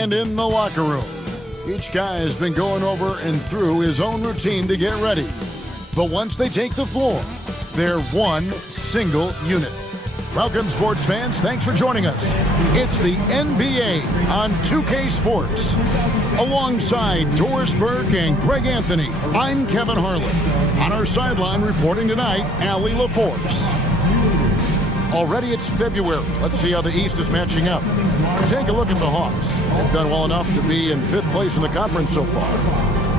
And in the locker room, each guy has been going over and through his own routine to get ready. But once they take the floor, they're one single unit. Welcome, sports fans. Thanks for joining us. It's the NBA on 2K Sports. Alongside Doris Burke and Greg Anthony, I'm Kevin Harlan. On our sideline reporting tonight, Allie LaForce. Already it's February. Let's see how the East is matching up. Take a look at the Hawks. They've done well enough to be in 5th place in the conference so far.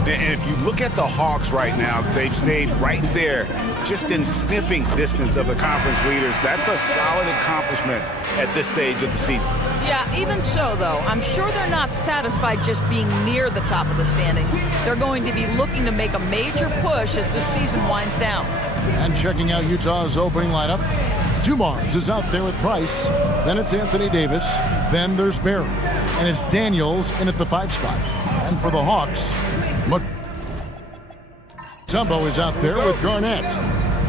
And if you look at the Hawks right now, they've stayed right there, just in sniffing distance of the conference leaders. That's a solid accomplishment at this stage of the season. Yeah, even so, though, I'm sure they're not satisfied just being near the top of the standings. They're going to be looking to make a major push as the season winds down. And checking out Utah's opening lineup, Dumars is out there with Price. Then it's Anthony Davis. Then there's Barry. And it's Daniels in at the 5 spot. And for the Hawks, Mutombo is out there with Garnett.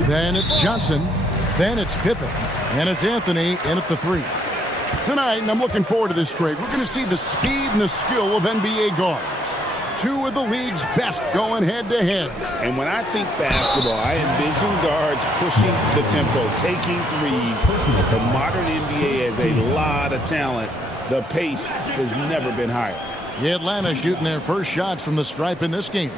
Then it's Johnson. Then it's Pippen. And it's Anthony in at the 3. Tonight, and I'm looking forward to this, Greg, we're going to see the speed and the skill of NBA guards. 2 of the league's best going head-to-head. And when I think basketball, I envision guards pushing the tempo, taking threes. The modern NBA has a lot of talent. The pace has never been higher. The Atlanta shooting their first shots from the stripe in this game.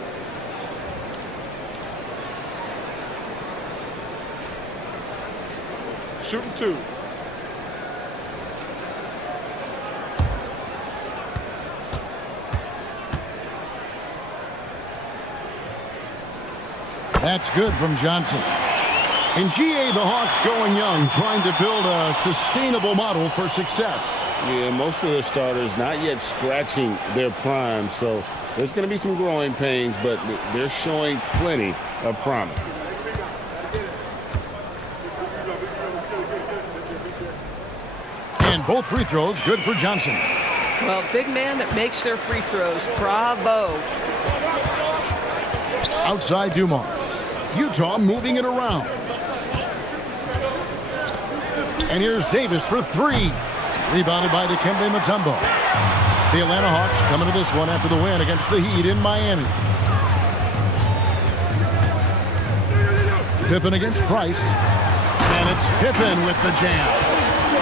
Shooting 2. That's good from Johnson. In GA, the Hawks going young, trying to build a sustainable model for success. Yeah, most of the starters not yet scratching their prime, so there's going to be some growing pains, but they're showing plenty of promise. And both free throws good for Johnson. Well, big man that makes their free throws. Bravo. Outside Dumars. Utah moving it around. And here's Davis for 3. Rebounded by Dikembe Mutombo. The Atlanta Hawks coming to this one after the win against the Heat in Miami. Pippen against Price. And it's Pippen with the jam.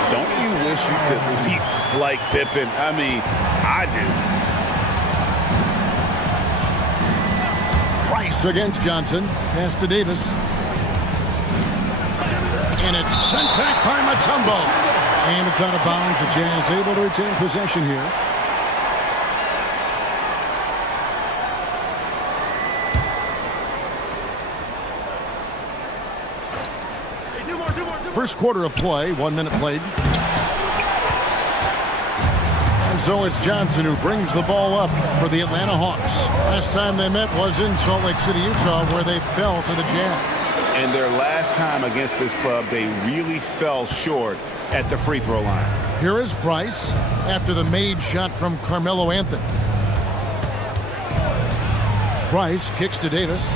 Don't you wish you could leap like Pippen? I mean, I do. Price against Johnson. Pass to Davis. And it's sent back by Mutombo. And it's out of bounds. The Jazz able to retain possession here. First quarter of play, 1 minute played. And so it's Johnson who brings the ball up for the Atlanta Hawks. Last time they met was in Salt Lake City, Utah, where they fell to the Jazz. And their last time against this club, they really fell short at the free throw line. Here is Price after the made shot from Carmelo Anthony. Price kicks to Davis.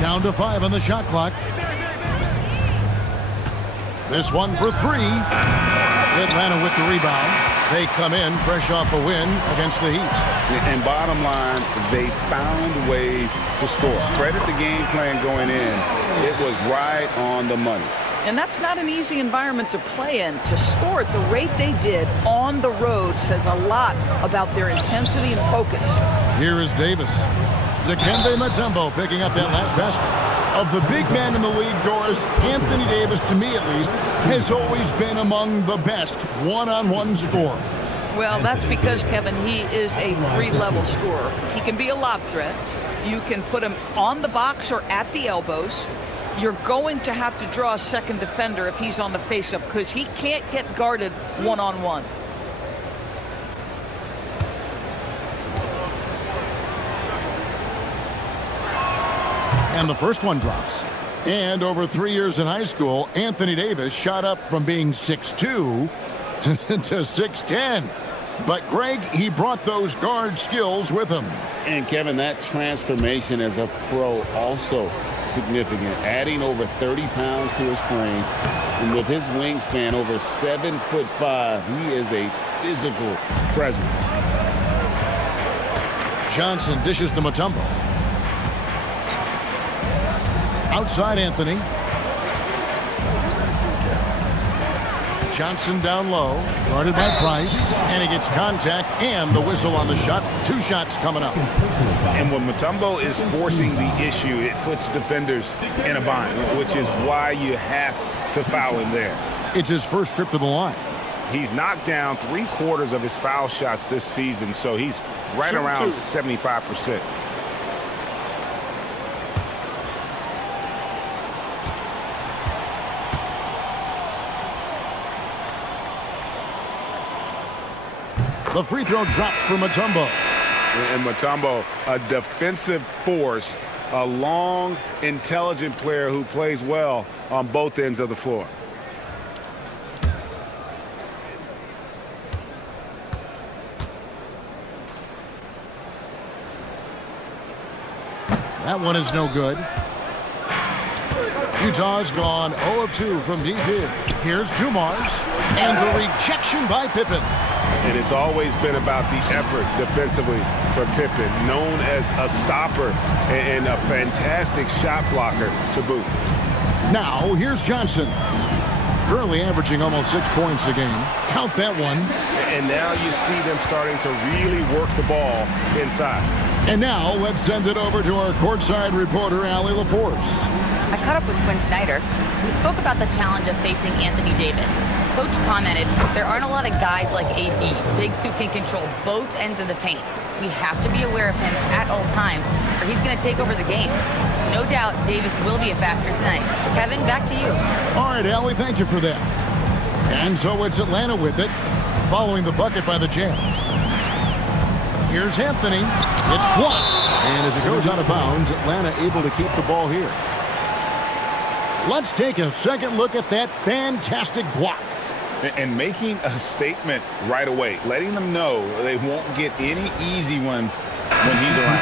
Down to 5 on the shot clock. This one for 3. Atlanta with the rebound. They come in fresh off a win against the Heat. And bottom line, they found ways to score. Credit the game plan going in. It was right on the money. And that's not an easy environment to play in. To score at the rate they did on the road says a lot about their intensity and focus. Here is Davis. Dikembe Mutombo picking up that last basket. Of the big men in the league, Doris, Anthony Davis, to me at least, has always been among the best one-on-one scorers. Well, that's because, Kevin, he is a 3-level scorer. He can be a lob threat. You can put him on the box or at the elbows. You're going to have to draw a second defender if he's on the face-up because he can't get guarded one-on-one. And the first one drops. And over 3 years in high school, Anthony Davis shot up from being 6'2" to 6'10". But Greg, he brought those guard skills with him. And Kevin, that transformation as a pro also significant, adding over 30 pounds to his frame. And with his wingspan over 7'5", he is a physical presence. Johnson dishes to Mutombo. Outside Anthony. Johnson down low, guarded by Price, and he gets contact and the whistle on the shot. 2 shots coming up. And when Mutombo is forcing the issue, it puts defenders in a bind, which is why you have to foul him there. It's his first trip to the line. He's knocked down 3/4 of his foul shots this season, so he's right around 75%. The free throw drops for Mutombo. And Mutombo, a defensive force, a long, intelligent player who plays well on both ends of the floor. That one is no good. Utah's gone 0 of 2 from deep here. Here's Dumars, and the rejection by Pippen. And it's always been about the effort defensively for Pippen, known as a stopper and a fantastic shot blocker to boot. Now, here's Johnson. Currently averaging almost 6 points a game. Count that one. And now you see them starting to really work the ball inside. And now, let's send it over to our courtside reporter, Allie LaForce. I caught up with Quinn Snyder. We spoke about the challenge of facing Anthony Davis. Coach commented, there aren't a lot of guys like AD, bigs who can control both ends of the paint. We have to be aware of him at all times, or he's going to take over the game. No doubt Davis will be a factor tonight. Kevin, back to you. All right, Allie, thank you for that. And so it's Atlanta with it, following the bucket by the Jazz. Here's Anthony. It's blocked. And as it goes out of bounds, Atlanta able to keep the ball here. Let's take a second look at that fantastic block. And making a statement right away, letting them know they won't get any easy ones when he's around.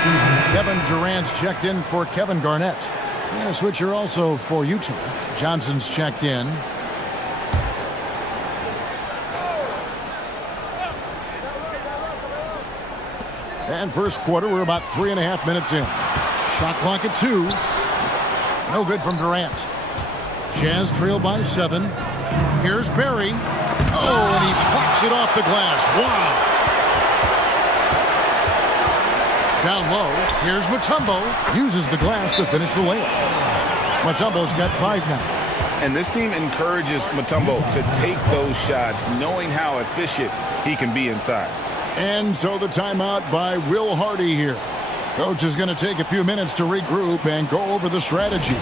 Kevin Durant's checked in for Kevin Garnett. And a switcher also for Utah. Johnson's checked in. And first quarter, we're about 3.5 minutes in. Shot clock at 2. No good from Durant. Jazz trail by 7. Here's Barry. Oh, and he pops it off the glass. Wow. Down low, here's Mutombo. Uses the glass to finish the layup. Mutombo's got 5 now. And this team encourages Mutombo to take those shots, knowing how efficient he can be inside. And so the timeout by Will Hardy here. Coach is going to take a few minutes to regroup and go over the strategy.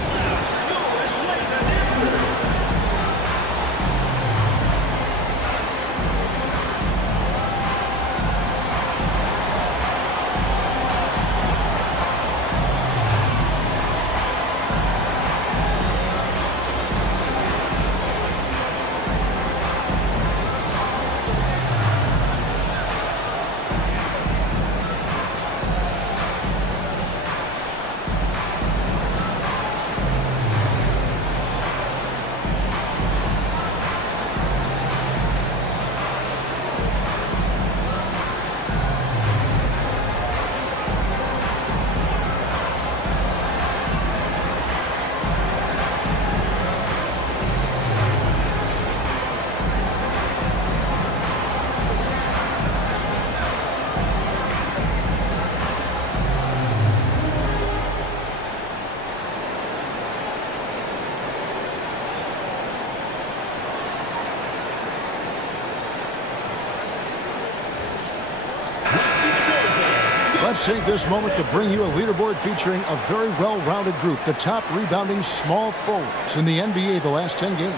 Let's take this moment to bring you a leaderboard featuring a very well-rounded group, the top rebounding small forwards in the NBA the last 10 games.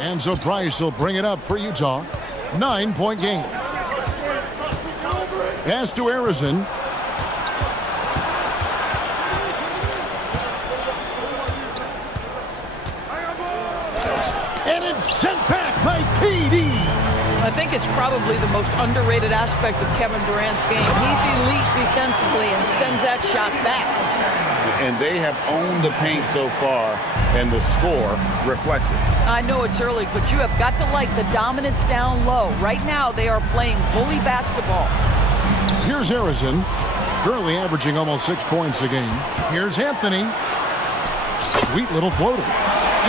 And so Price will bring it up for Utah. 9-point game. Pass to Arizon. Sent back by KD. I think it's probably the most underrated aspect of Kevin Durant's game. He's elite defensively and sends that shot back. And they have owned the paint so far, and the score reflects it. I know it's early, but you have got to like the dominance down low. Right now, they are playing bully basketball. Here's Harrison, currently averaging almost 6 points a game. Here's Anthony. Sweet little floater.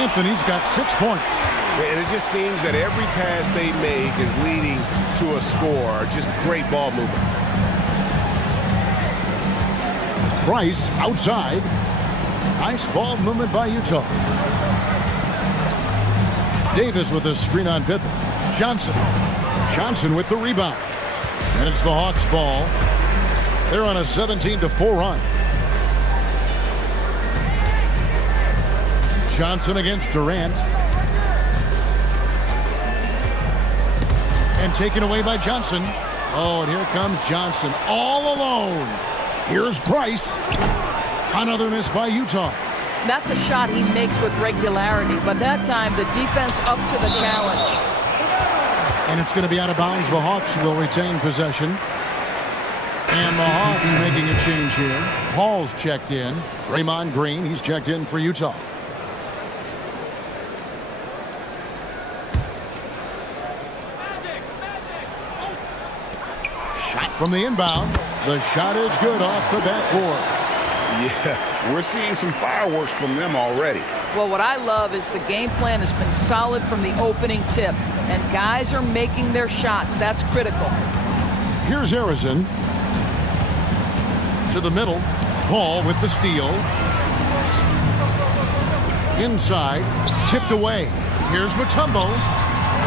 Anthony's got 6 points. And it just seems that every pass they make is leading to a score. Just great ball movement. Price outside. Nice ball movement by Utah. Davis with a screen on Pippen. Johnson with the rebound. And it's the Hawks ball. They're on a 17-4 run. Johnson against Durant. And taken away by Johnson. Oh, and here comes Johnson all alone. Here's Price. Another miss by Utah. That's a shot he makes with regularity, but that time the defense up to the challenge. And it's going to be out of bounds. The Hawks will retain possession. And the Hawks making a change here. Hall's checked in. Draymond Green, he's checked in for Utah. Shot from the inbound. The shot is good off the backboard. Yeah, we're seeing some fireworks from them already. Well, what I love is the game plan has been solid from the opening tip, and guys are making their shots. That's critical. Here's Harrison. To the middle. Paul with the steal. Inside. Tipped away. Here's Mutombo.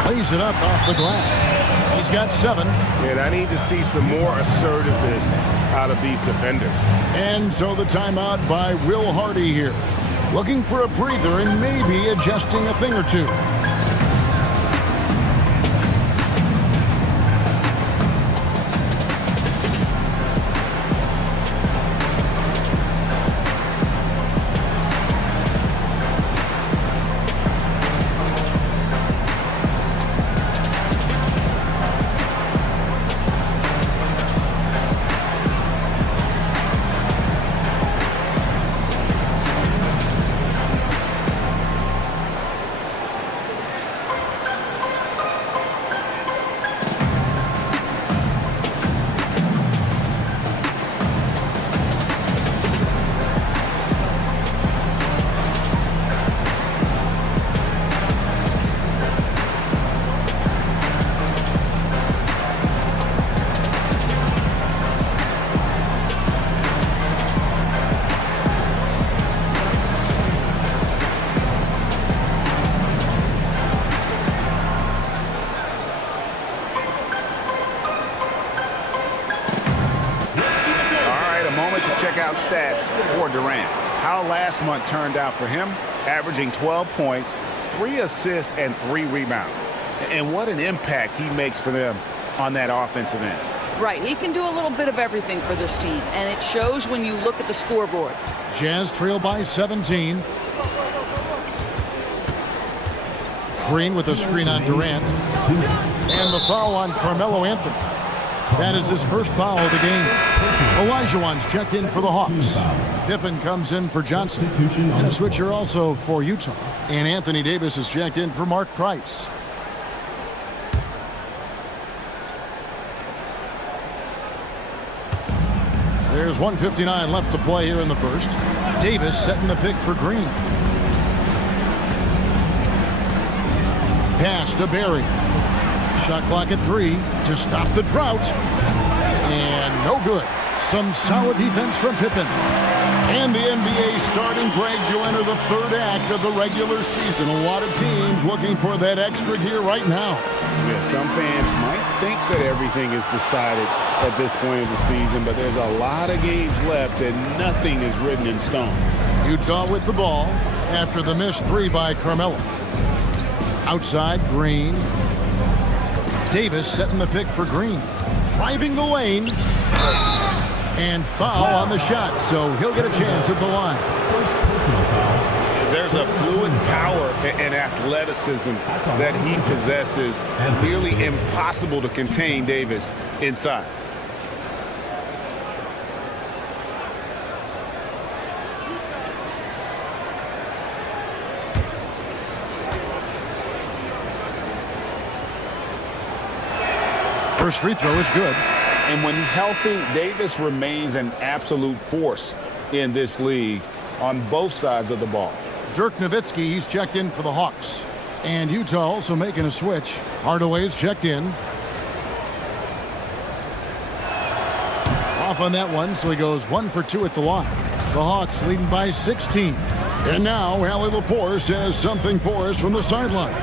Lays it up off the glass. He's got 7. And I need to see some more assertiveness out of these defenders. And so the timeout by Will Hardy here. Looking for a breather and maybe adjusting a thing or two. Stats for Durant. How last month turned out for him, averaging 12 points, 3 assists, and 3 rebounds. And what an impact he makes for them on that offensive end. Right, he can do a little bit of everything for this team, and it shows when you look at the scoreboard. Jazz trail by 17. Green with a screen on Durant. And the foul on Carmelo Anthony. That is his first foul of the game. Olajuwon's checked in for the Hawks. Pippen comes in for Johnson. And a switcher also for Utah. And Anthony Davis is checked in for Mark Price. There's 1:59 left to play here in the first. Davis setting the pick for Green. Pass to Barry. Shot clock at 3 to stop the drought. And no good. Some solid defense from Pippen. And the NBA starting, Greg, to enter the third act of the regular season. A lot of teams looking for that extra gear right now. Yeah, some fans might think that everything is decided at this point of the season, but there's a lot of games left and nothing is written in stone. Utah with the ball after the missed 3 by Carmelo. Outside, Green. Davis setting the pick for Green. Driving the lane. And foul on the shot, so he'll get a chance at the line. They're There's a fluid power and athleticism that he possesses, nearly impossible to contain Davis inside. First free throw is good. And when healthy, Davis remains an absolute force in this league on both sides of the ball. Dirk Nowitzki, he's checked in for the Hawks. And Utah also making a switch. Hardaway's checked in. Off on that one, so he goes 1 for 2 at the line. The Hawks leading by 16. And now, Allie LaForce has something for us from the sideline.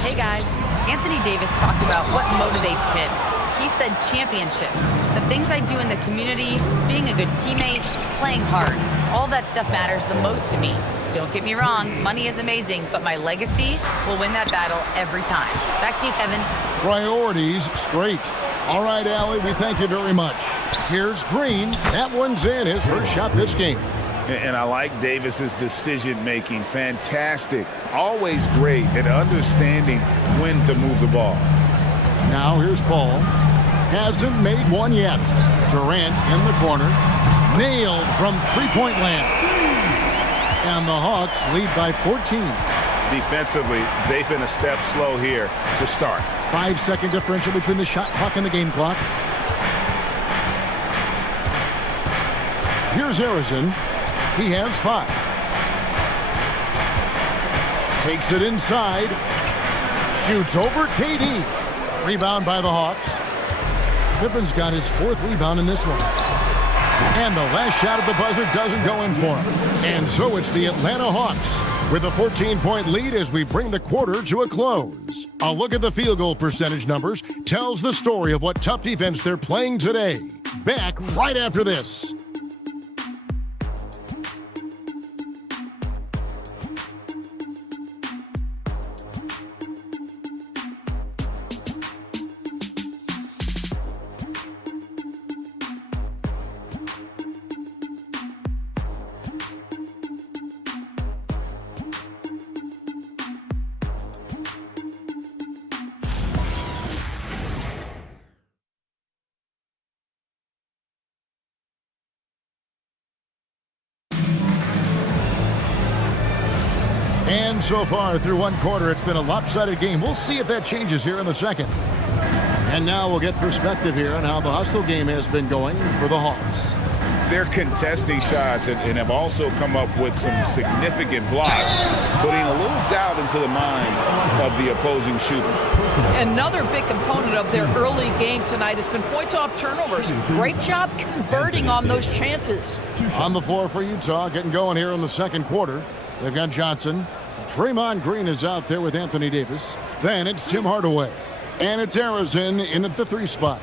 Hey guys, Anthony Davis talked about what motivates him. He said championships, the things I do in the community, being a good teammate, playing hard. All that stuff matters the most to me. Don't get me wrong, money is amazing, but my legacy will win that battle every time. Back to you, Kevin. Priorities straight. All right, Allie, we thank you very much. Here's Green. That one's in, his first shot this game. And I like Davis's decision-making. Fantastic. Always great at understanding when to move the ball. Now here's Paul. Hasn't made one yet. Durant in the corner. Nailed from three-point land. And the Hawks lead by 14. Defensively, they've been a step slow here to start. 5-second differential between the shot clock and the game clock. Here's Harrison. He has 5. Takes it inside. Shoots over KD. Rebound by the Hawks. Pippen's got his 4th rebound in this one. And the last shot at the buzzer doesn't go in for him. And so it's the Atlanta Hawks with a 14-point lead as we bring the quarter to a close. A look at the field goal percentage numbers tells the story of what tough defense they're playing today. Back right after this. And so far through one quarter, it's been a lopsided game. We'll see if that changes here in the second. And now we'll get perspective here on how the hustle game has been going for the Hawks. They're contesting shots and have also come up with some significant blocks, putting a little doubt into the minds of the opposing shooters. Another big component of their early game tonight has been points off turnovers. Great job converting on those chances. On the floor for Utah, getting going here in the second quarter. They've got Johnson. Draymond Green is out there with Anthony Davis. Then it's Tim Hardaway. And it's Harrison in at the 3 spot.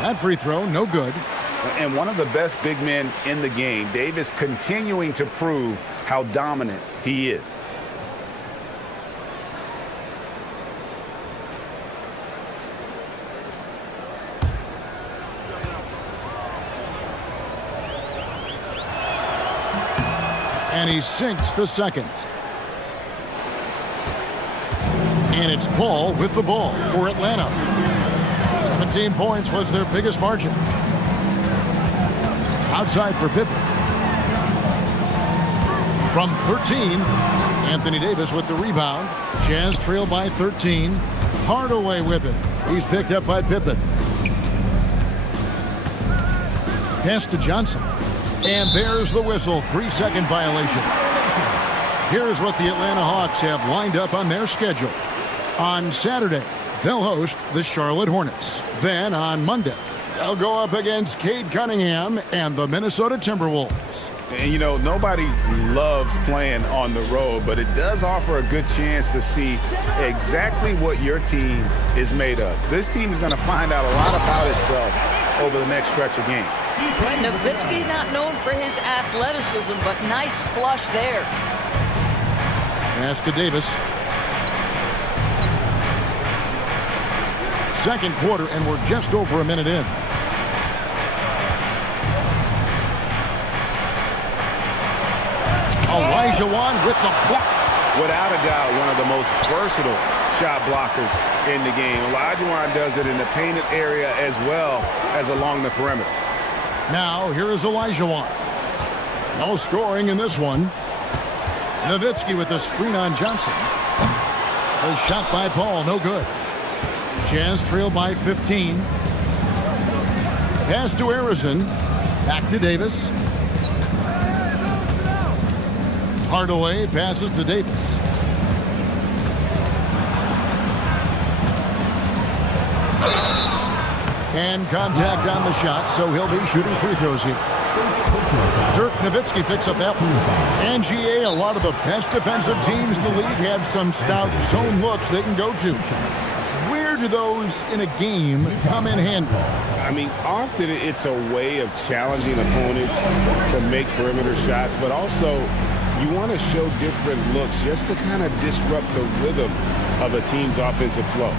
That free throw, no good. And one of the best big men in the game, Davis continuing to prove how dominant he is. And he sinks the second. And it's Paul with the ball for Atlanta. 17 points was their biggest margin. Outside for Pippen. From 13, Anthony Davis with the rebound. Jazz trail by 13. Hardaway with it. He's picked up by Pippen. Pass to Johnson. And there's the whistle. 3-second violation. Here's what the Atlanta Hawks have lined up on their schedule. On Saturday, they'll host the Charlotte Hornets. Then on Monday, they'll go up against Cade Cunningham and the Minnesota Timberwolves. And, you know, nobody loves playing on the road, but it does offer a good chance to see exactly what your team is made of. This team is going to find out a lot about itself over the next stretch of games. Nowitzki not known for his athleticism, but nice flush there. Pass to Davis. Second quarter, and we're just over a minute in. Olajuwon with the block. Without a doubt, one of the most versatile shot blockers in the game. Olajuwon does it in the painted area as well as along the perimeter. Now, here is Olajuwon. No scoring in this one. Nowitzki with the screen on Johnson. The shot by Paul, no good. Jazz trail by 15. Pass to Harrison. Back to Davis. Hardaway passes to Davis. And contact on the shot, so he'll be shooting free throws here. Dirk Nowitzki picks up that one. And GA, a lot of the best defensive teams in the league have some stout zone looks they can go to. Where do those in a game come in handy? I mean, often it's a way of challenging opponents to make perimeter shots, but also you want to show different looks just to kind of disrupt the rhythm of a team's offensive flow.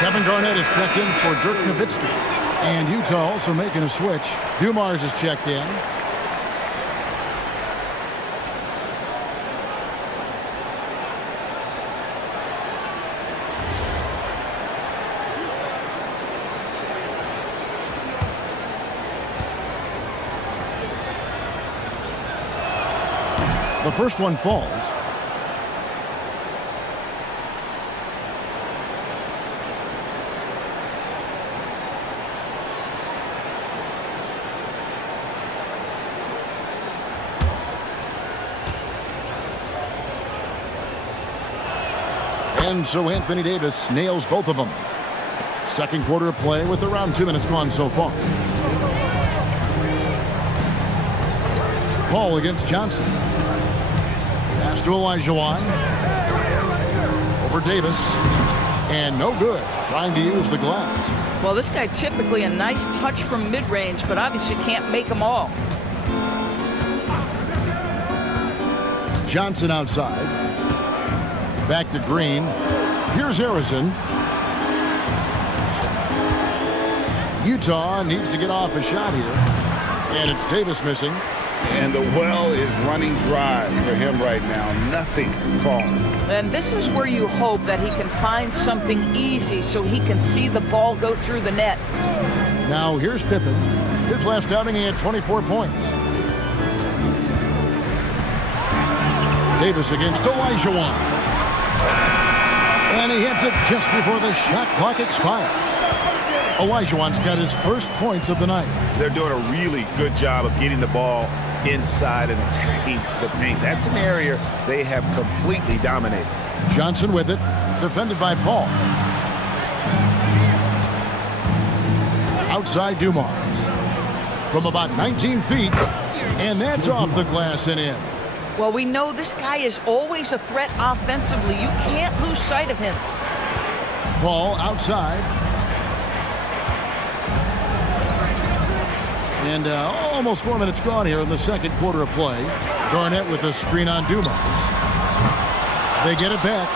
Kevin Garnett is checked in for Dirk Nowitzki. And Utah also making a switch. Dumars is checked in. The first one falls. And so Anthony Davis nails both of them. Second quarter of play with around 2 minutes gone so far. Paul against Johnson. Pass to Olajuwon. Over Davis. And no good. Trying to use the glass. Well, this guy typically a nice touch from mid-range, but obviously can't make them all. Johnson outside. Back to Green. Here's Harrison. Utah needs to get off a shot here. And it's Davis missing. And the well is running dry for him right now. Nothing falling. And this is where you hope that he can find something easy so he can see the ball go through the net. Now here's Pippen. His last outing he had 24 points. Davis against Olajuwon. And he hits it just before the shot clock expires. Olajuwon's got his first points of the night. They're doing a really good job of getting the ball inside and attacking the paint. That's an area they have completely dominated. Johnson with it, defended by Paul. Outside Dumars. From about 19 feet, and that's off the glass and in. Well, we know this guy is always a threat offensively. You can't lose sight of him. Paul outside. And almost 4 minutes gone here in the second quarter of play. Garnett with a screen on Dumars. They get it back.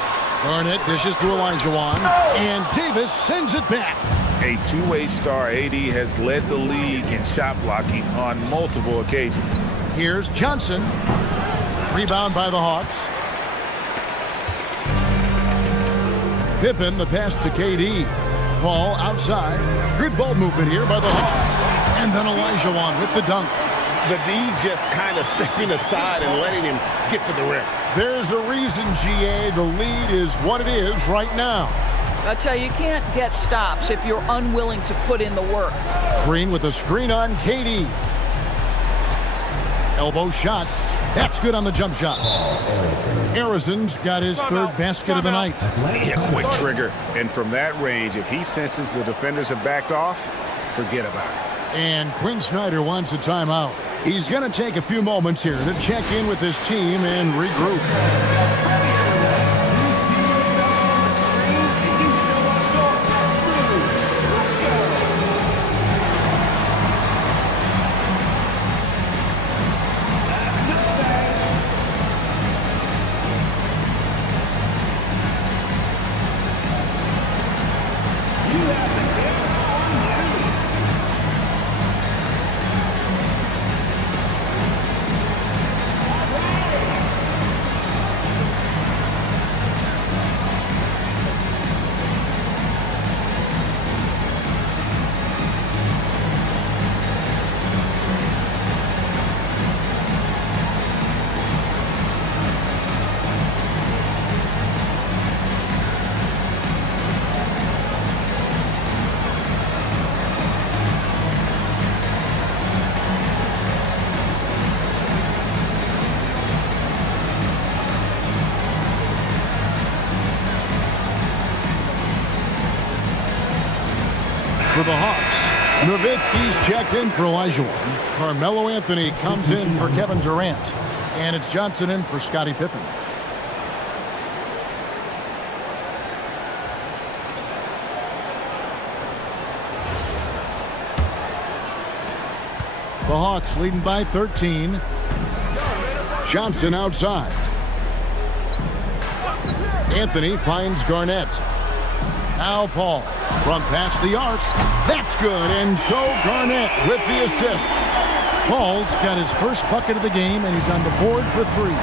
Garnett dishes to Olajuwon. And Davis sends it back. A two-way star, AD has led the league in shot blocking on multiple occasions. Here's Johnson. Rebound by the Hawks. Pippen, the pass to KD. Paul outside. Good ball movement here by the Hawks. And then Olajuwon with the dunk. The D just kind of stepping aside and letting him get to the rim. There's a reason, GA. The lead is what it is right now. That's how you can't get stops if you're unwilling to put in the work. Green with a screen on KD. Elbow shot. That's good on the jump shot. Harrison's got his third basket of the night. A quick trigger. And from that range, if he senses the defenders have backed off, forget about it. And Quinn Snyder wants a timeout. He's going to take a few moments here to check in with his team and regroup. For the Hawks, Nowitzki's checked in for Olajuwon. Carmelo Anthony comes in for Kevin Durant. And it's Johnson in for Scottie Pippen. The Hawks leading by 13. Johnson outside. Anthony finds Garnett. Now Paul from past the arc. That's good, and so Garnett with the assist. Paul's got his first bucket of the game, and he's on the board for three.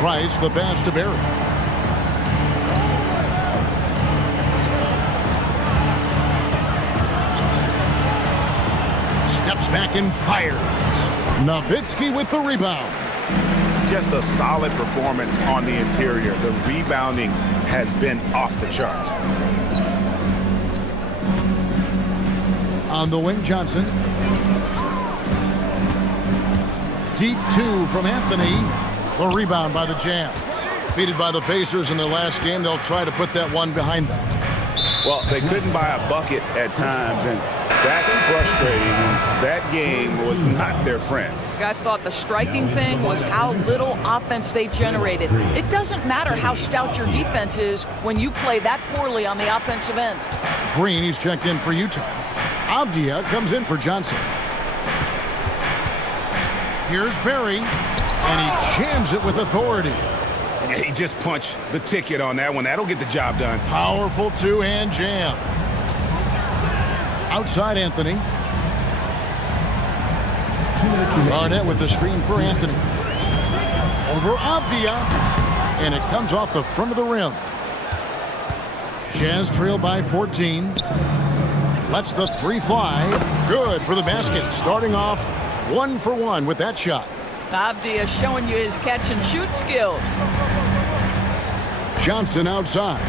Price the pass to Barry. Steps back and fires. Nowitzki with the rebound. Just a solid performance on the interior. The rebounding has been off the charts. On the wing, Johnson. Deep two from Anthony. The rebound by the Jazz. Defeated by the Pacers in their last game, they'll try to put that one behind them. Well, they couldn't buy a bucket at times, and that's frustrating. That game was not their friend. I thought the striking thing was how little offense they generated. It doesn't matter how stout your defense is when you play that poorly on the offensive end. Green, he's checked in for Utah. Avdia comes in for Johnson. Here's Barry, and he jams it with authority. He just punched the ticket on that one. That'll get the job done. Powerful two-hand jam. Outside Anthony. Garnett with the screen for Anthony. Over Avdia, and it comes off the front of the rim. Jazz trail by 14. Lets the three fly. Good for the basket. Starting off 1 for 1 with that shot. Avdia showing you his catch and shoot skills. Johnson outside.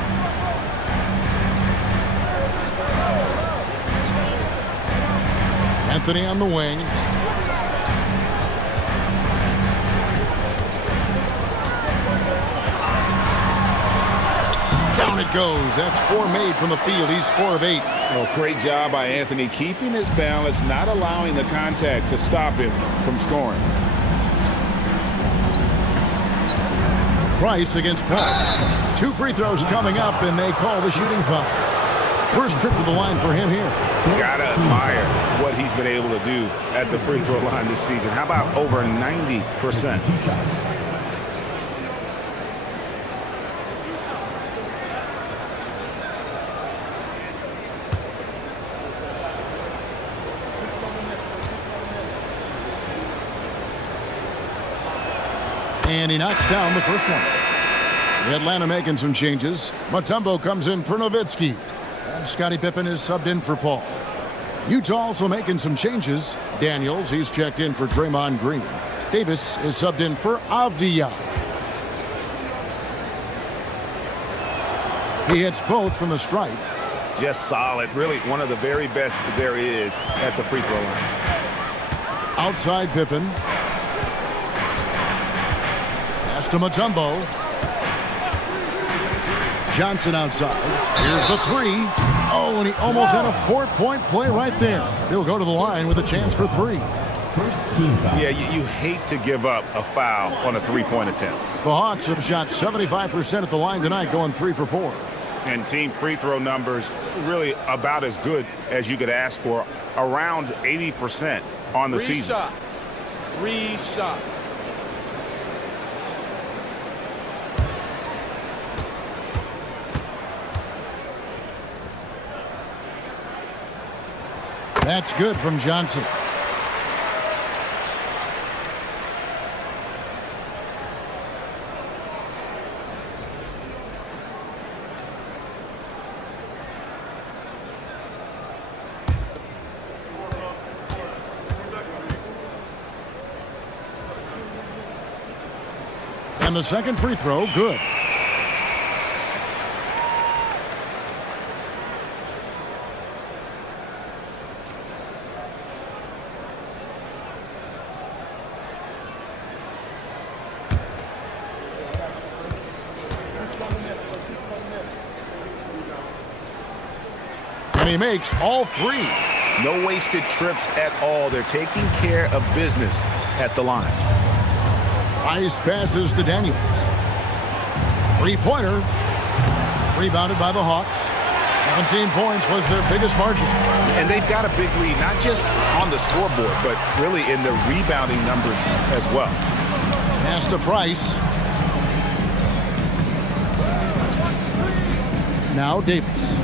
Anthony on the wing. Down it goes. That's 4 made from the field. He's 4 of 8. Well, great job by Anthony keeping his balance, not allowing the contact to stop him from scoring. Price against Paul. 2 free throws coming up, and they call the shooting foul. First trip to the line for him here. Gotta admire what he's been able to do at the free throw line this season. How about over 90%? And he knocks down the first one. Atlanta making some changes. Mutombo comes in for Nowitzki. And Scottie Pippen is subbed in for Paul. Utah also making some changes. Daniels, he's checked in for Draymond Green. Davis is subbed in for Avdija. He hits both from the stripe. Just solid. Really one of the very best there is at the free throw line. Outside Pippen. Pass to Mutombo. Johnson outside. Here's the three. Oh, and he almost had a 4-point play right there. He'll go to the line with a chance for three. Yeah, you hate to give up a foul on a three-point attempt. The Hawks have shot 75% at the line tonight, going 3 for 4. And team free throw numbers really about as good as you could ask for, around 80% on the season. Three shots. That's good from Johnson. And the second free throw, good. And he makes all three. No wasted trips at all. They're taking care of business at the line. Ice passes to Daniels. Three-pointer. Rebounded by the Hawks. 17 points was their biggest margin. And they've got a big lead, not just on the scoreboard, but really in the rebounding numbers as well. Pass to Price. Now Davis.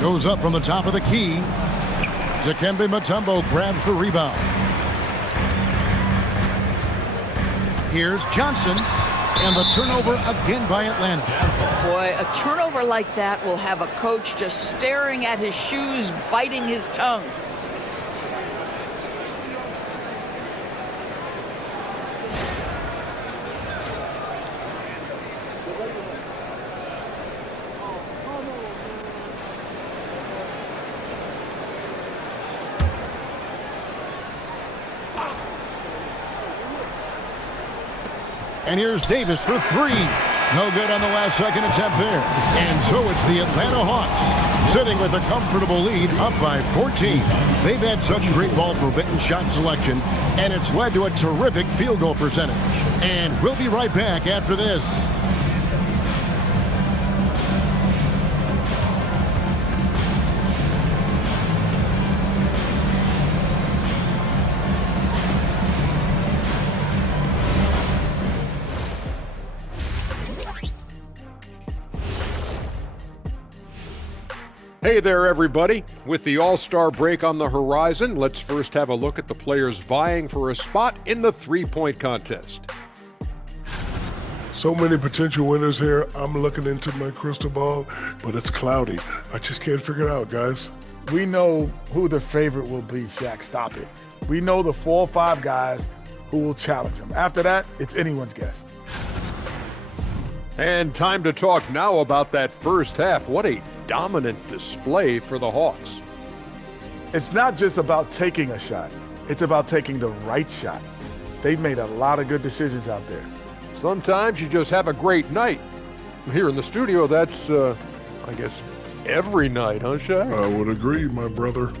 Goes up from the top of the key. Dikembe Mutombo grabs the rebound. Here's Johnson, and the turnover again by Atlanta. Boy, a turnover like that will have a coach just staring at his shoes, biting his tongue. And here's Davis for three. No good on the last second attempt there. And so it's the Atlanta Hawks sitting with a comfortable lead, up by 14. They've had such great ball movement and shot selection, and it's led to a terrific field goal percentage. And we'll be right back after this. Hey there, everybody. With the All-Star break on the horizon, let's first have a look at the players vying for a spot in the three-point contest. So many potential winners here. I'm looking into my crystal ball, but it's cloudy. I just can't figure it out, guys. We know who the favorite will be, Shaq. Stop it. We know the 4 or 5 guys who will challenge him. After that, it's anyone's guess. And time to talk now about that first half. What a dominant display for the Hawks. It's not just about taking a shot. It's about taking the right shot. They've made a lot of good decisions out there. Sometimes you just have a great night. Here in the studio, that's, I guess, every night, huh, Shaq? I would agree, my brother.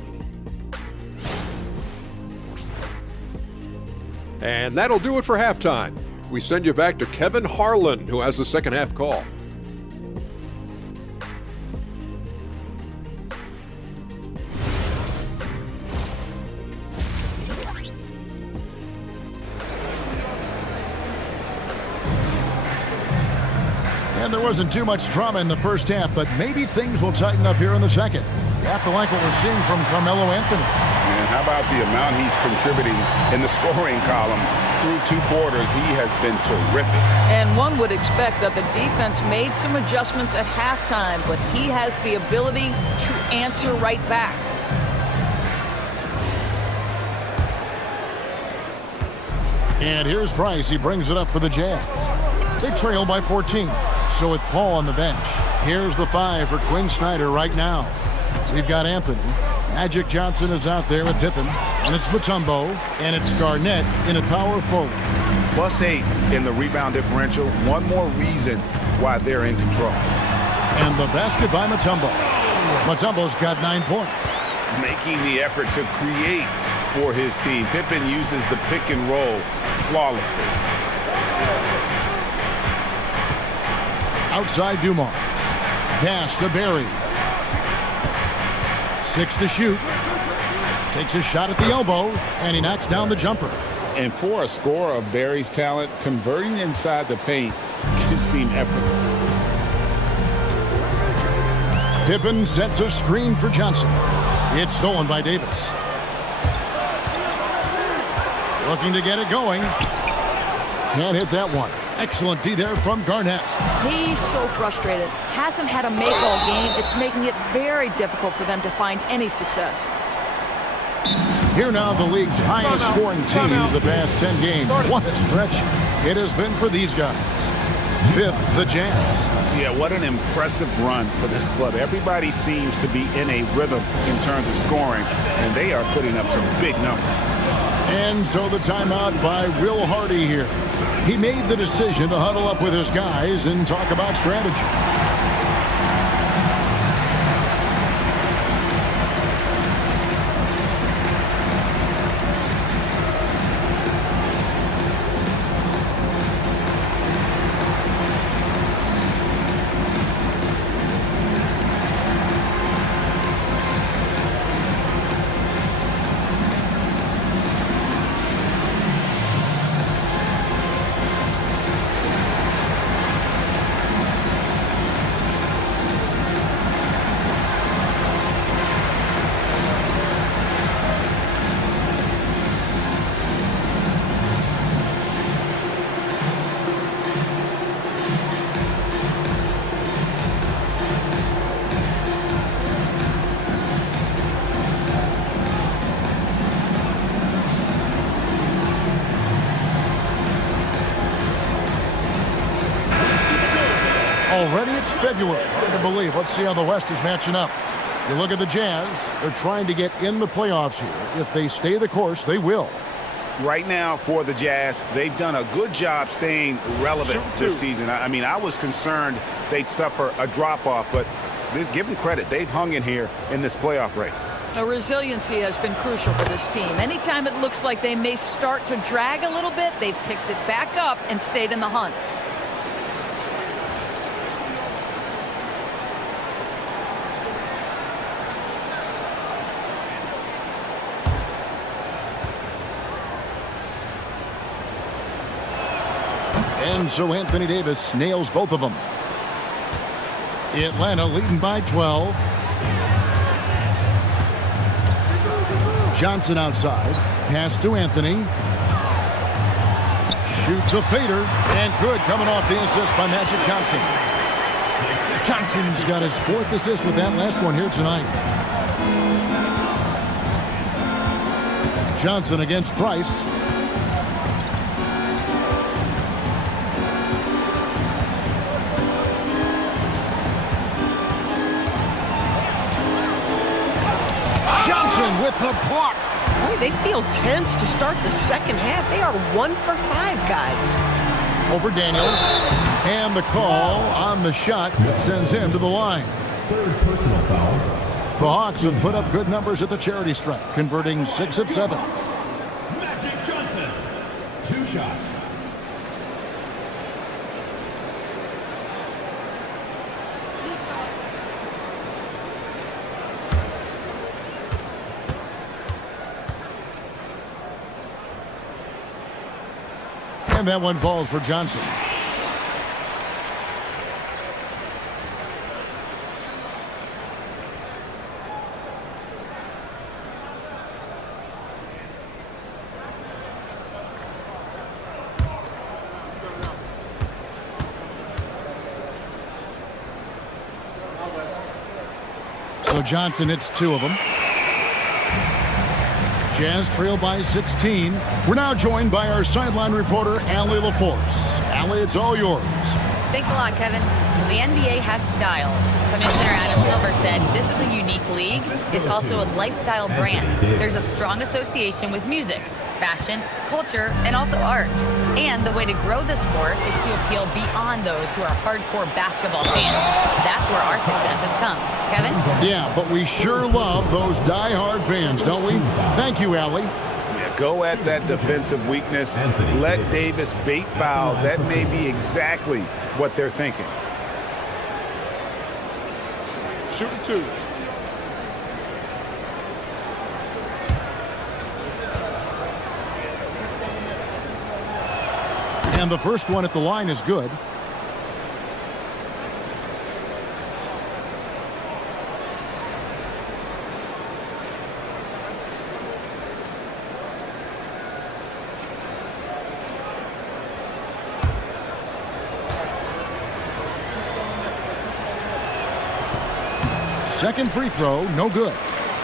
And that'll do it for halftime. We send you back to Kevin Harlan, who has the second half call. And there wasn't too much drama in the first half, but maybe things will tighten up here in the second. You have to like what we're seeing from Carmelo Anthony. And how about the amount he's contributing in the scoring column? Through 2 quarters, he has been terrific. And one would expect that the defense made some adjustments at halftime, but he has the ability to answer right back. And here's Price. He brings it up for the Jazz. They trail by 14. So with Paul on the bench, here's the 5 for Quinn Snyder right now. We've got Anthony. Magic Johnson is out there with Pippen. And it's Mutombo. And it's Garnett in a power forward. +8 in the rebound differential. One more reason why they're in control. And the basket by Mutombo. Mutombo's got 9 points. Making the effort to create for his team. Pippen uses the pick and roll flawlessly. Outside Dumars. Pass to Barry. 6 to shoot. Takes a shot at the elbow, and he knocks down the jumper. And for a scorer of Barry's talent, converting inside the paint can seem effortless. Pippen sets a screen for Johnson. It's stolen by Davis. Looking to get it going. Can't hit that one. Excellent D there from Garnett. He's so frustrated. Hasn't had a make all game. It's making it very difficult for them to find any success. Here now, the league's highest scoring teams the past 10 games. What a stretch it has been for these guys. 5th, the Jazz. Yeah, what an impressive run for this club. Everybody seems to be in a rhythm in terms of scoring, and they are putting up some big numbers. And so the timeout by Will Hardy here. He made the decision to huddle up with his guys and talk about strategy. Already it's February. Hard to believe. Let's see how the West is matching up. You look at the Jazz. They're trying to get in the playoffs here. If they stay the course, they will. Right now for the Jazz, they've done a good job staying relevant this season. I mean, I was concerned they'd suffer a drop-off, but give them credit. They've hung in here in this playoff race. Resiliency has been crucial for this team. Anytime it looks like they may start to drag a little bit, they've picked it back up and stayed in the hunt. And so Anthony Davis nails both of them. Atlanta leading by 12. Johnson outside. Pass to Anthony. Shoots a fader. And good coming off the assist by Magic Johnson. Johnson's got his 4th assist with that last one here tonight. Johnson against Price. With the block. Boy, they feel tense to start the second half. They are 1 for 5, guys. Over Daniels. And the call on the shot that sends him to the line. 3rd personal foul. The Hawks have put up good numbers at the charity stripe, converting 6 of 7. Magic Johnson. 2 shots. And that one falls for Johnson. So Johnson hits 2 of them. Jazz trail by 16. We're now joined by our sideline reporter, Allie LaForce. Allie, it's all yours. Thanks a lot, Kevin. The NBA has style. Commissioner Adam Silver said this is a unique league. It's also a lifestyle brand. There's a strong association with music, fashion, culture, and also art. And the way to grow the sport is to appeal beyond those who are hardcore basketball fans. That's where our success has come. Kevin? Yeah, but we sure love those die-hard fans, don't we? Thank you, Allie. Yeah, go at that defensive weakness. Let Davis bait fouls. That may be exactly what they're thinking. Shooting 2. And the first one at the line is good. Second free throw, no good.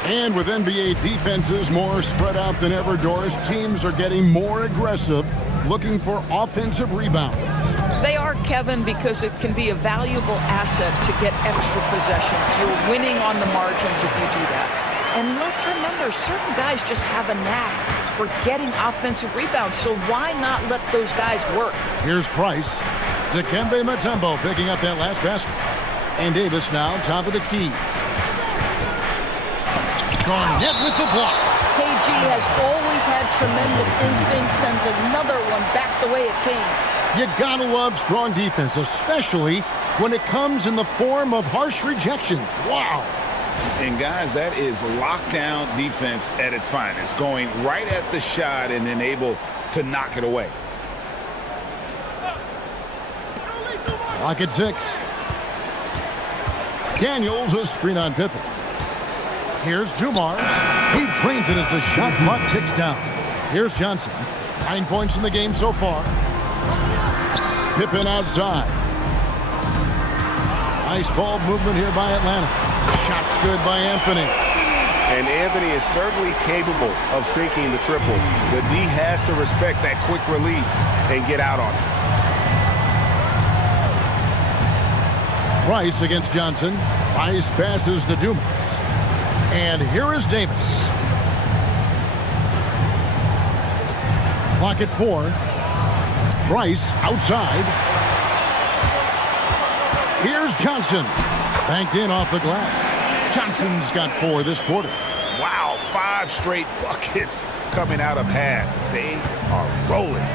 And with NBA defenses more spread out than ever, Doris, teams are getting more aggressive, looking for offensive rebounds. They are, Kevin, because it can be a valuable asset to get extra possessions. You're winning on the margins if you do that. And let's remember, certain guys just have a knack for getting offensive rebounds, so why not let those guys work? Here's Price. Dikembe Mutombo picking up that last basket. And Davis now top of the key. Garnett with the block. KG has always had tremendous instincts, sends another one back the way it came. You gotta love strong defense, especially when it comes in the form of harsh rejections. Wow. And guys, that is lockdown defense at its finest, going right at the shot and then able to knock it away. Clock at 6. Daniels a screen on Pippen. Here's Dumars. He drains it as the shot clock ticks down. Here's Johnson. 9 points in the game so far. Pippen outside. Nice ball movement here by Atlanta. Shot's good by Anthony. And Anthony is certainly capable of sinking the triple. The D has to respect that quick release and get out on it. Price against Johnson. Price passes to Dumars. And here is Davis. Clock at 4. Price outside. Here's Johnson. Banked in off the glass. Johnson's got 4 this quarter. Wow, 5 straight buckets coming out of half. They are rolling.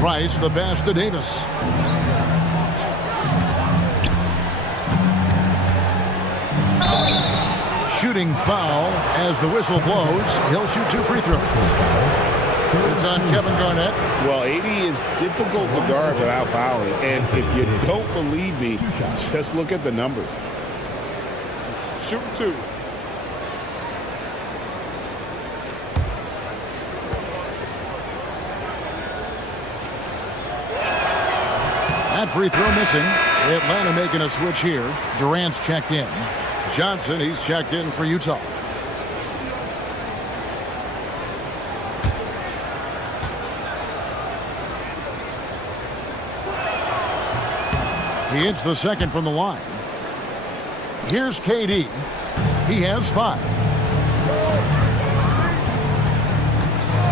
Price the pass to Davis. Shooting foul as the whistle blows. He'll shoot 2 free throws. It's on Kevin Garnett. Well, AD is difficult to guard without fouling. And if you don't believe me, just look at the numbers. Shooting 2. That free throw missing. Atlanta making a switch here. Durant's checked in. Johnson, he's checked in for Utah. He hits the second from the line. Here's KD. He has 5.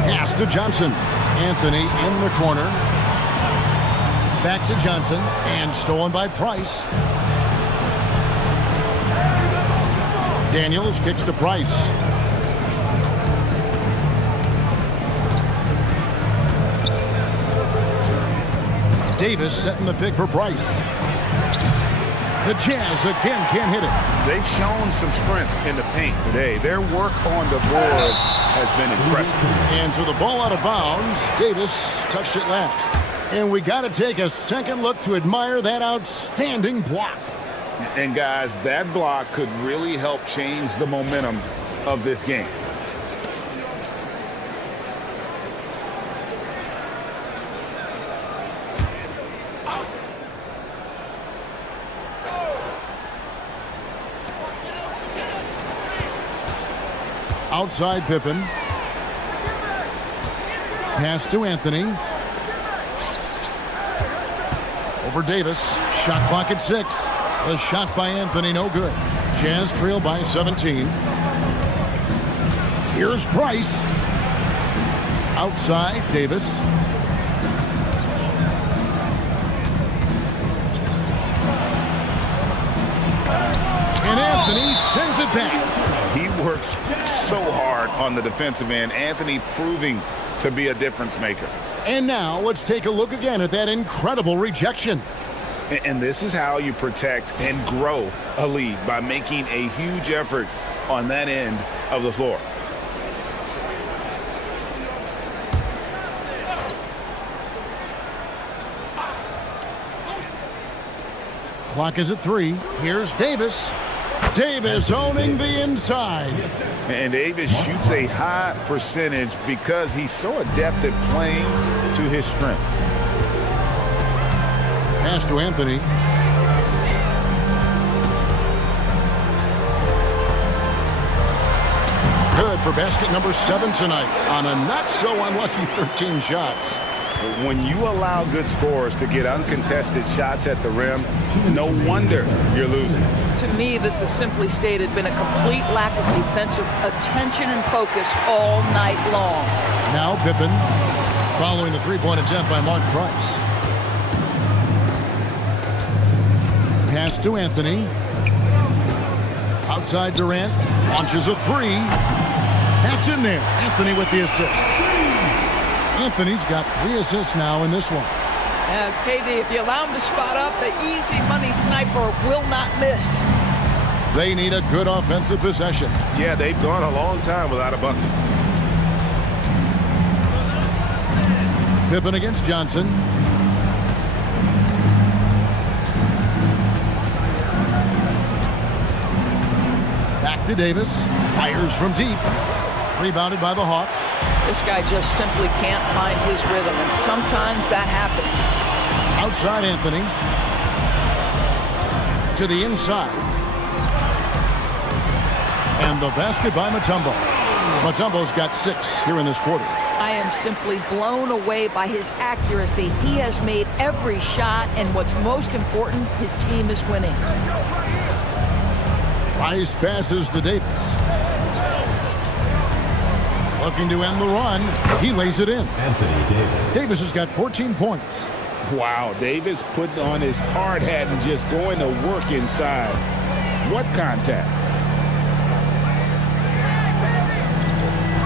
Pass to Johnson. Anthony in the corner. Back to Johnson, and stolen by Price. Daniels kicks to Price. Davis setting the pick for Price. The Jazz again can't hit it. They've shown some strength in the paint today. Their work on the boards has been impressive. And so the ball out of bounds. Davis touched it last. And we got to take a second look to admire that outstanding block. And guys, that block could really help change the momentum of this game. Outside Pippen. Pass to Anthony. Over Davis. Shot clock at 6. The shot by Anthony, no good. Jazz trail by 17. Here's Price. Outside Davis. And Anthony sends it back. He works so hard on the defensive end. Anthony proving to be a difference maker. And now let's take a look again at that incredible rejection. And this is how you protect and grow a lead, by making a huge effort on that end of the floor. Clock is at 3. Here's Davis. Davis owning the inside. And Davis shoots a high percentage because he's so adept at playing to his strengths. Pass to Anthony. Good for basket number 7 tonight on a not so unlucky 13 shots. When you allow good scorers to get uncontested shots at the rim, no wonder you're losing. To me, this has simply stated been a complete lack of defensive attention and focus all night long. Now Pippen following the three-point attempt by Mark Price. Pass to Anthony. Outside Durant. Launches a 3. That's in there. Anthony with the assist. Anthony's got 3 assists now in this one. KD, if you allow him to spot up, the easy money sniper will not miss. They need a good offensive possession. Yeah, they've gone a long time without a bucket. Pippen against Johnson. Back to Davis. Fires from deep. Rebounded by the Hawks. This guy just simply can't find his rhythm, and sometimes that happens. Outside Anthony. To the inside. And the basket by Mutombo. Mutombo's got 6 here in this quarter. I am simply blown away by his accuracy. He has made every shot, and what's most important, his team is winning. Rice passes to Davis. Looking to end the run. He lays it in. Anthony Davis. Davis has got 14 points. Wow, Davis putting on his hard hat and just going to work inside. What contact?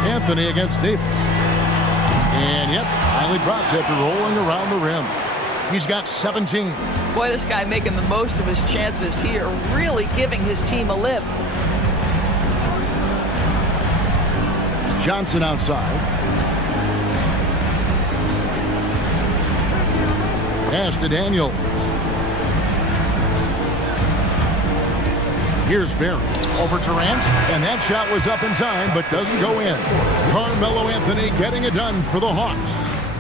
Anthony against Davis. And yep, finally drops after rolling around the rim. He's got 17. Boy, this guy making the most of his chances here, really giving his team a lift. Johnson outside. Pass to Daniels. Here's Barry over Durant, and that shot was up in time but doesn't go in. Carmelo Anthony getting it done for the Hawks.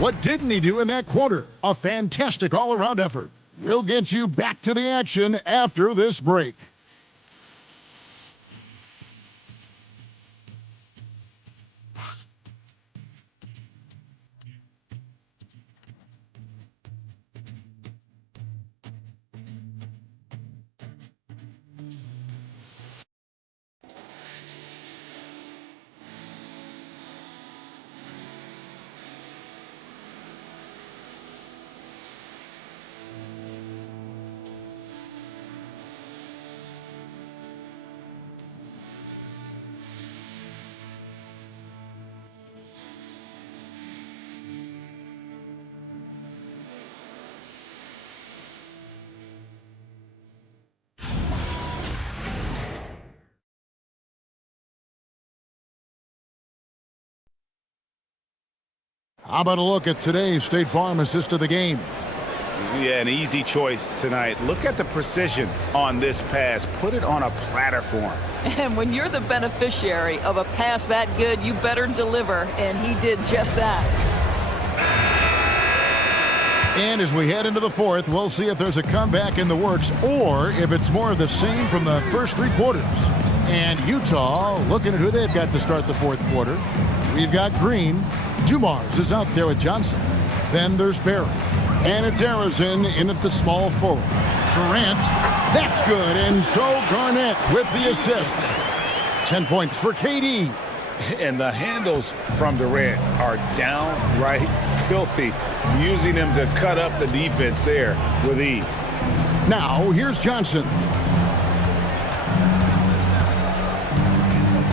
What didn't he do in that quarter? A fantastic all-around effort. We'll get you back to the action after this break. How about a look at today's State Farm assist of the game? Yeah, an easy choice tonight. Look at the precision on this pass. Put it on a platter for him. And when you're the beneficiary of a pass that good, you better deliver, and he did just that. And as we head into the fourth, we'll see if there's a comeback in the works or if it's more of the same from the first 3 quarters. And Utah looking at who they've got to start the fourth quarter. We've got Green. Dumars is out there with Johnson. Then there's Barry. And it's Harrison in at the small forward. Durant. That's good. And so Garnett with the assist. 10 points for KD. And the handles from Durant are downright filthy, using them to cut up the defense there with ease. Now, here's Johnson.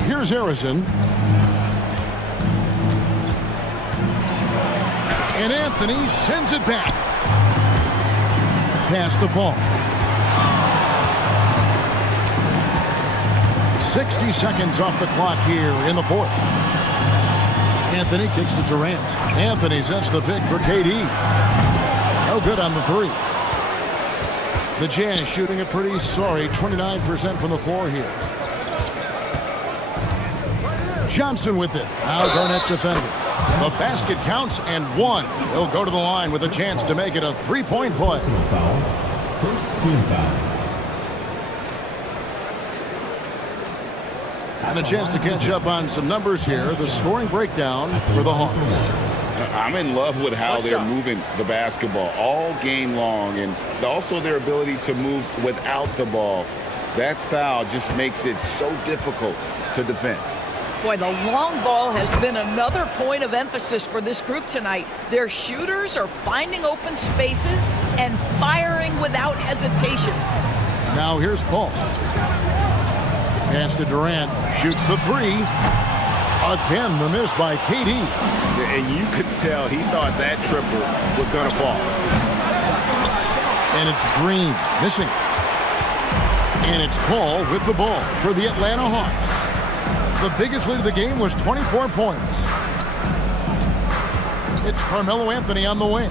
Here's Harrison. And Anthony sends it back. Pass the ball. 60 seconds off the clock here in the fourth. Anthony kicks to Durant. Anthony sets the pick for KD. No good on the three. The Jazz shooting a pretty sorry 29% from the floor here. Johnson with it. Now Garnett defending. The basket counts and one. He'll go to the line with a chance to make it a three-point play. First team foul. And a chance to catch up on some numbers here. The scoring breakdown for the Hawks. I'm in love with how they're moving the basketball all game long, and also their ability to move without the ball. That style just makes it so difficult to defend. Boy, the long ball has been another point of emphasis for this group tonight. Their shooters are finding open spaces and firing without hesitation. Now here's Paul. Pass to Durant. Shoots the three. Again, the miss by KD. And you could tell he thought that triple was going to fall. And it's Green missing. And it's Paul with the ball for the Atlanta Hawks. The biggest lead of the game was 24 points. It's Carmelo Anthony on the wing.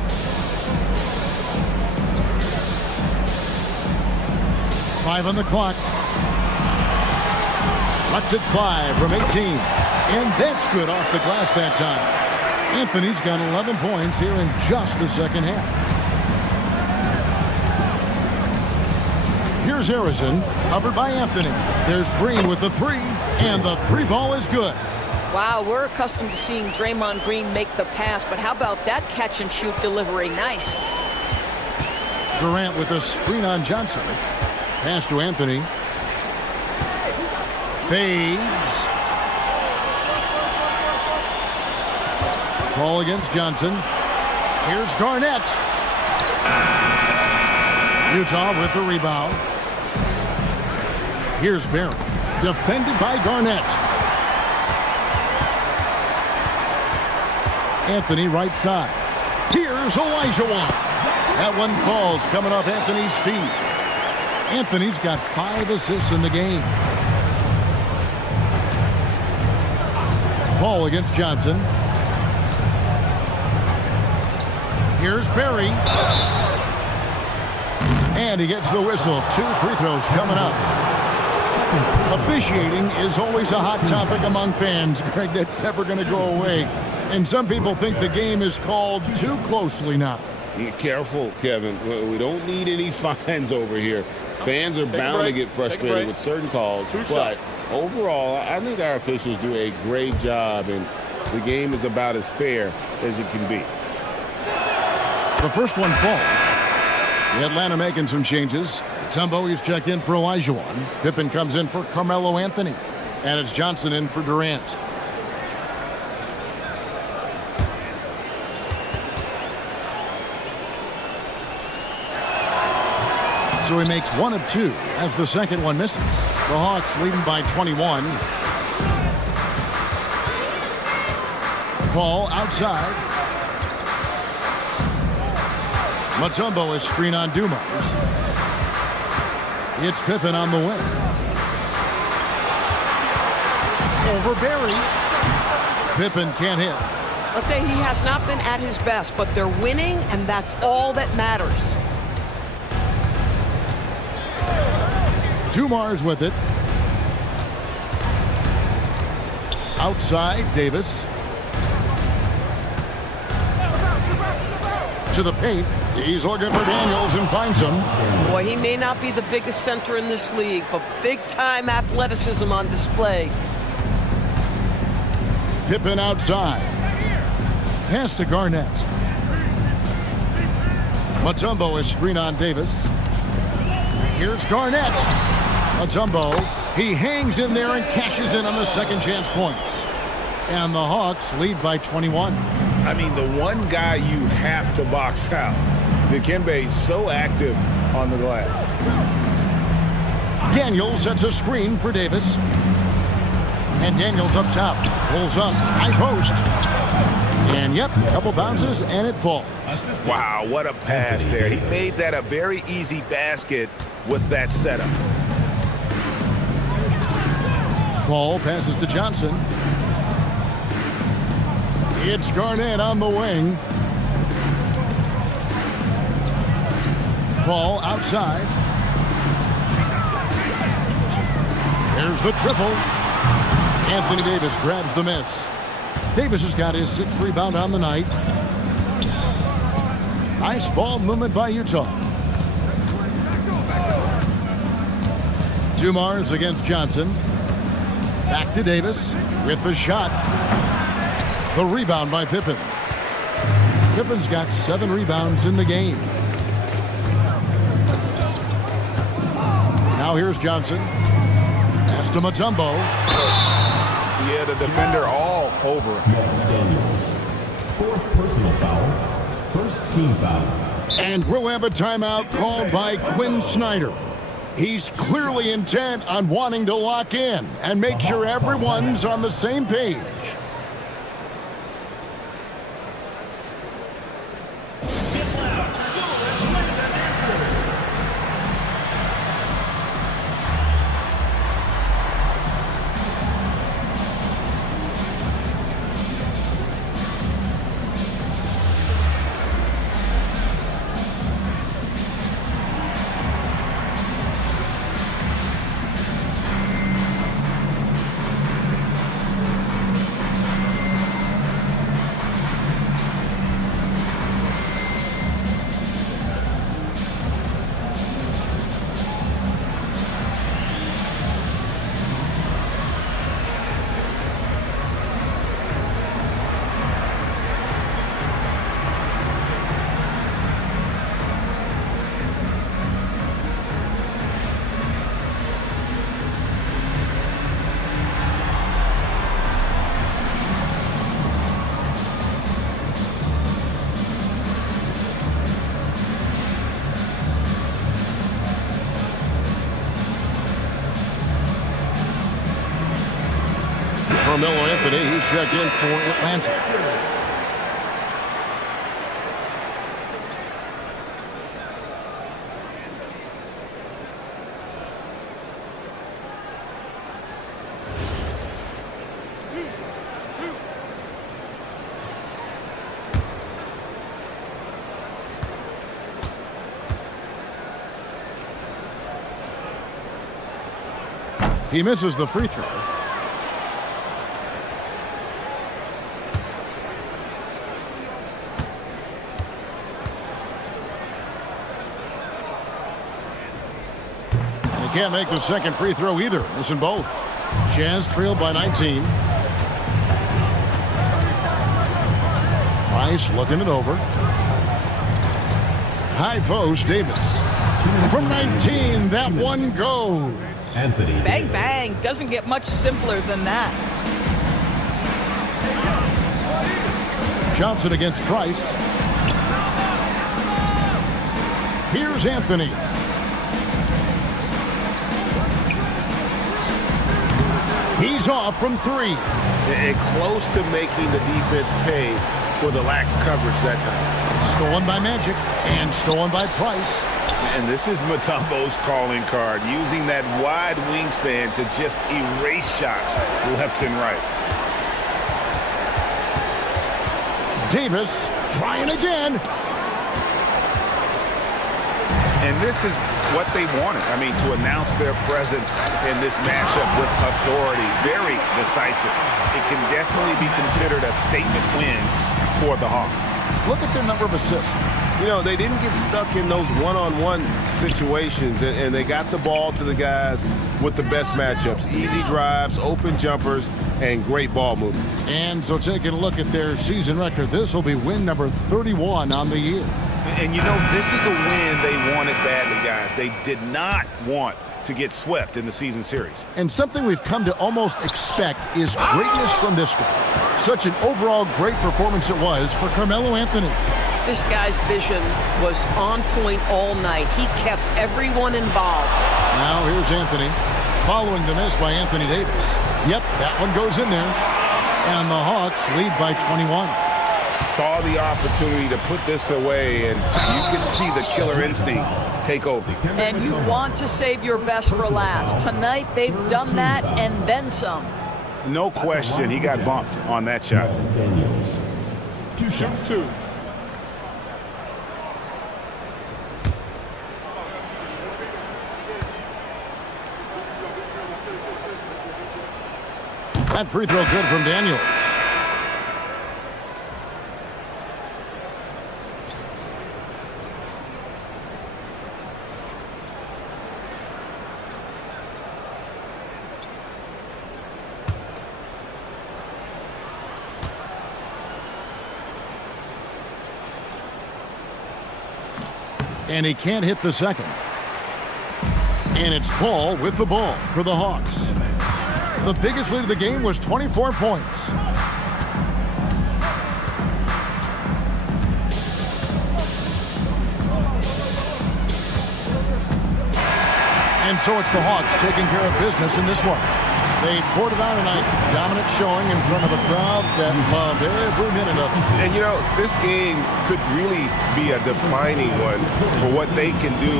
Five on the clock. Lets it fly from 18. And that's good off the glass that time. Anthony's got 11 points here in just the second half. Here's Harrison, covered by Anthony. There's Green with the three, and the three ball is good. Wow, we're accustomed to seeing Draymond Green make the pass, but how about that catch and shoot delivery? Nice. Durant with a screen on Johnson. Pass to Anthony. Fades. Ball against Johnson. Here's Garnett. Utah with the rebound. Here's Barry. Defended by Garnett. Anthony right side. Here's Olajuwon. That one falls coming off Anthony's feet. Anthony's got 5 assists in the game. Ball against Johnson. Here's Barry. And he gets the whistle. 2 free throws coming up. Officiating is always a hot topic among fans. Greg, that's never going to go away. And some people think the game is called too closely now. Be careful, Kevin. We don't need any fines over here. Fans are bound to get frustrated with certain calls. But overall, I think our officials do a great job, and the game is about as fair as it can be. The first one falls. The Atlanta making some changes. Tumbo is checked in for Olajuwon. Pippen comes in for Carmelo Anthony. And it's Johnson in for Durant. So he makes 1 of 2 as the second one misses. The Hawks leading by 21. Paul outside. Mutombo is screen on Dumars. It's Pippen on the wing. Over Barry. Pippen can't hit. I'll tell you, he has not been at his best, but they're winning, and that's all that matters. Dumars with it. Outside, Davis. To the paint. He's looking for Daniels and finds him. Boy, he may not be the biggest center in this league, but big-time athleticism on display. Pippen outside. Pass to Garnett. Mutombo is screen on Davis. Here's Garnett. Mutombo, he hangs in there and cashes in on the second chance points. And the Hawks lead by 21. I mean, the one guy you have to box out. Dikembe so active on the glass. Daniels sets a screen for Davis. And Daniels up top. Pulls up. High post. And yep, couple bounces and it falls. Wow, what a pass there. He made that a very easy basket with that setup. Ball passes to Johnson. It's Garnett on the wing. Ball outside. There's the triple. Anthony Davis grabs the miss. Davis has got his 6th rebound on the night. Nice ball movement by Utah. Dumars against Johnson. Back to Davis with the shot. The rebound by Pippen. Pippen's got 7 rebounds in the game. Now here's Johnson. Pass to Mutombo. Yeah, the defender all over him. Daniels. 4th personal foul. 1st team foul. And we'll have a timeout called by Quinn Snyder. He's clearly intent on wanting to lock in and make sure everyone's on the same page. Carmelo Anthony, he's checked in for Atlanta. He misses the free throw. Can't make the second free throw either. Missing both. Jazz trailed by 19. Price looking it over. High post, Davis. From 19, that one goes. Anthony. Bang, bang. Doesn't get much simpler than that. Johnson against Price. Here's Anthony. He's off from 3. And close to making the defense pay for the lax coverage that time. Stolen by Magic and stolen by Price. And this is Mutombo's calling card, using that wide wingspan to just erase shots left and right. Davis trying again. And this is what they wanted. I mean, to announce their presence in this matchup with authority. Very decisive. It can definitely be considered a statement win for the Hawks. Look at their number of assists. You know, they didn't get stuck in those one-on-one situations, and they got the ball to the guys with the best matchups. Easy drives, open jumpers, and great ball movement. And so taking a look at their season record, this will be win number 31 on the year. And you know, this is a win they wanted badly, guys. They did not want to get swept in the season series. And something we've come to almost expect is greatness from this guy. Such an overall great performance it was for Carmelo Anthony. This guy's vision was on point all night. He kept everyone involved. Now here's Anthony, following the miss by Anthony Davis. Yep, that one goes in there. And the Hawks lead by 21. Saw the opportunity to put this away, and you can see the killer instinct take over. And you want to save your best for last. Tonight, they've done that and then some. No question, he got bumped on that shot. Daniels. Shoot two. That free throw good from Daniels. And he can't hit the second. And it's Paul with the ball for the Hawks. The biggest lead of the game was 24 points. And so it's the Hawks taking care of business in this one. They poured it on tonight. Dominant showing in front of a crowd that loved every minute of it. And, you know, this game could really be a defining one for what they can do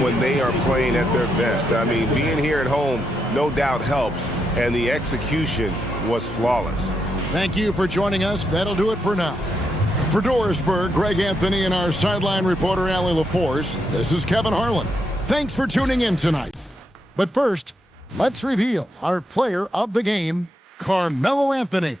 when they are playing at their best. I mean, being here at home no doubt helps, and the execution was flawless. Thank you for joining us. That'll do it for now. For Dorisburg, Greg Anthony, and our sideline reporter, Allie LaForce, this is Kevin Harlan. Thanks for tuning in tonight. But first, let's reveal our player of the game, Carmelo Anthony.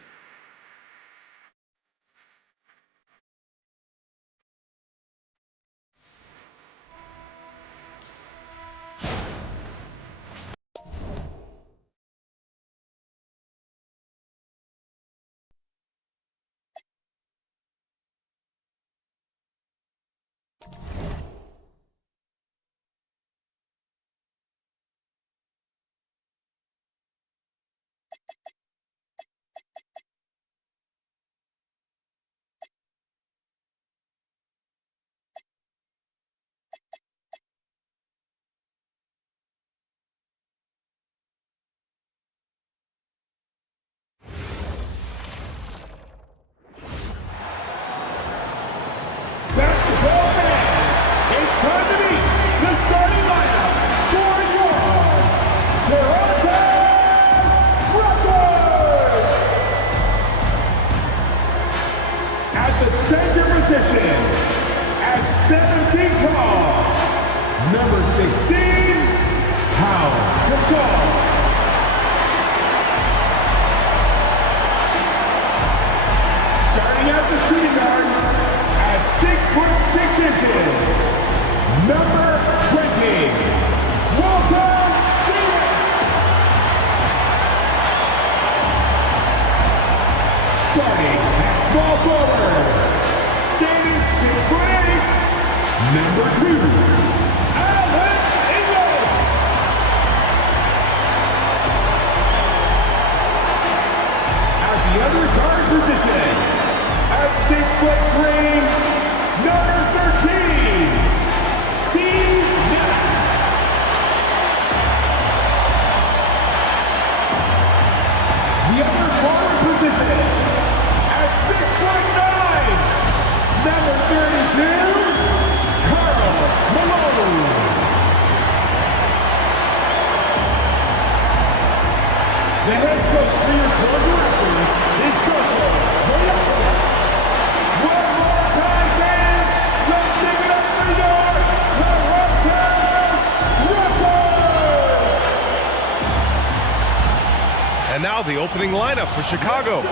And now the opening lineup for Chicago.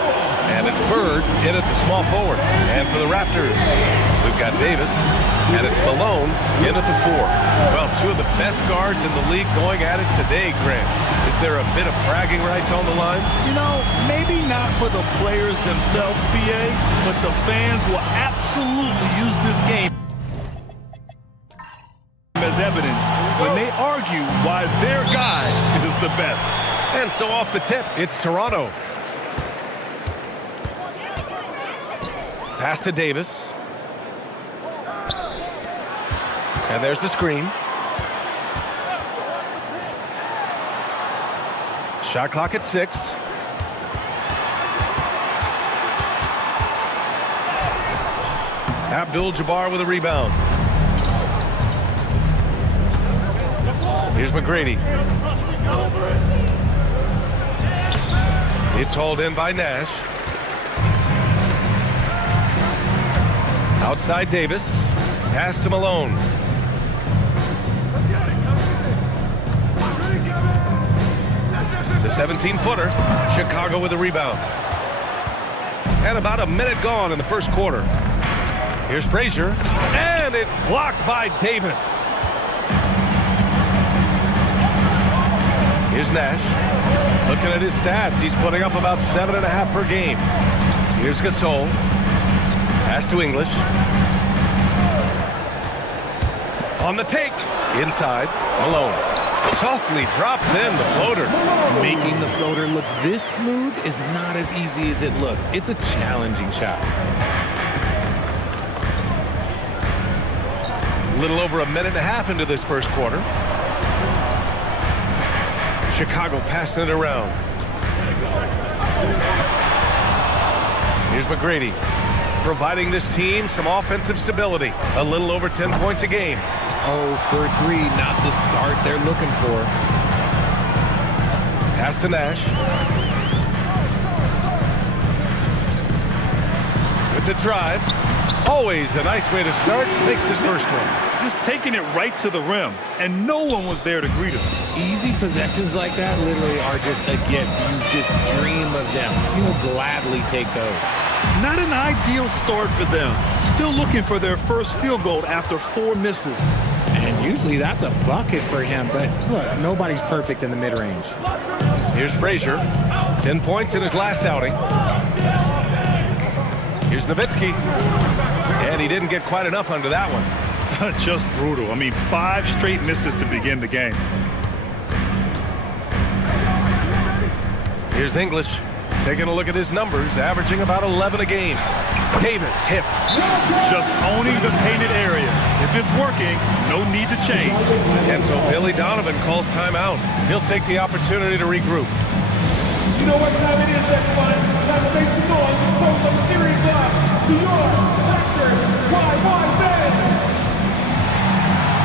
And it's Bird in at the small forward. And for the Raptors, we've got Davis, and it's Malone in at the 4. Well, two of the best guards in the league going at it today, Grant. Is there a bit of bragging rights on the line? You know, maybe not for the players themselves, BA, but the fans will absolutely use this game as evidence when they argue why their guy is the best. And so off the tip, it's Toronto. Pass to Davis. And there's the screen. Shot clock at 6. Abdul-Jabbar with a rebound. Here's McGrady. It's hauled in by Nash. Outside Davis. Pass to Malone. The 17-footer. Chicago with a rebound. And about a minute gone in the first quarter. Here's Frazier. And it's blocked by Davis. Here's Nash. Looking at his stats, he's putting up about 7.5 per game. Here's Gasol. Pass to English. On the take. Inside. Malone. Softly drops in the floater. Making the floater look this smooth is not as easy as it looks. It's a challenging shot. A little over a minute and a half into this first quarter. Chicago passing it around. Here's McGrady, providing this team some offensive stability. A little over 10 points a game. 0 for 3, not the start they're looking for. Pass to Nash. With the drive. Always a nice way to start. Makes his first one. Just taking it right to the rim, and no one was there to greet him. Easy possessions like that literally are just a gift. You just dream of them. You'll gladly take those. Not an ideal start for them. Still looking for their first field goal after 4 misses. And usually that's a bucket for him, but look, nobody's perfect in the mid-range. Here's Frazier. 10 points in his last outing. Here's Nowitzki. And he didn't get quite enough under that one. Just brutal. I mean, 5 straight misses to begin the game. Here's English. Taking a look at his numbers, averaging about 11 a game. Davis hits. Just owning the painted area. If it's working, no need to change. And so Billy Donovan calls timeout. He'll take the opportunity to regroup. You know what time it is, everybody? Time to make some noise and show some series love to your Raptors. YYZ!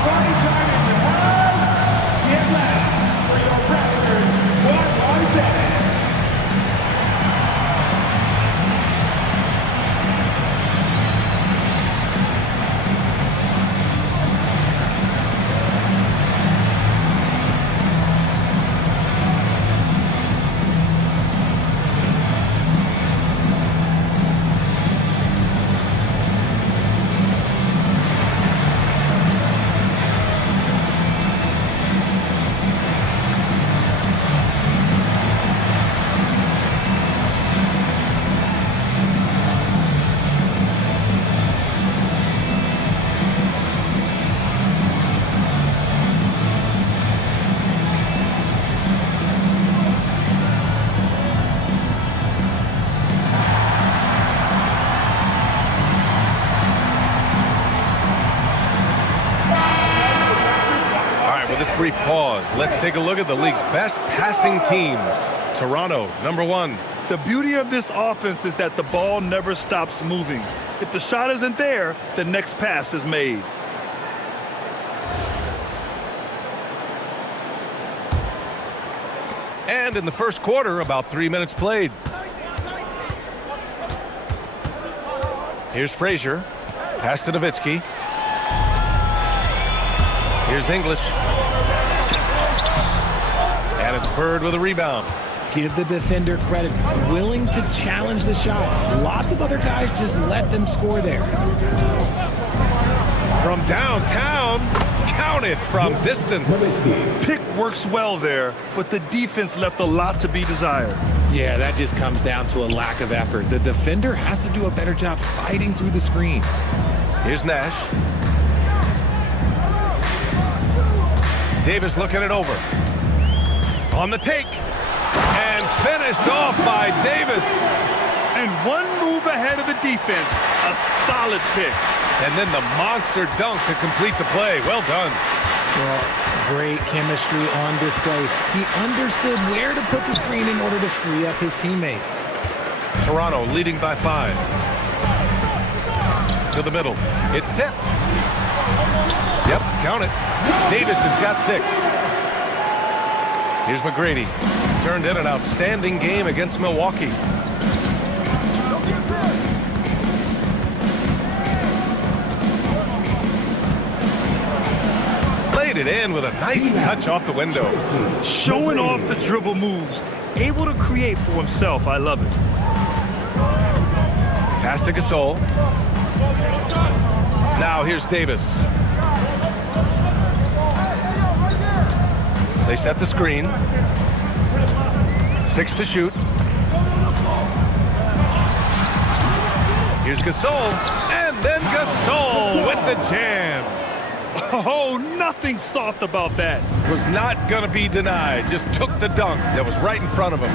Party time in the house. Get last for your Raptors. YYZ! Brief pause. Let's take a look at the league's best passing teams. Toronto, number 1. The beauty of this offense is that the ball never stops moving. If the shot isn't there, the next pass is made. And in the first quarter, about 3 minutes played. Here's Frazier. Pass to Nowitzki. Here's English. And it's Bird with a rebound. Give the defender credit, willing to challenge the shot. Lots of other guys just let them score there. From downtown, counted from distance. Pick works well there, but the defense left a lot to be desired. Yeah, that just comes down to a lack of effort. The defender has to do a better job fighting through the screen. Here's Nash. Davis looking it over. On the take. And finished off by Davis. And one move ahead of the defense. A solid pick. And then the monster dunk to complete the play. Well done. Well, great chemistry on display. He understood where to put the screen in order to free up his teammate. Toronto leading by 5. To the middle. It's tipped. Yep, count it. Davis has got 6. Here's McGrady. Turned in an outstanding game against Milwaukee. Laid it in with a nice touch off the window. Showing off the dribble moves. Able to create for himself. I love it. Pass to Gasol. Now here's Davis. They set the screen. 6 to shoot. Here's Gasol. And then Gasol with the jam. Oh, nothing soft about that. Was not going to be denied. Just took the dunk that was right in front of him.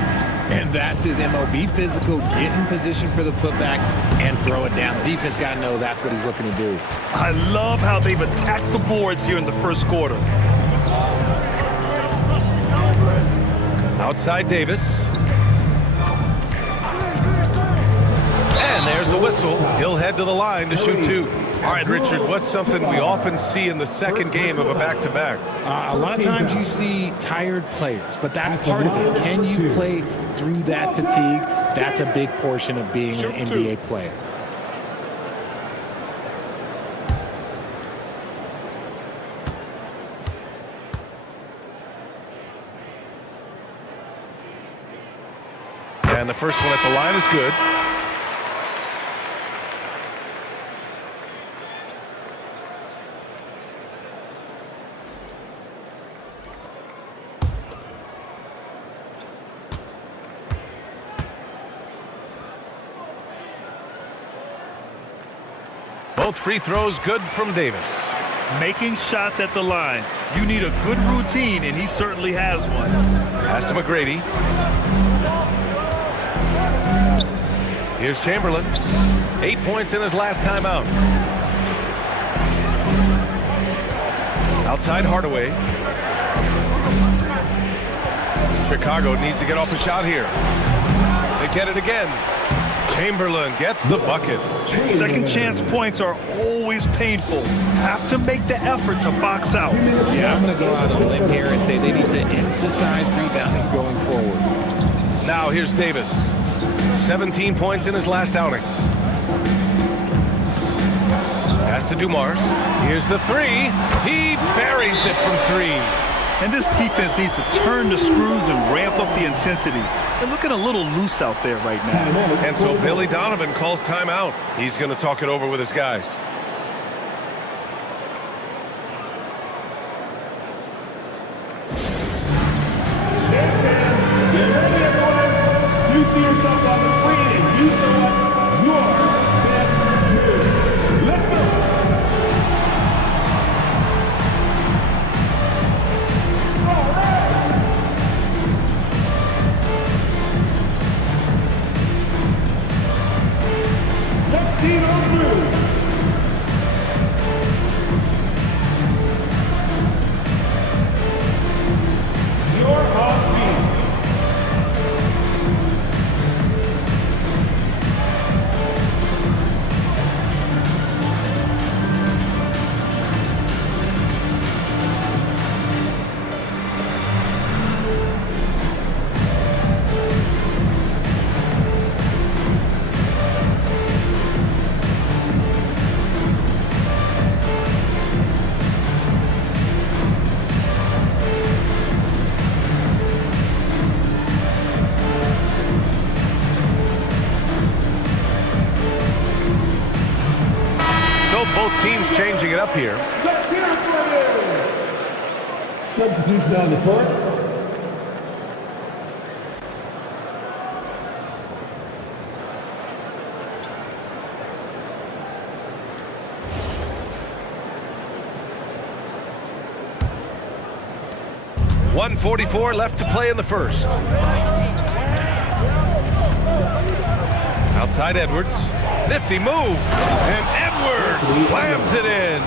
And that's his MO. Be physical, get in position for the putback, and throw it down. The defense got to know that's what he's looking to do. I love how they've attacked the boards here in the first quarter. Outside Davis. And there's a whistle. He'll head to the line to shoot 2. All right, Richard, what's something we often see in the second game of a back-to-back? A lot of times you see tired players, but that's part of it. Can you play through that fatigue? That's a big portion of being an NBA player. And the first one at the line is good. Both free throws good from Davis. Making shots at the line. You need a good routine, and he certainly has one. Pass to McGrady. Here's Chamberlain. 8 points in his last time out. Outside Hardaway. Chicago needs to get off a shot here. They get it again. Chamberlain gets the bucket. Second chance points are always painful. Have to make the effort to box out. Yeah, I'm going to go out on a limb here and say they need to emphasize rebounding going forward. Now here's Davis. 17 points in his last outing. Pass to Dumars. Here's the 3. He buries it from 3. And this defense needs to turn the screws and ramp up the intensity. They're looking a little loose out there right now. And so Billy Donovan calls timeout. He's going to talk it over with his guys. Get ready, everyone. You see yourself on the screen and you show us your best moves. Let's go. All right. Let's see those moves. You're off beat. both teams changing it up here. Substitution on the court. .144 left to play in the first. Outside Edwards. Nifty move. And Edwards slams it in.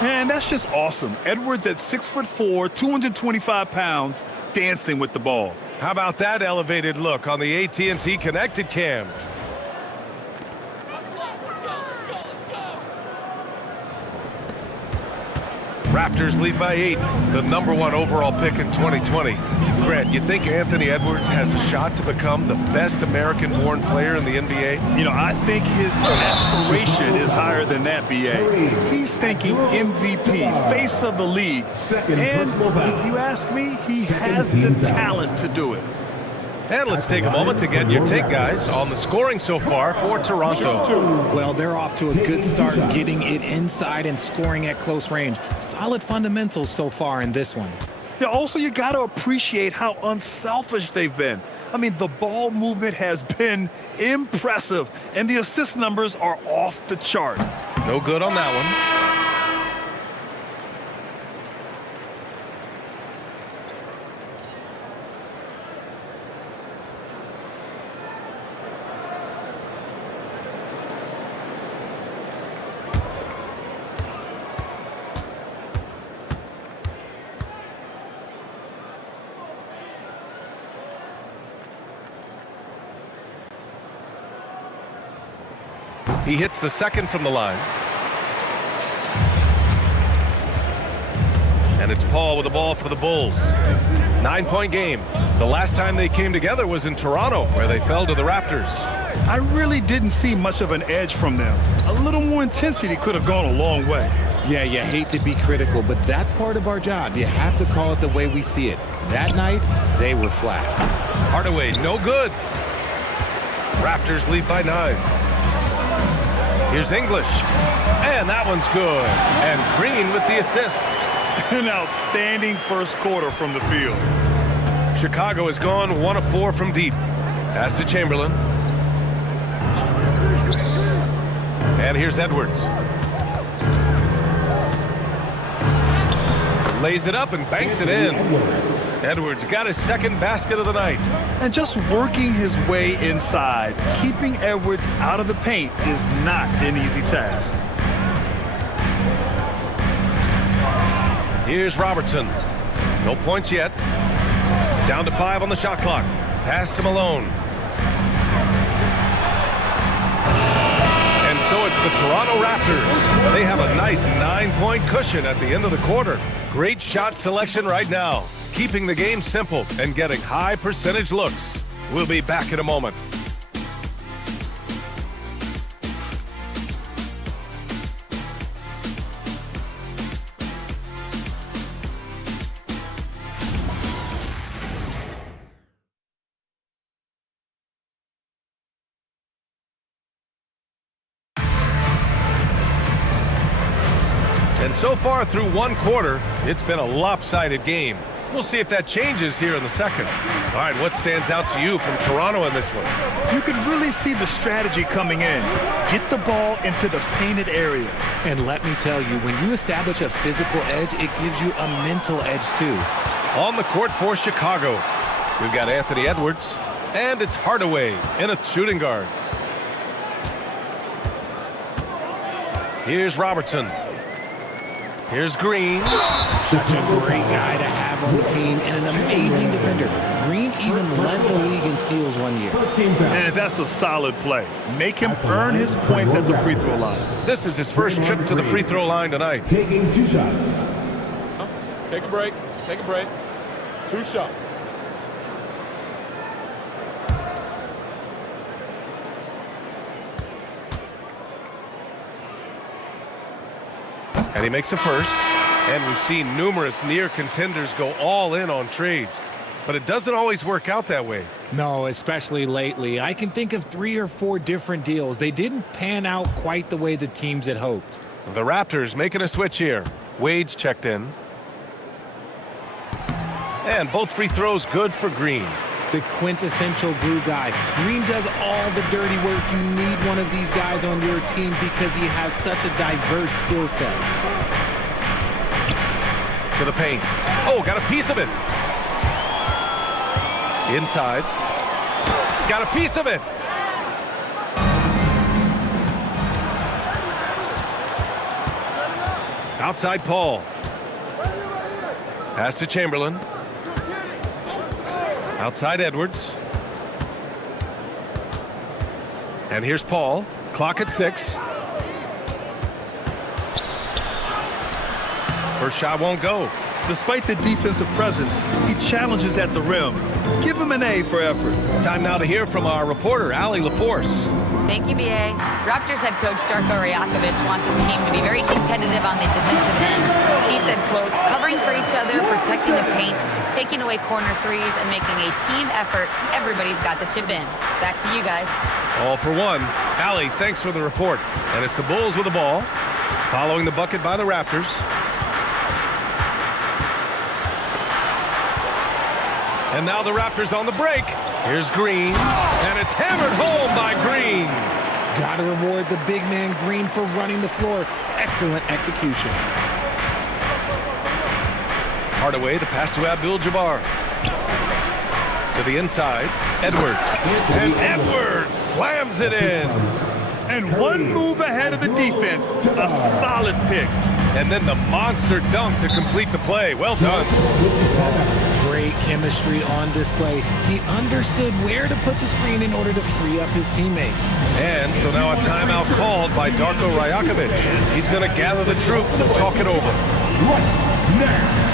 And that's just awesome. Edwards at 6'4", 225 pounds, dancing with the ball. How about that elevated look on the AT&T Connected Cam? Raptors lead by 8, the #1 overall pick in 2020. Grant, you think Anthony Edwards has a shot to become the best American-born player in the NBA? You know, I think his aspiration is higher than that, B.A. He's thinking MVP, face of the league. And if you ask me, he has the talent to do it. And let's take a moment to get your take, guys, on the scoring so far for Toronto. Well, they're off to a good start, getting it inside and scoring at close range. Solid fundamentals so far in this one. Yeah, also, you got to appreciate how unselfish they've been. I mean, the ball movement has been impressive, and the assist numbers are off the chart. No good on that one. He hits the second from the line. And it's Paul with the ball for the Bulls. 9-point game. The last time they came together was in Toronto, where they fell to the Raptors. I really didn't see much of an edge from them. A little more intensity could have gone a long way. Yeah, you hate to be critical, but that's part of our job. You have to call it the way we see it. That night, they were flat. Hardaway, no good. Raptors lead by 9. Here's English, and that one's good. And Green with the assist. An outstanding first quarter from the field. Chicago has gone 1 of 4 from deep. Pass to Chamberlain. And here's Edwards. Lays it up and banks it in. Edwards got his second basket of the night. And just working his way inside, keeping Edwards out of the paint is not an easy task. Here's Robertson. No points yet. Down to 5 on the shot clock. Pass to Malone. And so it's the Toronto Raptors. They have a nice 9-point cushion at the end of the quarter. Great shot selection right now, keeping the game simple and getting high percentage looks. We'll be back in a moment. And so far through one quarter, it's been a lopsided game. We'll see if that changes here in the second. All right, what stands out to you from Toronto in this one? You can really see the strategy coming in. Get the ball into the painted area. And let me tell you, when you establish a physical edge, it gives you a mental edge too. On the court for Chicago, we've got Anthony Edwards, and it's Hardaway in a shooting guard. Here's Robertson. Here's Green. Such a great guy to have on the team and an amazing defender. Green even led the league in steals one year. And that's a solid play. Make him earn his points at the free throw line. This is his first trip to the free throw line tonight. Taking 2 shots. Take a break. Take a break. 2 shots. And he makes a first. And we've seen numerous near contenders go all in on trades. But it doesn't always work out that way. No, especially lately. I can think of 3 or 4 different deals. They didn't pan out quite the way the teams had hoped. The Raptors making a switch here. Wade's checked in. And both free throws good for Green. The quintessential glue guy. Green does all the dirty work. You need one of these guys on your team because he has such a diverse skill set. To the paint. Oh, got a piece of it. Inside. Got a piece of it. Outside Paul. Pass to Chamberlain. Outside Edwards. And here's Paul. Clock at 6. First shot won't go. Despite the defensive presence, he challenges at the rim. Give him an A for effort. Time now to hear from our reporter, Allie LaForce. Thank you, BA. Raptors head coach Darko Rajakovic wants his team to be very competitive on the defensive end. He said, quote, covering for each other, protecting the paint, taking away corner threes, and making a team effort. Everybody's got to chip in. Back to you guys. All for one. Allie, thanks for the report. And it's the Bulls with the ball. Following the bucket by the Raptors. And now the Raptors on the break. Here's Green, and it's hammered home by Green. Gotta reward the big man Green for running the floor. Excellent execution. Hardaway, the pass to Abdul-Jabbar. To the inside, Edwards. And Edwards slams it in. And one move ahead of the defense. A solid pick. And then the monster dunk to complete the play. Well done. Great chemistry on display. He understood where to put the screen in order to free up his teammate. And so now a timeout called by Darko Rajakovic. He's going to gather the troops and talk it over. Now.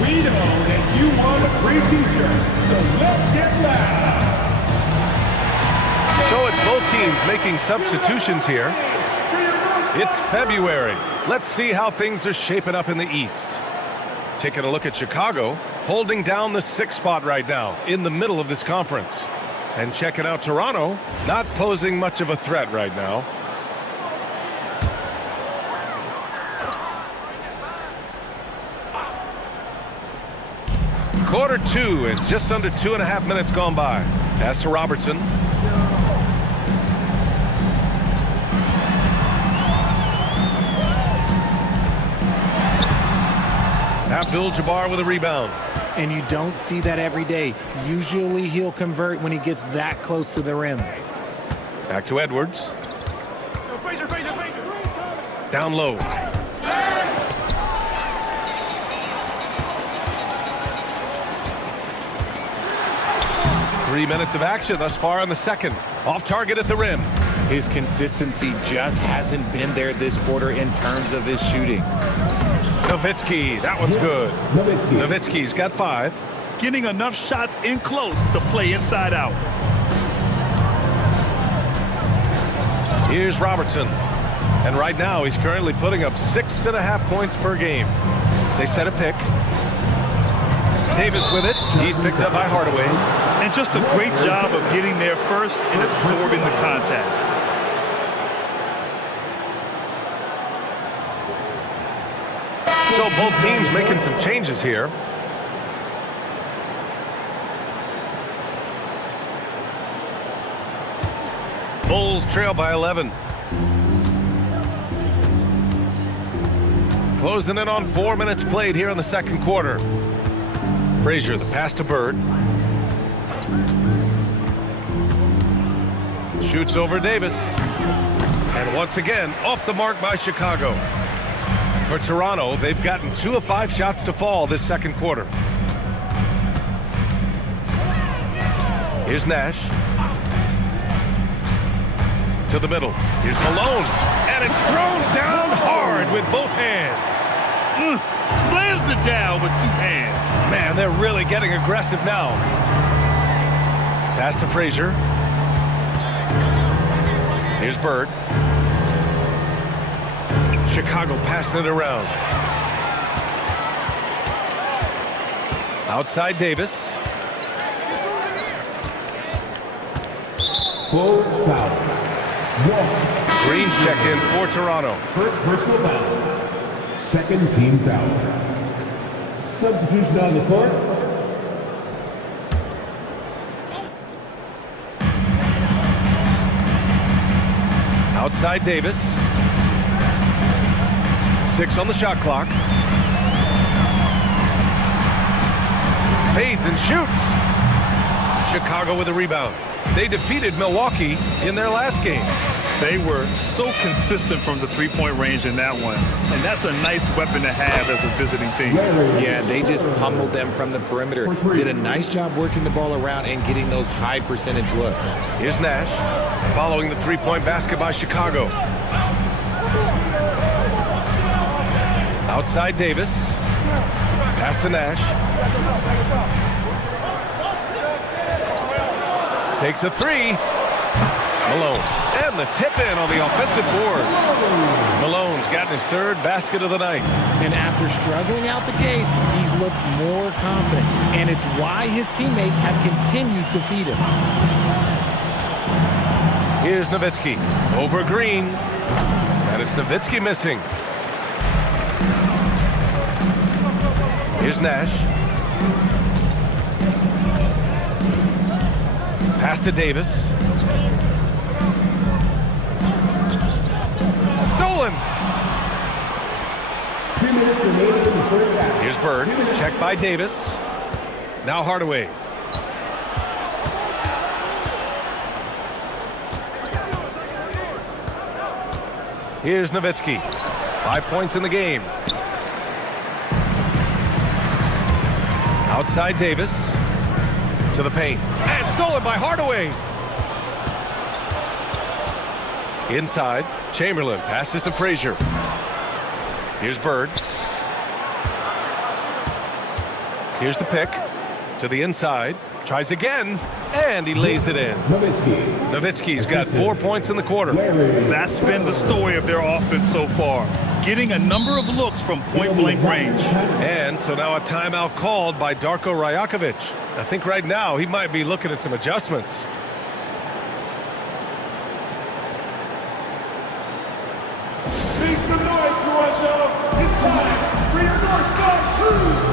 We know that you want a free t-shirt, so let's get loud. So it's both teams making substitutions here. It's February. Let's see how things are shaping up in the East. Taking a look at Chicago, holding down the 6th spot right now in the middle of this conference. And checking out Toronto, not posing much of a threat right now. Quarter 2 and just under 2.5 minutes gone by. Pass to Robertson. Abdul-Jabbar with a rebound. And you don't see that every day. Usually he'll convert when he gets that close to the rim. Back to Edwards. Down low. 3 minutes of action thus far in the second. Off target at the rim. His consistency just hasn't been there this quarter in terms of his shooting. Nowitzki, that one's good. Nowitzki's got 5. Getting enough shots in close to play inside out. Here's Robertson. And right now he's currently putting up 6.5 points per game. They set a pick. Davis with it. He's picked up by Hardaway. And just a great job of getting there first and absorbing the contact. So both teams making some changes here. Bulls trail by 11. Closing in on 4 minutes played here in the second quarter. Frazier, the pass to Bird. Shoots over Davis. And once again, off the mark by Chicago. For Toronto, they've gotten 2 of 5 shots to fall this second quarter. Here's Nash. To the middle. Here's Malone. And it's thrown down hard with both hands. Slams it down with 2 hands. Man, they're really getting aggressive now. Pass to Frazier. Here's Bird. Chicago passing it around. Outside Davis. Twolves foul. Green's check in for Toronto. First personal foul. Second team foul. Substitution on the court. Outside Davis. 6 on the shot clock. Fades and shoots. Chicago with a rebound. They defeated Milwaukee in their last game. They were so consistent from the 3-point range in that one. And that's a nice weapon to have as a visiting team. Yeah, they just pummeled them from the perimeter. Did a nice job working the ball around and getting those high percentage looks. Here's Nash, following the 3-point basket by Chicago. Outside Davis. Pass to Nash. Takes a 3. Malone. And the tip in on the offensive boards. Malone's gotten his 3rd basket of the night. And after struggling out the gate, he's looked more confident. And it's why his teammates have continued to feed him. Here's Nowitzki. Over Green. And it's Nowitzki missing. Here's Nash. Pass to Davis. Stolen. 2 minutes remaining in the first half. Here's Bird. Checked by Davis. Now Hardaway. Here's Nowitzki. 5 points in the game. Outside Davis. To the paint. And stolen by Hardaway. Inside. Chamberlain passes to Frazier. Here's Bird. Here's the pick. To the inside. Tries again. And he lays it in. Nowitzki's got 4 points in the quarter. That's been the story of their offense so far. Getting a number of looks from point-blank range. And so now a timeout called by Darko Rajakovic. I think right now he might be looking at some adjustments. Make some noise, Toronto! It's time for your North Star Cruise!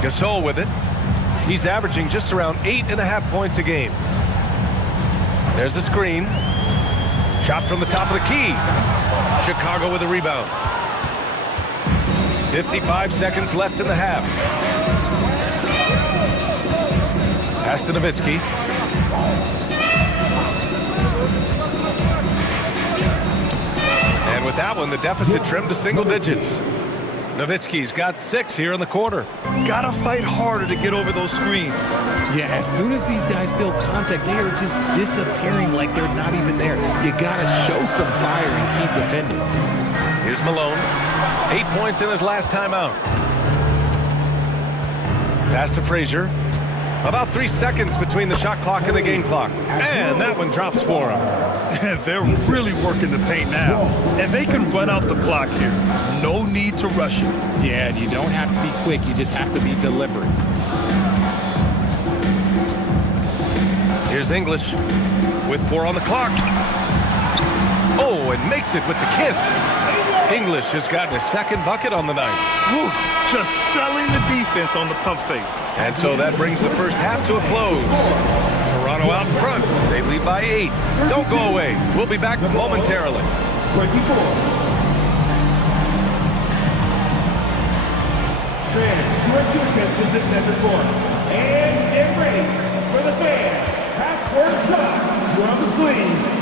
Gasol with it. He's averaging just around 8.5 points a game. There's a screen. Shot from the top of the key. Chicago with a rebound. 55 seconds left in the half. Pass to Nowitzki. And with that one, the deficit trimmed to single digits. Nowitzki's got 6 here in the quarter. Gotta fight harder to get over those screens. Yeah, as soon as these guys feel contact, they are just disappearing like they're not even there. You gotta show some fire and keep defending. Here's Malone. 8 points in his last time out. Pass to Frazier. About 3 seconds between the shot clock and the game clock. And that one drops for him. They're really working the paint now. And they can run out the clock here. No need to rush it. Yeah, and you don't have to be quick. You just have to be deliberate. Here's English with 4 on the clock. Oh, and makes it with the kiss. English has gotten his second bucket on the night. Woo, just selling the defense on the pump fake. And so that brings the first half to a close. Toronto out in front. They lead by 8. Don't go away. We'll be back momentarily. 24. Fans, direct your attention to center court. And get ready for the fan. Half-court shot from the sleeve.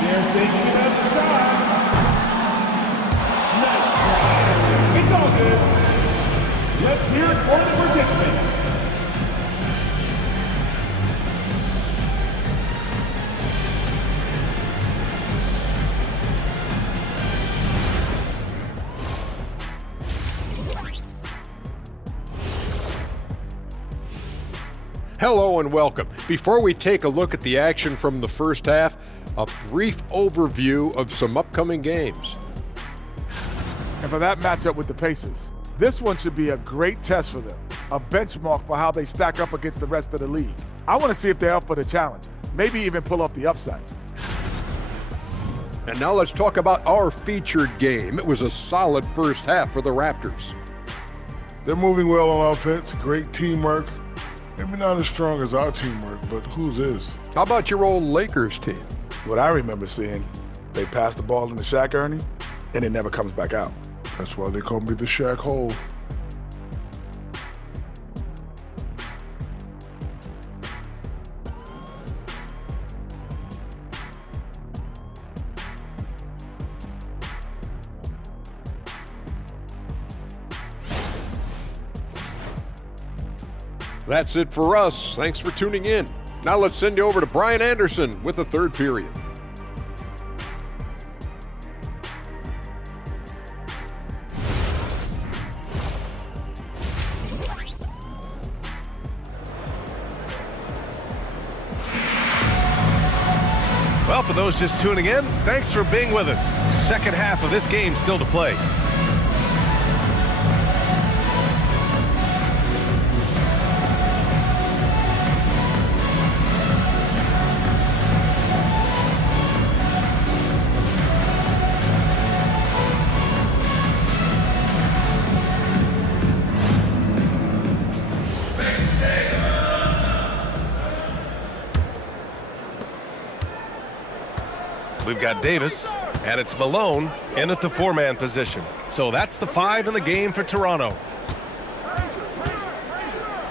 They're taking it outside. Nice try. It's all good. Let's hear it for the participants. Hello and welcome. Before we take a look at the action from the first half, a brief overview of some upcoming games. And for that matchup with the Pacers, this one should be a great test for them, a benchmark for how they stack up against the rest of the league. I want to see if they're up for the challenge, maybe even pull off the upside. And now let's talk about our featured game. It was a solid first half for the Raptors. They're moving well on offense, great teamwork. Maybe not as strong as our teamwork, but whose is? How about your old Lakers team? What I remember seeing, they pass the ball into Shaq, Ernie, and it never comes back out. That's why they call me the Shaq Hole. That's it for us. Thanks for tuning in. Now let's send you over to Brian Anderson with the third period. Well, for those just tuning in, thanks for being with us. Second half of this game still to play. We've got Davis, and it's Malone in at the 4-man position. So that's the 5 in the game for Toronto.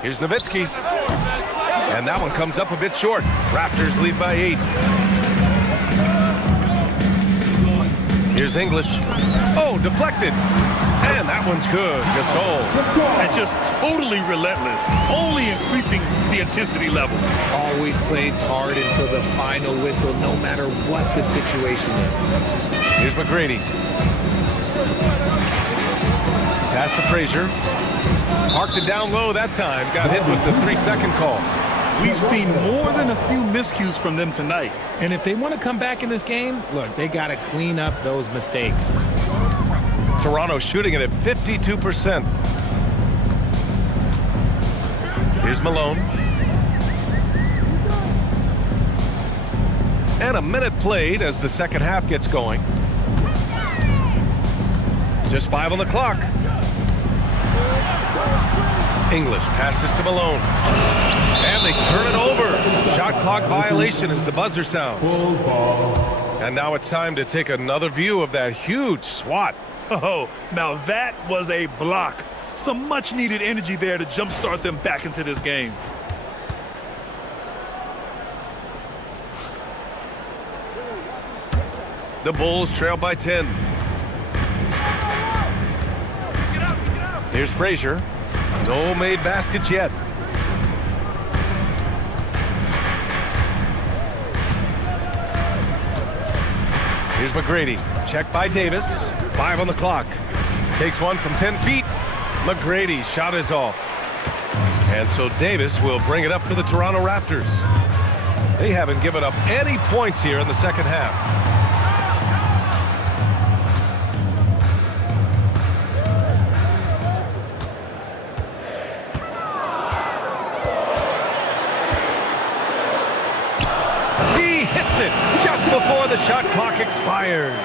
Here's Nowitzki. And that one comes up a bit short. Raptors lead by 8. Here's English. Oh, deflected. And that one's good. Gasol. And just totally relentless, only increasing the intensity level. Always plays hard until the final whistle, no matter what the situation is. Here's McGrady. Pass to Frazier. Parked it down low that time. Got hit with the 3-second call. We've seen more than a few miscues from them tonight. And if they want to come back in this game, look, they got to clean up those mistakes. Toronto shooting it at 52%. Here's Malone. And a minute played as the second half gets going. Just 5 on the clock. English passes to Malone. And they turn it over. Shot clock violation as the buzzer sounds. And now it's time to take another view of that huge swat. Oh, now that was a block. Some much-needed energy there to jumpstart them back into this game. The Bulls trail by 10. Here's Frazier. No made baskets yet. Here's McGrady. Checked by Davis. 5 on the clock. Takes one from 10 feet. McGrady's shot is off. And so Davis will bring it up for the Toronto Raptors. They haven't given up any points here in the second half. Just before the shot clock expires.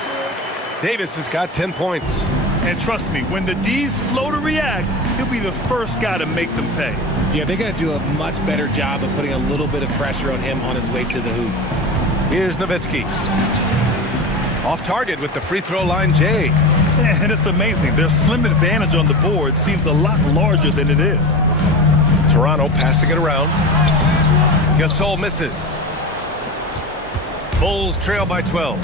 Davis has got 10 points. And trust me, when the D's slow to react, he'll be the first guy to make them pay. Yeah, they're going to do a much better job of putting a little bit of pressure on him on his way to the hoop. Here's Nowitzki. Off target with the free throw line, Jay. And it's amazing. Their slim advantage on the board seems a lot larger than it is. Toronto passing it around. Gasol misses. Bulls trail by 12.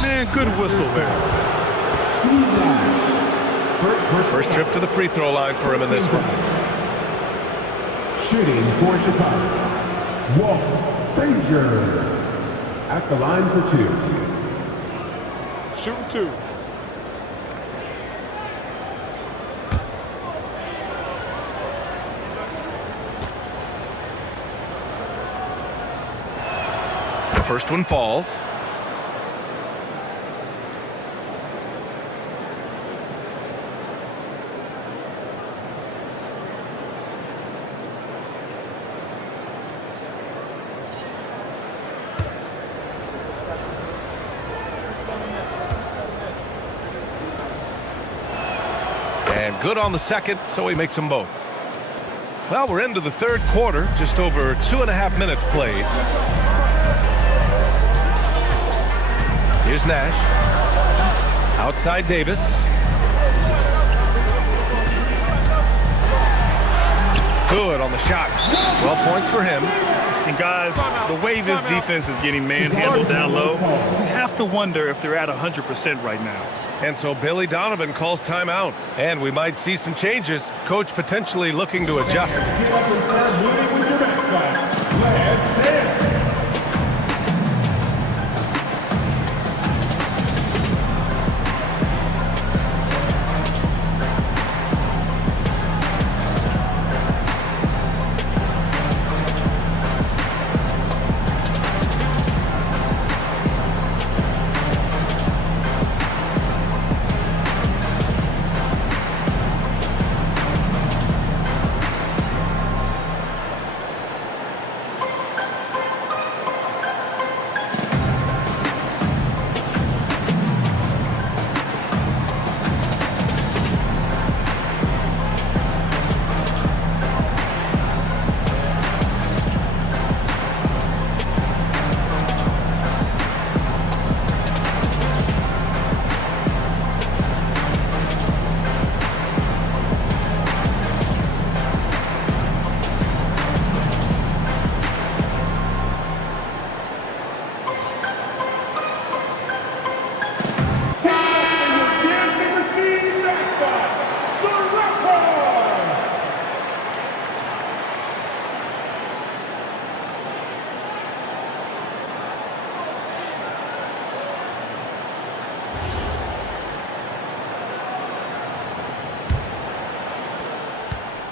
Man, good whistle there. First trip to the free throw line for him in this one. Shooting for Chicago, Walt Frazier. At the line for 2. Shooting 2. The first one falls. And good on the second, so he makes them both. Well, we're into the third quarter, just over 2.5 minutes played. Here's Nash. Outside Davis. Good on the shot. 12 points for him. And guys, the way this defense is getting manhandled down low, you have to wonder if they're at 100% right now. And so Billy Donovan calls timeout. And we might see some changes. Coach potentially looking to adjust.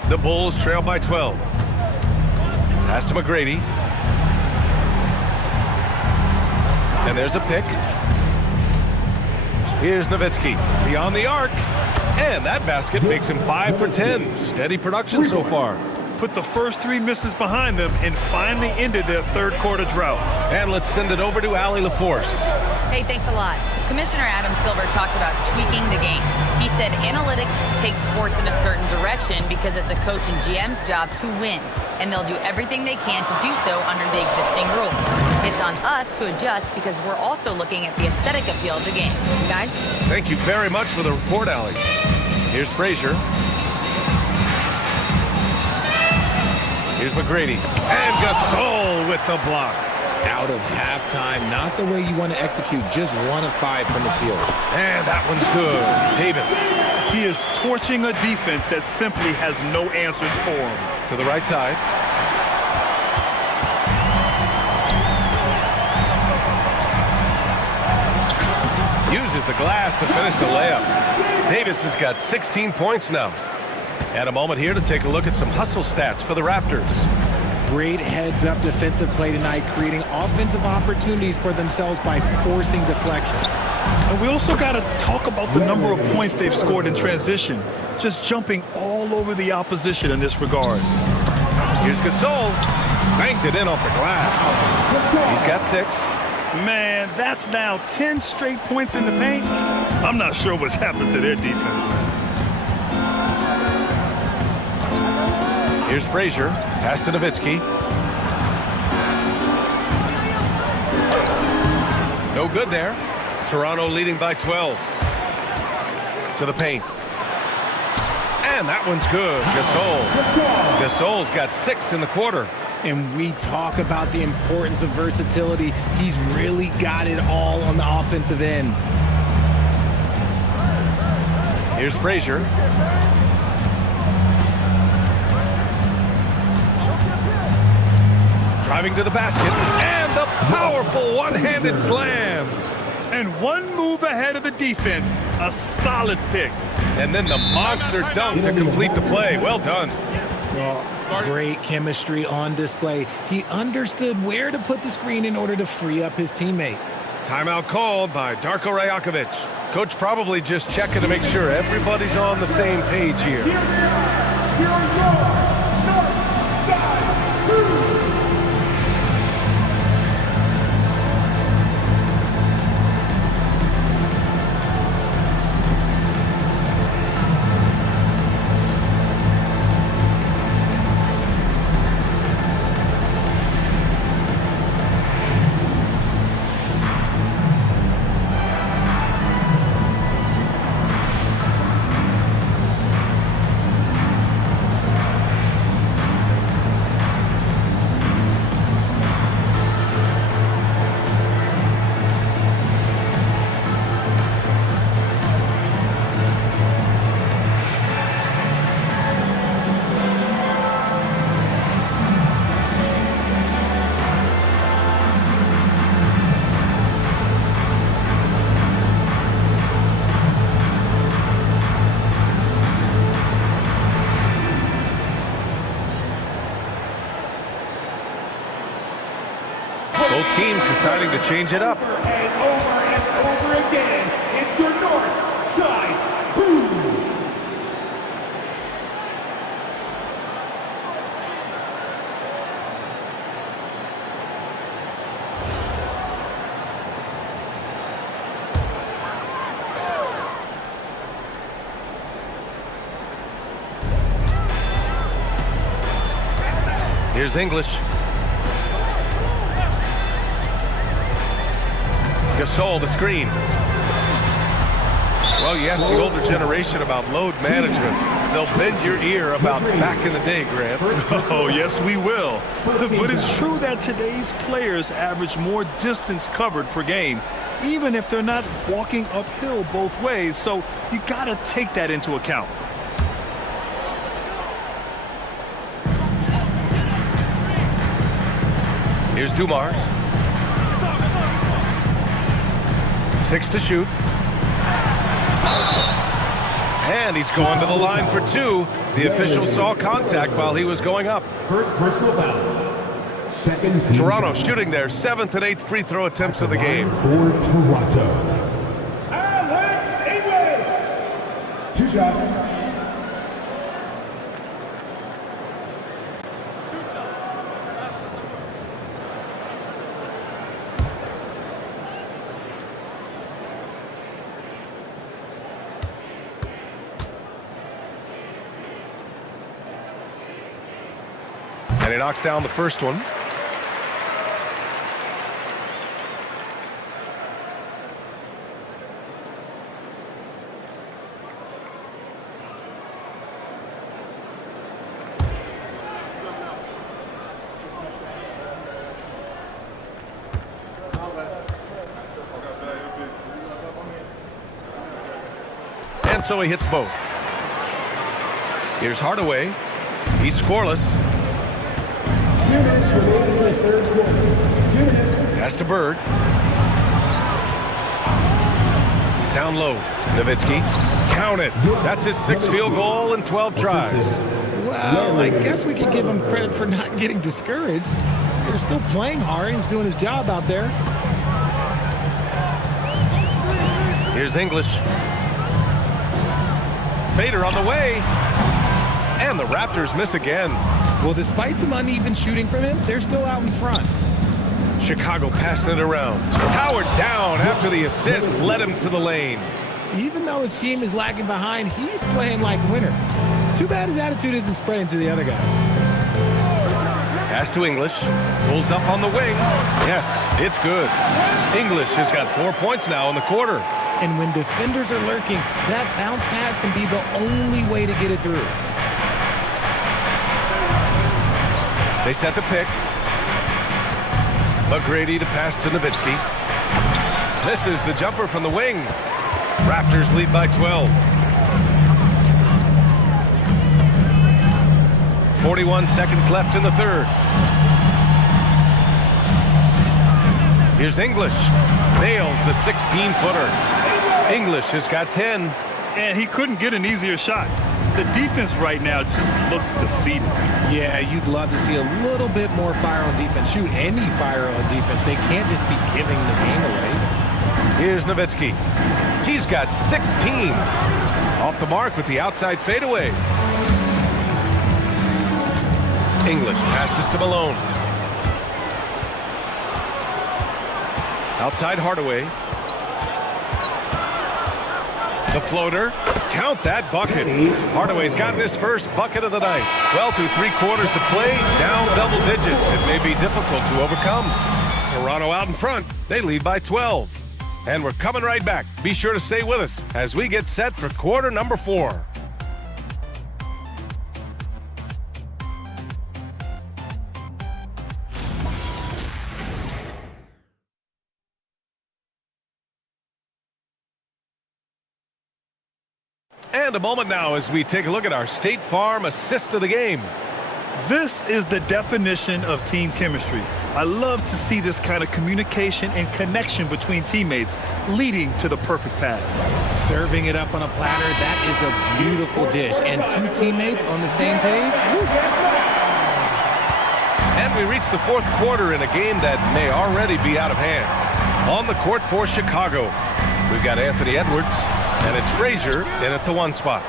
The Bulls trail by 12. Pass to McGrady. And there's a pick. Here's Nowitzki beyond the arc. And that basket makes him 5 for 10. Steady production so far. Put the first 3 misses behind them and finally ended their third quarter drought. And let's send it over to Allie LaForce. Hey, thanks a lot. Commissioner Adam Silver talked about tweaking the game. He said analytics takes sports in a certain direction because it's a coach and GM's job to win, and they'll do everything they can to do so under the existing rules. It's on us to adjust because we're also looking at the aesthetic appeal of the game. Guys? Thank you very much for the report, Allie. Here's Frazier. Here's McGrady. And Gasol with the block. Out of halftime, not the way you want to execute, just 1 of 5 from the field. And that one's good. Davis. He is torching a defense that simply has no answers for him. To the right side. Uses the glass to finish the layup. Davis has got 16 points now. And a moment here to take a look at some hustle stats for the Raptors. Great heads-up defensive play tonight, creating offensive opportunities for themselves by forcing deflections. And we also got to talk about the number of points they've scored in transition, just jumping all over the opposition in this regard. Here's Gasol. Banked it in off the glass. He's got 6. Man, that's now 10 straight points in the paint. I'm not sure what's happened to their defense, man. Here's Frazier. Pass to Nowitzki. No good there. Toronto leading by 12. To the paint. And that one's good. Gasol. Gasol's got 6 in the quarter. And we talk about the importance of versatility. He's really got it all on the offensive end. Here's Frazier. Driving to the basket. And the powerful one-handed slam. And one move ahead of the defense. A solid pick. And then the monster dunk to complete the play. Well done. Well, great chemistry on display. He understood where to put the screen in order to free up his teammate. Timeout called by Darko Rajakovic. Coach probably just checking to make sure everybody's on the same page here. Both teams deciding to change it up. And over again, it's your north side. Boom! Here's English. Gasol, the screen. Well, you ask the older generation about load management. They'll bend your ear about back in the day, Grant. Oh, yes, we will. But it's true that today's players average more distance covered per game, even if they're not walking uphill both ways. So you got to take that into account. Here's Dumars. 6 to shoot. And he's going to the line for 2. The official saw contact while he was going up. First personal foul. Second team Toronto shooting their 7th and 8th free throw attempts of the game. For Toronto. Alex English! 2 shots. And he knocks down the first one. And so he hits both. Here's Hardaway. He's scoreless. 2 minutes remaining in the third quarter. 2 minutes. Pass to Bird. Down low. Nowitzki. Count it. That's his 6th field goal in 12 tries. Well, I guess we could give him credit for not getting discouraged. They're still playing hard. He's doing his job out there. Here's English. Fader on the way. And the Raptors miss again. Well, despite some uneven shooting from him, they're still out in front. Chicago passing it around. Howard down after the assist led him to the lane. Even though his team is lagging behind, he's playing like a winner. Too bad his attitude isn't spreading to the other guys. Pass to English. Pulls up on the wing. Yes, it's good. English has got 4 points now in the quarter. And when defenders are lurking, that bounce pass can be the only way to get it through. They set the pick. McGrady the pass to Nowitzki. Misses the jumper from the wing. Raptors lead by 12. 41 seconds left in the third. Here's English. Nails the 16-footer. English has got 10. And he couldn't get an easier shot. The defense right now just looks defeated. Yeah, you'd love to see a little bit more fire on defense. Shoot, any fire on defense. They can't just be giving the game away. Here's Nowitzki. He's got 16. Off the mark with the outside fadeaway. English passes to Malone. Outside Hardaway. The floater. Count that bucket. Hardaway's gotten his first bucket of the night. Well, through 3 quarters of play, down double digits. It may be difficult to overcome. Toronto out in front. They lead by 12. And we're coming right back. Be sure to stay with us as we get set for quarter number 4. And a moment now as we take a look at our State Farm assist of the game. This is the definition of team chemistry. I love to see this kind of communication and connection between teammates leading to the perfect pass. Serving it up on a platter, that is a beautiful dish. And 2 teammates on the same page. Woo. And we reach the 4th quarter in a game that may already be out of hand. On the court for Chicago, we've got Anthony Edwards. And it's Frazier in at the 1 spot.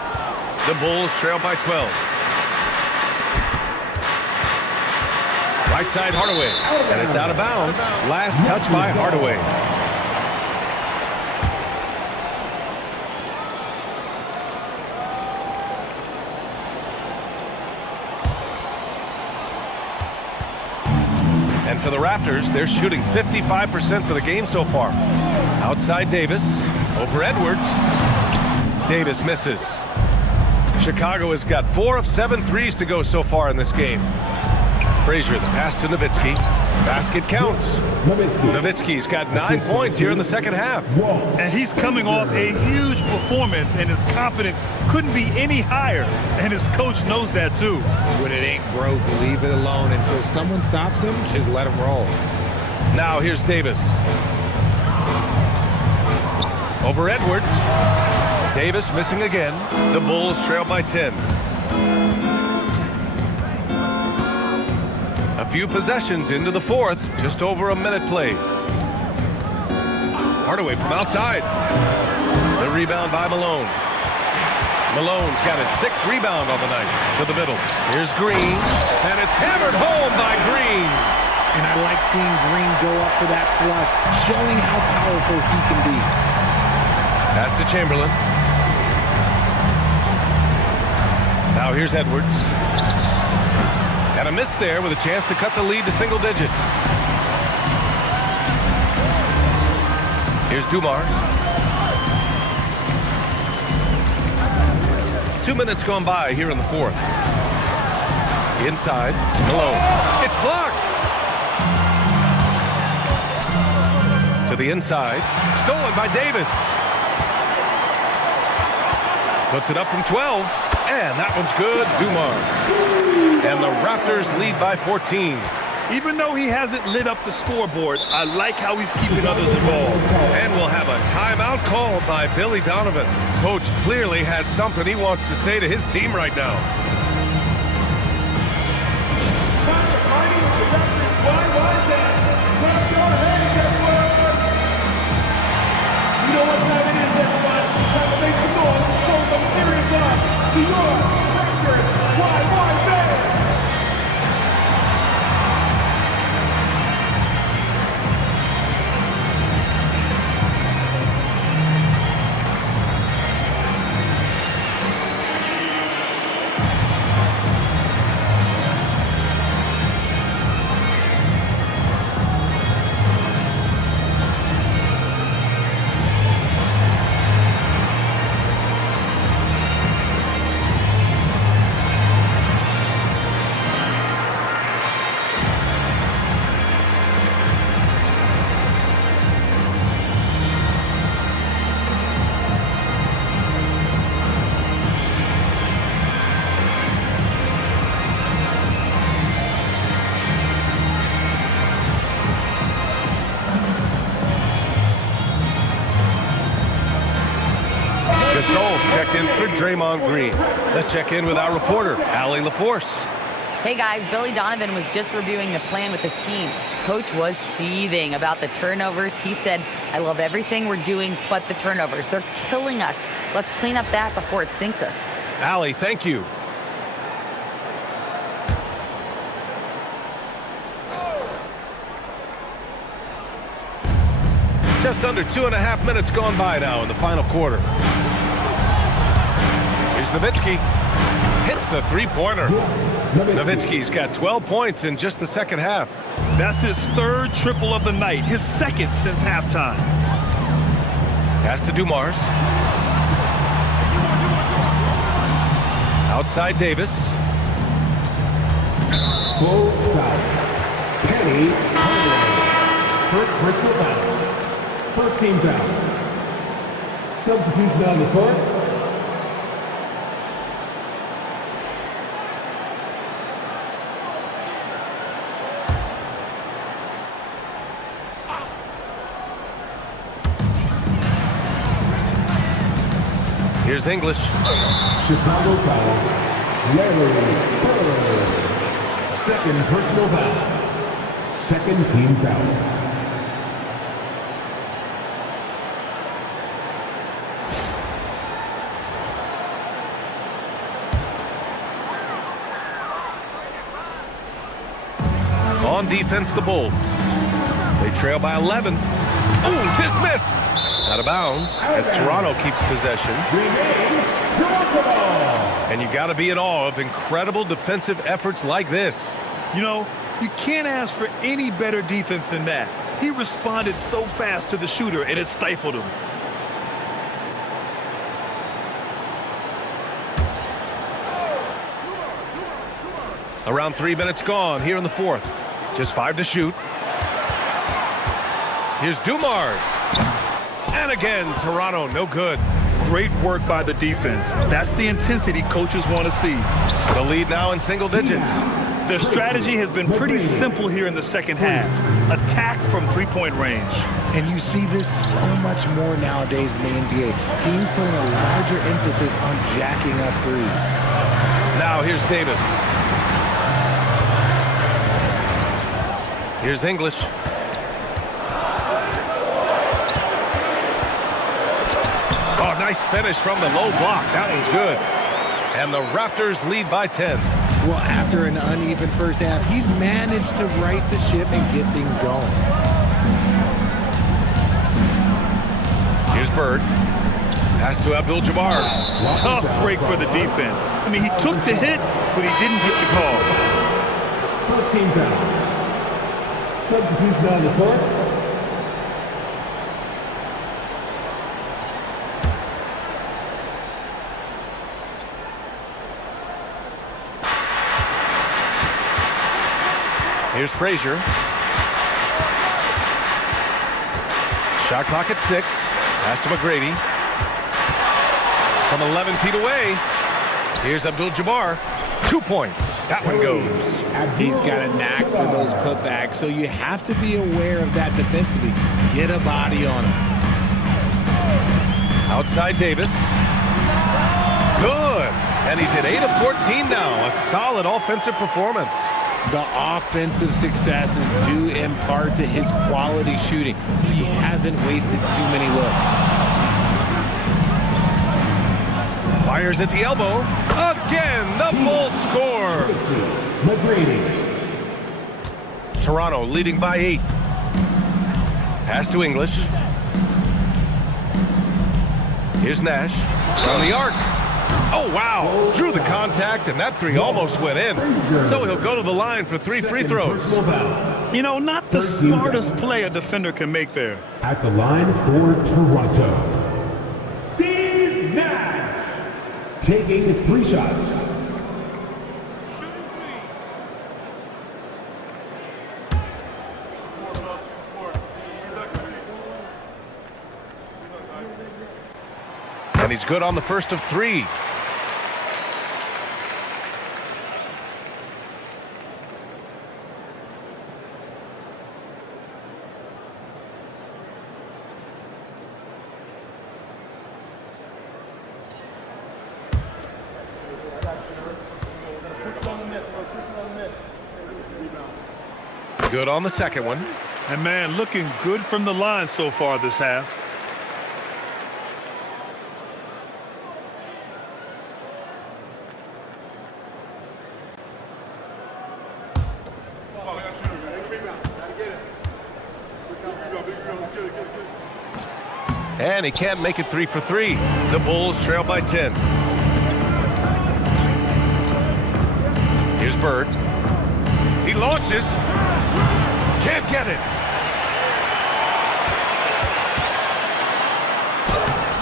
The Bulls trail by 12. Right side Hardaway. And it's out of bounds. Last touch by Hardaway. And for the Raptors, they're shooting 55% for the game so far. Outside Davis. Over Edwards. Davis misses. Chicago has got 4 of 7 threes to go so far in this game. Frazier, the pass to Nowitzki. Basket counts. Nowitzki's got 9 points here in the second half. And he's coming off a huge performance, and his confidence couldn't be any higher. And his coach knows that too. When it ain't broke, leave it alone. Until someone stops him, just let him roll. Now here's Davis. Over Edwards. Davis missing again. The Bulls trail by 10. A few possessions into the 4th. Just over a minute played. Hardaway from outside. The rebound by Malone. Malone's got his 6th rebound on the night. To the middle. Here's Green. And it's hammered home by Green. And I like seeing Green go up for that flush, showing how powerful he can be. Pass to Chamberlain. Now here's Edwards. And a miss there with a chance to cut the lead to single digits. Here's Dumars. 2 minutes gone by here in the fourth. Inside, Malone. It's blocked! To the inside, stolen by Davis. Puts it up from 12, and that one's good, Dumars. And the Raptors lead by 14. Even though he hasn't lit up the scoreboard, I like how he's keeping others involved. And we'll have a timeout called by Billy Donovan. Coach clearly has something he wants to say to his team right now. You know what time it is, everyone. Time to make some noise and show some serious love to your Raptors. Why say? Checked in for Draymond Green. Let's check in with our reporter, Allie LaForce. Hey guys, Billy Donovan was just reviewing the plan with his team. Coach was seething about the turnovers. He said, I love everything we're doing but the turnovers. They're killing us. Let's clean up that before it sinks us. Allie, thank you. Just under 2.5 minutes gone by now in the final quarter. Here's Nowitzki. Hits a three-pointer. Nowitzki's got 12 points in just the second half. That's his third triple of the night, his second since halftime. Pass to Dumars. Outside Davis. Twolves foul. Penny Hardaway. First personal foul. First team foul. Substitution on the court. Here's English. Chicago foul. Larry Bird. Second personal foul. Second team foul. On defense, the Bulls. They trail by 11. Oh, dismissed! Out of bounds as Toronto keeps possession. And you got to be in awe of incredible defensive efforts like this. You know, you can't ask for any better defense than that. He responded so fast to the shooter, and it stifled him. Around 3 minutes gone here in the fourth. Just 5 to shoot. Here's Dumars. And again, Toronto, no good. Great work by the defense. That's the intensity coaches want to see. The lead now in single digits. Their strategy has been pretty simple here in the second half. Attack from three-point range. And you see this so much more nowadays in the NBA. Teams putting a larger emphasis on jacking up threes. Now here's Davis. Here's English. Oh, nice finish from the low block. That one's good. And the Raptors lead by 10. Well, after an uneven first half, he's managed to right the ship and get things going. Here's Bird. Pass to Abdul-Jabbar. Tough break for the defense. I mean, he took the hit, but he didn't get the call. first team foul. Substitution on the court. Here's Frazier. Shot clock at 6. Pass to McGrady. From 11 feet away. Here's Abdul-Jabbar. 2 points. That one goes. He's got a knack for those putbacks, so you have to be aware of that defensively. Get a body on him. Outside Davis. Good. And he's at 8 of 14 now. A solid offensive performance. The offensive success is due in part to his quality shooting. He hasn't wasted too many looks. Fires at the elbow. Again, the Bulls score. McGrady. Toronto leading by 8. Pass to English. Here's Nash from the arc. Oh, wow. Drew the contact, and that three almost went in. So he'll go to the line for 3 free throws. You know, not the smartest play a defender can make there. At the line for Toronto, Steve Nash. Taking 3 shots. And he's good on the first of 3. Good on the second one. And man, looking good from the line so far this half. And he can't make it 3 for 3. The Bulls trail by 10. Here's Bird. He launches. Can't get it.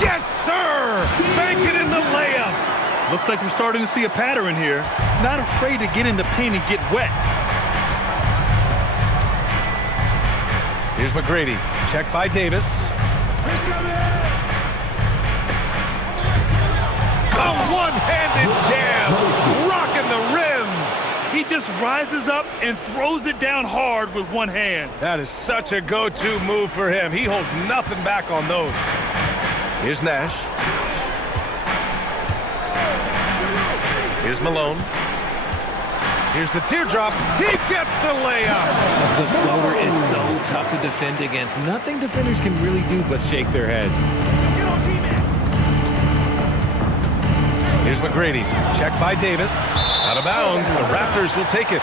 Yes, sir! Bank it in the layup. Looks like we're starting to see a pattern here. Not afraid to get in the paint and get wet. Here's McGrady. Checked by Davis. A one-handed jam. Rocking the rim. He just rises up and throws it down hard with one hand. That is such a go-to move for him. He holds nothing back on those. Here's Nash. Here's Malone. Here's the teardrop. He gets the layup. The floater is so tough to defend against. Nothing defenders can really do but shake their heads. Here's McGrady. Checked by Davis. Out of bounds. The Raptors will take it.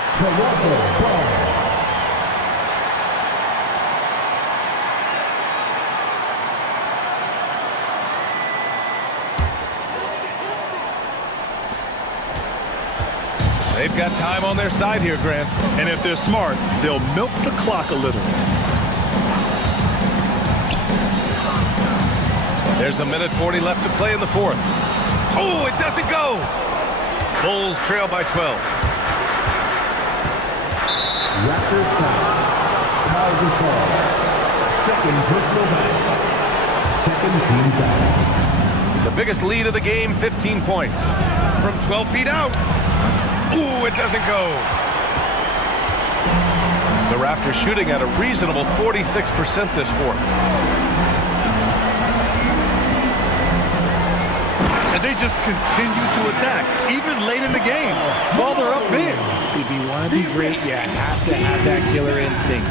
They've got time on their side here, Grant. And if they're smart, they'll milk the clock a little. There's 1:40 left to play in the 4th. Oh, it doesn't go. Bulls trail by 12. Raptors foul. Paul Gasol. Second personal foul. Second team foul. The biggest lead of the game, 15 points. From 12 feet out. Ooh, it doesn't go. The Raptors shooting at a reasonable 46% this 4th. And they just continue to attack, even late in the game, while they're up big. If you want to be great, you have to have that killer instinct.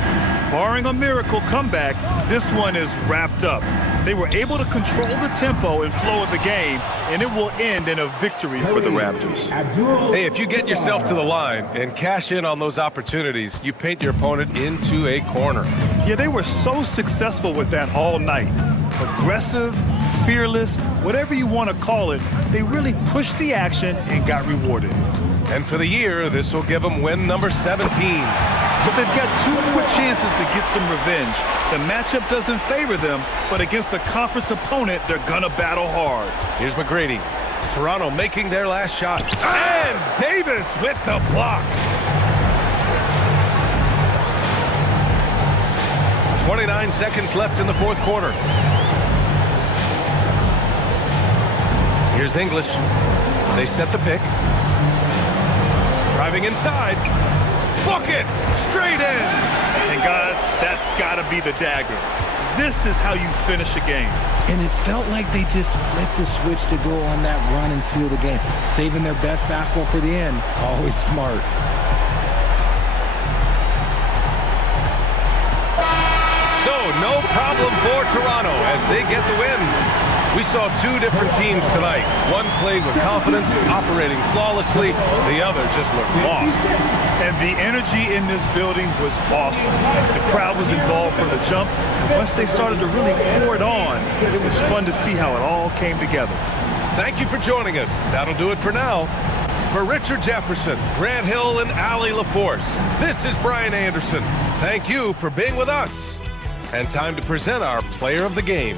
Barring a miracle comeback, this one is wrapped up. They were able to control the tempo and flow of the game, and it will end in a victory for the Raptors. Hey, if you get yourself to the line and cash in on those opportunities, you paint your opponent into a corner. Yeah, they were so successful with that all night. Aggressive, fearless, whatever you want to call it, they really pushed the action and got rewarded. And for the year, this will give them win number 17. But they've got 2 more chances to get some revenge. The matchup doesn't favor them, but against a conference opponent, they're gonna battle hard. Here's McGrady. Toronto making their last shot. And Davis with the block. 29 seconds left in the fourth quarter. Here's English. They set the pick. Driving inside. Bucket! Straight in! And guys, that's gotta be the dagger. This is how you finish a game. And it felt like they just flipped the switch to go on that run and seal the game. Saving their best basketball for the end. Always smart. So, no problem for Toronto as they get the win. We saw 2 different teams tonight. One played with confidence, operating flawlessly. The other just looked lost. And the energy in this building was awesome. The crowd was involved from the jump. Once they started to really pour it on, it was fun to see how it all came together. Thank you for joining us. That'll do it for now. For Richard Jefferson, Grant Hill, and Allie LaForce, this is Brian Anderson. Thank you for being with us. And time to present our player of the game.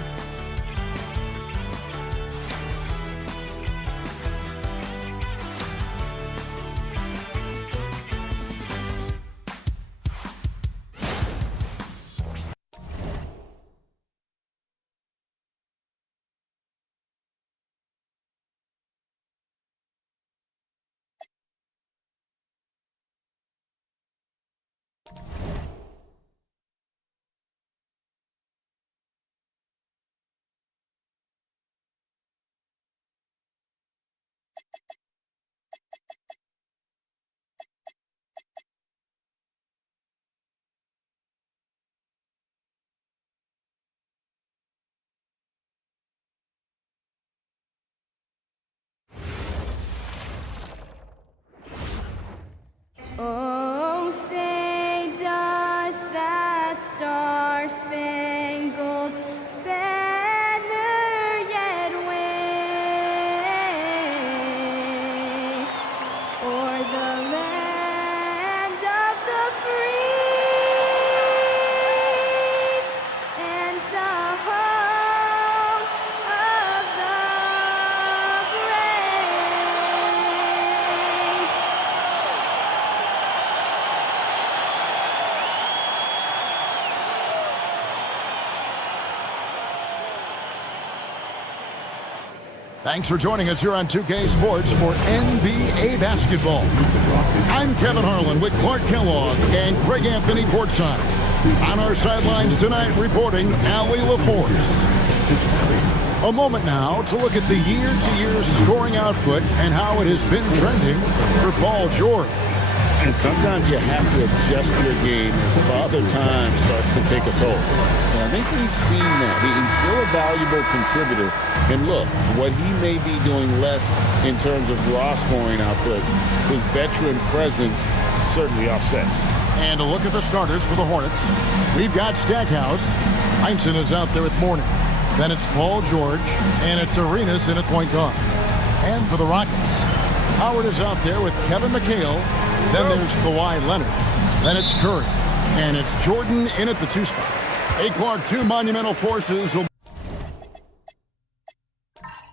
Oh, say does that star-spangled banner yet wave o'er the land of the free and the home of the brave. Thanks for joining us here on 2K Sports for NBA basketball. I'm Kevin Harlan with Clark Kellogg and Greg Anthony courtside. On our sidelines tonight reporting Allie LaForce. A moment now to look at the year-to-year scoring output and how it has been trending for Paul George. And sometimes you have to adjust your game as Father Time starts to take a toll. And I think we've seen that. He's still a valuable contributor. And look, what he may be doing less in terms of raw scoring output, his veteran presence certainly offsets. And a look at the starters for the Hornets. We've got Stackhouse. Heinsohn is out there with Mourning. Then it's Paul George, and it's Arenas in at point guard. And for the Rockets, Howard is out there with Kevin McHale. Then there's Kawhi Leonard. Then it's Curry. And it's Jordan in at the 2 spot. Hey, Clark, 2 monumental forces will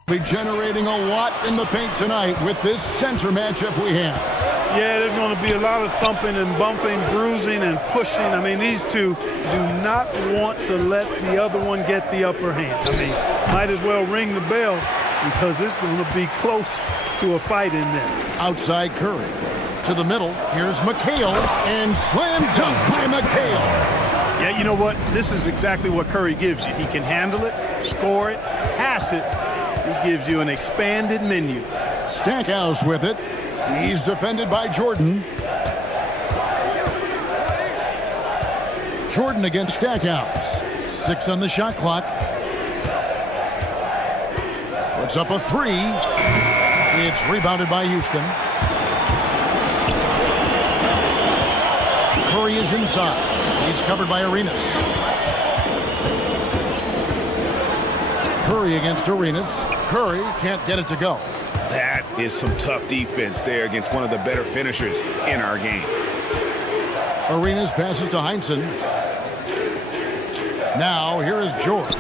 be generating a lot in the paint tonight with this center matchup we have. Yeah, there's going to be a lot of thumping and bumping, bruising and pushing. I mean, these two do not want to let the other one get the upper hand. I mean, might as well ring the bell because it's going to be close to a fight in there. Outside Curry. To the middle, here's McHale, and slam dunk by McHale. Yeah, you know what? This is exactly what Curry gives you. He can handle it, score it, pass it. He gives you an expanded menu. Stackhouse with it. He's defended by Jordan. Jordan against Stackhouse. 6 on the shot clock. Puts up a 3. It's rebounded by Houston. Curry is inside. He's covered by Arenas. Curry against Arenas. Curry can't get it to go. That is some tough defense there against one of the better finishers in our game. Arenas passes to Heinsohn. Now here is George.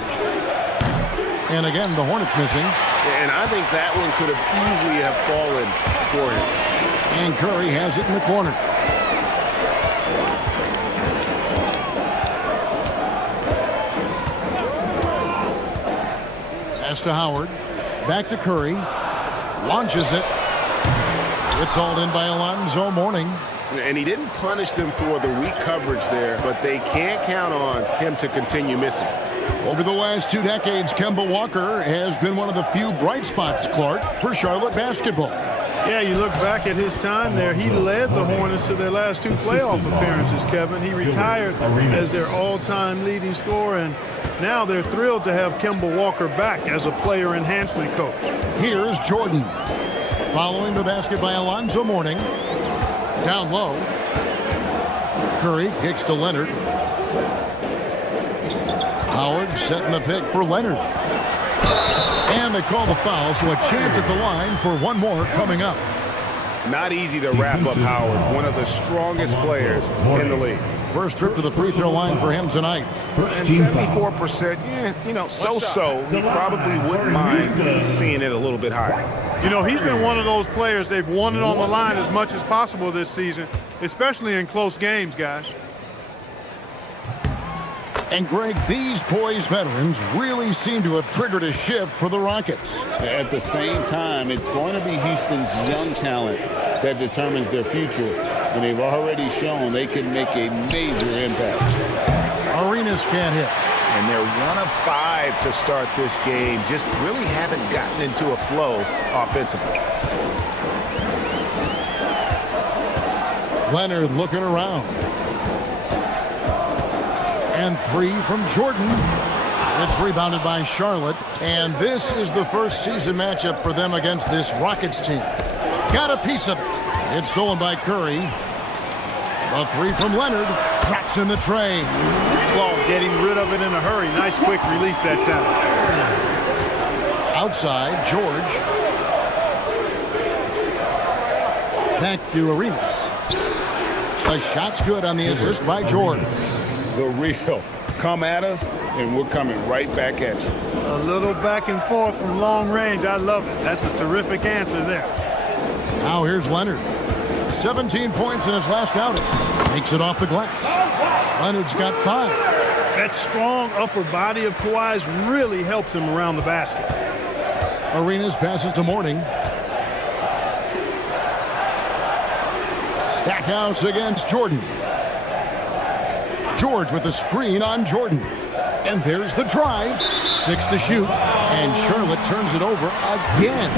And again, the Hornets missing. And I think that one could have easily have fallen for him. And Curry has it in the corner. Pass to Howard. Back to Curry. Launches it. It's hauled in by Alonzo Mourning. And he didn't punish them for the weak coverage there, but they can't count on him to continue missing. Over the last 2 decades, Kemba Walker has been one of the few bright spots, Clark, for Charlotte basketball. Yeah, you look back at his time there, he led the Hornets to their last 2 playoff appearances, Kevin. He retired as their all-time leading scorer, and now they're thrilled to have Kemba Walker back as a player enhancement coach. Here's Jordan. Following the basket by Alonzo Mourning. Down low. Curry kicks to Leonard. Howard setting the pick for Leonard. And they call the foul, so a chance at the line for one more coming up. Not easy to wrap up Howard, one of the strongest players in the league. First trip to the free throw line for him tonight. And 74%, yeah, so-so. He probably wouldn't mind seeing it a little bit higher. You know, he's been one of those players, they've won it on the line as much as possible this season, especially in close games, guys. And Greg, these poised veterans really seem to have triggered a shift for the Rockets. At the same time, it's going to be Houston's young talent that determines their future. And they've already shown they can make a major impact. Arenas can't hit. And they're 1 of 5 to start this game. Just really haven't gotten into a flow offensively. Leonard looking around. And 3 from Jordan. It's rebounded by Charlotte. And this is the first season matchup for them against this Rockets team. Got a piece of it. It's stolen by Curry. A 3 from Leonard. Drops in the tray. Well, getting rid of it in a hurry. Nice quick release that time. Outside, George. Back to Arenas. The shot's good on the assist by George. The real. Come at us, and we're coming right back at you. A little back and forth from long range. I love it. That's a terrific answer there. Now here's Leonard. 17 points in his last outing. Makes it off the glass. Leonard's got 5. That strong upper body of Kawhi's really helps him around the basket. Arenas passes to Mourning. Stackhouse against Jordan. George with the screen on Jordan. And there's the drive. 6 to shoot. And Charlotte turns it over again.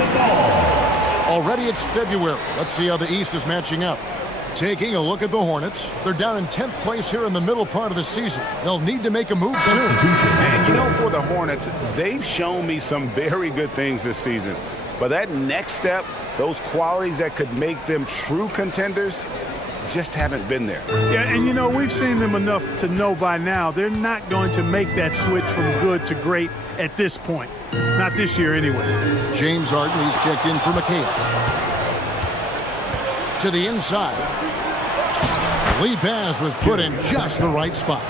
Already it's February. Let's see how the East is matching up. Taking a look at the Hornets. They're down in 10th place here in the middle part of the season. They'll need to make a move soon. And you know, for the Hornets, they've shown me some very good things this season. But that next step, those qualities that could make them true contenders, just haven't been there. Yeah, and you know, we've seen them enough to know by now they're not going to make that switch from good to great at this point. Not this year anyway. James Harden, he's checked in for McHale. To the inside. Lead pass was put in just the right spot.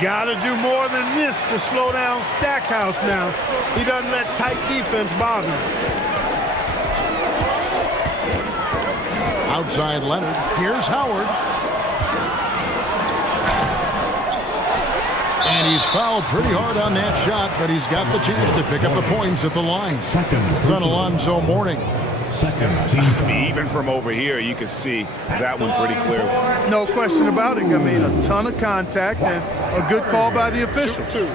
Got to do more than this to slow down Stackhouse now. He doesn't let tight defense bother him. Outside Leonard. Here's Howard. And he's fouled pretty hard on that shot, but he's got the chance to pick up the points at the line. It's on Alonzo Mourning. Even from over here, you can see that one pretty clearly. No question about it. I mean, a ton of contact and a good call by the official, too.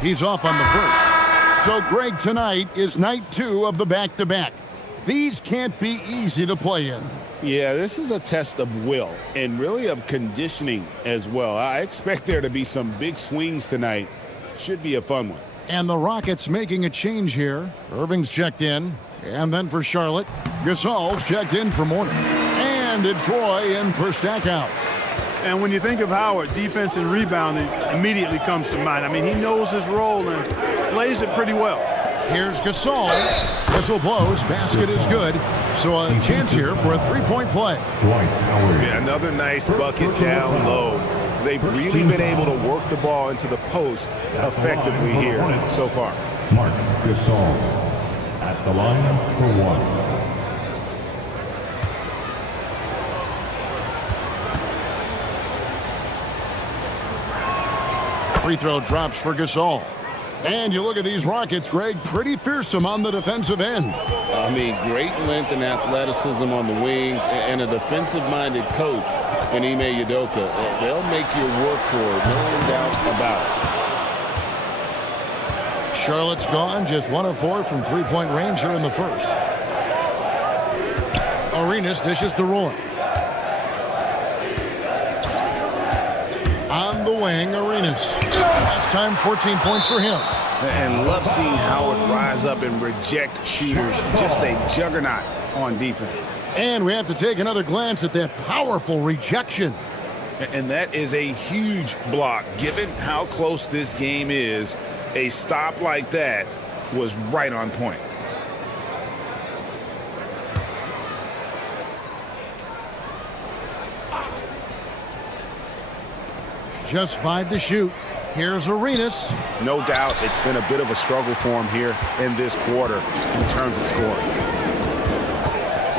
He's off on the first. So Greg, tonight is night 2 of the back-to-back. These can't be easy to play in. Yeah, this is a test of will and really of conditioning as well. I expect there to be some big swings tonight. Should be a fun one. And the Rockets making a change here. Irving's checked in. And then for Charlotte, Gasol's checked in for Mourning. And And it's Roy in for Stackhouse. And when you think of Howard, defense and rebounding immediately comes to mind. I mean, he knows his role and plays it pretty well. Here's Gasol. Whistle blows. Basket is good. So a chance here for a three-point play. Yeah, another nice bucket down low. They've really been able to work the ball into the post effectively here so far. Mark Gasol at the line for one. Free throw drops for Gasol. And you look at these Rockets, Greg, pretty fearsome on the defensive end. I mean, great length and athleticism on the wings, and a defensive-minded coach in Ime Udoka. They'll make you work for it, no doubt about it. Charlotte's gone, just 1 of 4 from three-point range here in the first. Arenas dishes to Roy. On the wing, Arenas. Last time, 14 points for him. And love seeing Howard rise up and reject shooters. Just a juggernaut on defense. And we have to take another glance at that powerful rejection. And that is a huge block. Given how close this game is, a stop like that was right on point. Just 5 to shoot. Here's Arenas. No doubt it's been a bit of a struggle for him here in this quarter in terms of scoring.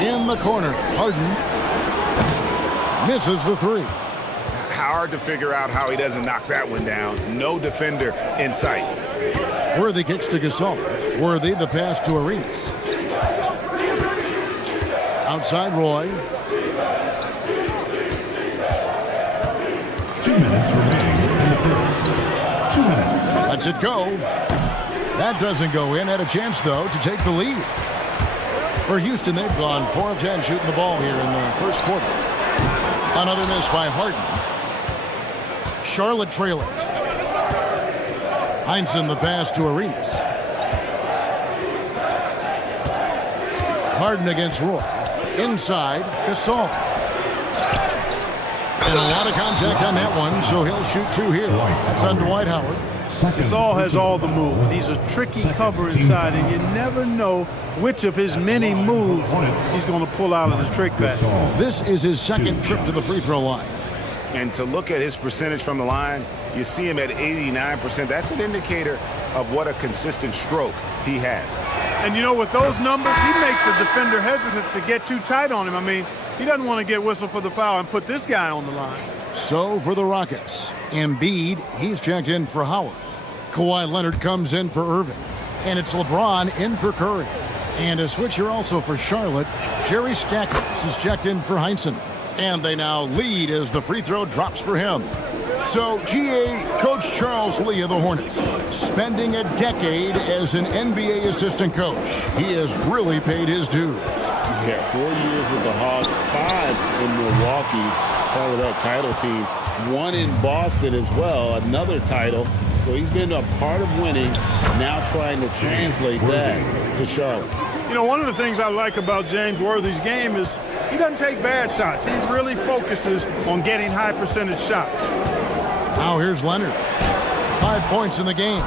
In the corner, Harden misses the three. Hard to figure out how he doesn't knock that one down. No defender in sight. Worthy kicks to Gasol. Worthy the pass to Arenas. Outside Roy. 2 minutes remaining in the first. 2 minutes. Lets it go. That doesn't go in. Had a chance, though, to take the lead. For Houston, they've gone 4 of 10 shooting the ball here in the first quarter. Another miss by Harden. Charlotte trailing. Heinsohn the pass to Arenas. Harden against Roy. Inside, Gasol. And a lot of contact on that one, so he'll shoot 2 here. That's on Dwight Howard. Gasol has all the moves. He's a tricky cover inside, and you never know which of his many moves he's going to pull out of the trick bag. This is his second trip to the free throw line. And to look at his percentage from the line, you see him at 89%. That's an indicator of what a consistent stroke he has. And you know, with those numbers, he makes a defender hesitant to get too tight on him. I mean, he doesn't want to get whistled for the foul and put this guy on the line. So for the Rockets, Embiid, he's checked in for Howard. Kawhi Leonard comes in for Irving. And it's LeBron in for Curry. And a switcher also for Charlotte. Jerry Stackhouse is checked in for Heinsohn. And they now lead as the free throw drops for him. So, GA, Coach Charles Lee of the Hornets, spending a decade as an NBA assistant coach. He has really paid his dues. Yeah, 4 years with the Hawks, 5 in Milwaukee, part of that title team. 1 in Boston as well, another title. So he's been a part of winning, now trying to translate that to Charlotte. You know, one of the things I like about James Worthy's game is he doesn't take bad shots. He really focuses on getting high percentage shots. Now here's Leonard. 5 points in the game.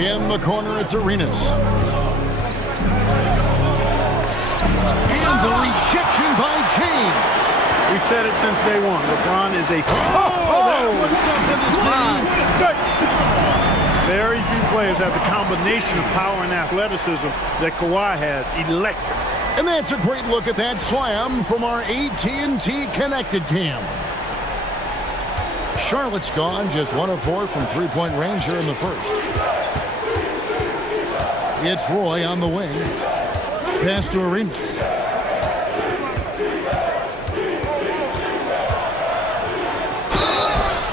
In the corner, it's Arenas. And the rejection by James. We've said it since day one. LeBron is a... Very few players have the combination of power and athleticism that Kawhi has. Electric. And that's a great look at that slam from our AT&T Connected Cam. Charlotte's gone, just 1 of 4 from three-point range here in the first. It's Roy on the wing. Pass to Arenas.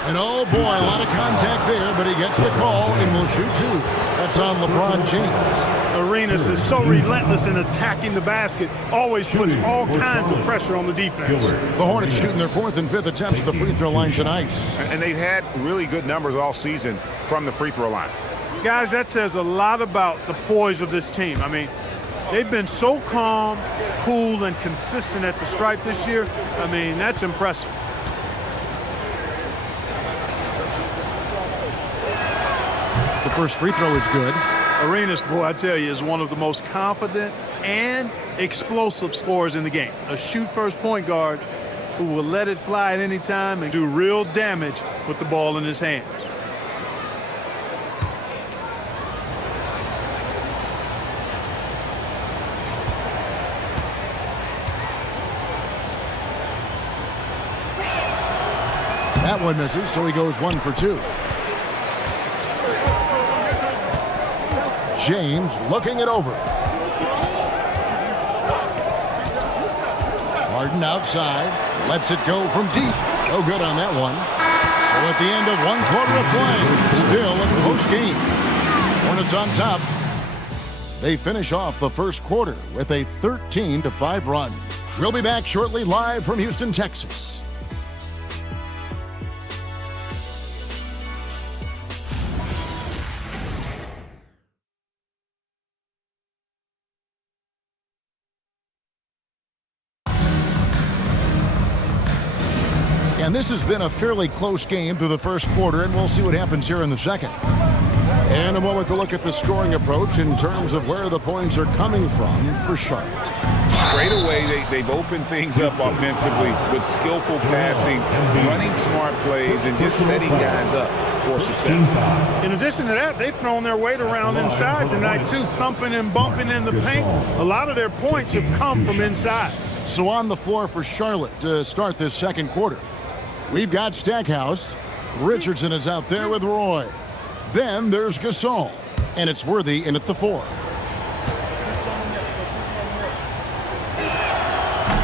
And oh boy, a lot of contact there, but he gets the call and will shoot 2. That's on LeBron James. Arenas is so relentless in attacking the basket, always puts all kinds of pressure on the defense. The Hornets shooting their 4th and 5th attempts at the free throw line tonight. And they've had really good numbers all season from the free throw line. Guys, that says a lot about the poise of this team. I mean, They've been so calm, cool, and consistent at the stripe this year. I mean, that's impressive. The first free throw is good. Arenas, boy, I tell you, is one of the most confident and explosive scorers in the game. A shoot-first point guard who will let it fly at any time and do real damage with the ball in his hands. That one misses, so he goes 1 for 2. James looking it over. Harden outside, lets it go from deep. No good on that one. So at the end of 1 quarter of play, still a close game. Hornets on top. They finish off the first quarter with a 13-5 run. We'll be back shortly live from Houston, Texas. And this has been a fairly close game through the first quarter, and we'll see what happens here in the second. And a moment to look at the scoring approach in terms of where the points are coming from for Charlotte. Straight away, they've opened things up offensively with skillful passing, running smart plays, and just setting guys up for success. In addition to that, they've thrown their weight around inside tonight, too, thumping and bumping in the paint. A lot of their points have come from inside. So on the floor for Charlotte to start this second quarter, we've got Stackhouse. Richardson is out there with Roy. Then there's Gasol. And it's Worthy in at the 4.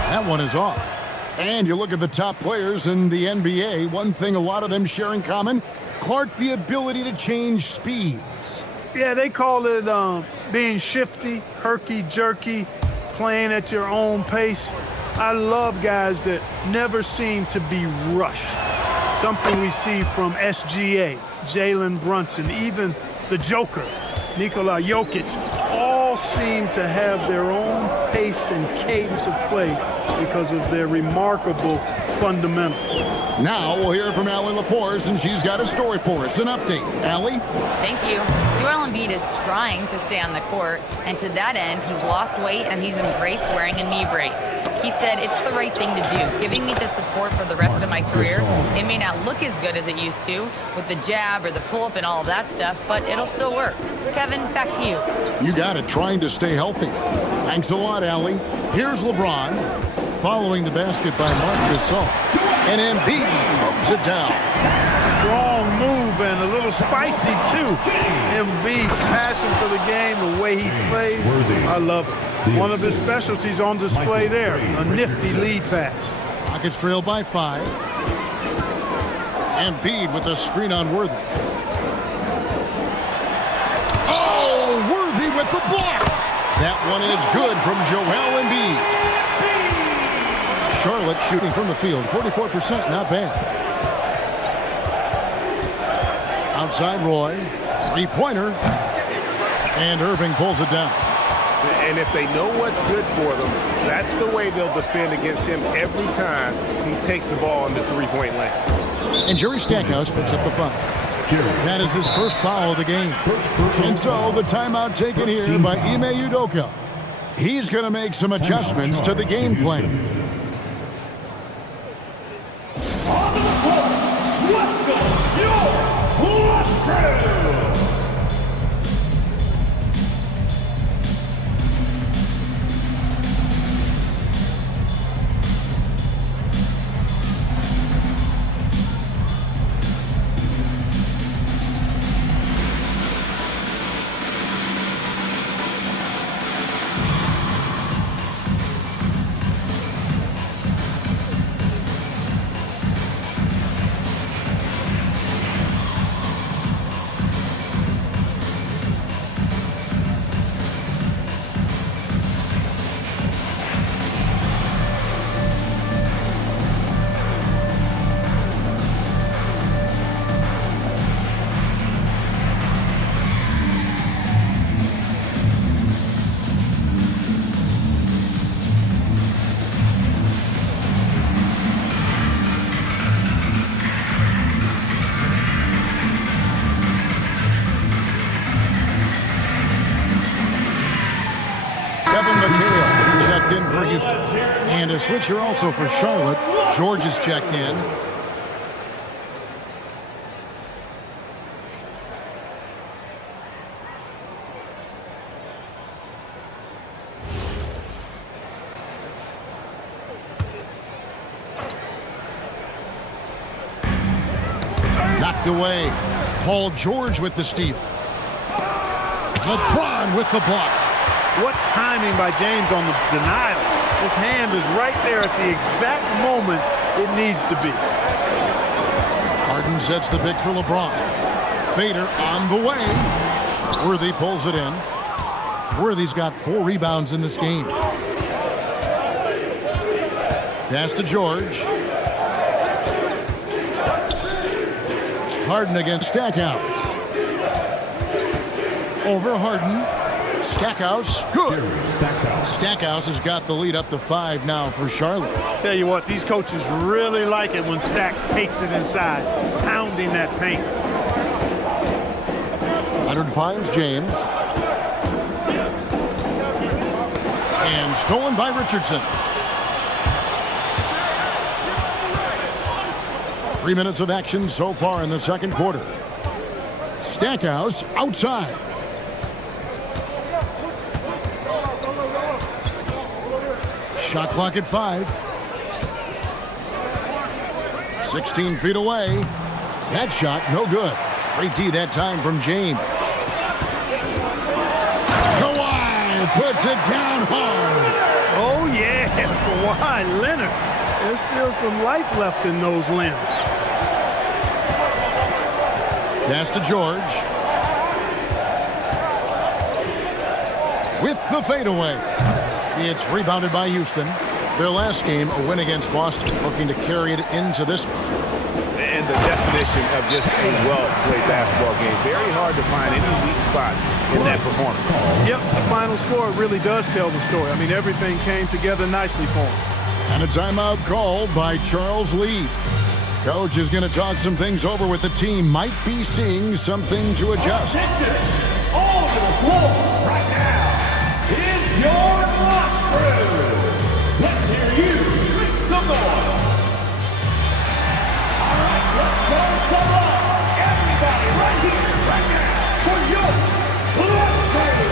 That one is off. And you look at the top players in the NBA, one thing a lot of them share in common, Clark, the ability to change speeds. Yeah, they call it being shifty, herky-jerky, playing at your own pace. I love guys that never seem to be rushed. Something we see from SGA, Jalen Brunson, even the Joker, Nikola Jokic, all seem to have their own pace and cadence of play because of their remarkable fundamentals. Now we'll hear from Allie LaForce, and she's got a story for us. An update. Allie? Thank you. Joel Embiid is trying to stay on the court, and to that end, he's lost weight and he's embraced wearing a knee brace. He said, it's the right thing to do, giving me the support for the rest of my career. It may not look as good as it used to with the jab or the pull-up and all of that stuff, but it'll still work. Kevin, back to you. You got it, trying to stay healthy. Thanks a lot, Allie. Here's LeBron, following the basket by Marc Gasol. And Embiid throws it down. Strong move and a little spicy, too. Embiid's passion for the game, the way he plays, I love it. One of his specialties on display there, a nifty lead pass. Rockets trail by 5. Embiid with a screen on Worthy. Oh, Worthy with the block. That one is good from Joel Embiid. Charlotte shooting from the field, 44%, not bad. Outside Roy, three-pointer, and Irving pulls it down. And if they know what's good for them, that's the way they'll defend against him every time he takes the ball in the three-point lane. And Jerry Stackhouse picks up the foul. That is his first foul of the game. And so the timeout taken here by Ime Udoka. He's going to make some adjustments to the game plan. in for Houston. And a switcher also for Charlotte. George is checked in. Knocked away. Paul George with the steal. LeBron with the block. What timing by James on the denial. His hand is right there at the exact moment it needs to be. Harden sets the pick for LeBron. Fader on the way. Worthy pulls it in. Worthy's got 4 rebounds in this game. Pass to George. Harden against Stackhouse. Over Harden. Stackhouse, good. Stackhouse has got the lead up to 5 now for Charlotte. Tell you what, these coaches really like it when Stack takes it inside, pounding that paint. Leonard finds James. And stolen by Richardson. 3 minutes of action so far in the second quarter. Stackhouse outside. Shot clock at 5. 16 feet away. That shot no good. Great D that time from James. Kawhi puts it down hard. Oh yeah, Kawhi Leonard. There's still some life left in those limbs. Pass to George. With the fadeaway. It's rebounded by Houston. Their last game, a win against Boston, looking to carry it into this one. And the definition of just a well-played basketball game. Very hard to find any weak spots in that performance. Yep, the final score really does tell the story. I mean, everything came together nicely for him. And a timeout called by Charles Lee. Coach is going to talk some things over with the team. Might be seeing something to adjust. All to the floor right now is your lock crew. Let's hear you make some noise. All right, let's go some love. Everybody right here, right now, for your lock crew.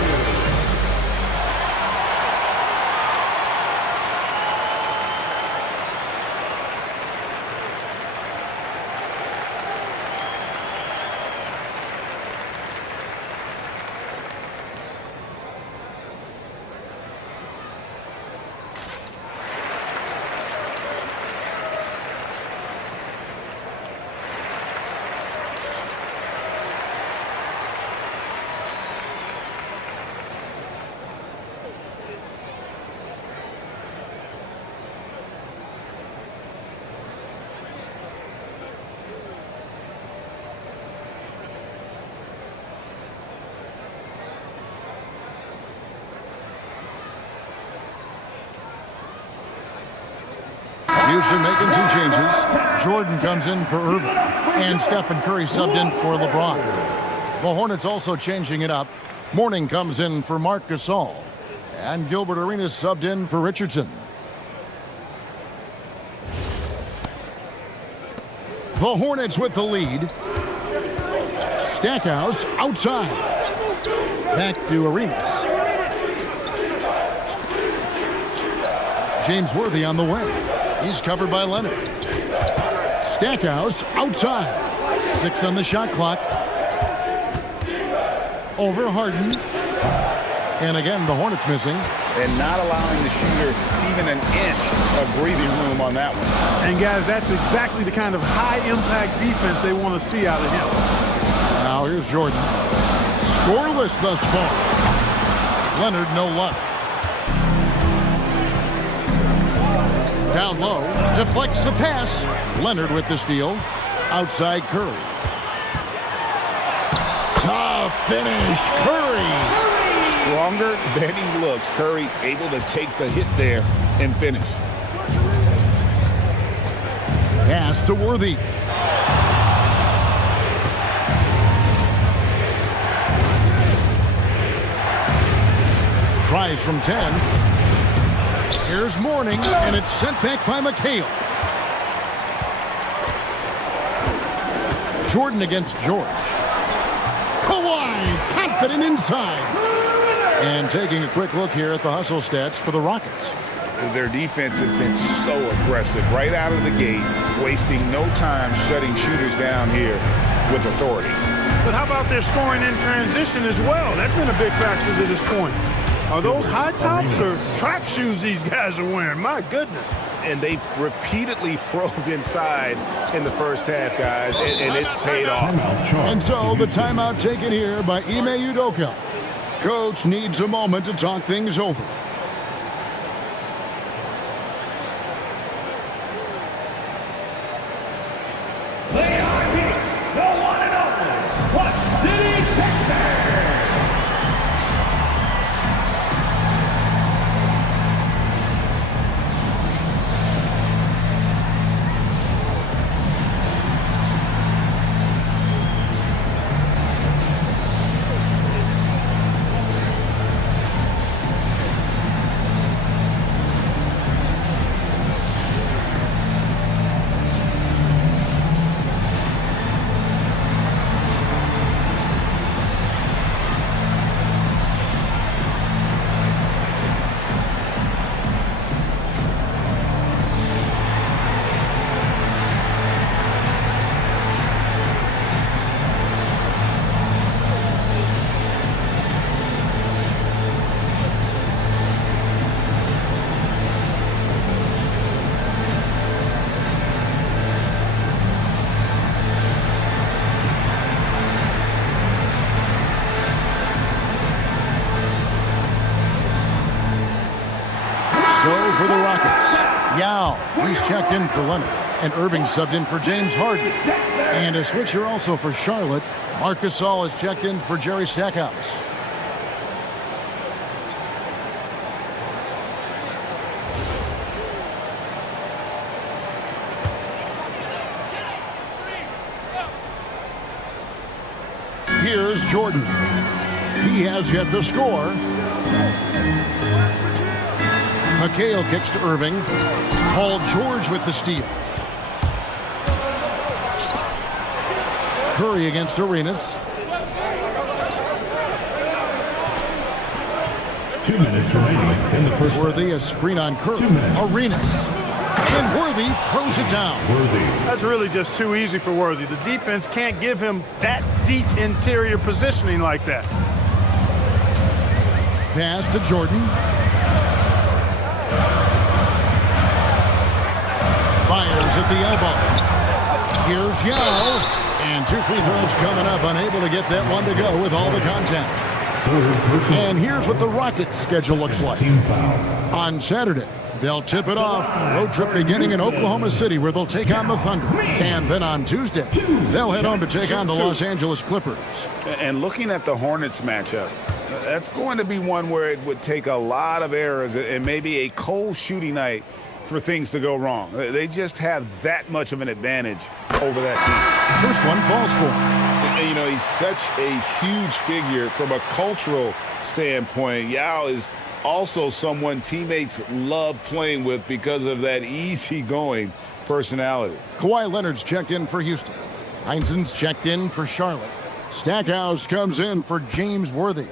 Houston making some changes. Jordan comes in for Irving. And Stephen Curry subbed in for LeBron. The Hornets also changing it up. Mourning comes in for Marc Gasol. And Gilbert Arenas subbed in for Richardson. The Hornets with the lead. Stackhouse outside. Back to Arenas. James Worthy on the way. He's covered by Leonard. Stackhouse outside. 6 on the shot clock. Over Harden. And again, the Hornets missing. And not allowing the shooter even an inch of breathing room on that one. And guys, that's exactly the kind of high-impact defense they want to see out of him. Now here's Jordan. Scoreless thus far. Leonard, no luck. Down low, deflects the pass. Leonard with the steal. Outside Curry. Tough finish, Curry. Stronger than he looks. Curry able to take the hit there and finish. Pass to Worthy. Tries from 10. Here's Mourning, and it's sent back by McHale. Jordan against George. Kawhi, confident inside. And taking a quick look here at the hustle stats for the Rockets. Their defense has been so aggressive right out of the gate, wasting no time shutting shooters down here with authority. But how about their scoring in transition as well? That's been a big factor to this point. Are those high tops or track shoes these guys are wearing? My goodness. And they've repeatedly probed inside in the first half, guys, and it's paid off. And so the timeout taken here by Ime Udoka. Coach needs a moment to talk things over. So for the Rockets, Yao, he's checked in for Leonard, and Irving subbed in for James Harden. And a switcher also for Charlotte. Marc Gasol is checked in for Jerry Stackhouse. Here's Jordan. He has yet to score. McHale kicks to Irving. Paul George with the steal. Curry against Arenas. 2 minutes remaining in the first. Worthy a screen on Curry. Arenas. And Worthy throws it down. That's really just too easy for Worthy. The defense can't give him that deep interior positioning like that. Pass to Jordan. Fires at the elbow. Here's Yao. And 2 free throws coming up. Unable to get that one to go with all the contact. And here's what the Rockets' schedule looks like. On Saturday, they'll tip it off. Road trip beginning in Oklahoma City, where they'll take on the Thunder. And then on Tuesday, they'll head home to take on the Los Angeles Clippers. And looking at the Hornets matchup, that's going to be one where it would take a lot of errors and maybe a cold shooting night for things to go wrong. They just have that much of an advantage over that team. First one falls for him. And, you know, he's such a huge figure from a cultural standpoint. Yao is also someone teammates love playing with because of that easygoing personality. Kawhi Leonard's checked in for Houston. Heinzen's checked in for Charlotte. Stackhouse comes in for James Worthy.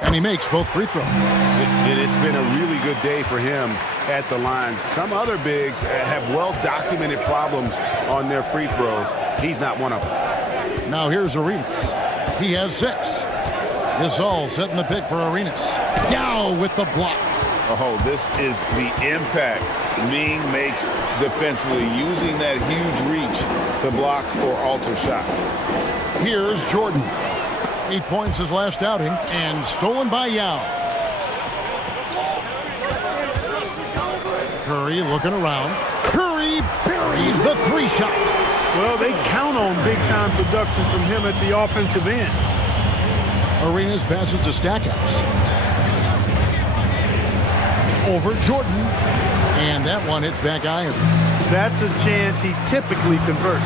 And he makes both free throws. It's been a really good day for him at the line. Some other bigs have well-documented problems on their free throws. He's not one of them. Now here's Arenas. He has 6. Gasol setting the pick for Arenas. Yao with the block. Oh, this is the impact Ming makes defensively, using that huge reach to block or alter shots. Here's Jordan. 8 points his last outing, and stolen by Yao. Curry looking around. Curry buries the 3 shot. Well, they count on big-time production from him at the offensive end. Arenas passes to Stackhouse. Over Jordan. And that one hits back iron. That's a chance he typically converts.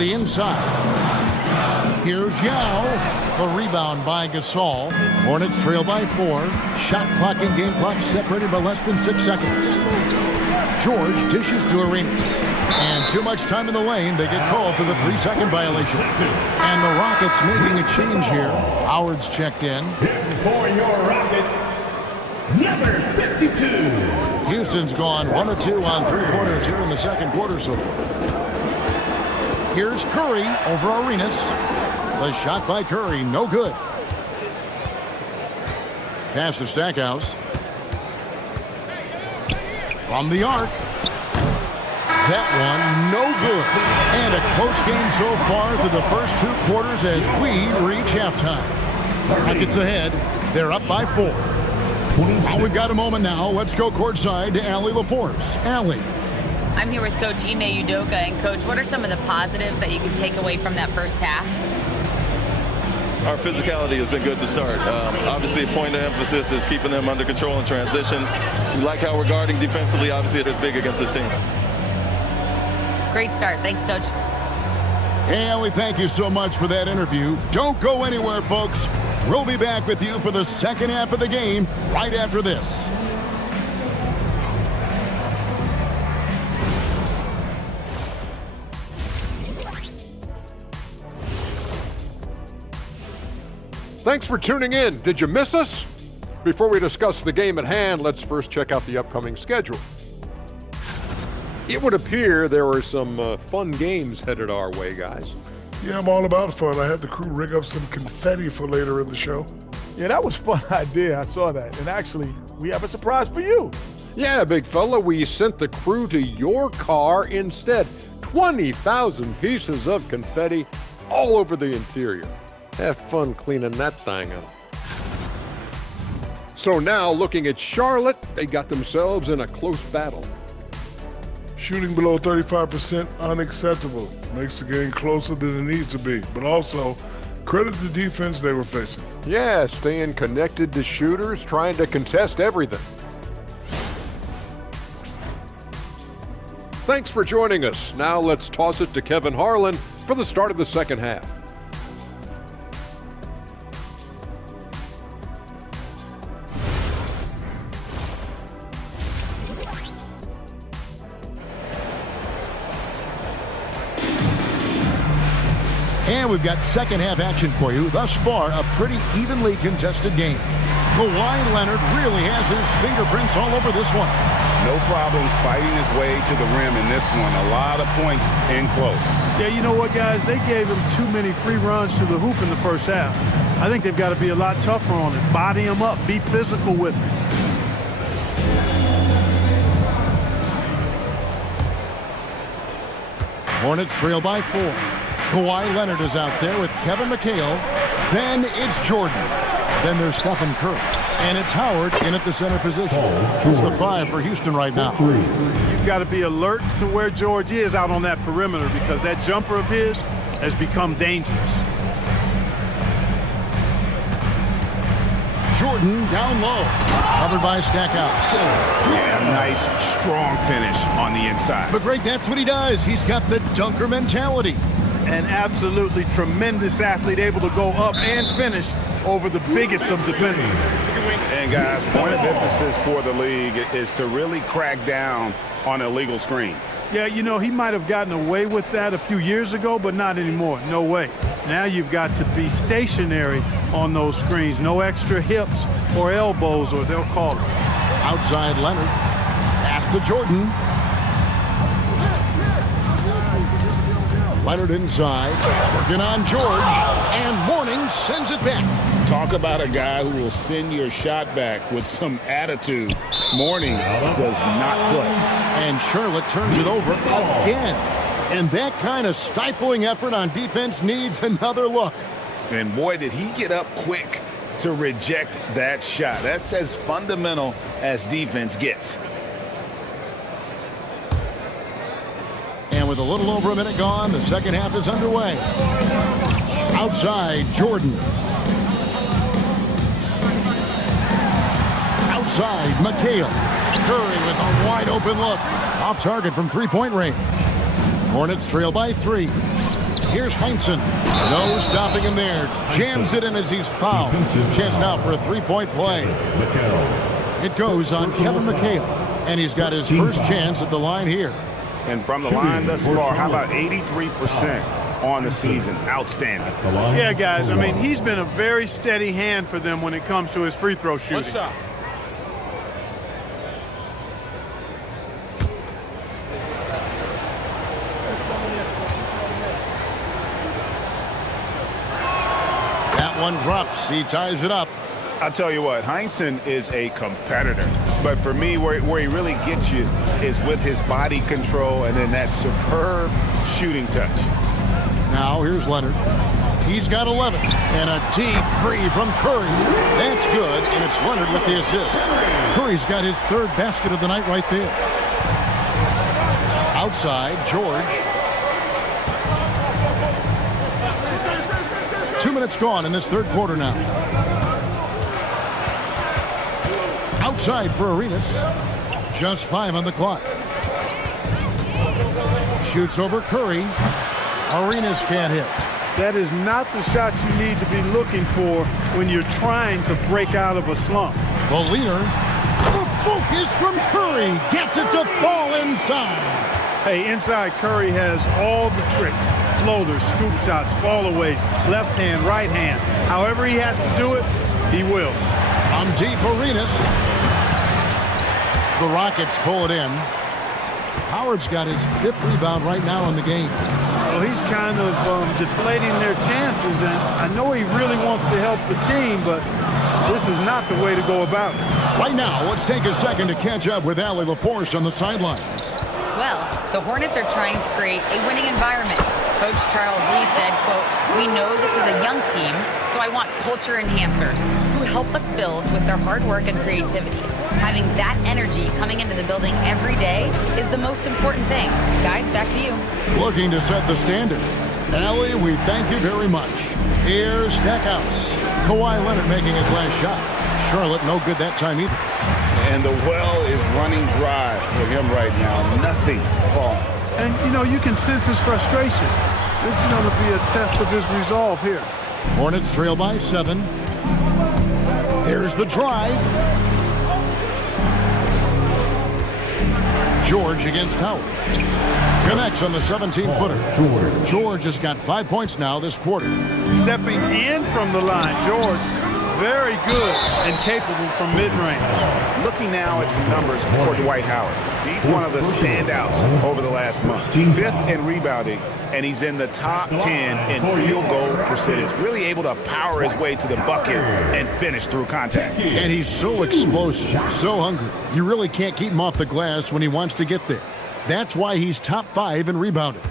the inside. Here's Yao. A rebound by Gasol. Hornets trail by 4. Shot clock and game clock separated by less than 6 seconds. George dishes to Arenas. And too much time in the lane. They get called for the 3-second violation. And the Rockets making a change here. Howard's checked in. For your Rockets, number 52. Houston's gone 1 of 2 on 3-pointers here in the second quarter so far. Here's Curry over Arenas. The shot by Curry, no good. Pass to Stackhouse. From the arc. That one, no good. And a close game so far through the first 2 quarters as we reach halftime. Rockets ahead. They're up by 4. Well, we've got a moment now. Let's go courtside to Allie LaForce. Allie. I'm here with Coach Ime Udoka. And, Coach, what are some of the positives that you can take away from that first half? Our physicality has been good to start. Obviously, a point of emphasis is keeping them under control in transition. We like how we're guarding defensively. Obviously, it is big against this team. Great start. Thanks, Coach. Hey, Allie, thank you so much for that interview. Don't go anywhere, folks. We'll be back with you for the second half of the game right after this. Thanks for tuning in. Did you miss us? Before we discuss the game at hand, let's first check out the upcoming schedule. It would appear there were some fun games headed our way, guys. Yeah, I'm all about fun. I had the crew rig up some confetti for later in the show. Yeah, that was a fun idea. I saw that. And actually, we have a surprise for you. Yeah, big fella, we sent the crew to your car instead. 20,000 pieces of confetti all over the interior. Have fun cleaning that thing up. So now, looking at Charlotte, they got themselves in a close battle. Shooting below 35%, unacceptable. Makes the game closer than it needs to be. But also, credit the defense they were facing. Yeah, staying connected to shooters, trying to contest everything. Thanks for joining us. Now let's toss it to Kevin Harlan for the start of the second half. And we've got second half action for you. Thus far, a pretty evenly contested game. Kawhi Leonard really has his fingerprints all over this one. No problems fighting his way to the rim in this one. A lot of points in close. Yeah, you know what, guys? They gave him too many free runs to the hoop in the first half. I think they've got to be a lot tougher on it. Body him up. Be physical with him. Hornets trail by 4. Kawhi Leonard is out there with Kevin McHale. Then it's Jordan. Then there's Stephen Curry. And it's Howard in at the center position. It's the 5 for Houston right now. You've got to be alert to where George is out on that perimeter because that jumper of his has become dangerous. Jordan down low. Covered by Stackhouse. Yeah, nice, strong finish on the inside. But Greg, that's what he does. He's got the dunker mentality. An absolutely tremendous athlete, able to go up and finish over the biggest of defenders. And guys, point of emphasis for the league is to really crack down on illegal screens. Yeah, you know, he might have gotten away with that a few years ago, but not anymore. No way. Now you've got to be stationary on those screens. No extra hips or elbows, or they'll call it. Outside Leonard. Pass to Jordan. Leonard inside, working on George, and Mourning sends it back. Talk about a guy who will send your shot back with some attitude. Mourning does not play. And Charlotte turns it over again. And that kind of stifling effort on defense needs another look. And boy, did he get up quick to reject that shot. That's as fundamental as defense gets. And with a little over a minute gone, the second half is underway. Outside, Jordan. Outside, McHale. Curry with a wide open look. Off target from three-point range. Hornets trail by 3. Here's Heinsohn. No stopping him there. Jams it in as he's fouled. Chance now for a three-point play. It goes on Kevin McHale, and he's got his first chance at the line here. And from the line thus far, how about 83% on the season? Outstanding. Yeah, guys, I mean, he's been a very steady hand for them when it comes to his free throw shooting. What's up? That one drops. He ties it up. I'll tell you what, Heinsohn is a competitor. But for me, where he really gets you is with his body control and then that superb shooting touch. Now here's Leonard. He's got 11. And a deep three from Curry. That's good, and it's Leonard with the assist. Curry's got his third basket of the night right there. Outside, George. 2 minutes gone in this third quarter now. Outside for Arenas. Just 5 on the clock. Shoots over Curry. Arenas can't hit. That is not the shot you need to be looking for when you're trying to break out of a slump. The leader. The focus from Curry. Gets it to fall inside. Hey, inside Curry has all the tricks. Floaters, scoop shots, fallaways, left hand, right hand. However he has to do it, he will. From deep, Arenas. The Rockets pull it in. Howard's got his 5th rebound right now in the game. Well, he's kind of deflating their chances, and I know he really wants to help the team, but this is not the way to go about it. Right now, let's take a second to catch up with Allie LaForce on the sidelines. Well, the Hornets are trying to create a winning environment. Coach Charles Lee said, quote, "We know this is a young team, so I want culture enhancers who help us build with their hard work and creativity. Having that energy coming into the building every day is the most important thing." Guys, back to you. Looking to set the standard. Allie, we thank you very much. Here's Stackhouse. Kawhi Leonard making his last shot. Charlotte no good that time either. And the well is running dry for him right now. Nothing falling. And, you know, you can sense his frustration. This is going to be a test of his resolve here. Hornets trail by 7. There's the drive. George against Howard. Connects on the 17-footer. George has got 5 points now this quarter. Stepping in from the line, George, very good and capable from mid-range. Looking now at some numbers for Dwight Howard. He's one of the standouts over the last month. 5th in rebounding, and he's in the top 10 in field goal percentage. Really able to power his way to the bucket and finish through contact. And he's so explosive, so hungry. You really can't keep him off the glass when he wants to get there. That's why he's top 5 in rebounding.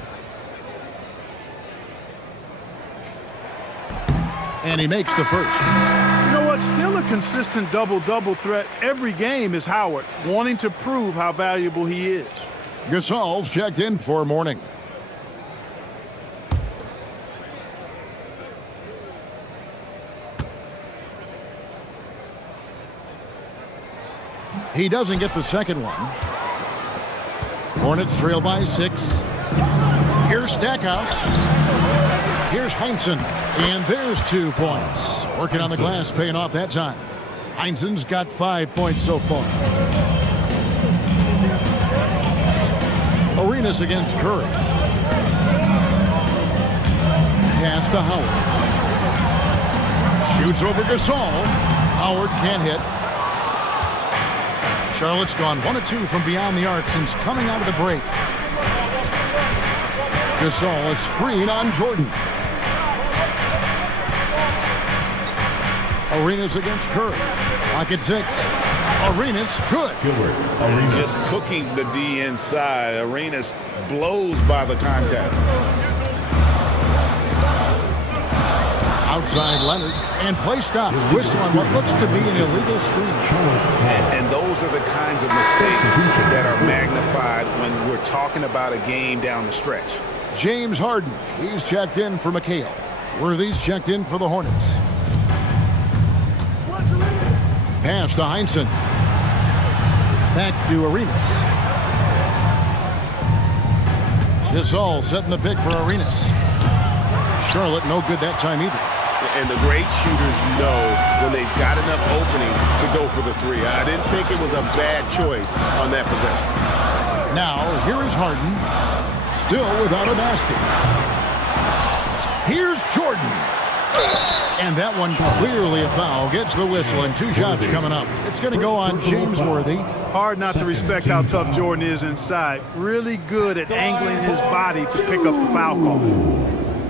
And he makes the first. You know what? Still a consistent double-double threat every game is Howard, wanting to prove how valuable he is. Gasol's checked in for morning. He doesn't get the second one. Hornets trail by 6. Here's Stackhouse. Here's Heinsohn. And there's 2 points. Working on the glass, paying off that time. Heinsohn's got 5 points so far. Arenas against Curry. Pass to Howard. Shoots over Gasol. Howard can't hit. Charlotte's gone 1 of 2 from beyond the arc since coming out of the break. Gasol, a screen on Jordan. Arenas against Curry. Pocket 6. Arenas, good. Just cooking the D inside. Arenas blows by the contact. Outside Leonard. And play stops. Whistle on what looks to be an illegal screen. And those are the kinds of mistakes that are magnified when we're talking about a game down the stretch. James Harden. He's checked in for McHale. Worthy's checked in for the Hornets. Pass to Heinsohn. Back to Arenas. Gasol setting the pick for Arenas. Charlotte no good that time either. And the great shooters know when they've got enough opening to go for the three. I didn't think it was a bad choice on that possession. Now, here is Harden, still without a basket. Here's Jordan. And that one clearly a foul. Gets the whistle, and 2 shots coming up. It's going to go on James Worthy. Hard not to respect how tough Jordan is inside. Really good at angling his body to pick up the foul call.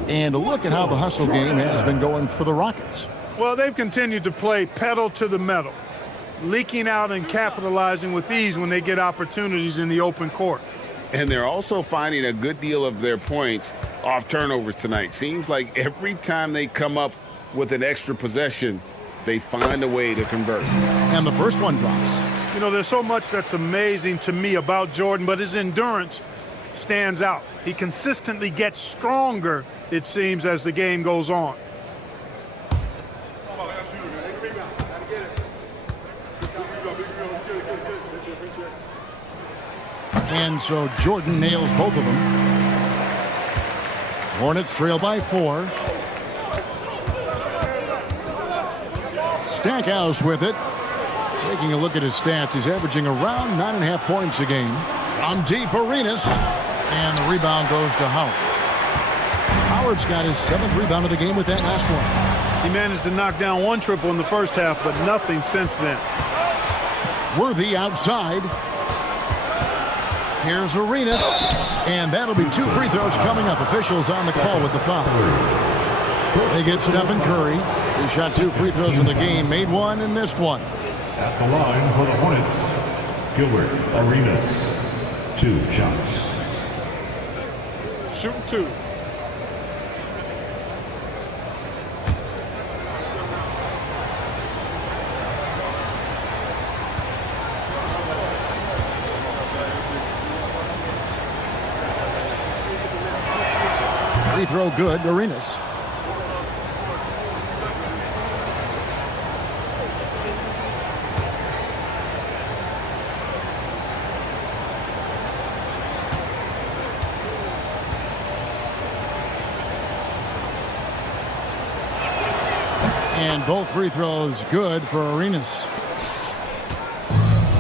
And look at how the hustle game has been going for the Rockets. Well, they've continued to play pedal to the metal, leaking out and capitalizing with ease when they get opportunities in the open court. And they're also finding a good deal of their points off turnovers tonight. Seems like every time they come up with an extra possession, they find a way to convert. And the first one drops. You know, there's so much that's amazing to me about Jordan, but his endurance stands out. He consistently gets stronger, it seems, as the game goes on. And so Jordan nails both of them. Hornets trail by 4. Stackhouse with it. Taking a look at his stats, he's averaging around 9.5 points a game. From deep, Arenas. And the rebound goes to Howard. Howard's got his 7th rebound of the game with that last one. He managed to knock down 1 triple in the first half, but nothing since then. Worthy outside. Here's Arenas. And that'll be 2 free throws coming up. Officials on the call with the foul. They get Stephen Curry. He shot 2 free throws in the game, made 1 and missed 1. At the line for the Hornets, Gilbert Arenas, 2 shots. Shooting 2. Free throw good, Arenas. And both free throws good for Arenas.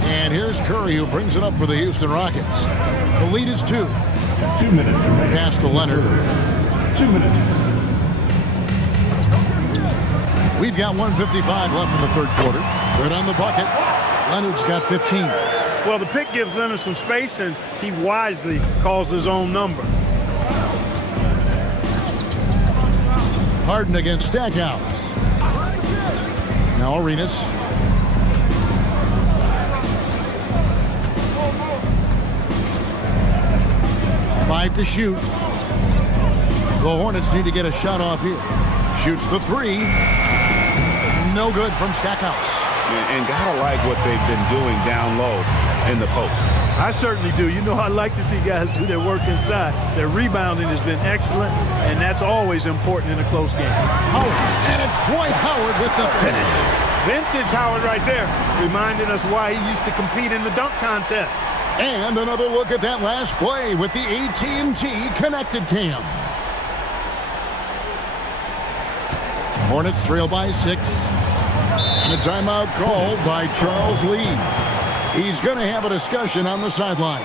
And here's Curry, who brings it up for the Houston Rockets. The lead is 2. 2 minutes remaining. Pass to Leonard. 2 minutes. We've got 1:55 left in the third quarter. Good on the bucket. Leonard's got 15. Well, the pick gives Leonard some space, and he wisely calls his own number. Harden against Stackhouse. Now Arenas. Five to shoot. The Hornets need to get a shot off here. Shoots the 3. No good from Stackhouse. And gotta like what they've been doing down low in the post. I certainly do. You know, I like to see guys do their work inside. Their rebounding has been excellent, and that's always important in a close game. Howard, and it's Dwight Howard with the finish. Vintage Howard right there, reminding us why he used to compete in the dunk contest. And another look at that last play with the AT&T Connected Cam. Hornets trail by 6. And a timeout called by Charles Lee. He's going to have a discussion on the sideline.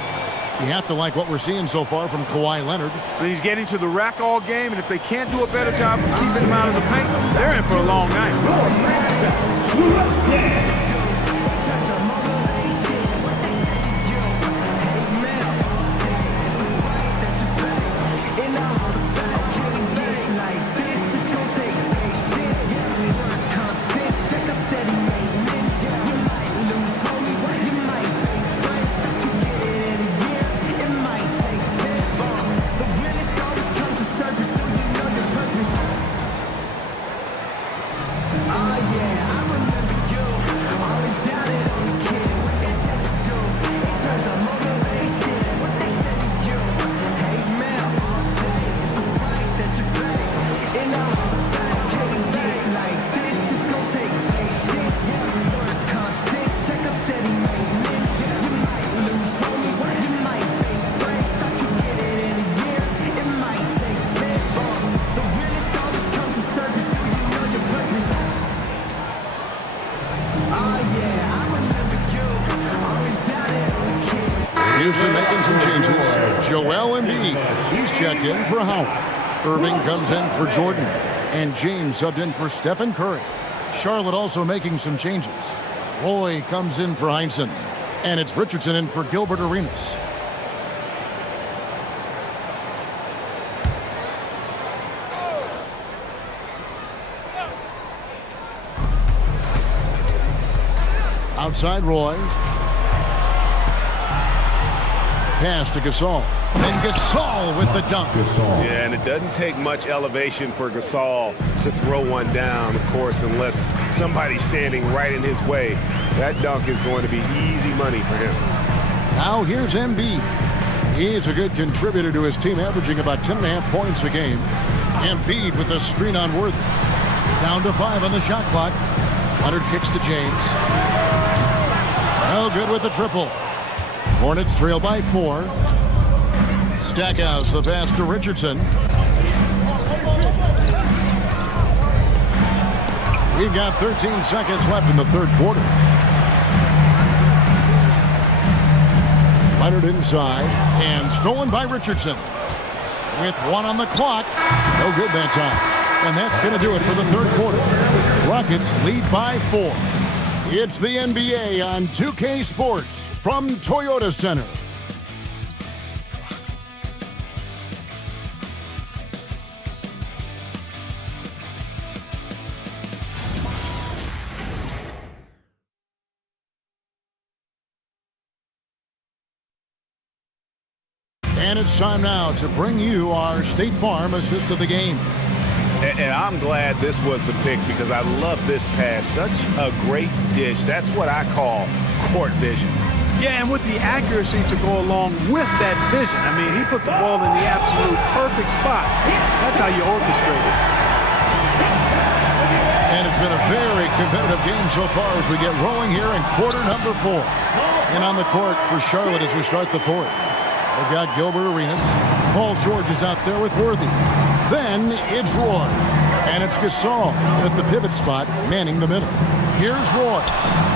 You have to like what we're seeing so far from Kawhi Leonard. And he's getting to the rack all game, and if they can't do a better job of keeping him out of the paint, they're in for a long night. some changes. Joel Embiid, he's checked in for Howard. Irving comes in for Jordan. And James subbed in for Stephen Curry. Charlotte also making some changes. Roy comes in for Heinsohn. And it's Richardson in for Gilbert Arenas. Outside Roy. Pass to Gasol. And Gasol with the dunk. Yeah, and it doesn't take much elevation for Gasol to throw one down, of course, unless somebody's standing right in his way. That dunk is going to be easy money for him. Now here's Embiid. He's a good contributor to his team, averaging about 10.5 points a game. Embiid with a screen on Worthy. Down to 5 on the shot clock. Leonard kicks to James. No good with the triple. Hornets trail by 4. Stackhouse, the pass to Richardson. We've got 13 seconds left in the third quarter. Leonard inside, and stolen by Richardson. With 1 on the clock. No good that time. And that's going to do it for the third quarter. Rockets lead by 4. It's the NBA on 2K Sports from Toyota Center. And it's time now to bring you our State Farm assist of the game. And I'm glad this was the pick because I love this pass. Such a great dish. That's what I call court vision. Yeah, and with the accuracy to go along with that vision. I mean, he put the ball in the absolute perfect spot. That's how you orchestrate it. And it's been a very competitive game so far as we get rolling here in quarter number 4. And on the court for Charlotte as we start the fourth. They've got Gilbert Arenas. Paul George is out there with Worthy. Then it's Roy. And it's Gasol at the pivot spot, manning the middle. Here's Roy,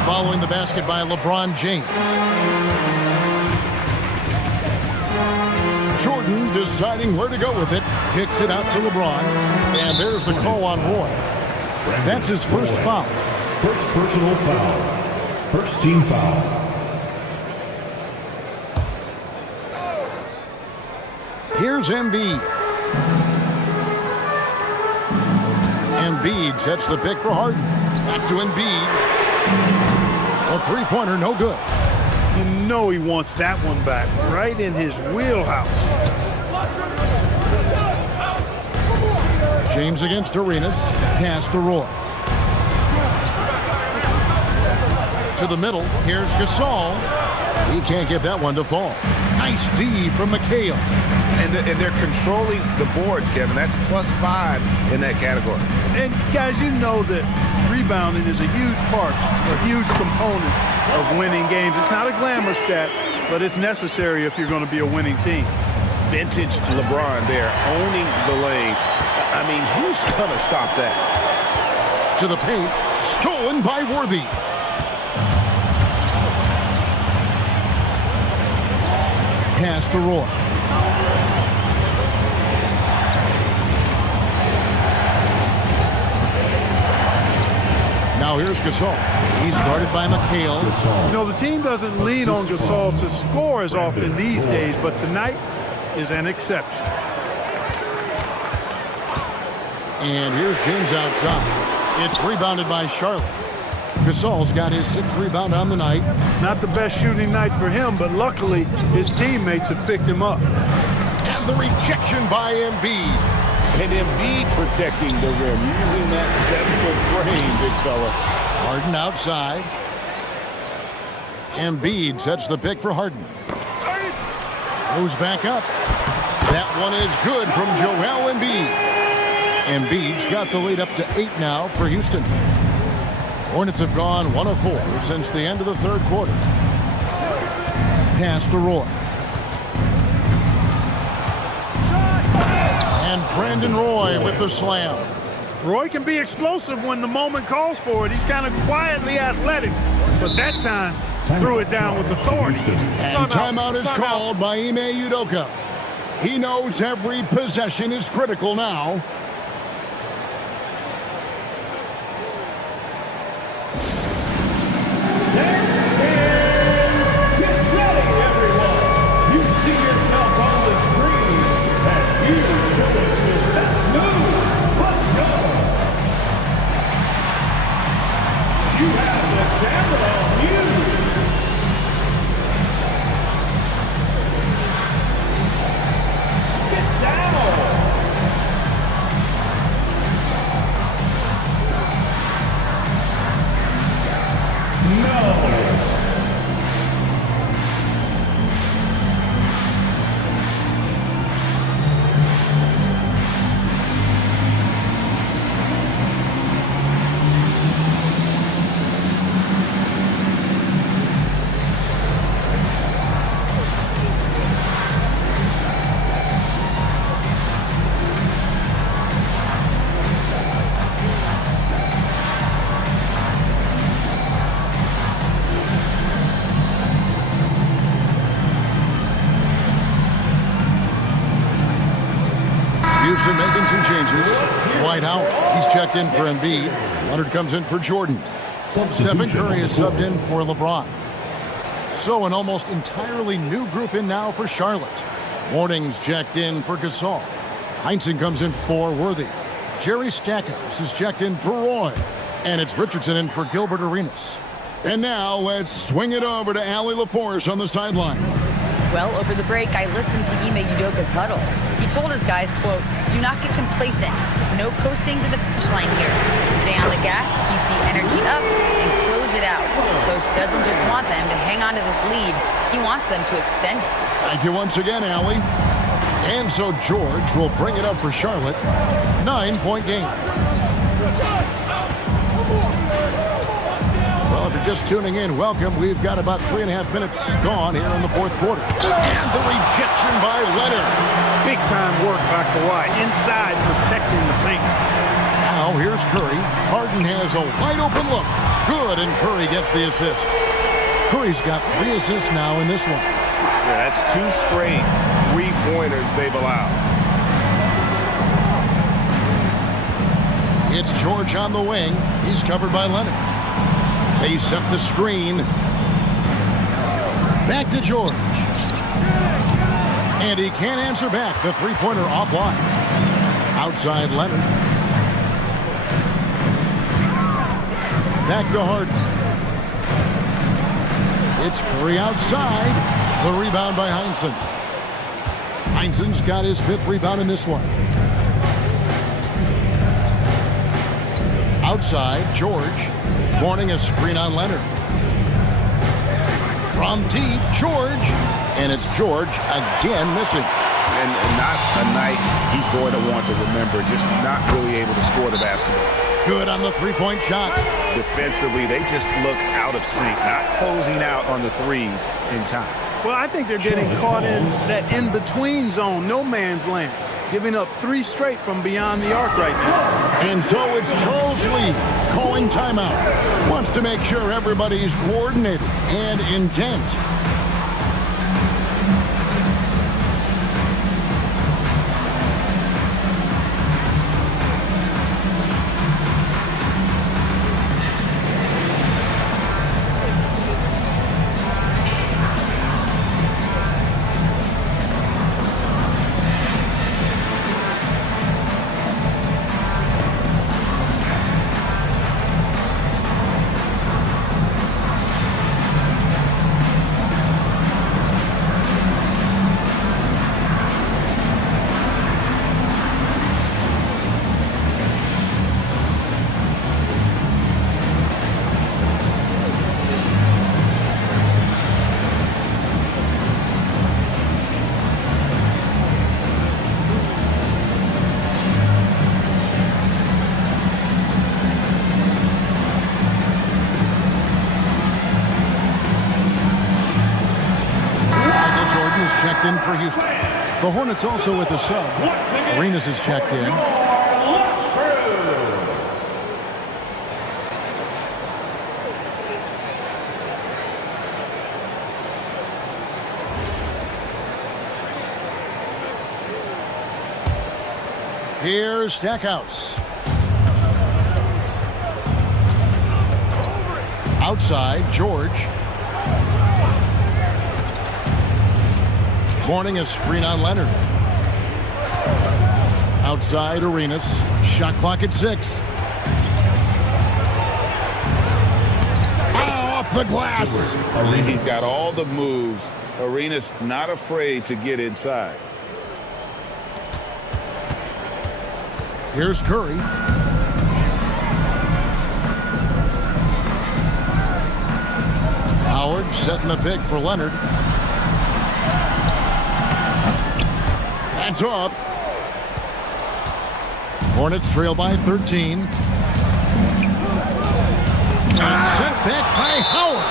following the basket by LeBron James. Jordan deciding where to go with it. Kicks it out to LeBron. And there's the call on Roy. That's his first foul. First personal foul. First team foul. Here's Embiid. Embiid sets the pick for Harden. Back to Embiid. A three-pointer, no good. You know he wants that one back, right in his wheelhouse. James against Arenas. Pass to Roy. To the middle. Here's Gasol. He can't get that one to fall. Nice D from McHale. And they're controlling the boards, Kevin. That's +5 in that category. And guys, you know that rebounding is a huge part, a huge component of winning games. It's not a glamour stat, but it's necessary if you're going to be a winning team. Vintage LeBron there, owning the lane. I mean, who's going to stop that? To the paint, stolen by Worthy. Pass to Roy. Now here's Gasol. He's guarded by McHale. You know, the team doesn't lean on Gasol to score as often these days, but tonight is an exception. And here's James outside. It's rebounded by Charlotte. Gasol's got his 6th rebound on the night. Not the best shooting night for him, but luckily his teammates have picked him up. And the rejection by Embiid. And Embiid protecting the rim, using that 7-foot frame, big fella. Harden outside. Embiid sets the pick for Harden. Goes back up. That one is good from Joel Embiid. Embiid's got the lead up to 8 now for Houston. Hornets have gone 1 of 4 since the end of the third quarter. Pass to Roy. And Brandon Roy with the slam. Roy can be explosive when the moment calls for it. He's kind of quietly athletic, but that time threw it down with authority. And timeout is called by Ime Udoka. He knows every possession is critical now. Houston making some changes. Dwight out. He's checked in for Embiid. Leonard comes in for Jordan. Stephen Curry is subbed in for LeBron. So an almost entirely new group in now for Charlotte. Morning's checked in for Gasol. Heinsohn comes in for Worthy. Jerry Stackhouse is checked in for Roy. And it's Richardson in for Gilbert Arenas. And now let's swing it over to Allie LaForce on the sideline. Well, over the break, I listened to Ime Udoka's huddle. He told his guys, quote, "Do not get complacent. No coasting to the finish line here. Stay on the gas, keep the energy up, and close it out." Coach doesn't just want them to hang on to this lead. He wants them to extend it. Thank you once again, Allie. And so George will bring it up for Charlotte. 9-point game. Well, if you're just tuning in, welcome. We've got about 3.5 minutes gone here in the fourth quarter. And the rejection by Leonard. Big time work by Kawhi inside protecting the paint. Now here's Curry. Harden has a wide open look. Good, and Curry gets the assist. Curry's got 3 assists now in this one. Yeah, that's 2 straight 3-pointers they've allowed. It's George on the wing. He's covered by Leonard. They set the screen. Back to George. And he can't answer back. The 3-pointer offline. Outside Leonard. Back to Harden. It's Curry outside. The rebound by Heinsohn. Heinsohn's got his 5th rebound in this one. Outside, George. Morning a screen on Leonard. From deep, George. And it's George again missing. And not a night he's going to want to remember. Just not really able to score the basketball. Good on the 3-point shot. Defensively, they just look out of sync. Not closing out on the threes in time. Well, I think they're getting caught in that in-between zone, no man's land. Giving up 3 straight from beyond the arc right now. And so it's Charles Lee calling timeout. Wants to make sure everybody's coordinated and intent. Checked in for Houston. The Hornets also with the sub. Arenas is checked in. Here's Stackhouse. Outside, George. Morning a screen on Leonard. Outside, Arenas. Shot clock at 6. Off the glass. He's got all the moves. Arenas not afraid to get inside. Here's Curry. Howard setting the pick for Leonard. That's off. Hornets trail by 13. And sent back by Howard.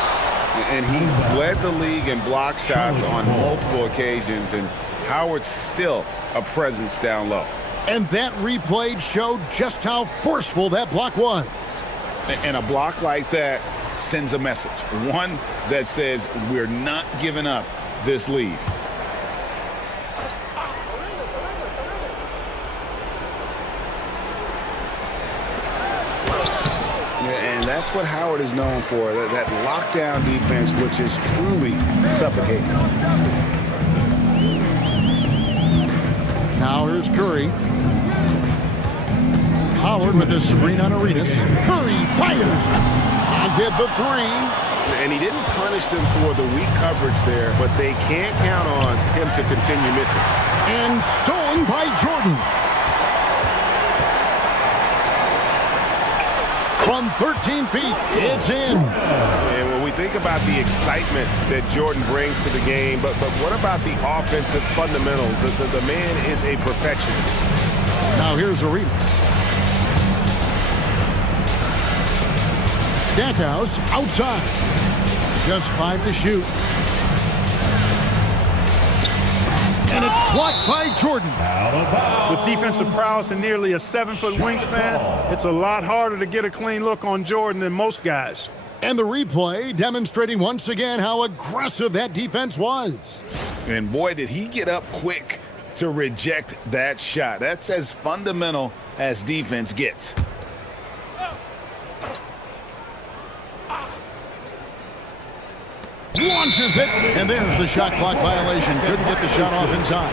And he's led the league in block shots on multiple occasions, and Howard's still a presence down low. And that replay showed just how forceful that block was. And a block like that sends a message. One that says we're not giving up this lead. And that's what Howard is known for, that lockdown defense, which is truly suffocating. Now here's Curry. Howard with a screen on Arenas. Curry fires and get the 3. And he didn't punish them for the weak coverage there, but they can't count on him to continue missing. And stolen by Jordan. From 13 feet, it's in. And when we think about the excitement that Jordan brings to the game, but what about the offensive fundamentals? The man is a perfectionist. Now here's Arenas. Stackhouse outside. Just 5 to shoot. And it's blocked by Jordan. With defensive prowess and nearly a 7-foot wingspan, it's a lot harder to get a clean look on Jordan than most guys. And the replay demonstrating once again how aggressive that defense was. And boy, did he get up quick to reject that shot. That's as fundamental as defense gets. Launches it, and there's the shot clock violation. Couldn't get the shot off in time.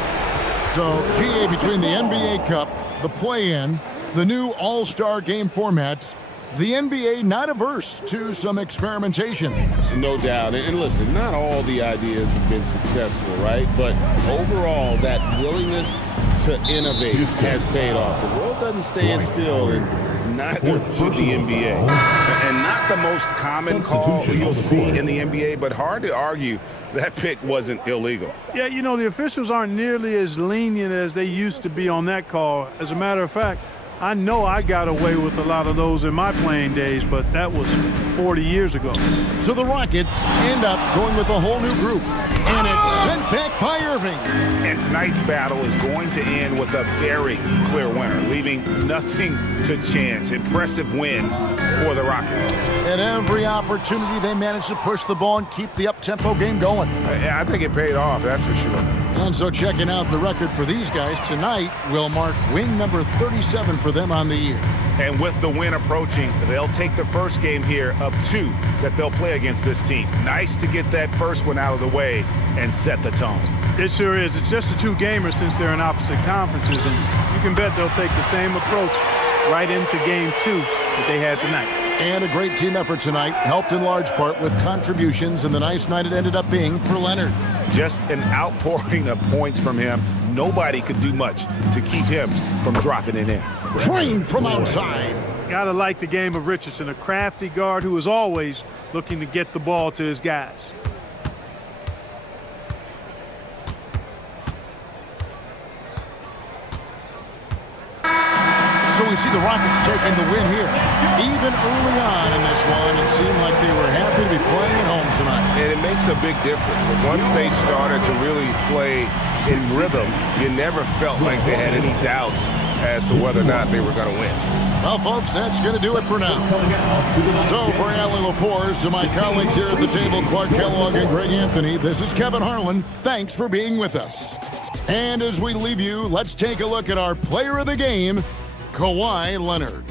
So, GA, between the NBA Cup, the play-in, the new All-Star game formats, the NBA not averse to some experimentation. No doubt. And listen, not all the ideas have been successful, right? But overall, that willingness to innovate has paid off. The world doesn't stand still, and neither should the NBA. And not the most common call you'll see in the NBA, but hard to argue that pick wasn't illegal. Yeah, you know, the officials aren't nearly as lenient as they used to be on that call. As a matter of fact, I know I got away with a lot of those in my playing days, but that was 40 years ago. So the Rockets end up going with a whole new group, and it's sent back by Irving. And tonight's battle is going to end with a very clear winner, leaving nothing to chance. Impressive win for the Rockets. At every opportunity, they managed to push the ball and keep the up-tempo game going. I think it paid off, that's for sure. And so checking out the record for these guys tonight will mark win number 37 for them on the year. And with the win approaching, they'll take the first game here of 2 that they'll play against this team. Nice to get that first one out of the way and set the tone. It sure is. It's just a 2-gamer since they're in opposite conferences, and you can bet they'll take the same approach right into game 2 that they had tonight. And a great team effort tonight, helped in large part with contributions, and the nice night it ended up being for Leonard. Just an outpouring of points from him. Nobody could do much to keep him from dropping it in. Trained from outside. Gotta like the game of Richardson, a crafty guard who is always looking to get the ball to his guys. So we see the Rockets taking the win here. Even early on in this one, it seemed like they were happy to be playing at home tonight. And it makes a big difference. Once they started to really play in rhythm, you never felt like they had any doubts as to whether or not they were going to win. Well, folks, that's going to do it for now. So for Allie LaForce, to my colleagues here at the table, Clark Kellogg and Greg Anthony, this is Kevin Harlan. Thanks for being with us. And as we leave you, let's take a look at our player of the game, Kawhi Leonard.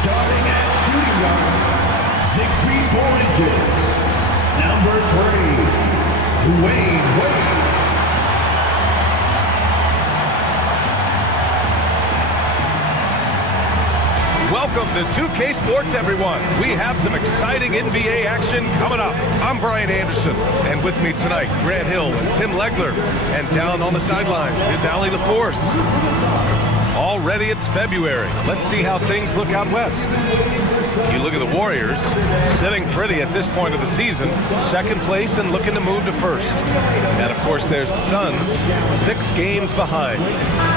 Starting at shooting guard, 6 feet 4 inches, number 3, Wade. Welcome to 2K Sports, everyone. We have some exciting NBA action coming up. I'm Brian Anderson, and with me tonight, Grant Hill and Tim Legler. And down on the sidelines is Allie LaForce. Already it's February. Let's see how things look out west. You look at the Warriors, sitting pretty at this point of the season, second place and looking to move to first. And of course there's the Suns, 6 games behind.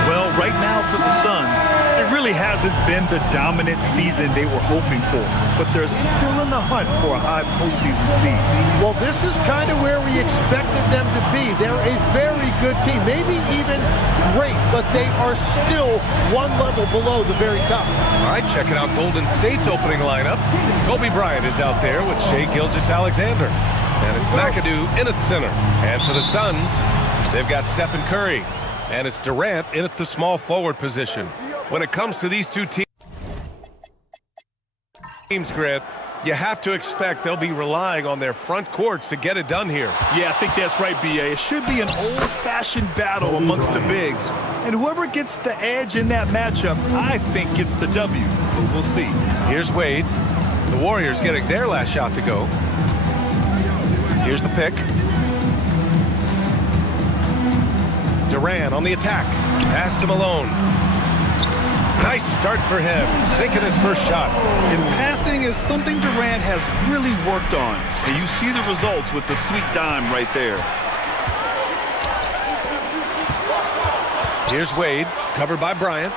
Well, right now for the Suns, it really hasn't been the dominant season they were hoping for, but they're still in the hunt for a high postseason seed. Well, this is kind of where we expected them to be. They're a very good team, maybe even great, but they are still one level below the very top. All right, checking out Golden State's opening lineup. Kobe Bryant is out there with Shai Gilgeous-Alexander. And it's McAdoo in at center. And for the Suns, they've got Stephen Curry. And it's Durant in at the small forward position. When it comes to these two teams, Grant, you have to expect they'll be relying on their front courts to get it done here. Yeah, I think that's right, B.A. It should be an old-fashioned battle amongst the bigs. And whoever gets the edge in that matchup, I think gets the W. But we'll see. Here's Wade. The Warriors getting their last shot to go. Here's the pick. Durant on the attack. Pass to Malone. Nice start for him, sinking his first shot. And passing is something Durant has really worked on. And you see the results with the sweet dime right there. Here's Wade, covered by Bryant.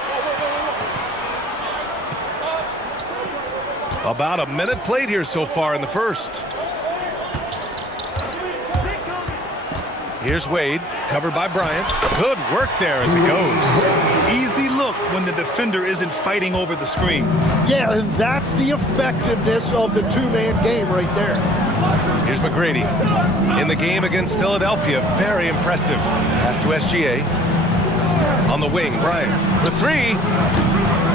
About a minute played here so far in the first. Here's Wade, covered by Bryant. Good work there as it goes. Easy look when the defender isn't fighting over the screen. Yeah, and that's the effectiveness of the two-man game right there. Here's McGrady. In the game against Philadelphia, very impressive. Pass to SGA. On the wing, Bryant for 3.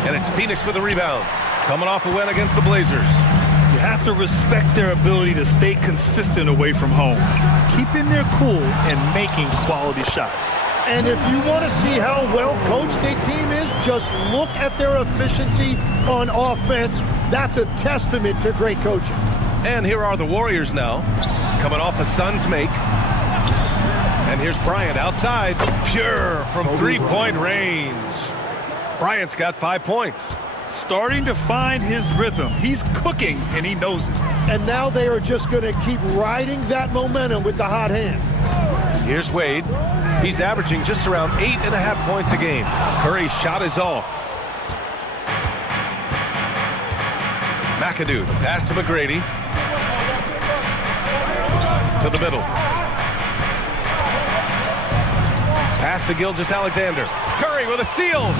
And it's Phoenix with a rebound. Coming off a win against the Blazers. You have to respect their ability to stay consistent away from home, keeping their cool and making quality shots. And if you want to see how well coached a team is, just look at their efficiency on offense. That's a testament to great coaching. And here are the Warriors now, coming off a Suns make. And here's Bryant outside, pure from three-point range. Bryant's got 5 points. Starting to find his rhythm. He's cooking, and he knows it. And now they are just going to keep riding that momentum with the hot hand. Here's Wade. He's averaging just around 8.5 points a game. Curry's shot is off. McAdoo, pass to McGrady. To the middle. Pass to Gilgeous-Alexander. Curry with a steal.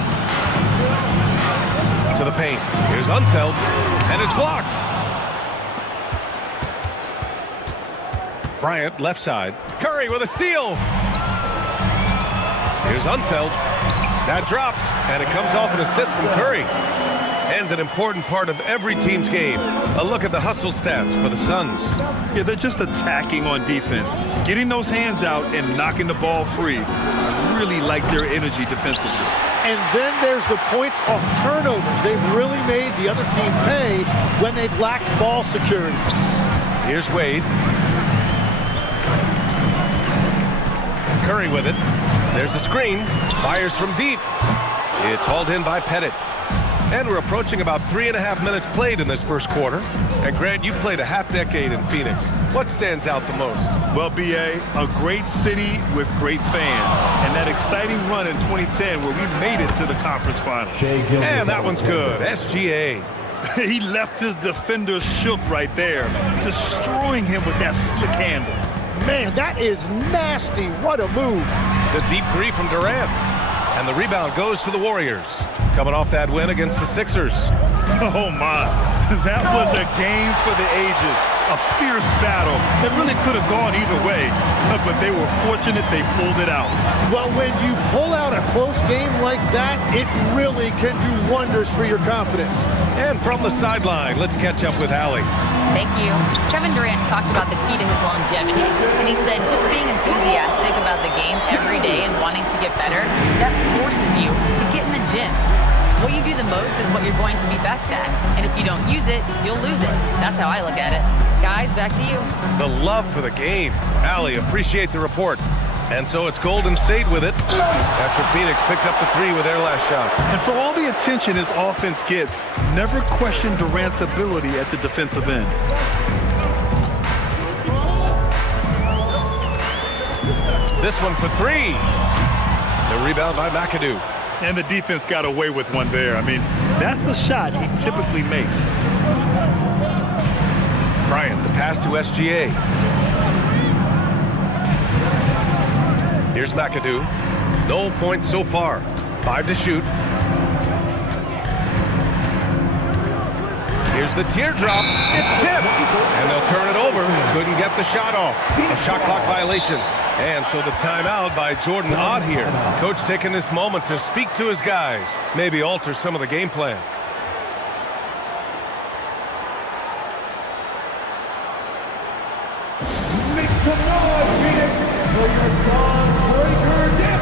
To the paint. Here's Unseld, and it's blocked. Bryant, left side. Curry with a steal. Here's Unseld. That drops, and it comes off an assist from Curry. and an important part of every team's game. A look at the hustle stats for the Suns. Yeah, they're just attacking on defense, getting those hands out and knocking the ball free. I really like their energy defensively. And then there's the points off turnovers. They've really made the other team pay when they've lacked ball security. Here's Wade. Curry with it. There's a screen. Fires from deep. It's hauled in by Pettit. And we're approaching about 3.5 minutes played in this first quarter. And Grant, you played a half-decade in Phoenix. What stands out the most? Well, B.A., a great city with great fans. And that exciting run in 2010 where we made it to the conference final. And that one's good. SGA. He left his defender shook right there, destroying him with that slick handle. Man, that is nasty. What a move. The deep three from Durant. And the rebound goes to the Warriors. Coming off that win against the Sixers. Oh, my. That was a game for the ages. A fierce battle. It really could have gone either way. But they were fortunate they pulled it out. Well, when you pull out a close game like that, it really can do wonders for your confidence. And from the sideline, let's catch up with Allie. Thank you. Kevin Durant talked about the key to his longevity, and he said just being enthusiastic about the game every day and wanting to get better, that forces you to get in the gym. What you do the most is what you're going to be best at, and if you don't use it, you'll lose it. That's how I look at it. Guys, back to you. The love for the game. Allie, appreciate the report. And so it's Golden State with it after Phoenix picked up the three with their last shot. And for all the attention his offense gets, never question Durant's ability at the defensive end. This one for three. The rebound by McAdoo. And the defense got away with one there. I mean, that's a shot he typically makes. Bryant, the pass to SGA. Here's McAdoo. No points so far. 5 to shoot. Here's the teardrop. It's tipped. And they'll turn it over. Couldn't get the shot off. A shot clock violation. And so the timeout by Jordan Ott here. Coach taking this moment to speak to his guys. Maybe alter some of the game plan. Make some noise, Phoenix, for your song breaker dance.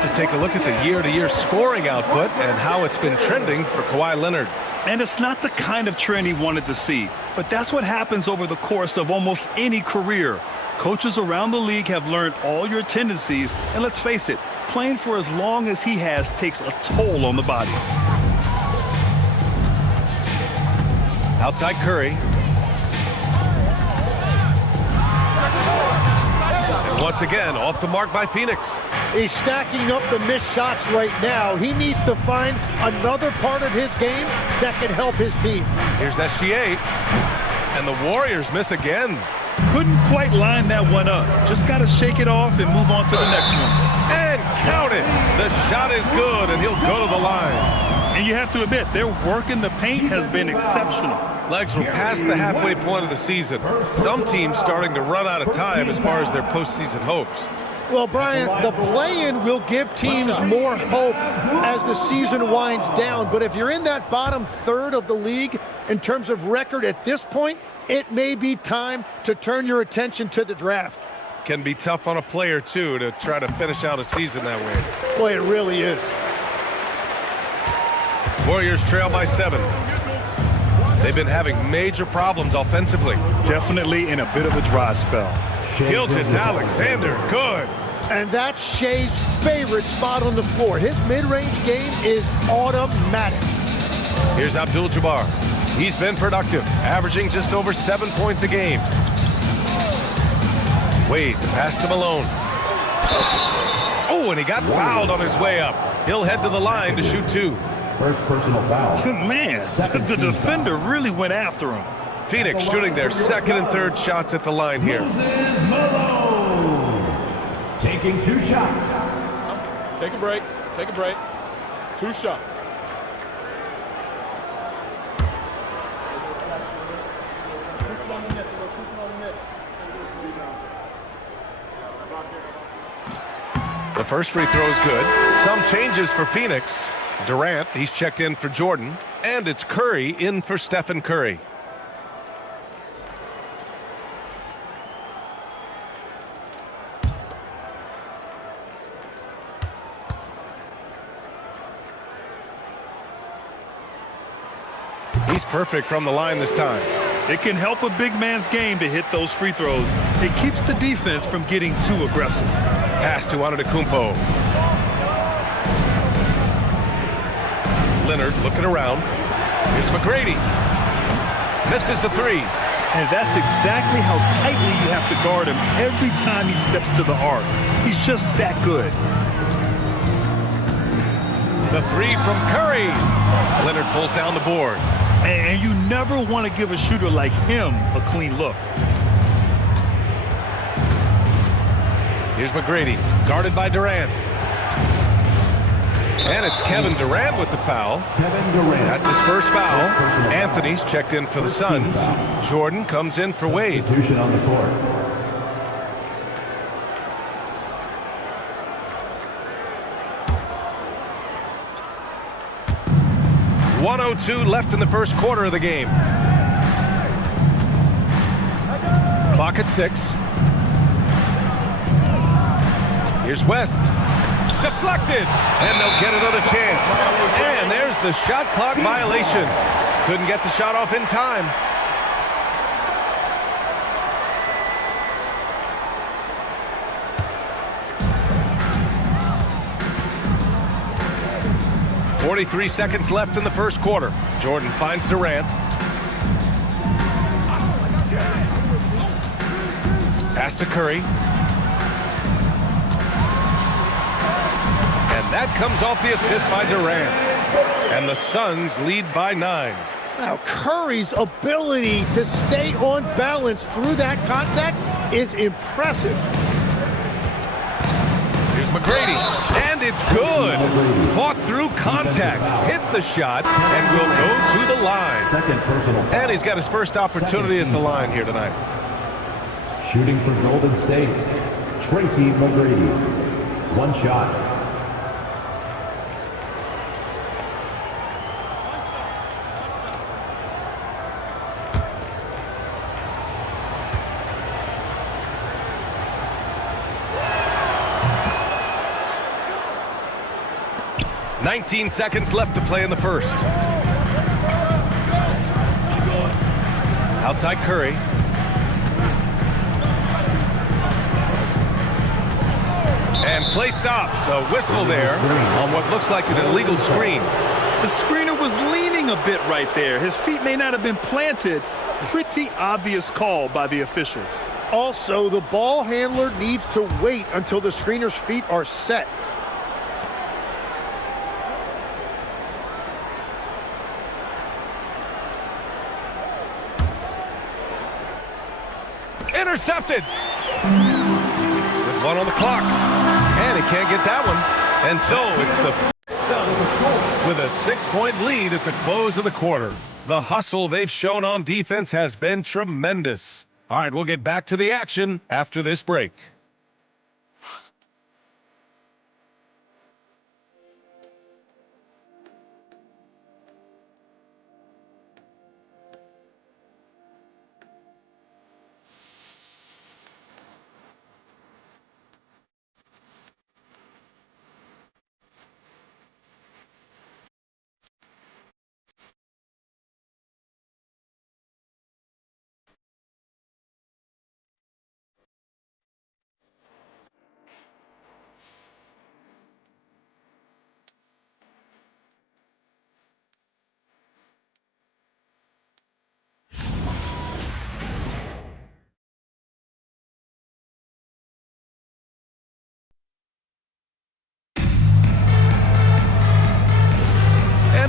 To take a look at the year-to-year scoring output and how it's been trending for Kawhi Leonard. And it's not the kind of trend he wanted to see, but that's what happens over the course of almost any career. Coaches around the league have learned all your tendencies, and let's face it, playing for as long as he has takes a toll on the body. Outside Curry. And once again, off the mark by Phoenix. He's stacking up the missed shots right now. He needs to find another part of his game that can help his team. Here's SGA. And the Warriors miss again. Couldn't quite line that one up. Just got to shake it off and move on to the next one. And count it. The shot is good, and he'll go to the line. And you have to admit, their work in the paint has been exceptional. Legs were past the halfway point of the season. Some teams starting to run out of time as far as their postseason hopes. Well, Brian, the play-in will give teams more hope as the season winds down. But if you're in that bottom third of the league in terms of record at this point, it may be time to turn your attention to the draft. can be tough on a player, too, to try to finish out a season that way. Boy, it really is. Warriors trail by 7. They've been having major problems offensively. Definitely in a bit of a dry spell. Gilgeous-Alexander, good. And that's Shea's favorite spot on the floor. His mid-range game is automatic. Here's Abdul-Jabbar. He's been productive, averaging just over 7 points a game. Wade, the pass to Malone. Oh, and he got fouled on his way up. He'll head to the line to shoot 2. First personal foul. Man, the defender really went after him. Phoenix shooting their second and third shots at the line here. Moses Malone taking 2 shots. Take a break. Take a break. 2 shots. The first free throw is good. Some changes for Phoenix. Durant, he's checked in for Jordan. And it's Curry in for Stephen Curry. He's perfect from the line this time. It can help a big man's game to hit those free throws. It keeps the defense from getting too aggressive. Pass to Antetokounmpo. Leonard looking around. Here's McGrady. Misses the 3. And that's exactly how tightly you have to guard him every time he steps to the arc. He's just that good. The 3 from Curry. Leonard pulls down the board. And you never want to give a shooter like him a clean look. Here's McGrady, guarded by Durant. And it's Kevin Durant with the foul. Kevin Durant. That's his first foul. Anthony's checked in for the Suns. Jordan comes in for Wade. Substitution on the court. .102 left in the first quarter of the game. Clock at 6. Here's West. Deflected. And they'll get another chance. And there's the shot clock violation. Couldn't get the shot off in time. .43 seconds left in the first quarter. Jordan finds Durant. Pass to Curry. And that comes off the assist by Durant. And the Suns lead by 9. Now, Curry's ability to stay on balance through that contact is impressive. Here's McGrady, and it's good. Fought through contact, hit the shot, and will go to the line. And he's got his first opportunity at the line here tonight. Shooting for Golden State, Tracy McGrady. 1 shot. .19 seconds left to play in the first. Outside Curry. And play stops. A whistle there on what looks like an illegal screen. The screener was leaning a bit right there. His feet may not have been planted. Pretty obvious call by the officials. Also, the ball handler needs to wait until the screener's feet are set. Intercepted. With 1 on the clock. And he can't get that one. And so it's the Suns with a 6-point lead at the close of the quarter. The hustle they've shown on defense has been tremendous. All right, we'll get back to the action after this break.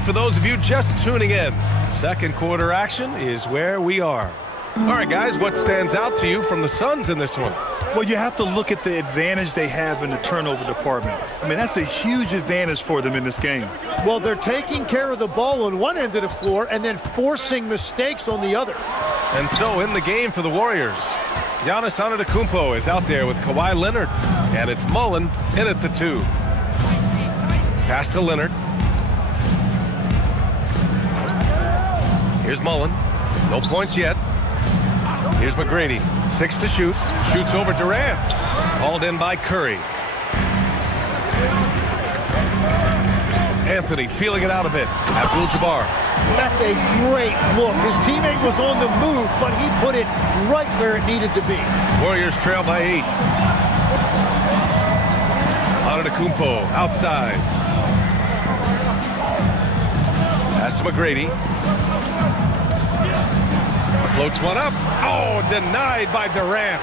And for those of you just tuning in, second quarter action is where we are. All right, guys, what stands out to you from the Suns in this one? Well, you have to look at the advantage they have in the turnover department. I mean, that's a huge advantage for them in this game. Well, they're taking care of the ball on one end of the floor and then forcing mistakes on the other. And so in the game for the Warriors, Giannis Antetokounmpo is out there with Kawhi Leonard, and it's Mullen in at the 2. Pass to Leonard. Here's Mullen. No points yet. Here's McGrady. 6 to shoot. Shoots over Durant. Hauled in by Curry. Anthony feeling it out a bit. Abdul-Jabbar. That's a great look. His teammate was on the move, but he put it right where it needed to be. Warriors trail by 8. Antetokounmpo outside. Pass to McGrady. Floats one up. Oh, denied by Durant.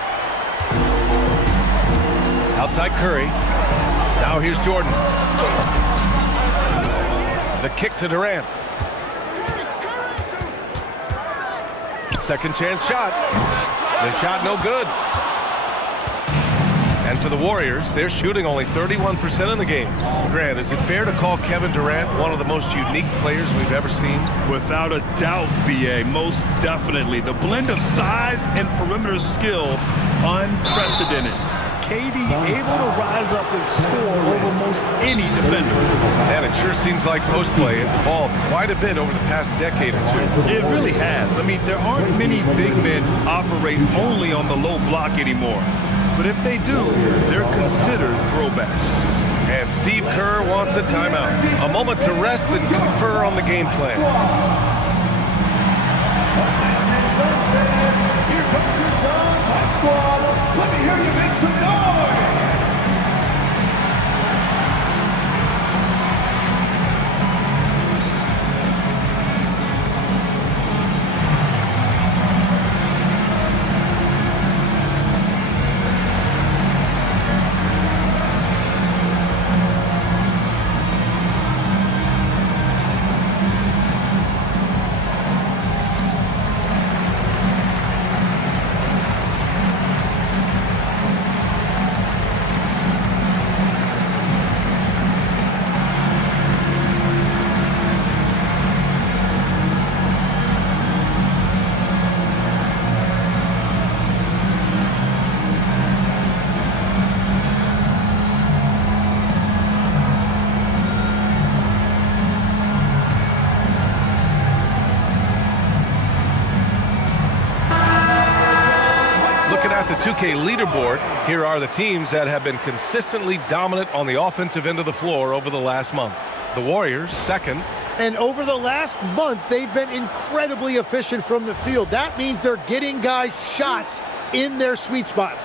Outside Curry. Now here's Jordan. The kick to Durant. Second chance shot. The shot no good. And for the Warriors, they're shooting only 31% in the game. Grant, is it fair to call Kevin Durant one of the most unique players we've ever seen? Without a doubt, B.A., most definitely. The blend of size and perimeter skill, unprecedented. KD able to rise up and score over most any defender. And it sure seems like post play has evolved quite a bit over the past decade or two. It really has. I mean, there aren't many big men operate only on the low block anymore. But if they do, they're considered throwbacks. And Steve Kerr wants a timeout. A moment to rest and confer on the game plan. Here comes your Suns squad. Let me hear you make some noise. The 2K leaderboard, here are the teams that have been consistently dominant on the offensive end of the floor over the last month. The Warriors, second. And over the last month, they've been incredibly efficient from the field. That means they're getting guys shots in their sweet spots.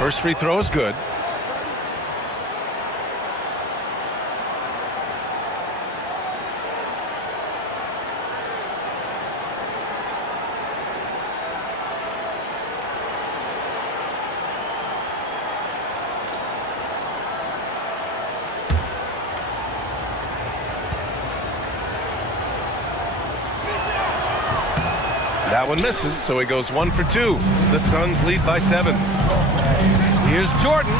First free throw is good. That one misses, so he goes 1 for 2. The Suns lead by 7. Here's Jordan.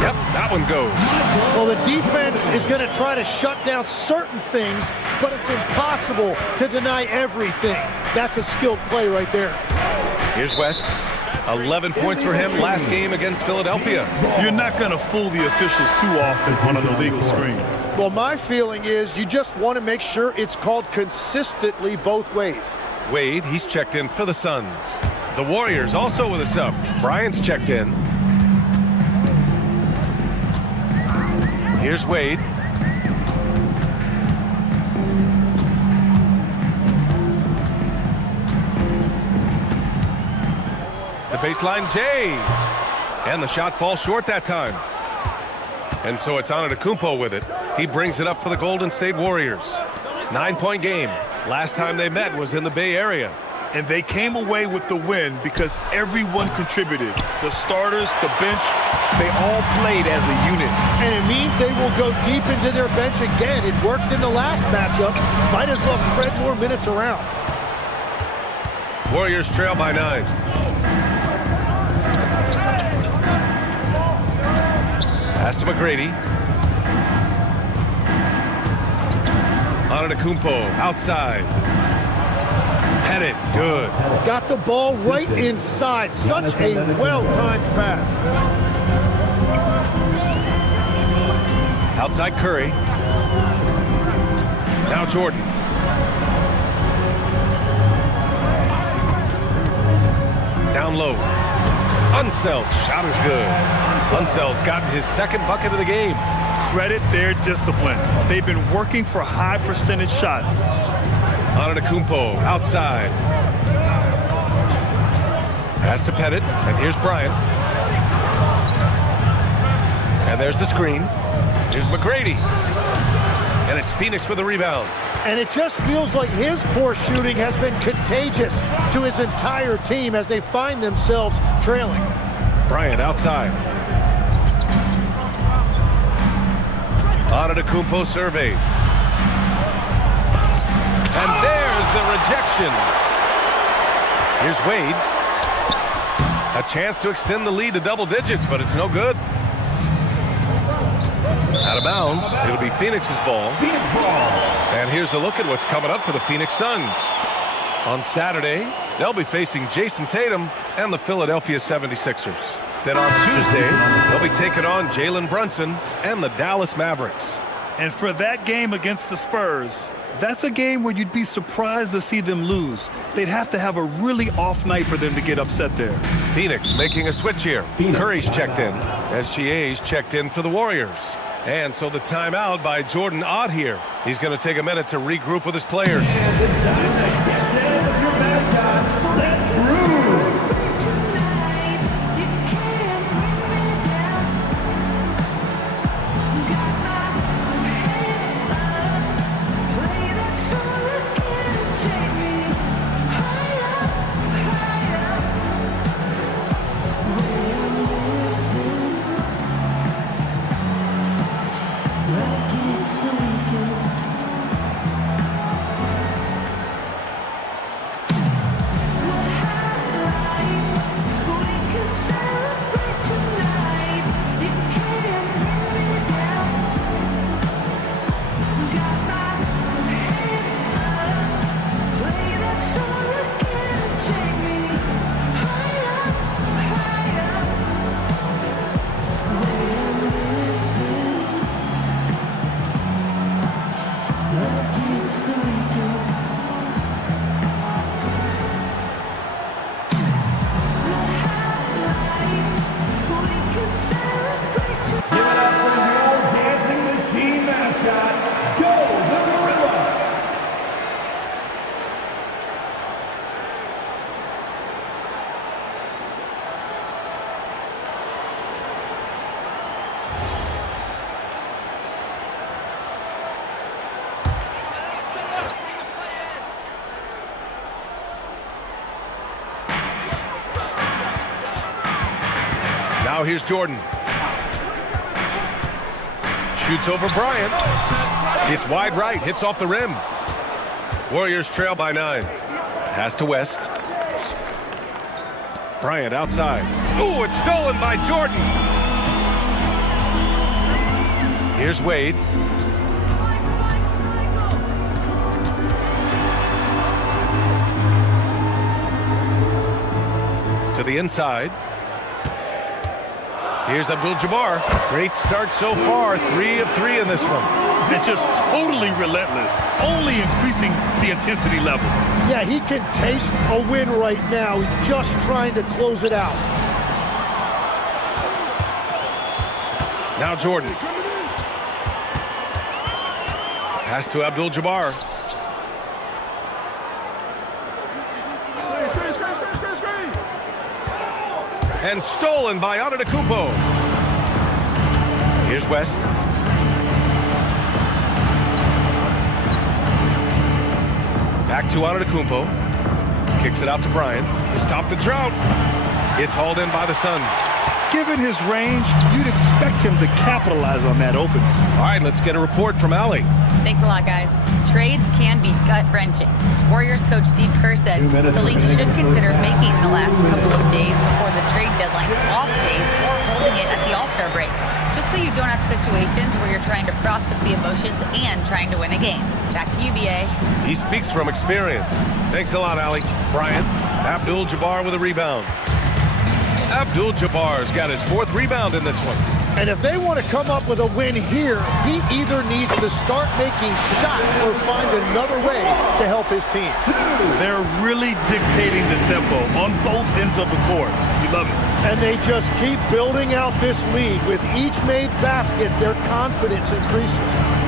Yep, that one goes. Well, the defense is going to try to shut down certain things, but it's impossible to deny everything. That's a skilled play right there. Here's West. 11 points for him last game against Philadelphia. You're not going to fool the officials too often on an illegal screen. Well, my feeling is you just want to make sure it's called consistently both ways. Wade, he's checked in for the Suns. The Warriors also with a sub. Bryant's checked in. Here's Wade. The baseline J. And the shot falls short that time. And so it's Antetokounmpo with it. He brings it up for the Golden State Warriors. 9-point game. Last time they met was in the Bay Area. And they came away with the win because everyone contributed. The starters, the bench, they all played as a unit. And it means they will go deep into their bench again. It worked in the last matchup. Might as well spread more minutes around. Warriors trail by 9. Pass to McGrady. Antetokounmpo outside. Pettit, good. Got the ball right inside. Such a well-timed pass. Outside Curry. Now Jordan. Down low. Unseld. Shot is good. Unseld's gotten his second bucket of the game. Credit their discipline. They've been working for high percentage shots. Antetokounmpo outside. Pass to Pettit, and here's Bryant. And there's the screen. Here's McGrady. And it's Phoenix with a rebound. And it just feels like his poor shooting has been contagious to his entire team as they find themselves trailing. Bryant outside. Antetokounmpo surveys. And there's the rejection. Here's Wade. A chance to extend the lead to double digits, but it's no good. Out of bounds. It'll be Phoenix's ball. And here's a look at what's coming up for the Phoenix Suns. On Saturday, they'll be facing Jason Tatum and the Philadelphia 76ers. Then on Tuesday, they'll be taking on Jalen Brunson and the Dallas Mavericks. And for that game against the Spurs, that's a game where you'd be surprised to see them lose. They'd have to have a really off night for them to get upset there. Phoenix making a switch here. Curry's checked in. SGA's checked in for the Warriors. And so the timeout by Jordan Ott here. He's going to take a minute to regroup with his players. Now here's Jordan. Shoots over Bryant. It's wide right, hits off the rim. Warriors trail by 9. Pass to West. Bryant outside. Ooh, it's stolen by Jordan. Here's Wade. To the inside. Here's Abdul-Jabbar. Great start so far. 3 of 3 in this one. And just totally relentless. Only increasing the intensity level. Yeah, he can taste a win right now. He's just trying to close it out. Now Jordan. Pass to Abdul-Jabbar. And stolen by Antetokounmpo. Here's West. Back to Antetokounmpo. Kicks it out to Bryant to stop the drought. It's hauled in by the Suns. Given his range, you'd expect him to capitalize on that opening. All right, let's get a report from Allie. Thanks a lot, guys. Trades can be gut-wrenching. Warriors coach Steve Kerr said the league should consider making the last couple of days before the trade deadline off days or holding it at the All-Star break, just so you don't have situations where you're trying to process the emotions and trying to win a game. Back to you, BA. He speaks from experience. Thanks a lot, Allie. Bryant, Abdul-Jabbar with a rebound. Abdul-Jabbar's got his 4th rebound in this one. And if they want to come up with a win here, he either needs to start making shots or find another way to help his team. They're really dictating the tempo on both ends of the court. You love it. And they just keep building out this lead. With each made basket, their confidence increases.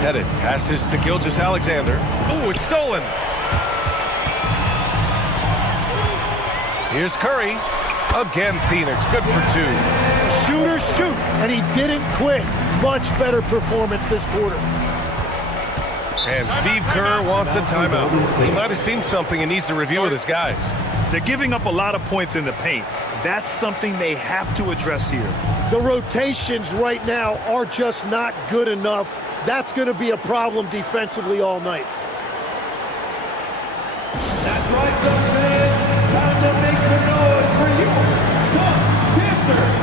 Headed, passes to Gilgeous-Alexander. Ooh, it's stolen. Here's Curry. Again, Phoenix, good for 2. Shooters shoot, and he didn't quit. Much better performance this quarter. And Steve Kerr wants a timeout. He might have seen something and needs to review with his guys. They're giving up a lot of points in the paint. That's something they have to address here. The rotations right now are just not good enough. That's going to be a problem defensively all night. That's right, Suns fans. Time to make some noise for you, Suns Dancer.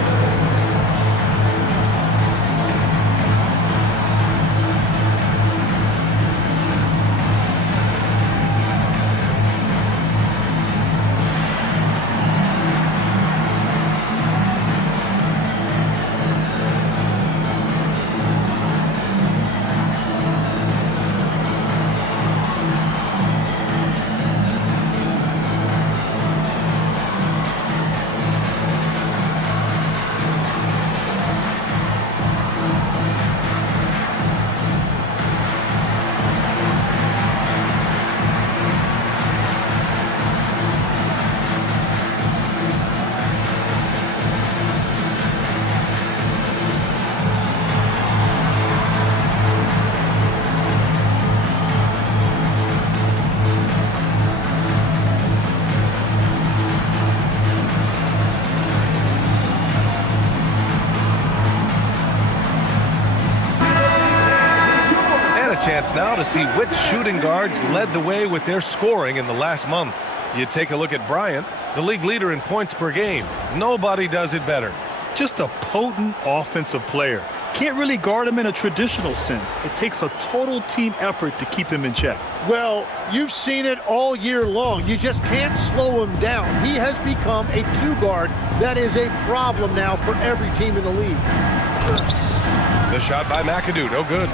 Chance now to see which shooting guards led the way with their scoring in the last month. You take a look at Bryant, the league leader in points per game. Nobody does it better. Just a potent offensive player. Can't really guard him in a traditional sense. It takes a total team effort to keep him in check. Well, you've seen it all year long. You just can't slow him down. He has become a 2-guard that is a problem now for every team in the league. The shot by McAdoo, no good.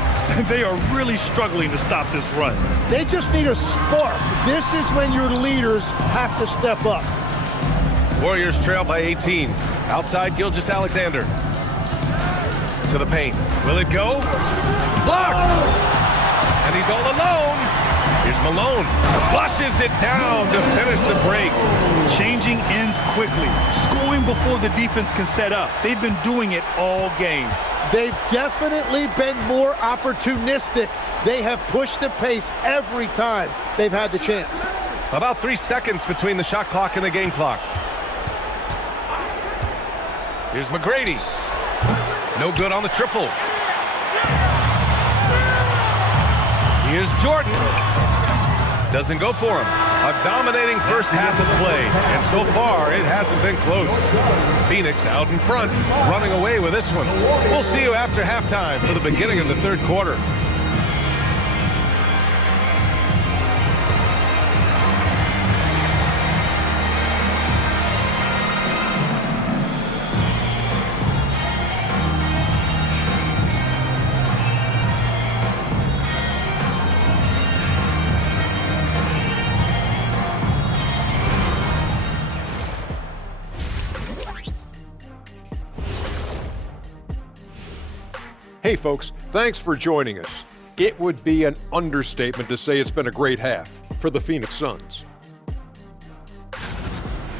They are really struggling to stop this run. They just need a spark. This is when your leaders have to step up. Warriors trail by 18. Outside Gilgeous-Alexander. To the paint. Will it go? Blocked! And he's all alone. Here's Malone. Flushes it down to finish the break. Changing ends quickly. Scoring before the defense can set up. They've been doing it all game. They've definitely been more opportunistic. They have pushed the pace every time they've had the chance. About 3 seconds between the shot clock and the game clock. Here's McGrady. No good on the triple. Here's Jordan. Doesn't go for him. A dominating first half of play, and so far it hasn't been close. Phoenix out in front, running away with this one. We'll see you after halftime for the beginning of the third quarter. Hey folks, thanks for joining us. It would be an understatement to say it's been a great half for the Phoenix Suns.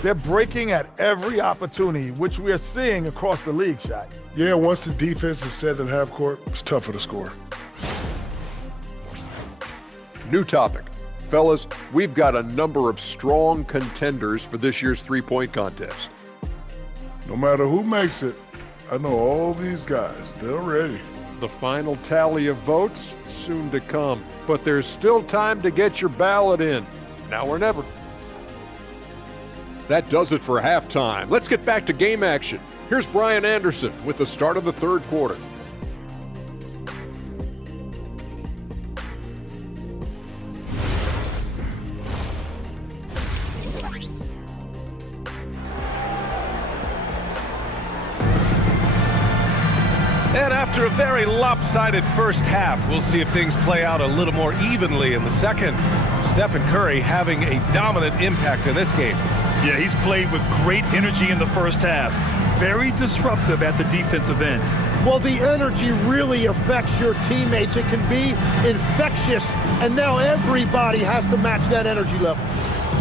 They're breaking at every opportunity, which we are seeing across the league, Shaq. Yeah, once the defense is set in half court, it's tougher to score. New topic. Fellas, we've got a number of strong contenders for this year's three-point contest. No matter who makes it, I know all these guys. They're ready. The final tally of votes soon to come, but there's still time to get your ballot in. Now or never. That does it for halftime. Let's get back to game action. Here's Brian Anderson with the start of the third quarter. And after a very lopsided first half, we'll see if things play out a little more evenly in the second. Stephen Curry having a dominant impact in this game. Yeah, he's played with great energy in the first half. Very disruptive at the defensive end. Well, the energy really affects your teammates. It can be infectious, and now everybody has to match that energy level.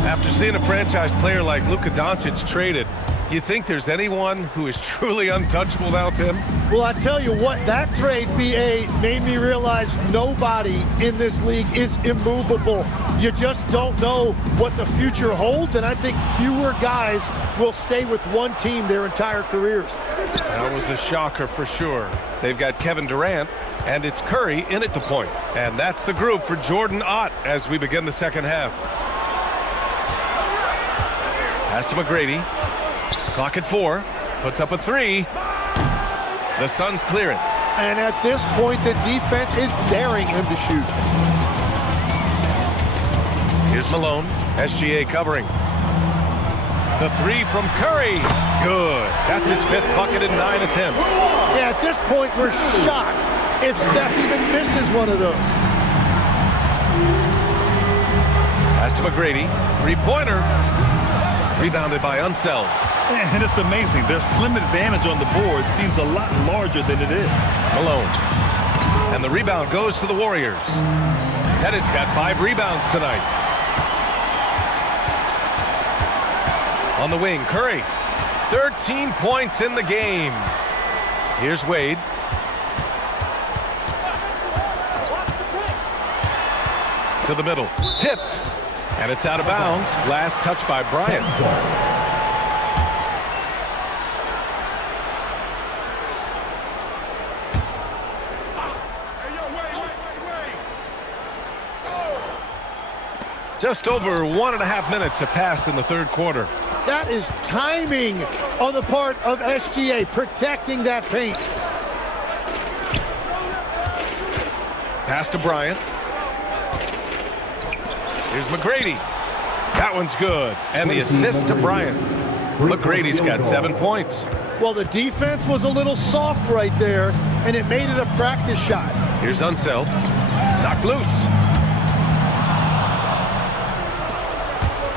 After seeing a franchise player like Luka Doncic traded, you think there's anyone who is truly untouchable now, Tim? Well, I tell you what, that trade, BA, made me realize nobody in this league is immovable. You just don't know what the future holds, and I think fewer guys will stay with one team their entire careers. That was a shocker for sure. They've got Kevin Durant, and it's Curry in at the point. And that's the group for Jordan Ott as we begin the second half. Pass to McGrady. Clock at 4. Puts up a 3. The Suns clear it. And at this point, the defense is daring him to shoot. Here's Malone. SGA covering. The 3 from Curry. Good. That's his 5th bucket in 9 attempts. Yeah, at this point, we're shocked if Steph even misses one of those. Pass to McGrady. 3-pointer. Rebounded by Unseld. And it's amazing. Their slim advantage on the board seems a lot larger than it is. Malone. And the rebound goes to the Warriors. Pettit's got 5 rebounds tonight. On the wing, Curry. 13 points in the game. Here's Wade. To the middle. Tipped. And it's out of bounds. Last touch by Bryant. Just over 1.5 minutes have passed in the third quarter. That is timing on the part of SGA, protecting that paint. Pass to Bryant. Here's McGrady. That one's good. And the assist to Bryant. McGrady's got 7 points. Well, the defense was a little soft right there, and it made it a practice shot. Here's Unseld. Knocked loose.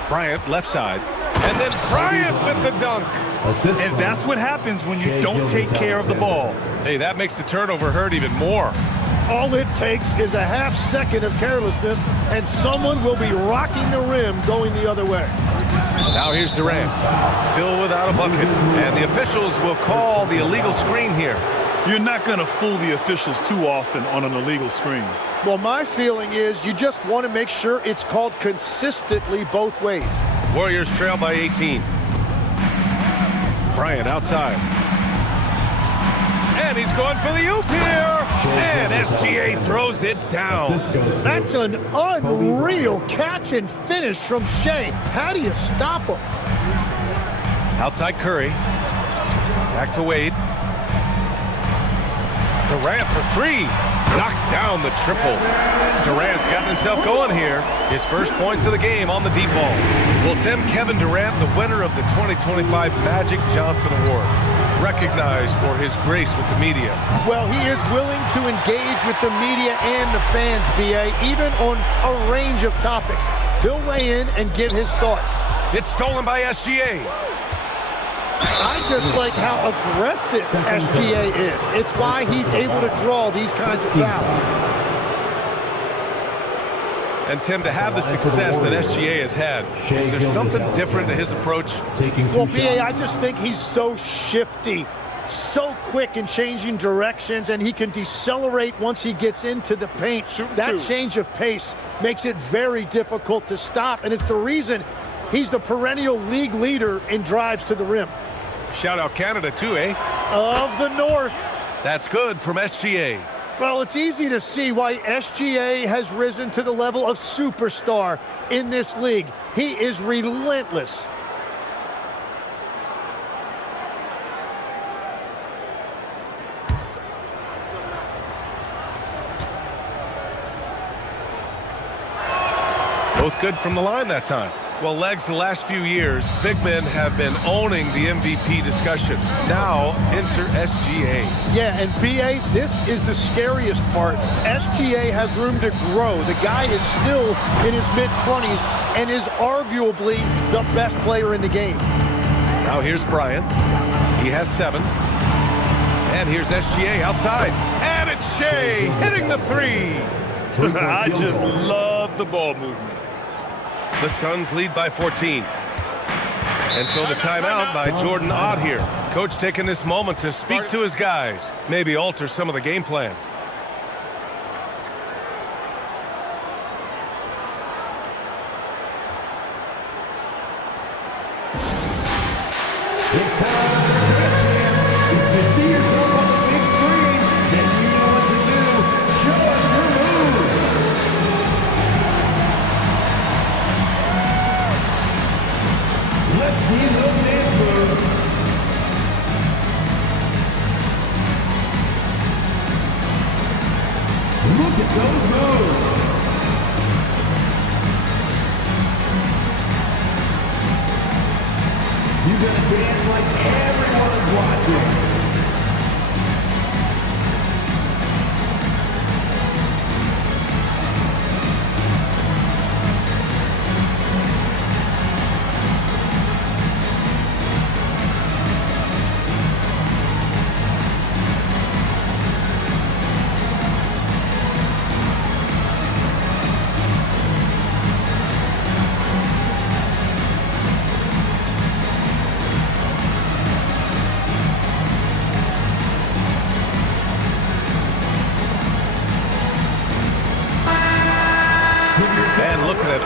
Bryant left side. And then Bryant with the dunk. And that's what happens when you don't take care of the ball. Hey, that makes the turnover hurt even more. All it takes is a half second of carelessness, and someone will be rocking the rim going the other way. Now here's Durant, still without a bucket, and the officials will call the illegal screen here. You're not going to fool the officials too often on an illegal screen. Well, my feeling is you just want to make sure it's called consistently both ways. Warriors trail by 18. Bryant outside. And he's going for the oop here. And SGA throws it down. That's an unreal catch and finish from Shea. How do you stop him? Outside Curry. Back to Wade. Durant for 3. Knocks down the triple. Durant's gotten himself going here. His first points of the game on the deep ball. Well, Tim, Kevin Durant, the winner of the 2025 Magic Johnson Award, recognized for his grace with the media. Well, he is willing to engage with the media and the fans, BA, even on a range of topics. He'll weigh in and give his thoughts. It's stolen by SGA. I just like how aggressive SGA is. It's why he's able to draw these kinds of fouls. And Tim, to have the success that SGA has had, is there something different to his approach? Well, BA, I just think he's so shifty. so quick in changing directions, and he can decelerate once he gets into the paint. That change of pace makes it very difficult to stop, and it's the reason he's the perennial league leader in drives to the rim. Shout out Canada too, eh? Of the North. That's good from SGA. Well, it's easy to see why SGA has risen to the level of superstar in this league. He is relentless. Both good from the line that time. Well, Legs, the last few years, big men have been owning the MVP discussion. Now, enter SGA. Yeah, and BA, this is the scariest part. SGA has room to grow. The guy is still in his mid-20s and is arguably the best player in the game. Now here's Bryant. He has 7. And here's SGA outside. And it's Shea hitting the 3. I just love the ball movement. The Suns lead by 14. And so the timeout by Jordan Ott here. Coach taking this moment to speak to his guys. Maybe alter some of the game plan.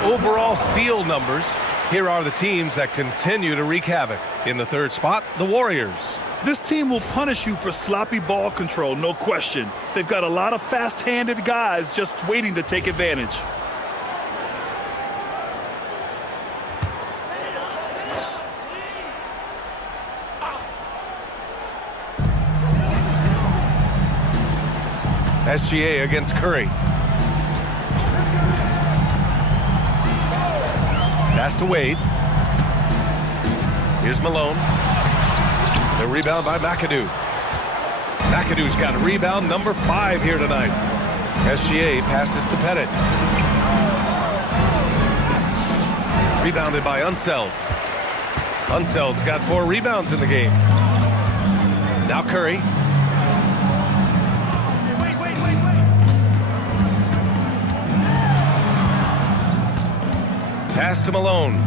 Overall steal numbers, here are the teams that continue to wreak havoc. In the 3rd spot, the Warriors. This team will punish you for sloppy ball control, no question. They've got a lot of fast-handed guys just waiting to take advantage. SGA against Curry. Pass to Wade. Here's Malone. The rebound by McAdoo. McAdoo's got a rebound number 5 here tonight. SGA passes to Pettit. Rebounded by Unseld. Unseld's got 4 rebounds in the game. Now Curry. Pass to Malone.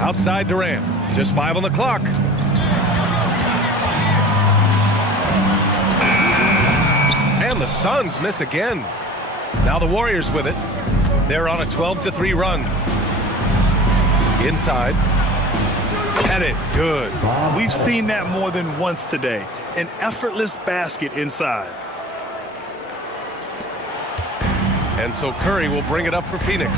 Outside Durant. Just 5 on the clock. And the Suns miss again. Now the Warriors with it. They're on a 12-3 run. Inside. Pettit. Good. We've seen that more than once today. An effortless basket inside. And so Curry will bring it up for Phoenix.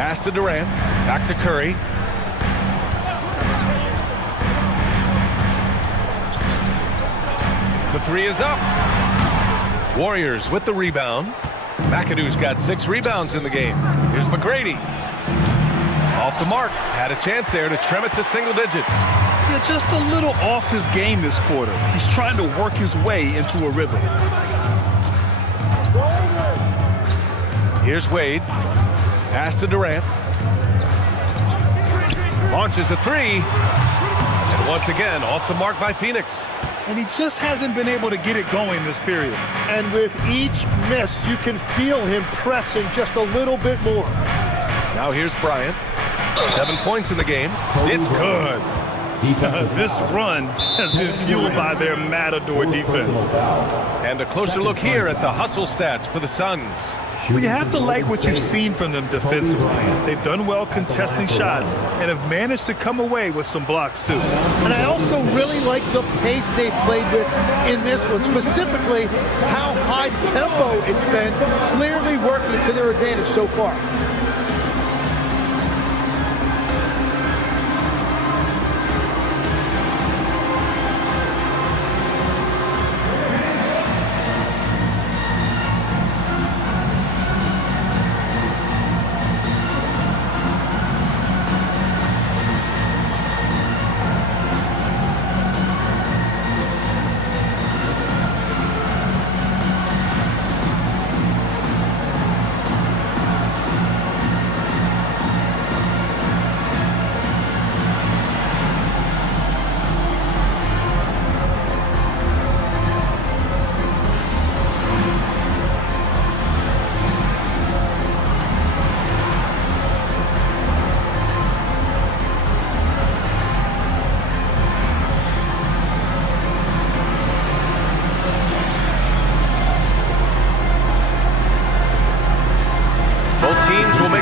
Pass to Durant. Back to Curry. The 3 is up. Warriors with the rebound. McAdoo's got 6 rebounds in the game. Here's McGrady. Off the mark. Had a chance there to trim it to single digits. Yeah, just a little off his game this quarter. He's trying to work his way into a rhythm. Here's Wade. Pass to Durant. Launches a 3. And once again, off the mark by Phoenix. And he just hasn't been able to get it going this period. And with each miss, you can feel him pressing just a little bit more. Now here's Bryant. 7 points in the game. It's good. This run has been fueled by their matador defense. And a closer look here at the hustle stats for the Suns. Well, you have to like what you've seen from them defensively. They've done well contesting shots and have managed to come away with some blocks, too. And I also really like the pace they've played with in this one, specifically how high tempo it's been, clearly working to their advantage so far.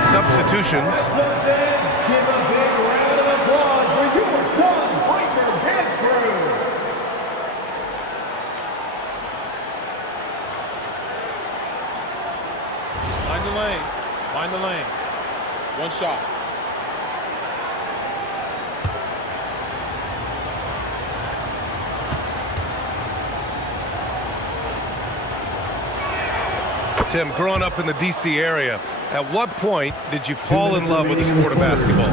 Substitutions. Mind the lanes. Mind the lanes. One shot. Tim, growing up in the D.C. area, at what point did you fall in love with the sport of basketball?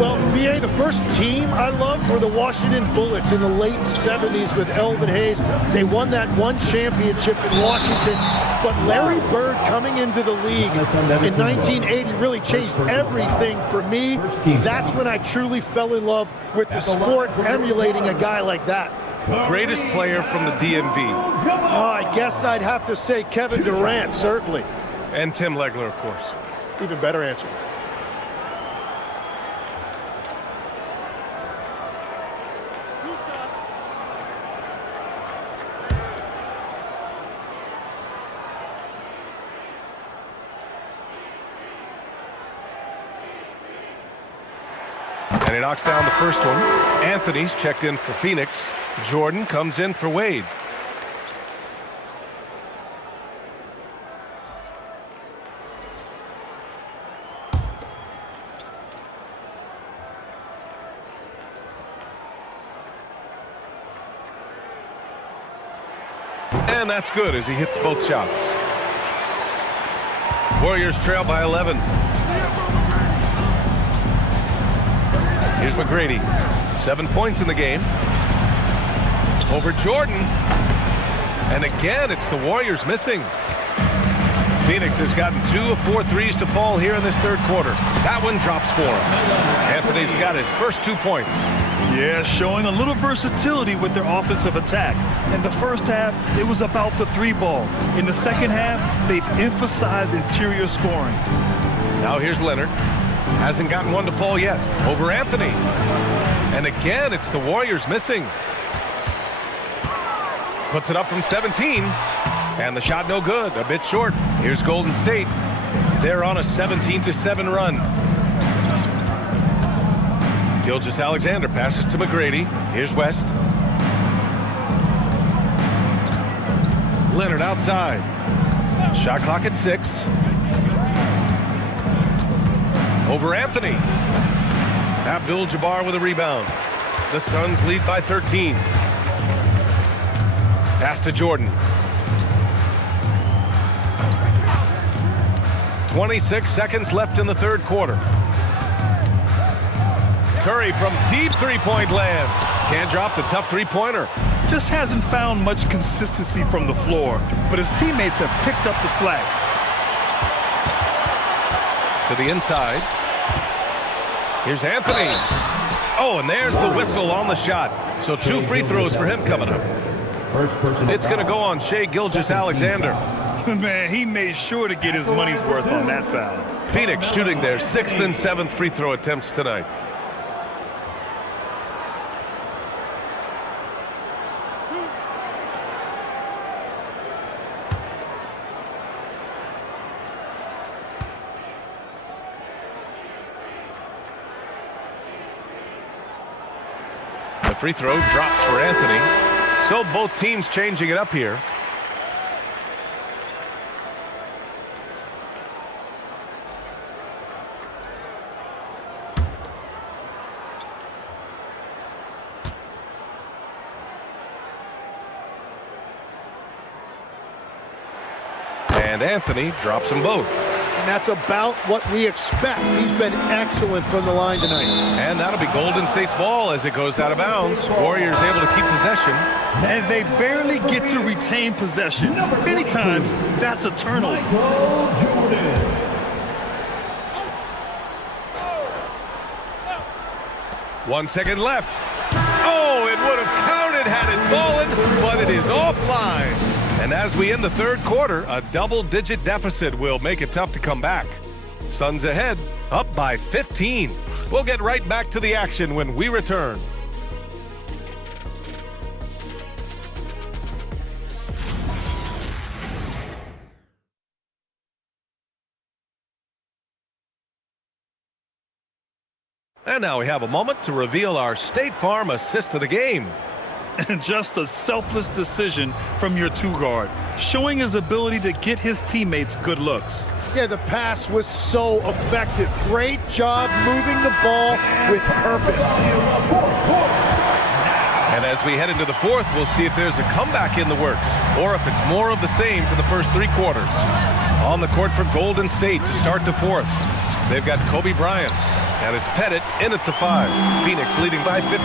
Well, BA, the first team I loved were the Washington Bullets in the late 70s with Elvin Hayes. They won that one championship in Washington, but Larry Bird coming into the league in 1980 really changed everything for me. That's when I truly fell in love with the sport, emulating a guy like that. Greatest player from the DMV? Oh, I guess I'd have to say Kevin Durant, certainly. And Tim Legler, of course. Even better answer. And he knocks down the first one. Anthony's checked in for Phoenix. Jordan comes in for Wade. And that's good as he hits both shots. Warriors trail by 11. Here's McGrady. 7 points in the game. Over Jordan. And again, it's the Warriors missing. Phoenix has gotten 2 of 4 threes to fall here in this third quarter. That one drops for him. Anthony's got his first 2 points. Yeah, showing a little versatility with their offensive attack. In the first half, it was about the 3-ball. In the second half, they've emphasized interior scoring. Now here's Leonard. Hasn't gotten one to fall yet. Over Anthony. And again, it's the Warriors missing. Puts it up from 17. And the shot no good. A bit short. Here's Golden State. They're on a 17-7 run. Gilgeous-Alexander passes to McGrady. Here's West. Leonard outside. Shot clock at 6. Over Anthony. Abdul-Jabbar with a rebound. The Suns lead by 13. Pass to Jordan. 26 seconds left in the third quarter. Curry from deep three-point land. Can't drop the tough three-pointer. Just hasn't found much consistency from the floor, but his teammates have picked up the slack. To the inside. Here's Anthony. Oh, and there's the whistle on the shot. So 2 free throws for him coming up. It's going to go on Shai Gilgeous-Alexander. Man, he made sure to get his money's worth on that foul. Phoenix shooting their 6th and 7th free throw attempts tonight. free throw drops for Anthony. So both teams changing it up here. And Anthony drops them both. And that's about what we expect. He's been excellent from the line tonight. And that'll be Golden State's ball as it goes out of bounds. Warriors able to keep possession. And they barely get to retain possession. Many times, that's a turnover. 1 second left. Oh, it would have counted had it fallen, but it is offline. And as we end the third quarter, a double-digit deficit will make it tough to come back. Suns ahead, up by 15. We'll get right back to the action when we return. And now we have a moment to reveal our State Farm assist of the game. And just a selfless decision from your two-guard, showing his ability to get his teammates good looks. Yeah, the pass was so effective. Great job moving the ball with purpose. And as we head into the fourth, we'll see if there's a comeback in the works or if it's more of the same for the first three quarters. On the court for Golden State to start the fourth, they've got Kobe Bryant. And it's Pettit in at the 5. Phoenix leading by 15.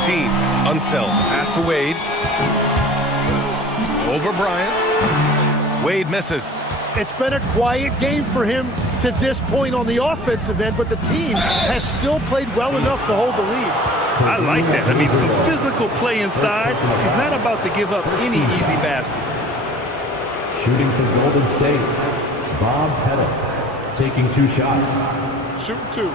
Unseld. Pass to Wade. Over Bryant. Wade misses. It's been a quiet game for him to this point on the offensive end, but the team has still played well enough to hold the lead. I like that. I mean, some physical play inside. He's not about to give up any easy baskets. Shooting for Golden State, Bob Pettit, taking 2 shots. Shooting 2.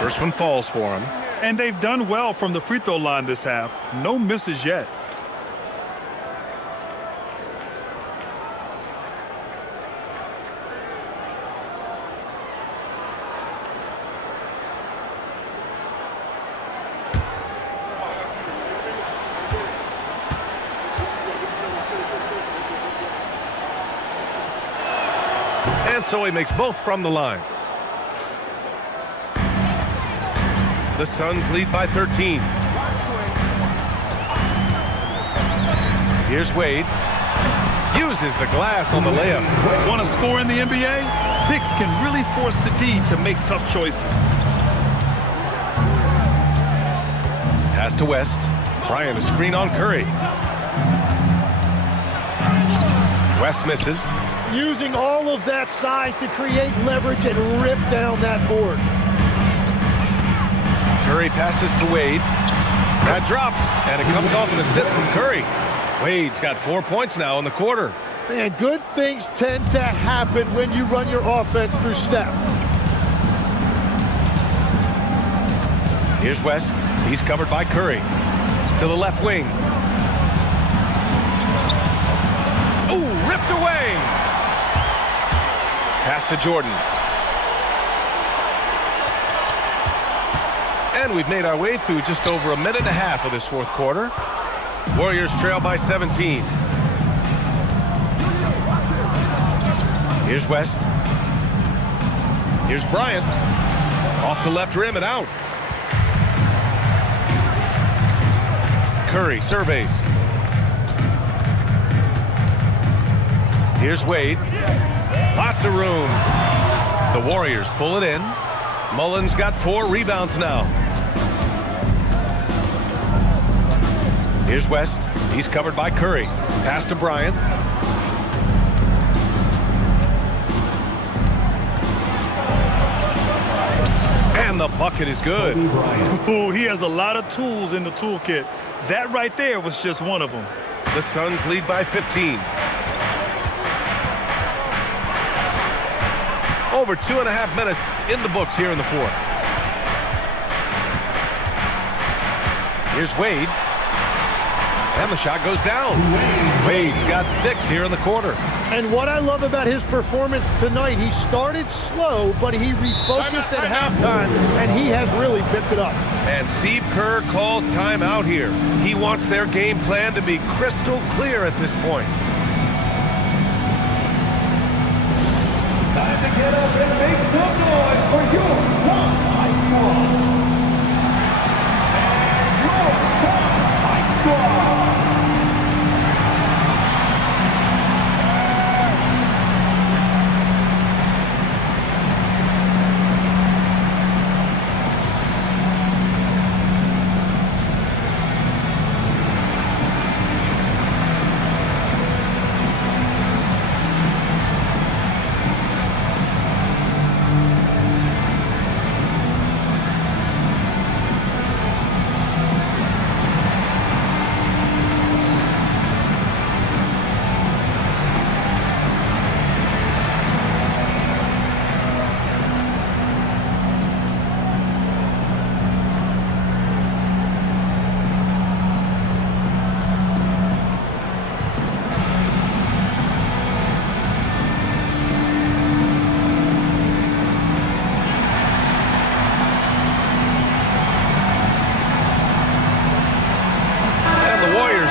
First one falls for him. And they've done well from the free throw line this half. No misses yet. And so he makes both from the line. The Suns lead by 13. Here's Wade. Uses the glass on the layup. Want to score in the NBA? Knicks can really force the D to make tough choices. Pass to West. Bryant a screen on Curry. West misses. Using all of that size to create leverage and rip down that board. Curry passes to Wade. That drops, and it comes off an assist from Curry. Wade's got 4 points now in the quarter. Man, good things tend to happen when you run your offense through Steph. Here's West. He's covered by Curry. To the left wing. Ooh, ripped away. Pass to Jordan. And we've made our way through just over a minute and a half of this fourth quarter. Warriors trail by 17. Here's West. Here's Bryant. Off the left rim and out. Curry surveys. Here's Wade. Lots of room. The Warriors pull it in. Mullins got 4 rebounds now. Here's West. He's covered by Curry. Pass to Bryant. And the bucket is good. Ooh, he has a lot of tools in the toolkit. That right there was just one of them. The Suns lead by 15. Over 2.5 minutes in the books here in the fourth. Here's Wade. And the shot goes down. Wade's got 6 here in the quarter. And what I love about his performance tonight, he started slow, but he refocused at halftime, and he has really picked it up. And Steve Kerr calls timeout here. He wants their game plan to be crystal clear at this point. Time to get up and make some noise for your Top High Squad. And your Top High Squad.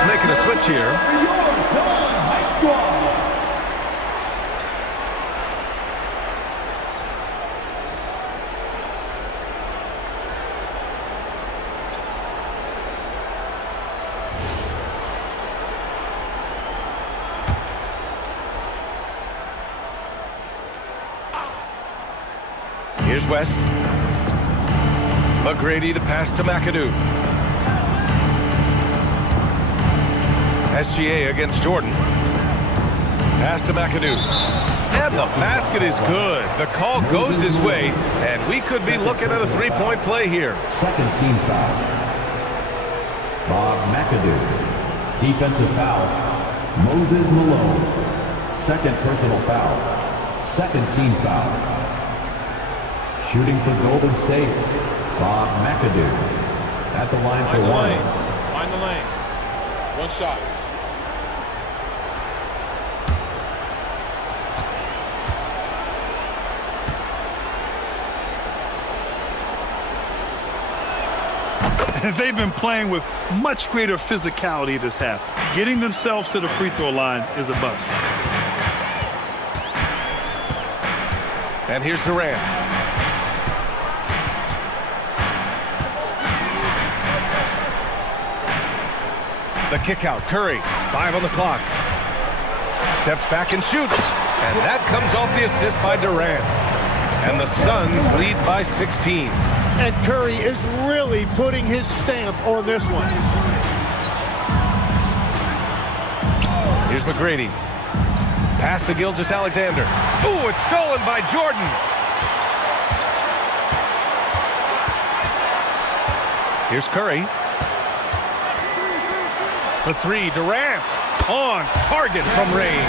Making a switch here. Here's West. McGrady, the pass to McAdoo. SGA against Jordan. Pass to McAdoo. And the basket is good. The call goes his way, and we could be looking at a three-point play here. Second team foul. Bob McAdoo. Defensive foul. Moses Malone. Second personal foul. Second team foul. Shooting for Golden State. Bob McAdoo. At the line for one. Mind the lanes. One shot. They've been playing with much greater physicality this half. Getting themselves to the free throw line is a bust. And here's Durant. The kick out. Curry, 5 on the clock. Steps back and shoots. And that comes off the assist by Durant. And the Suns lead by 16. And Curry is really putting his stamp on this one. Here's McGrady. Pass to Gilgeous-Alexander. Ooh, it's stolen by Jordan. Here's Curry. For 3, Durant on target from range.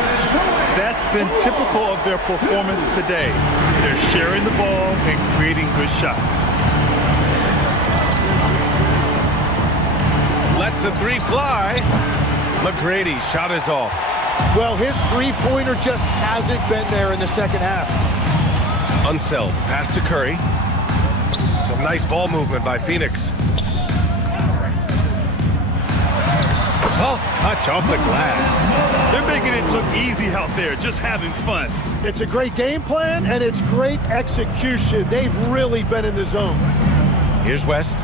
That's been typical of their performance today. They're sharing the ball and creating good shots. Lets the 3 fly. McGrady shot is off. Well, his three-pointer just hasn't been there in the second half. Unseld. Pass to Curry. Some nice ball movement by Phoenix. Soft touch off the glass. They're making it look easy out there, just having fun. It's a great game plan, and it's great execution. They've really been in the zone. Here's West.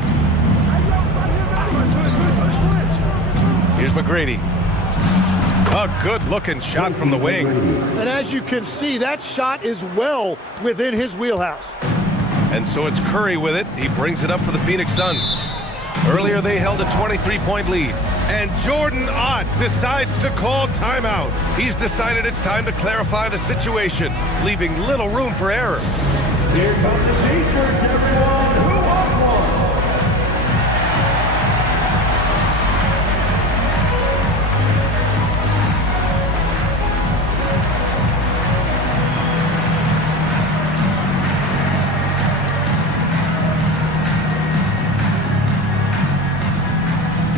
Here's McGrady. A good-looking shot from the wing. And as you can see, that shot is well within his wheelhouse. And so it's Curry with it. He brings it up for the Phoenix Suns. Earlier, they held a 23-point lead. And Jordan Ott decides to call timeout. He's decided it's time to clarify the situation, leaving little room for error. Here comes the T-shirts, everyone. Who wants one?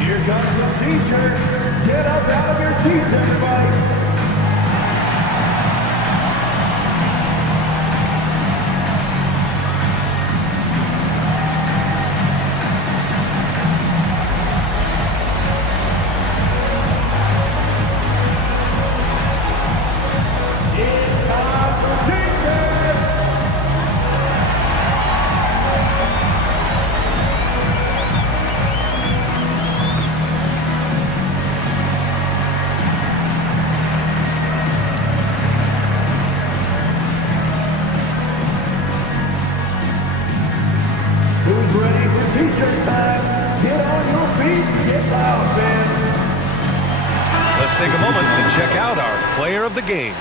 Here comes some T-shirts. check out our player of the game.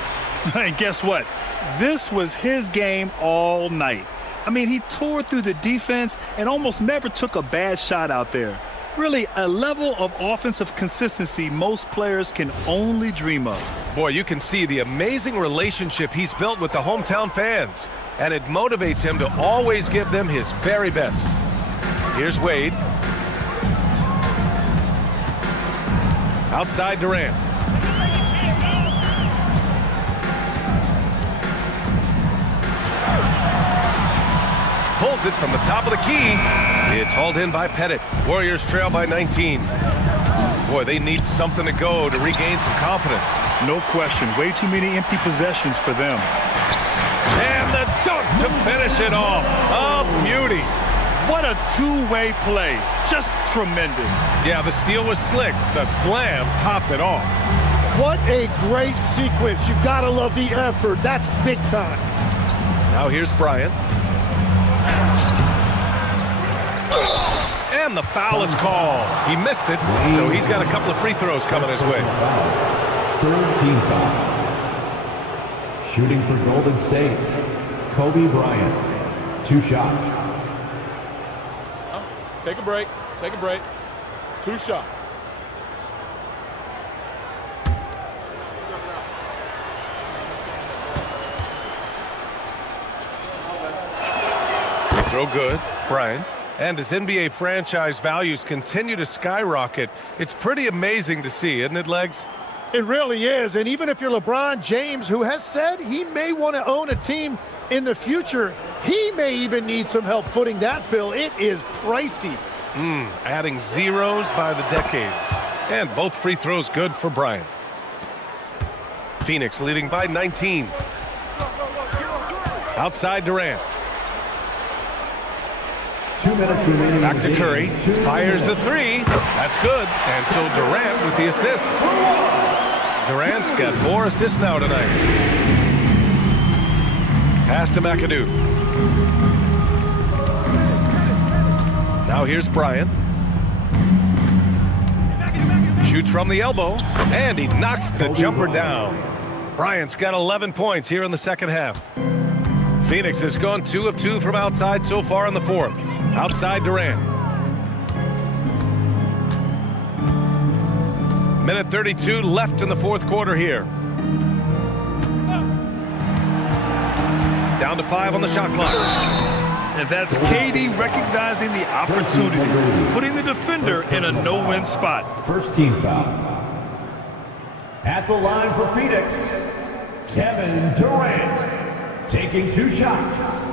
And guess what? This was his game all night. I mean, he tore through the defense and almost never took a bad shot out there. Really, a level of offensive consistency most players can only dream of. Boy, you can see the amazing relationship he's built with the hometown fans, and it motivates him to always give them his very best. Here's Wade. Outside Durant. Pulls it from the top of the key. It's hauled in by Pettit. Warriors trail by 19. Boy, they need something to go to regain some confidence. No question. Way too many empty possessions for them. And the dunk to finish it off. A beauty. What a two-way play. Just tremendous. Yeah, the steal was slick. The slam topped it off. What a great sequence. You've got to love the effort. That's big time. Now here's Bryant. And the foul is called. He missed it, so he's got a couple of free throws coming his way. Third team foul. Shooting for Golden State, Kobe Bryant. 2 shots. Take a break. Take a break. 2 shots. Free throw good. Bryant. And as NBA franchise values continue to skyrocket, it's pretty amazing to see, isn't it, Legs? It really is. And even if you're LeBron James, who has said he may want to own a team in the future, he may even need some help footing that bill. It is pricey. Adding zeros by the decades. And both free throws good for Bryant. Phoenix leading by 19. Outside Durant. 2 minutes remaining. Back to Curry. Fires the three. That's good. And so Durant with the assist. Durant's got 4 assists now tonight. Pass to McAdoo. Now here's Bryant. Shoots from the elbow. And he knocks the jumper down. Bryant's got 11 points here in the second half. Phoenix has gone 2 of 2 from outside so far in the fourth. Outside Durant. Minute 32 left in the fourth quarter here. Down to 5 on the shot clock. And that's KD recognizing the opportunity, putting the defender in a no-win spot. First team foul. At the line for Phoenix, Kevin Durant, taking 2 shots.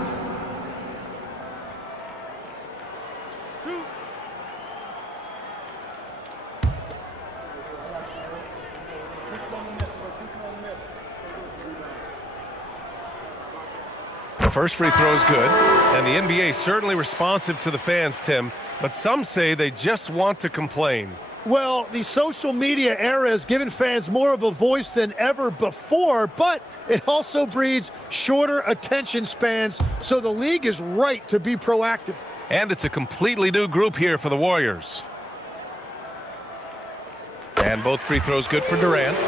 The first free throw is good, and the NBA certainly responsive to the fans, Tim, but some say they just want to complain. Well, the social media era has given fans more of a voice than ever before, but it also breeds shorter attention spans, so the league is right to be proactive. And it's a completely new group here for the Warriors. And both free throws good for Durant.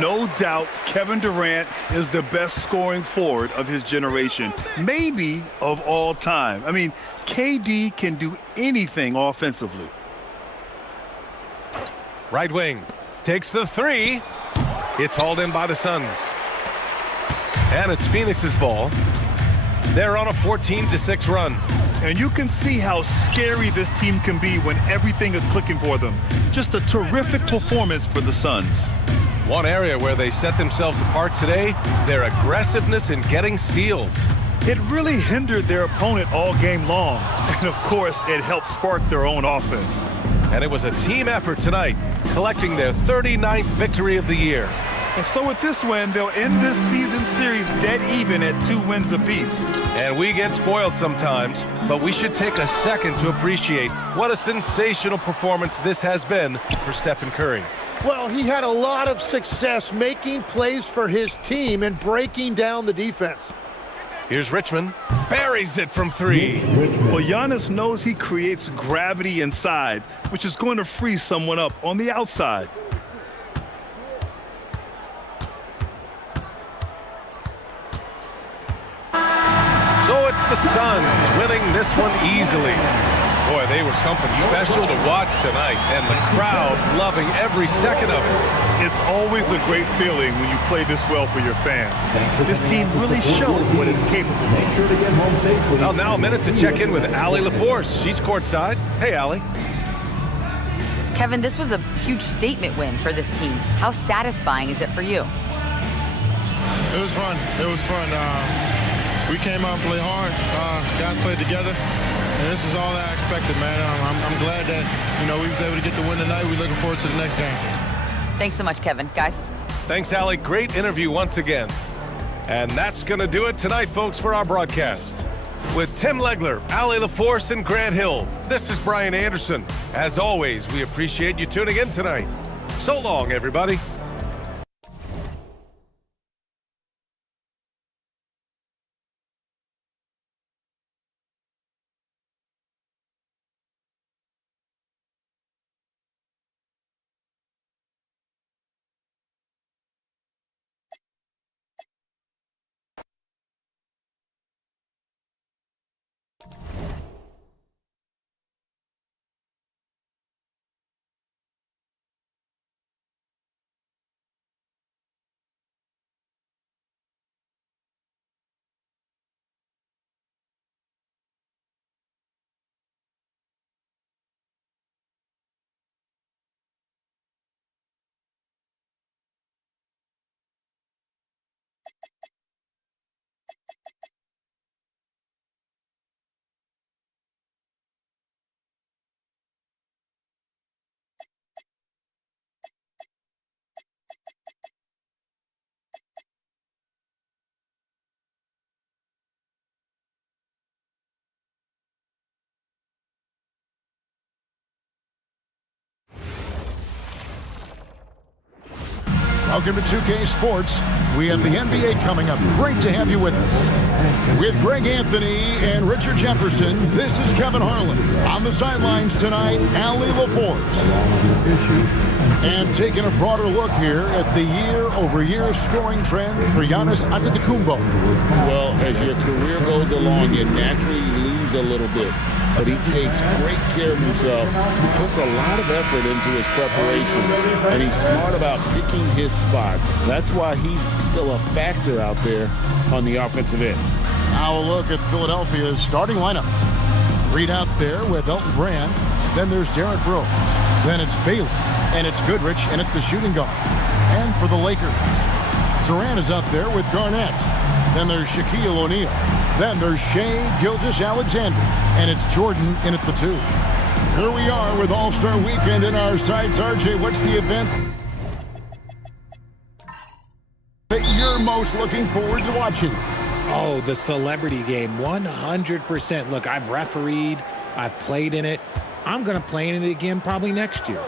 No doubt Kevin Durant is the best scoring forward of his generation, maybe of all time. I mean, KD can do anything offensively. Right wing takes the three. It's hauled in by the Suns. And it's Phoenix's ball. They're on a 14-6 run. And you can see how scary this team can be when everything is clicking for them. Just a terrific performance for the Suns. One area where they set themselves apart today, their aggressiveness in getting steals. It really hindered their opponent all game long. And of course, it helped spark their own offense. And it was a team effort tonight, collecting their 39th victory of the year. And so with this win, they'll end this season series dead even at 2 wins apiece. And we get spoiled sometimes, but we should take a second to appreciate what a sensational performance this has been for Stephen Curry. Well, he had a lot of success making plays for his team and breaking down the defense. Here's Richmond. Buries it from 3. Well, Giannis knows he creates gravity inside, which is going to free someone up on the outside. the Suns, winning this one easily. Boy, they were something special to watch tonight, and the crowd loving every second of it. It's always a great feeling when you play this well for your fans. This team really shows what it's capable of. Make sure to get home safely. Well, now a minute to check in with Allie LaForce. She's courtside. Hey, Allie. Kevin, this was a huge statement win for this team. How satisfying is it for you? It was fun. It was fun. We came out and played hard. Guys played together. And this is all that I expected, man. I'm glad that, we was able to get the win tonight. We're looking forward to the next game. Thanks so much, Kevin. Guys. Thanks, Allie. Great interview once again. And that's going to do it tonight, folks, for our broadcast. With Tim Legler, Allie LaForce, and Grant Hill, this is Brian Anderson. As always, we appreciate you tuning in tonight. So long, everybody. Welcome to 2K Sports. We have the NBA coming up. Great to have you with us. With Greg Anthony and Richard Jefferson, this is Kevin Harlan. On the sidelines tonight, Allie LaForce. And taking a broader look here at the year-over-year scoring trend for Giannis Antetokounmpo. Well, as your career goes along, you naturally lose a little bit. But he takes great care of himself. He puts a lot of effort into his preparation, and he's smart about picking his spots. That's why he's still a factor out there on the offensive end. Now a look at Philadelphia's starting lineup. Reed out there with Elton Brand. Then there's Derrick Rose. Then it's Bailey. And it's Goodrich in at the shooting guard. And for the Lakers, Durant is out there with Garnett. Then there's Shaquille O'Neal. Then there's Shai Gilgeous-Alexander. And it's Jordan in at the 2. Here we are with All-Star Weekend in our sights. RJ, what's the event that you're most looking forward to watching? Oh, the celebrity game, 100%. Look, I've refereed, I've played in it. I'm going to play in it again probably next year.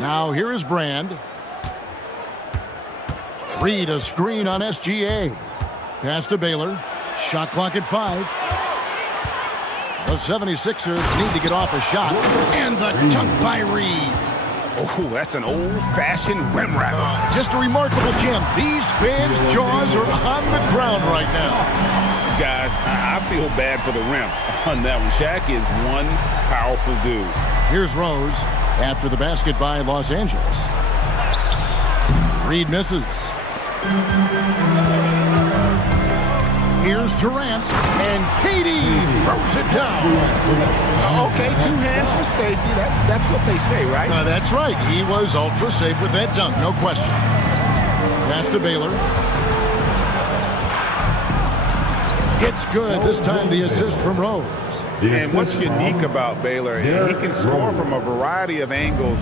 Now here is Brand. Reed a screen on SGA. Pass to Baylor. Shot clock at 5. The 76ers need to get off a shot. And the dunk by Reed. Oh, that's an old-fashioned rim wrap. Just a remarkable gem. These fans' jaws are on the ground right now. Guys, I feel bad for the rim on that one. Shaq is one powerful dude. Here's Rose after the basket by Los Angeles. Reed misses. Here's Durant, and KD throws it down. Okay, 2 hands for safety. That's what they say, right? That's right. He was ultra safe with that dunk, no question. Pass to Baylor. It's good. This time the assist from Rose. And what's unique about Baylor is he can score from a variety of angles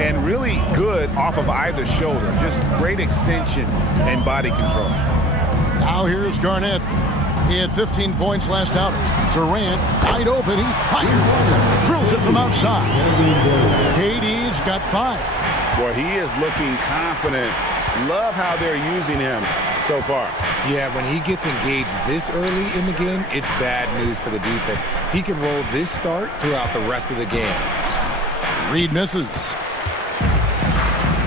and really good off of either shoulder. Just great extension and body control. Now here's Garnett. He had 15 points last outing. Durant, wide open, he fires. Drills it from outside. KD's got 5. Boy, he is looking confident. Love how they're using him so far. Yeah, when he gets engaged this early in the game, it's bad news for the defense. He can roll this start throughout the rest of the game. Reed misses.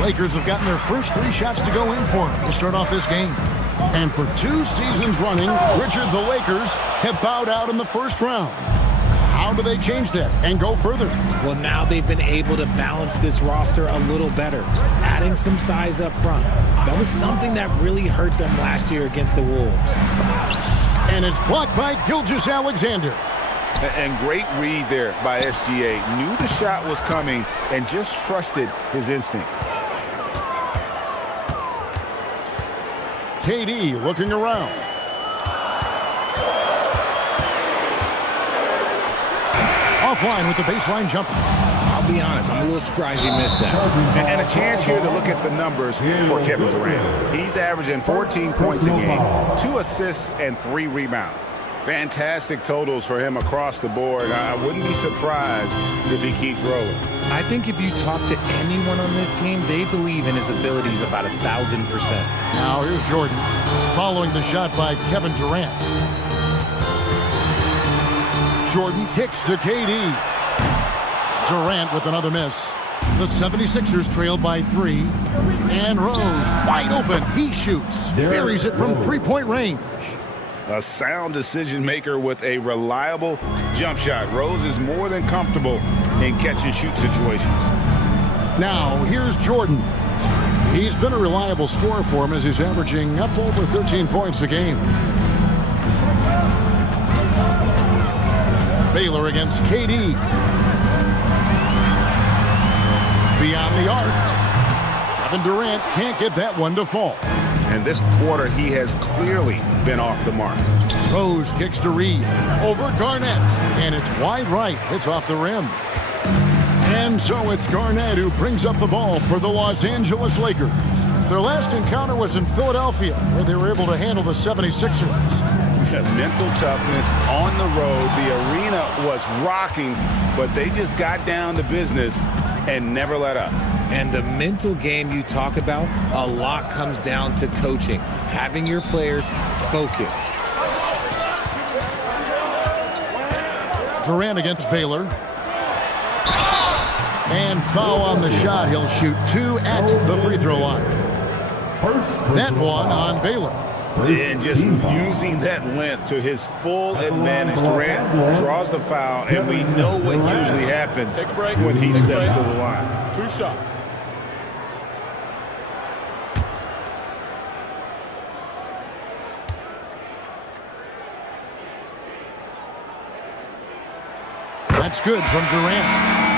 Lakers have gotten their first 3 shots to go in for him to start off this game. And for 2 seasons running, Richard, the Lakers have bowed out in the first round. How do they change that and go further? Well, now they've been able to balance this roster a little better, adding some size up front. That was something that really hurt them last year against the Wolves. And it's blocked by Gilgeous-Alexander. And great read there by SGA. Knew the shot was coming and just trusted his instincts. KD looking around. Offline with the baseline jumper. I'll be honest, I'm a little surprised he missed that. And a chance here to look at the numbers for Kevin Durant. He's averaging 14 points a game, 2 assists, and 3 rebounds. Fantastic totals for him across the board. I wouldn't be surprised if he keeps rolling. I think if you talk to anyone on this team, they believe in his abilities about 1,000%. Now here's Jordan following the shot by Kevin Durant. Jordan kicks to KD. Durant with another miss. The 76ers trail by 3. And Rose wide open. He shoots. Buries it from 3-point range. A sound decision maker with a reliable jump shot. Rose is more than comfortable in catch-and-shoot situations. Now, here's Jordan. He's been a reliable scorer for him as he's averaging up over 13 points a game. Baylor against KD. Beyond the arc. Kevin Durant can't get that one to fall. And this quarter, he has clearly been off the mark. Rose kicks to Reed. Over Garnett. And it's wide right. It's off the rim. And so it's Garnett who brings up the ball for the Los Angeles Lakers. Their last encounter was in Philadelphia, where they were able to handle the 76ers. Mental toughness on the road. The arena was rocking, but they just got down to business and never let up. And the mental game you talk about, a lot comes down to coaching, having your players focused. Durant against Baylor. And foul on the shot. He'll shoot 2 at the free throw line. That one on Baylor. And just using that length to his full advantage. Durant draws the foul, and we know what usually happens when he steps to the line. 2 shots. That's good from Durant.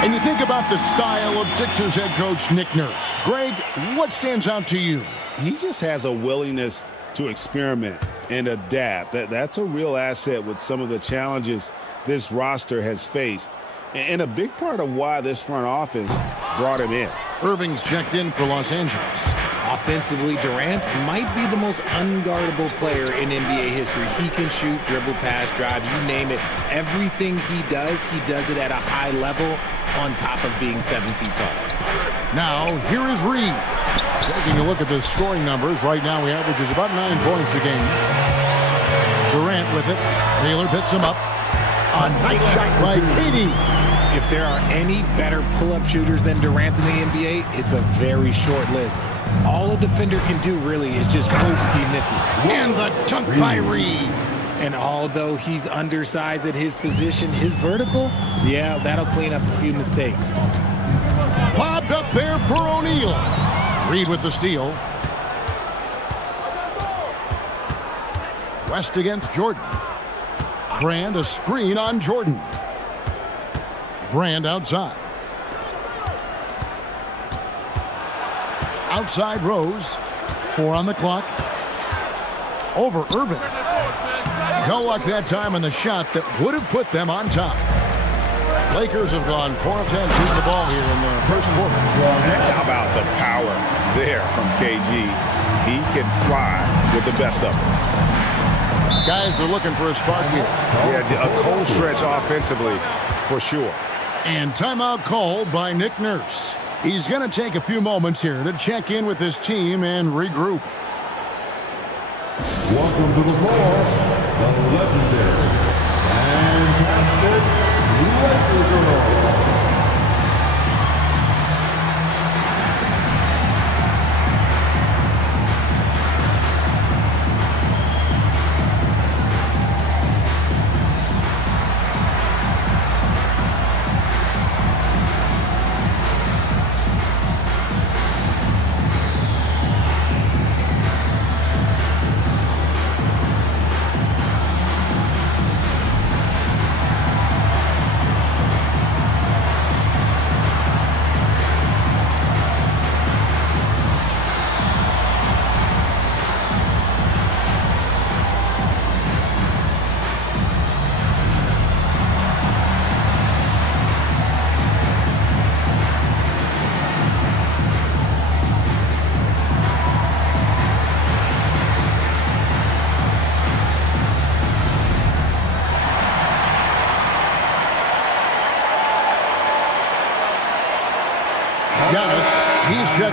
And you think about the style of Sixers head coach Nick Nurse. Greg, what stands out to you? He just has a willingness to experiment and adapt. That's a real asset with some of the challenges this roster has faced. And a big part of why this front office brought him in. Irving's checked in for Los Angeles. Offensively, Durant might be the most unguardable player in NBA history. He can shoot, dribble, pass, drive, you name it. Everything he does it at a high level on top of being 7 feet tall. Now, here is Reed. Taking a look at the scoring numbers, right now he averages about 9 points a game. Durant with it. Baylor picks him up. A nice shot by KD. If there are any better pull-up shooters than Durant in the NBA, it's a very short list. All a defender can do really is just hope he misses. And the dunk by Reed. And although he's undersized at his position, his vertical, yeah, that'll clean up a few mistakes. Lobbed up there for O'Neal. Reed with the steal. West against Jordan. Brand a screen on Jordan. Brand outside. Outside Rose. 4 on the clock. Over Irving. No luck that time on the shot that would have put them on top. Lakers have gone 4 of 10 shooting the ball here in the first quarter. How about the power there from KG? He can fly with the best of them. Guys are looking for a spark here. Yeah, a cold stretch offensively for sure. And timeout called by Nick Nurse. He's going to take a few moments here to check in with his team and regroup. Welcome to the floor, the legendary, fantastic Lakers girl.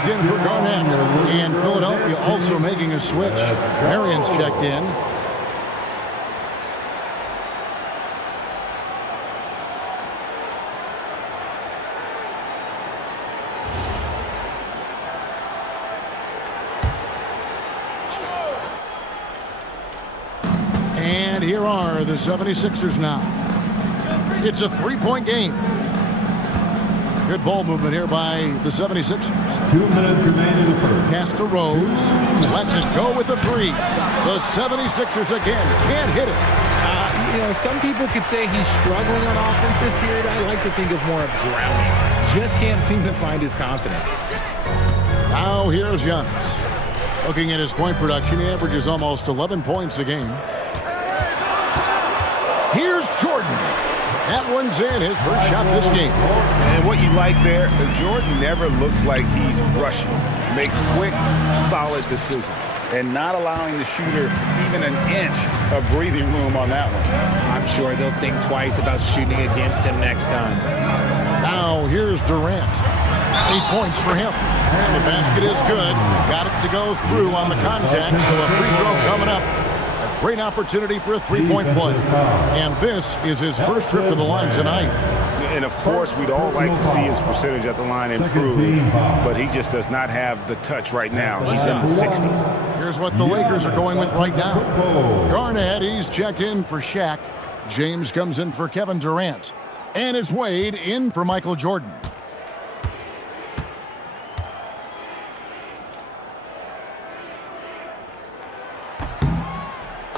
checked in for Garnett. And Philadelphia also making a switch. Marion's checked in. And here are the 76ers now. It's a three-point game. Good ball movement here by the 76ers. 2 minutes remain in the first. Casta Rose lets it go with a three. The 76ers again can't hit it. Some people could say he's struggling on offense this period. I like to think of more of drowning. Just can't seem to find his confidence. Now here's Giannis. Looking at his point production, he averages almost 11 points a game. Here's Jordan. That one's in, his first shot this game. And what you like there, Jordan never looks like he's rushing. Makes quick, solid decisions. And not allowing the shooter even an inch of breathing room on that one. I'm sure they'll think twice about shooting against him next time. Now here's Durant. 8 points for him. And the basket is good. Got it to go through on the contact, so a free throw coming up. A great opportunity for a three-point play. And this is his first trip to the line tonight. And of course, we'd all like to see his percentage at the line improve, but he just does not have the touch right now. He's in the 60s. Here's what the Lakers are going with right now. Garnett, he's checked in for Shaq. James comes in for Kevin Durant. And it's Wade in for Michael Jordan.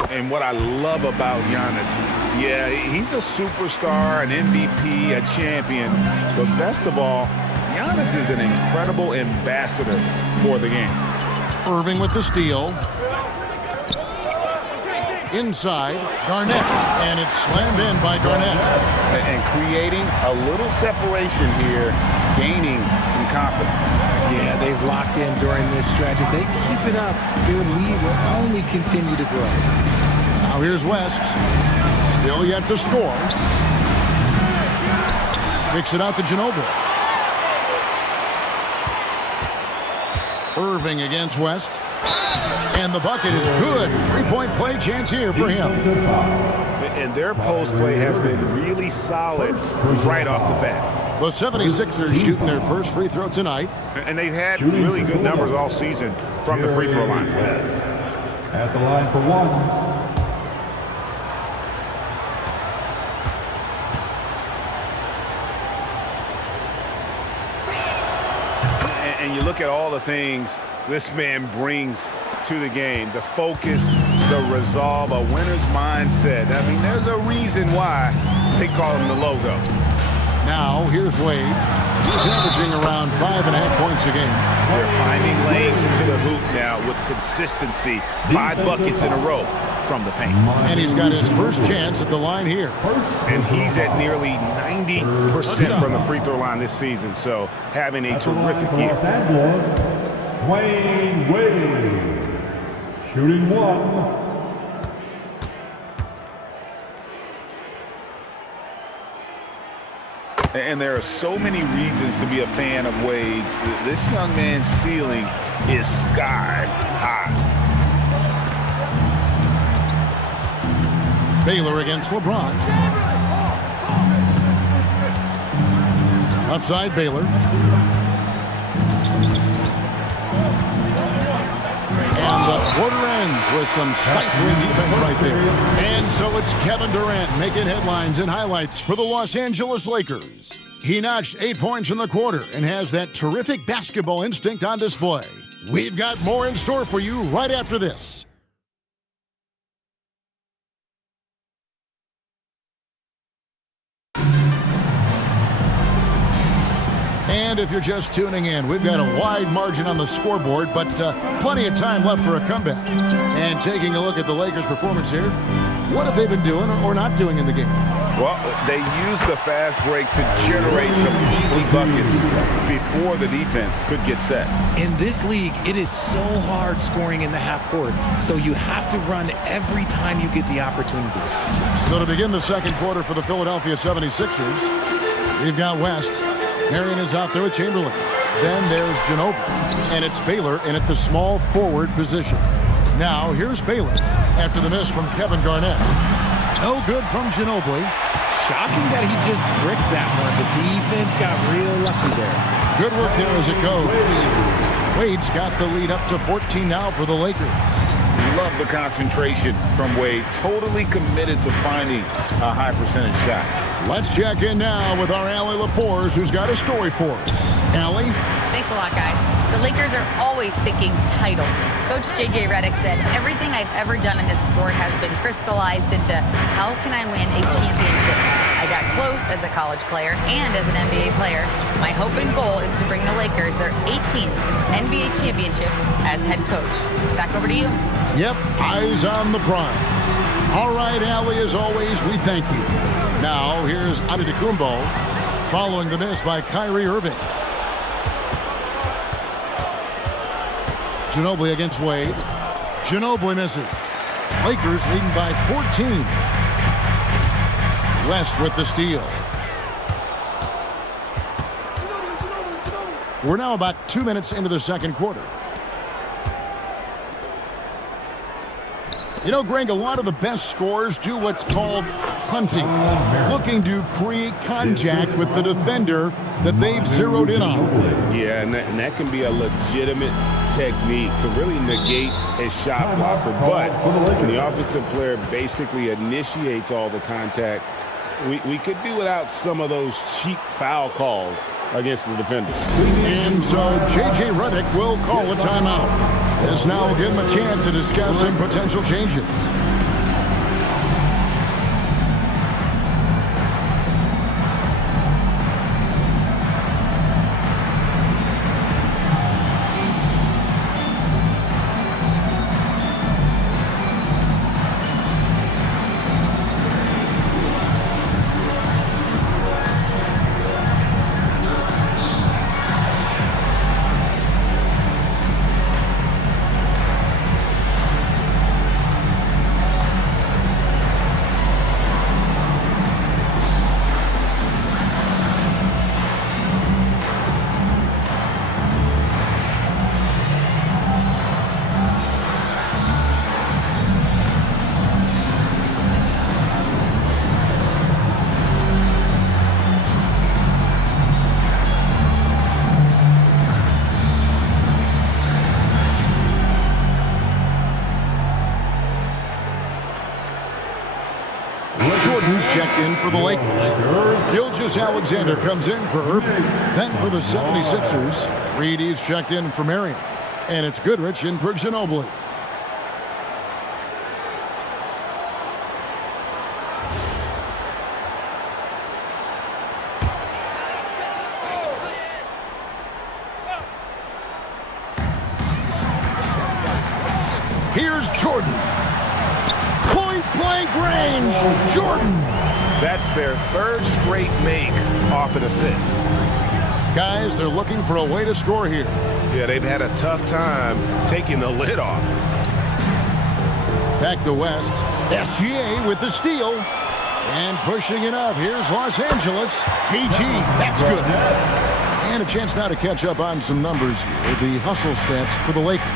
And what I love about Giannis, yeah, he's a superstar, an MVP, a champion. But best of all, Giannis is an incredible ambassador for the game. Irving with the steal. Inside, Garnett. And it's slammed in by Garnett. And creating a little separation here, gaining some confidence. Yeah, they've locked in during this stretch. If they keep it up, their lead will only continue to grow. Now here's West. Still yet to score. Kicks it out to Ginobili. Irving against West. And the bucket is good. Three-point play chance here for him. And their post play has been really solid right off the bat. The 76ers shooting their first free throw tonight. And they've had really good numbers all season from the free throw line. At the line for one. And you look at all the things this man brings to the game. The focus, the resolve, a winner's mindset. I mean, there's a reason why they call him the logo. Now, here's Wade. He's averaging around 5.5 points a game. They're finding lanes into the hoop now with consistency. 5 buckets in a row from the paint. And he's got his first chance at the line here. And he's at nearly 90% from the free throw line this season, so having a terrific year. Wayne Wade, shooting one. And there are so many reasons to be a fan of Wade's. This young man's ceiling is sky high. Baylor against LeBron. Left side, Baylor. And the quarter ends with some stifling defense right there. And so it's Kevin Durant making headlines and highlights for the Los Angeles Lakers. He notched 8 points in the quarter and has that terrific basketball instinct on display. We've got more in store for you right after this. And if you're just tuning in, we've got a wide margin on the scoreboard, but plenty of time left for a comeback. And taking a look at the Lakers' performance here, what have they been doing or not doing in the game? Well, they used the fast break to generate some easy buckets before the defense could get set. In this league, it is so hard scoring in the half court, so you have to run every time you get the opportunity. So to begin the second quarter for the Philadelphia 76ers, we've got West. Marion is out there with Chamberlain. Then there's Ginobili, and it's Baylor in at the small forward position. Now here's Baylor after the miss from Kevin Garnett. No good from Ginobili. Shocking that he just bricked that one. The defense got real lucky there. Good work there as it goes. Wade's got the lead up to 14 now for the Lakers. Love the concentration from Wade. Totally committed to finding a high percentage shot. Let's check in now with our Allie LaForce, who's got a story for us. Allie? Thanks a lot, guys. The Lakers are always thinking title. Coach J.J. Redick said, everything I've ever done in this sport has been crystallized into how can I win a championship? I got close as a college player and as an NBA player. My hope and goal is to bring the Lakers their 18th NBA championship as head coach. Back over to you. Yep, eyes on the prize. All right, Allie, as always, we thank you. Now, here's Antetokounmpo following the miss by Kyrie Irving. Ginobili against Wade. Ginobili misses. Lakers leading by 14. West with the steal. We're now about 2 minutes into the second quarter. You know, Greg, a lot of the best scorers do what's called hunting, looking to create contact with the defender that they've zeroed in on. Yeah, and that can be a legitimate technique to really negate a shot blocker. But when the offensive player basically initiates all the contact, we could do without some of those cheap foul calls against the defender. And so J.J. Redick will call a timeout. This now will give him a chance to discuss some potential changes. Checked in for the Lakers. Gilgeous-Alexander comes in for Irving. Then for the 76ers, Reedy's checked in for Marion. And it's Goodrich in for Ginobili. Here's Jordan. Point-blank range. Jordan. That's their third straight make off an assist. Guys, they're looking for a way to score here. Yeah, they've had a tough time taking the lid off. Back to West. SGA with the steal. And pushing it up. Here's Los Angeles. KG. That's good. And a chance now to catch up on some numbers here. The hustle stats for the Lakers.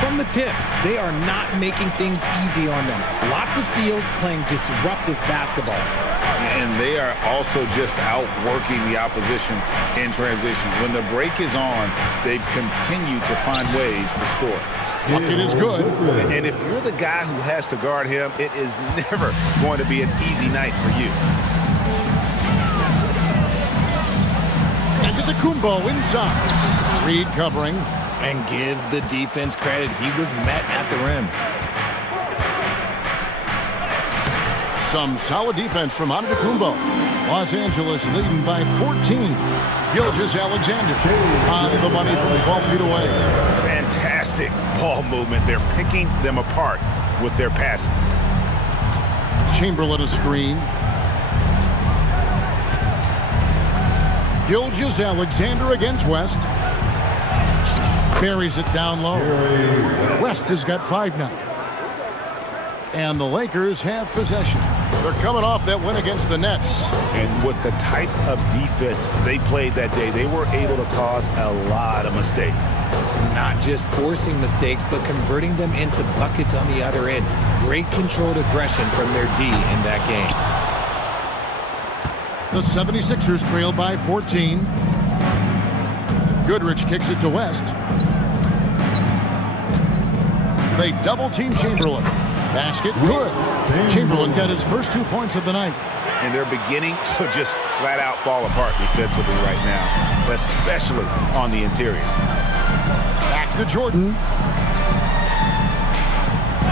From the tip, they are not making things easy on them. Lots of steals, playing disruptive basketball. And they are also just outworking the opposition in transition. When the break is on, they've continued to find ways to score. Bucket is good. And if you're the guy who has to guard him, it is never going to be an easy night for you. Antetokounmpo inside. Reed covering. And give the defense credit. He was met at the rim. Some solid defense from Antetokounmpo. Los Angeles leading by 14. Gilgeous-Alexander on the money from 12 feet away. Fantastic ball movement. They're picking them apart with their passing. Chamberlain a screen. Gilgeous-Alexander against West. Buries it down low. West has got 5 now. And the Lakers have possession. They're coming off that win against the Nets. And with the type of defense they played that day, they were able to cause a lot of mistakes. Not just forcing mistakes, but converting them into buckets on the other end. Great controlled aggression from their D in that game. The 76ers trail by 14. Goodrich kicks it to West. They double-team Chamberlain. Basket, good. Chamberlain got his first 2 points of the night. And they're beginning to just flat-out fall apart defensively right now, especially on the interior. Back to Jordan.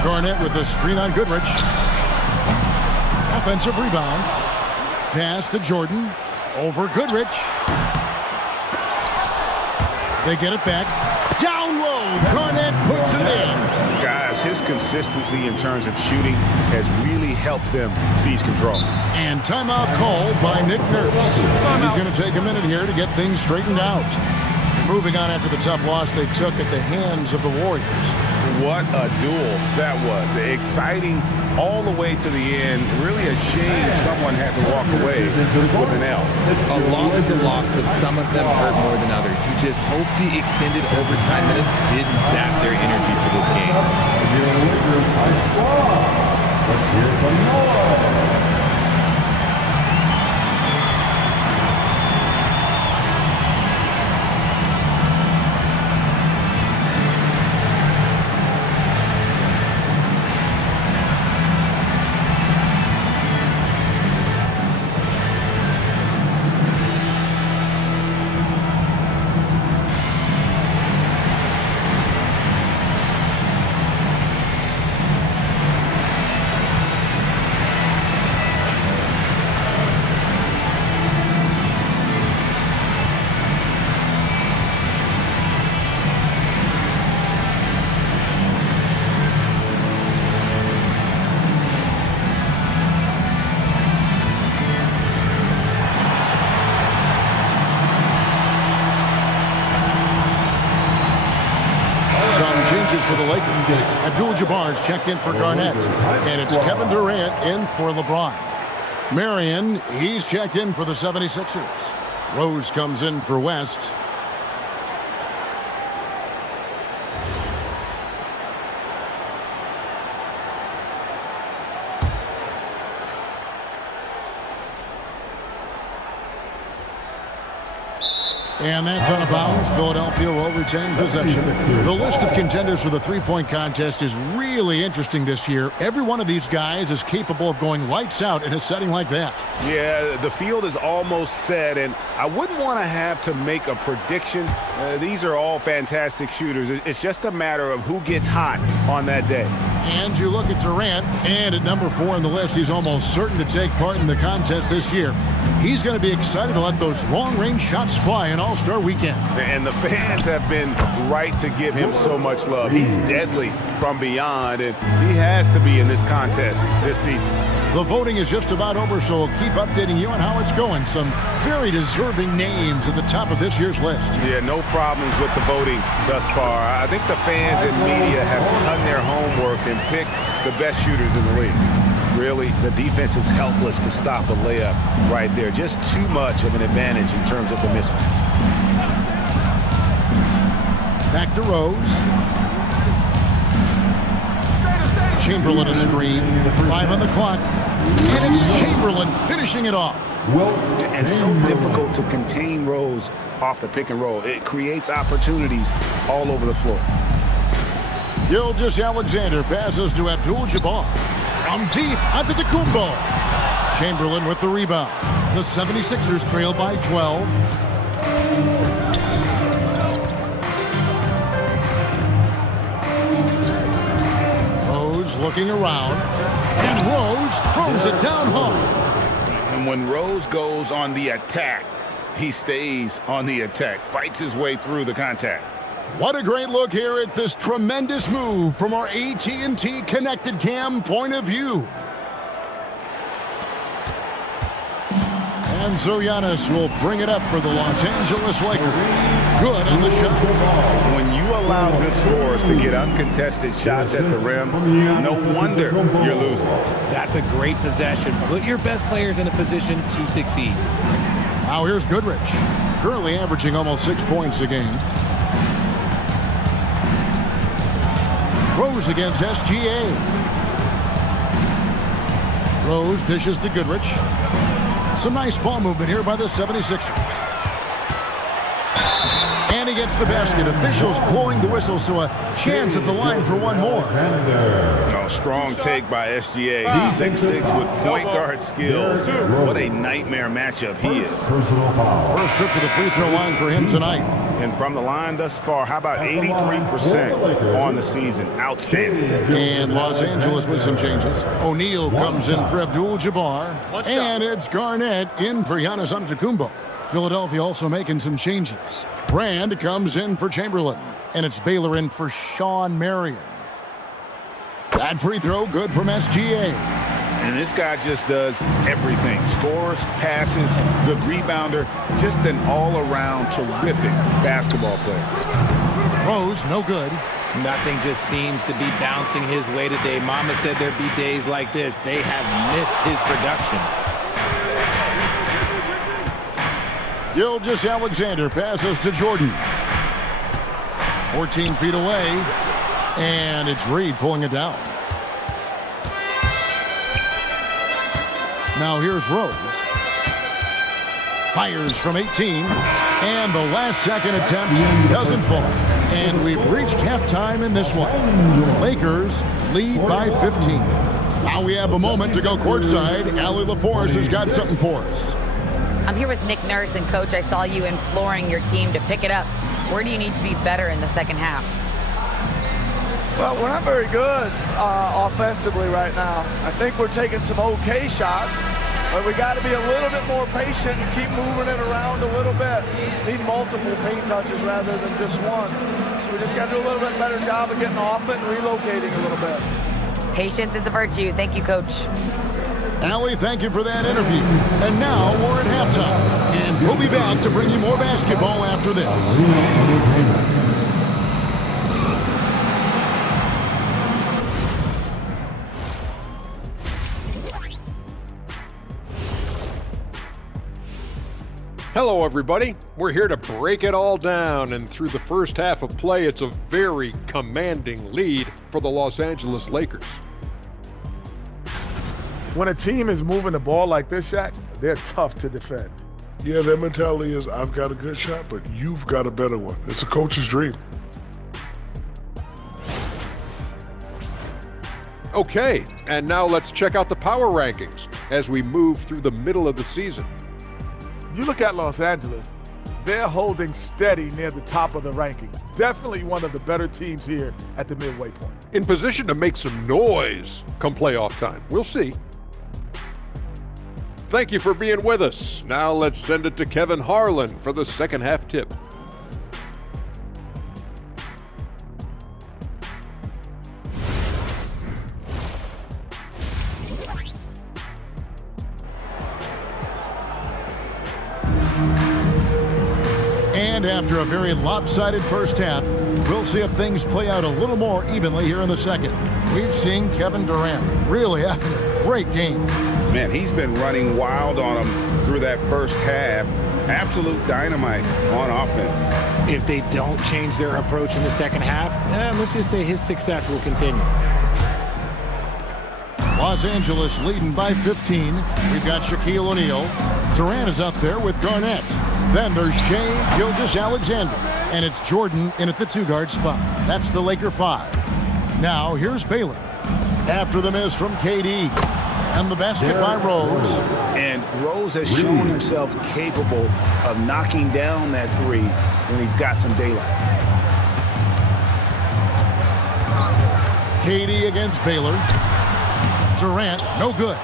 Garnett with the screen on Goodrich. Offensive rebound. Pass to Jordan. Over Goodrich. They get it back. Down low. Garnett puts it in. Guys, his consistency in terms of shooting has really helped them seize control. And timeout called by Nick Nurse. He's going to take a minute here to get things straightened out. Moving on after the tough loss they took at the hands of the Warriors. What a duel that was. Exciting all the way to the end. Really a shame someone had to walk away with an L. A loss is a loss, but some of them hurt more than others. You just hope the extended overtime minutes didn't sap their energy for this game. Let's hear some noise. For the Lakers, Abdul-Jabbar's checked in for Garnett, and it's Kevin Durant in for LeBron. Marion, he's checked in for the 76ers. Rose comes in for West. And that's out of bounds. Philadelphia will retain possession. The list of contenders for the three-point contest is really interesting this year. Every one of these guys is capable of going lights out in a setting like that. Yeah, the field is almost set, and I wouldn't want to have to make a prediction. These are all fantastic shooters. It's just a matter of who gets hot on that day. And you look at Durant, and at number 4 on the list, he's almost certain to take part in the contest this year. He's going to be excited to let those long-range shots fly in All-Star Weekend. And the fans have been right to give him so much love. He's deadly from beyond, and he has to be in this contest this season. The voting is just about over, so we'll keep updating you on how it's going. Some very deserving names at the top of this year's list. Yeah, no problems with the voting thus far. I think the fans and media have done their homework and picked the best shooters in the league. Really, the defense is helpless to stop a layup right there. Just too much of an advantage in terms of the mismatch. Back to Rose. Chamberlain a screen. 5 on the clock. And it's Chamberlain finishing it off. And so difficult to contain Rose off the pick and roll. It creates opportunities all over the floor. Gilgeous-Alexander passes to Abdul-Jabbar. From deep onto the Kumbo. Chamberlain with the rebound. The 76ers trail by 12. Rose looking around. And Rose throws it down hard. And when Rose goes on the attack, he stays on the attack, fights his way through the contact. What a great look here at this tremendous move from our AT&T Connected Cam point of view. And so Giannis will bring it up for the Los Angeles Lakers. Good on the shot. When you allow good scorers to get uncontested shots at the rim, no wonder you're losing. That's a great possession. Put your best players in a position to succeed. Now here's Goodrich, currently averaging almost 6 points a game. Rose against SGA. Rose dishes to Goodrich. Some nice ball movement here by the 76ers. And he gets the basket. Officials blowing the whistle, so a chance at the line for one more. No, strong take by SGA. He's 6'6" with point guard skills. What a nightmare matchup he is. First trip to the free throw line for him tonight. And from the line thus far, how about 83% on the season? Outstanding. And Los Angeles with some changes. O'Neal comes in for Abdul-Jabbar. And it's Garnett in for Giannis Antetokounmpo. Philadelphia also making some changes. Brand comes in for Chamberlain. And it's Baylor in for Sean Marion. That free throw good from SGA. And this guy just does everything. Scores, passes, good rebounder. Just an all-around terrific basketball player. Rose, no good. Nothing just seems to be bouncing his way today. Mama said there'd be days like this. They have missed his production. Gilgeous-Alexander passes to Jordan. 14 feet away. And it's Reed pulling it down. Now here's Rose. Fires from 18. And the last second attempt doesn't fall. And we've reached halftime in this one. Lakers lead by 15. Now we have a moment to go courtside. Allie LaForce has got something for us. I'm here with Nick Nurse, and Coach, I saw you imploring your team to pick it up. Where do you need to be better in the second half? Well, we're not very good offensively right now. I think we're taking some okay shots, but we got to be a little bit more patient and keep moving it around a little bit. Need multiple paint touches rather than just one. So we just got to do a little bit better job of getting off it and relocating a little bit. Patience is a virtue. Thank you, Coach. Allie, thank you for that interview. And now we're at halftime. And we'll be back to bring you more basketball after this. Hello, everybody. We're here to break it all down, and through the first half of play, it's a very commanding lead for the Los Angeles Lakers. When a team is moving the ball like this, Shaq, they're tough to defend. Yeah, their mentality is, I've got a good shot, but you've got a better one. It's a coach's dream. Okay, and now let's check out the power rankings as we move through the middle of the season. You look at Los Angeles, they're holding steady near the top of the rankings. Definitely one of the better teams here at the midway point. In position to make some noise come playoff time. We'll see. Thank you for being with us. Now let's send it to Kevin Harlan for the second half tip. And after a very lopsided first half, we'll see if things play out a little more evenly here in the second. We've seen Kevin Durant really having a great game. Man, he's been running wild on them through that first half. Absolute dynamite on offense. If they don't change their approach in the second half, let's just say his success will continue. Los Angeles leading by 15. We've got Shaquille O'Neal. Durant is up there with Garnett. Then there's Shai Gilgeous-Alexander. And it's Jordan in at the two-guard spot. That's the Laker 5. Now here's Baylor. After the miss from KD. And the basket by Rose. And Rose has shown himself capable of knocking down that three when he's got some daylight. KD against Baylor. Durant, no good.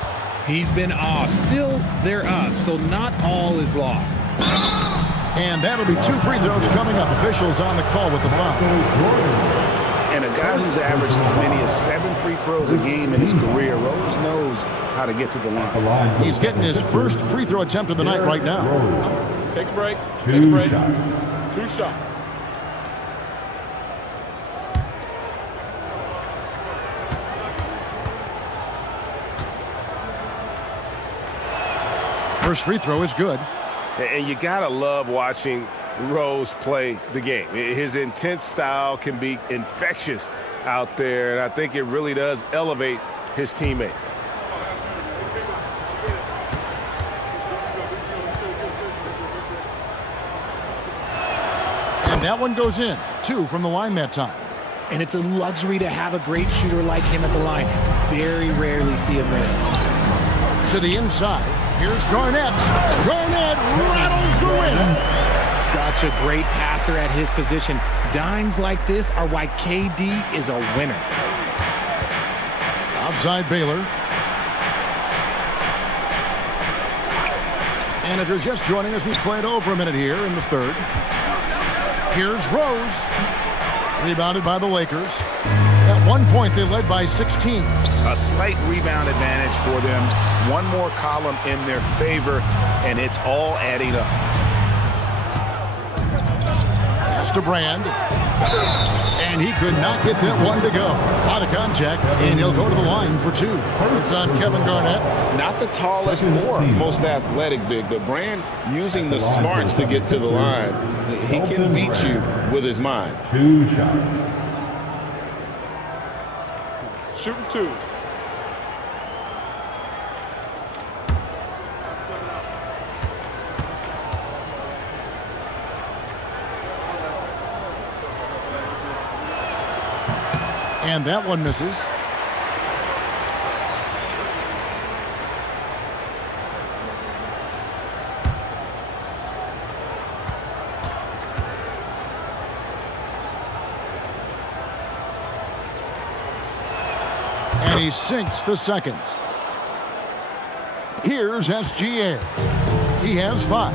He's been off. Still, they're up, so not all is lost. And that'll be 2 free throws coming up. Officials on the call with the foul. And a guy who's averaged as many as 7 free throws a game in his career, Rose knows how to get to the line. He's getting his first free throw attempt of the night right now. Take a break. Take a break. 2 shots. First free throw is good. And you got to love watching Rose play the game. His intense style can be infectious out there, and I think it really does elevate his teammates. And that one goes in. 2 from the line that time. And it's a luxury to have a great shooter like him at the line. Very rarely see him miss. To the inside. Here's Garnett. Garnett rattles the rim. Such a great passer at his position. Dimes like this are why KD is a winner. Outside Baylor. And if you're just joining us, we played over a minute here in the third. Here's Rose. Rebounded by the Lakers. At one point, they led by 16. A slight rebound advantage for them. One more column in their favor, and it's all adding up. Pass to Brand. And he could not get that one to go. Out of contact, and he'll go to the line for 2. It's on Kevin Garnett. Not the tallest or most athletic big, but Brand using the smarts to get to the line. He can beat you with his mind. 2 shots. Shooting 2. And that one misses. And he sinks the second. Here's SGA. He has 5.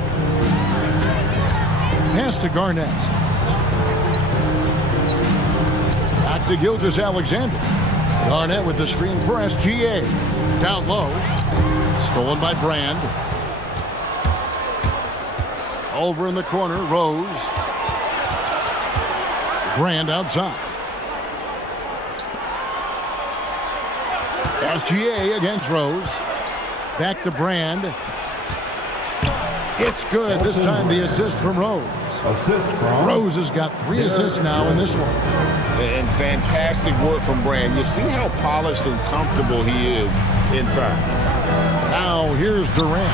Pass to Garnett. Back to Gilgeous-Alexander. Garnett with the screen for SGA. Down low. Stolen by Brand. Over in the corner, Rose. Brand outside. SGA against Rose. Back to Brand. It's good. This time the assist from Rose. Rose has got 3 assists now in this one. And fantastic work from Brand. You see how polished and comfortable he is inside. Now here's Durant.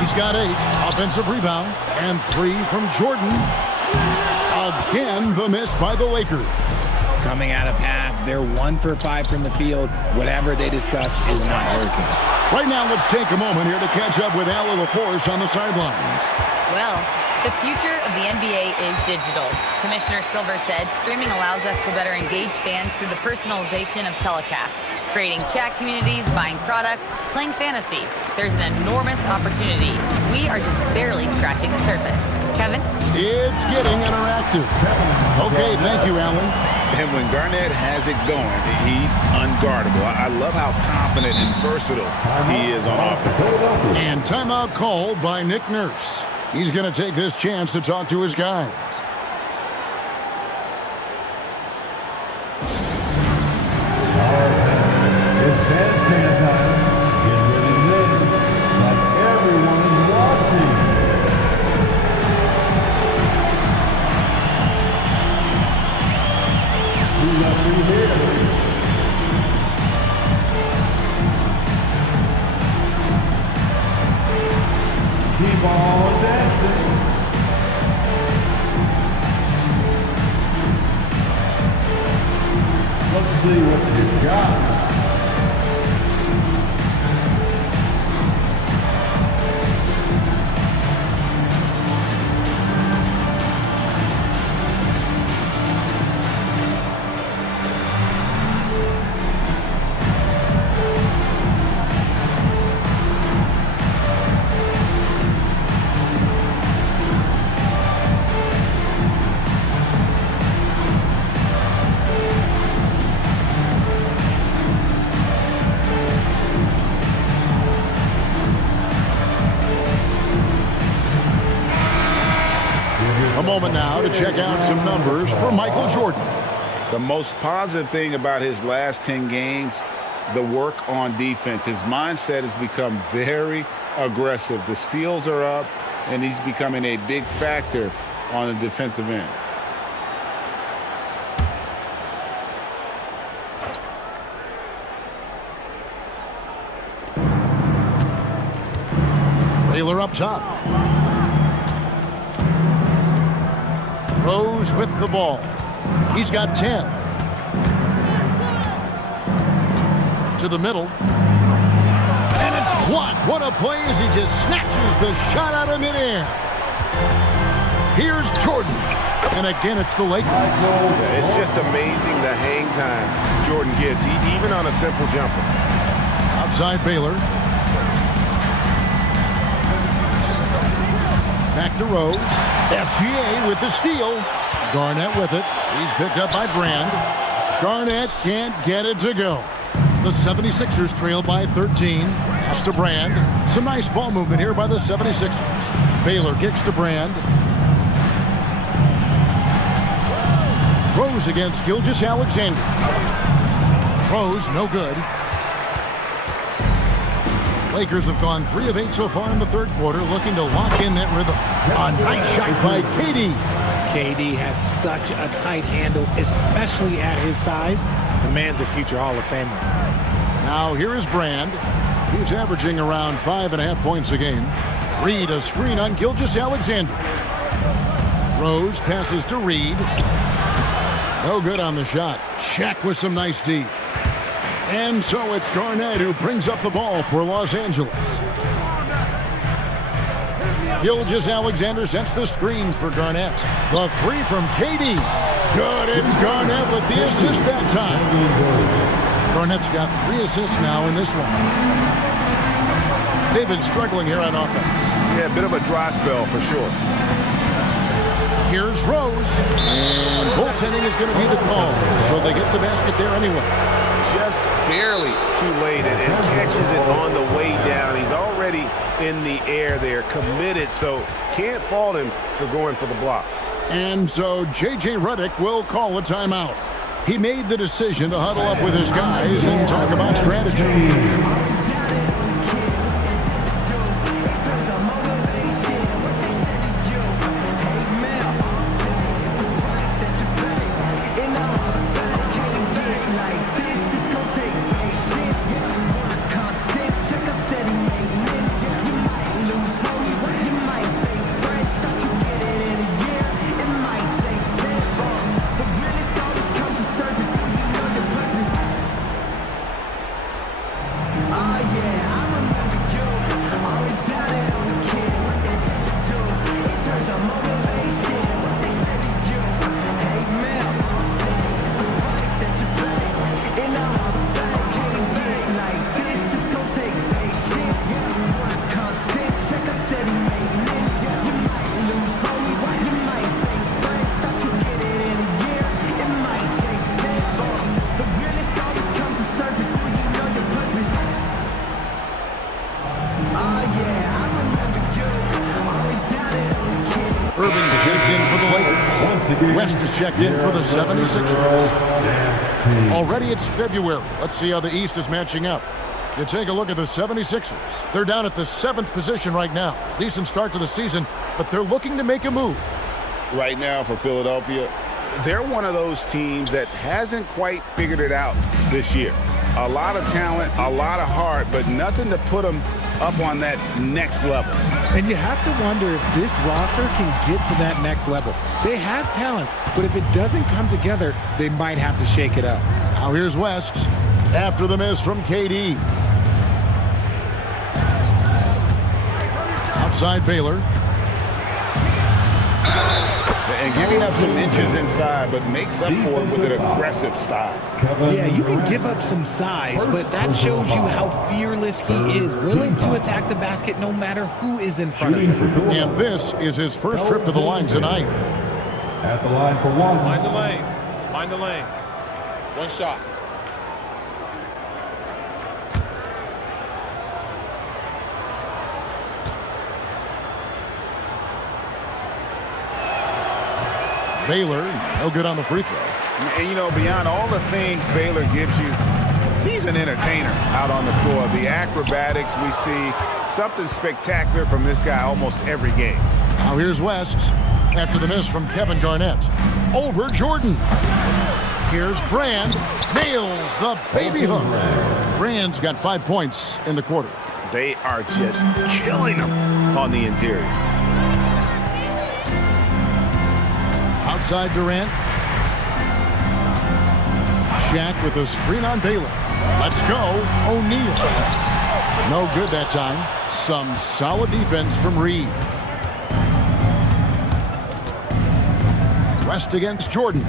He's got 8. Offensive rebound. And 3 from Jordan. Again, the miss by the Lakers. Coming out of half, they're 1 for 5 from the field. Whatever they discussed is not working. Right now, let's take a moment here to catch up with Al LaForce on the sidelines. Well, the future of the NBA is digital. Commissioner Silver said streaming allows us to better engage fans through the personalization of telecasts, creating chat communities, buying products, playing fantasy. There's an enormous opportunity. We are just barely scratching the surface. Kevin? It's getting interactive. Okay, thank you, Alan. And when Garnett has it going, he's unguardable. I love how confident and versatile he is on offense. And timeout called by Nick Nurse. He's going to take this chance to talk to his guys. It's bandstand time. Get ready to win, like everyone's watching. Who's up in here? Keep on dancing. moment now to check out some numbers for Michael Jordan. The most positive thing about his last 10 games, the work on defense. His mindset has become very aggressive. The steals are up, and he's becoming a big factor on the defensive end. Baylor up top. Rose with the ball. He's got 10. To the middle. And it's blocked. What a play as he just snatches the shot out of midair. Here's Jordan. And again, it's the Lakers. It's just amazing the hang time Jordan gets, even on a simple jumper. Outside Baylor. Back to Rose. SGA with the steal. Garnett with it. He's picked up by Brand. Garnett can't get it to go. The 76ers trail by 13. Pass to Brand. Some nice ball movement here by the 76ers. Baylor kicks to Brand. Rose against Gilgeous-Alexander. Rose, no good. Lakers have gone 3 of 8 so far in the third quarter, looking to lock in that rhythm. A nice shot by KD. KD has such a tight handle, especially at his size. The man's a future Hall of Famer. Now here is Brand. He's averaging around 5.5 points a game. Reed a screen on Gilgeous-Alexander. Rose passes to Reed. No good on the shot. Shaq with some nice D. And so it's Garnett who brings up the ball for Los Angeles. Gilgeous-Alexander sets the screen for Garnett. The 3 from KD. Good, it's Garnett with the assist that time. Garnett's got 3 assists now in this one. They've been struggling here on offense. Yeah, a bit of a dry spell for sure. Here's Rose. And goaltending is going to be the call. So they get the basket there anyway. Just barely too late and catches it on the way down. He's already in the air there, committed, so can't fault him for going for the block. And so J.J. Redick will call a timeout. He made the decision to huddle up with his guys and talk about strategy. West is checked in for the 76ers. Already it's February. Let's see how the East is matching up. You take a look at the 76ers. They're down at the 7th position right now. Decent start to the season, but they're looking to make a move. Right now for Philadelphia, they're one of those teams that hasn't quite figured it out this year. A lot of talent, a lot of heart, but nothing to put them up on that next level. And you have to wonder if this roster can get to that next level. They have talent, but if it doesn't come together, they might have to shake it up. Now here's West after the miss from KD. Outside Baylor. And giving up some inches inside, but makes up for it with an aggressive style. Yeah, you can give up some size, but that shows you how fearless he is, willing to attack the basket no matter who is in front of him. And this is his first trip to the line tonight. At the line for one. Mind the lanes. Mind the lanes. One shot. Baylor, no good on the free throw. And, you know, beyond all the things Baylor gives you, he's an entertainer out on the floor. The acrobatics we see, something spectacular from this guy almost every game. Now here's West after the miss from Kevin Garnett. Over Jordan. Here's Brand. Nails the baby hook. Brand's got 5 points in the quarter. They are just killing him on the interior. Outside Durant. Shaq with a screen on Baylor. Let's go, O'Neal. No good that time. Some solid defense from Reed. West against Jordan.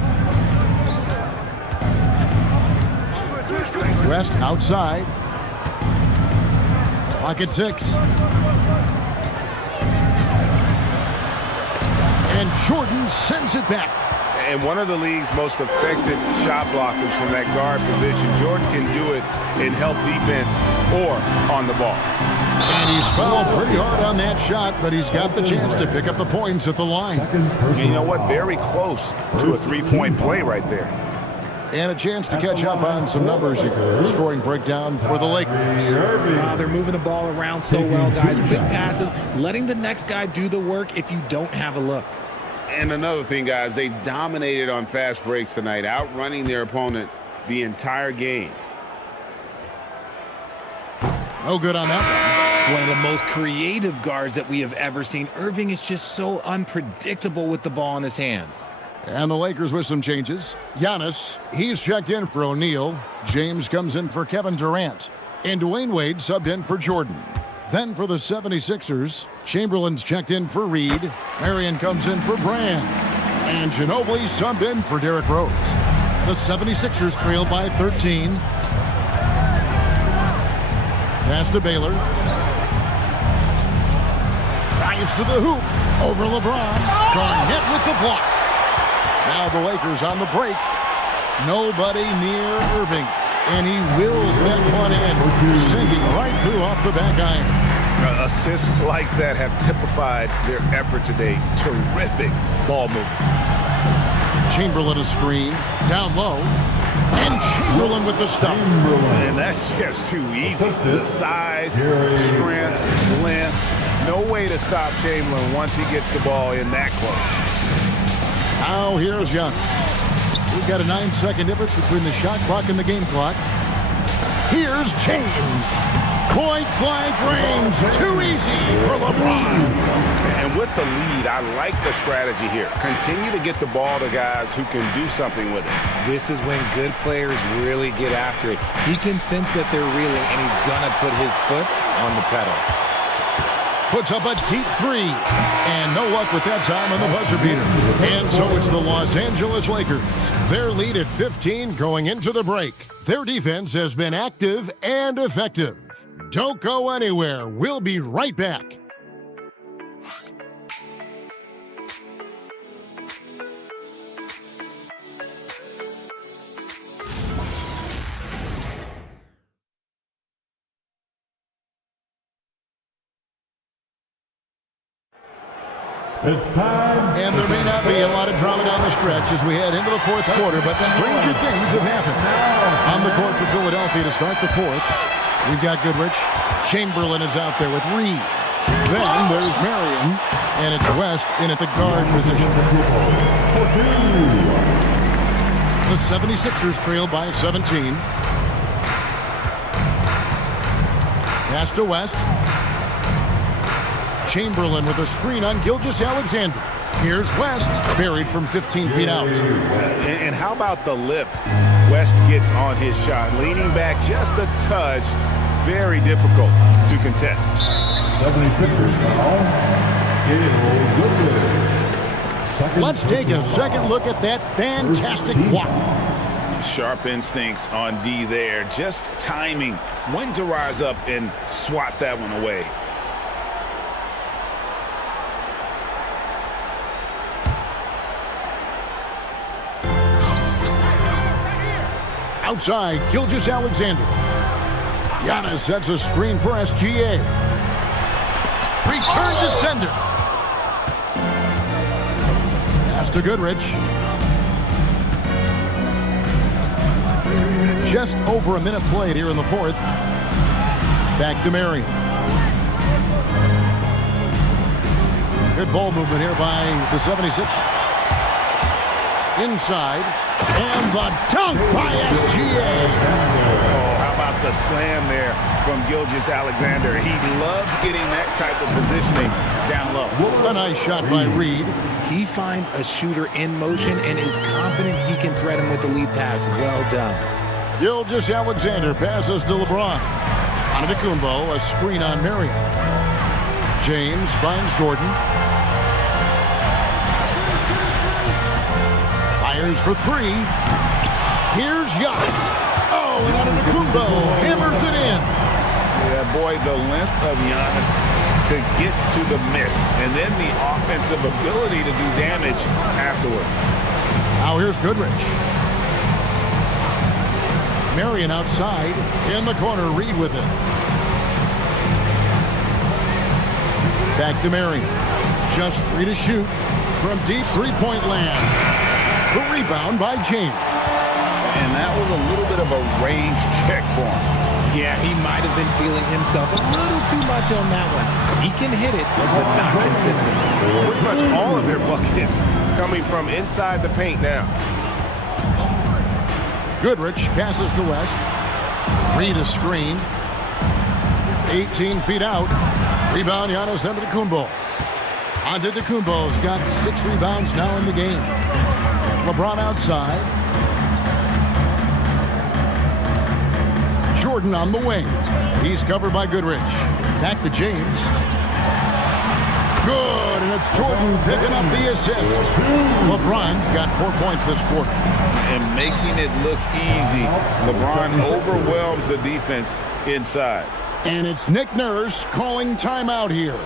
West outside. Clock at 6. And Jordan sends it back. And one of the league's most effective shot blockers from that guard position. Jordan can do it in help defense or on the ball. And he's fouled pretty hard on that shot, but he's got the chance to pick up the points at the line. And you know what? Very close to a three-point play right there. And a chance to catch up on some numbers here. Scoring breakdown for the Lakers. They're moving the ball around so well, guys. Quick passes, letting the next guy do the work if you don't have a look. And another thing, guys, they've dominated on fast breaks tonight, outrunning their opponent the entire game. No good on that one. One of the most creative guards that we have ever seen. Irving is just so unpredictable with the ball in his hands. And the Lakers with some changes. Giannis, he's checked in for O'Neal. James comes in for Kevin Durant. And Dwayne Wade subbed in for Jordan. Then for the 76ers, Chamberlain's checked in for Reed. Marion comes in for Brand. And Ginobili subbed in for Derrick Rose. The 76ers trail by 13. Pass to Baylor. Drives to the hoop. Over LeBron. Garnett with the block. Now the Lakers on the break. Nobody near Irving. And he wills that one in, sinking right through off the back iron. Assists like that have typified their effort today. Terrific ball movement. Chamberlain a screen, down low, and Chamberlain with the stuff. And that's just too easy. The size, strength, length. No way to stop Chamberlain once he gets the ball in that close. Now here's Young. We've got a 9-second difference between the shot clock and the game clock. Here's James. Point blank range. Too easy for LeBron. And with the lead, I like the strategy here. Continue to get the ball to guys who can do something with it. This is when good players really get after it. He can sense that they're reeling, and he's going to put his foot on the pedal. Puts up a deep three. And no luck with that time on the buzzer beater. And so it's the Los Angeles Lakers. Their lead at 15 going into the break. Their defense has been active and effective. Don't go anywhere. We'll be right back. It's time. And there may not be a lot of drama down the stretch as we head into the fourth quarter, but stranger things have happened. On the court for Philadelphia to start the fourth, we've got Goodrich. Chamberlain is out there with Reed. Then there's Marion, and it's West in at the guard position. The 76ers trail by 17. Pass to West. Chamberlain with a screen on Gilgeous-Alexander. Here's West, buried from 15 feet out. And how about the lift West gets on his shot? Leaning back just a touch. Very difficult to contest. 76ers foul. Let's take a second look at that fantastic block. Sharp instincts on D there. Just timing when to rise up and swat that one away. Outside, Gilgeous-Alexander. Giannis sets a screen for SGA. Return to sender. Pass to Goodrich. Just over a minute played here in the fourth. Back to Marion. Good ball movement here by the 76ers. Inside. And the dunk by SGA. Oh, how about the slam there from Gilgeous-Alexander? He loves getting that type of positioning down low. A nice shot by Reed. He finds a shooter in motion and is confident he can threat him with the lead pass. Well done. Gilgeous-Alexander passes to LeBron. Antetokounmpo, a screen on Marion. James finds Jordan. Fires for three. Here's Giannis. Oh, and Antetokounmpo hammers it in. Yeah, boy, the length of Giannis to get to the miss, and then the offensive ability to do damage afterward. Now here's Goodrich. Marion outside. In the corner, Reed with it. Back to Marion. Just 3 to shoot from deep three-point land. The rebound by James. And that was a little bit of a range check for him. Yeah, he might have been feeling himself a little too much on that one. He can hit it, but not consistent. Pretty much all of their buckets coming from inside the paint now. Goodrich passes to West. Reed a screen. 18 feet out. Rebound, Giannis Antetokounmpo. Antetokounmpo's got 6 rebounds now in the game. LeBron outside. Jordan on the wing. He's covered by Goodrich. Back to James. Good, and it's Jordan picking up the assist. LeBron's got 4 points this quarter. And making it look easy. LeBron overwhelms the defense inside. And it's Nick Nurse calling timeout here.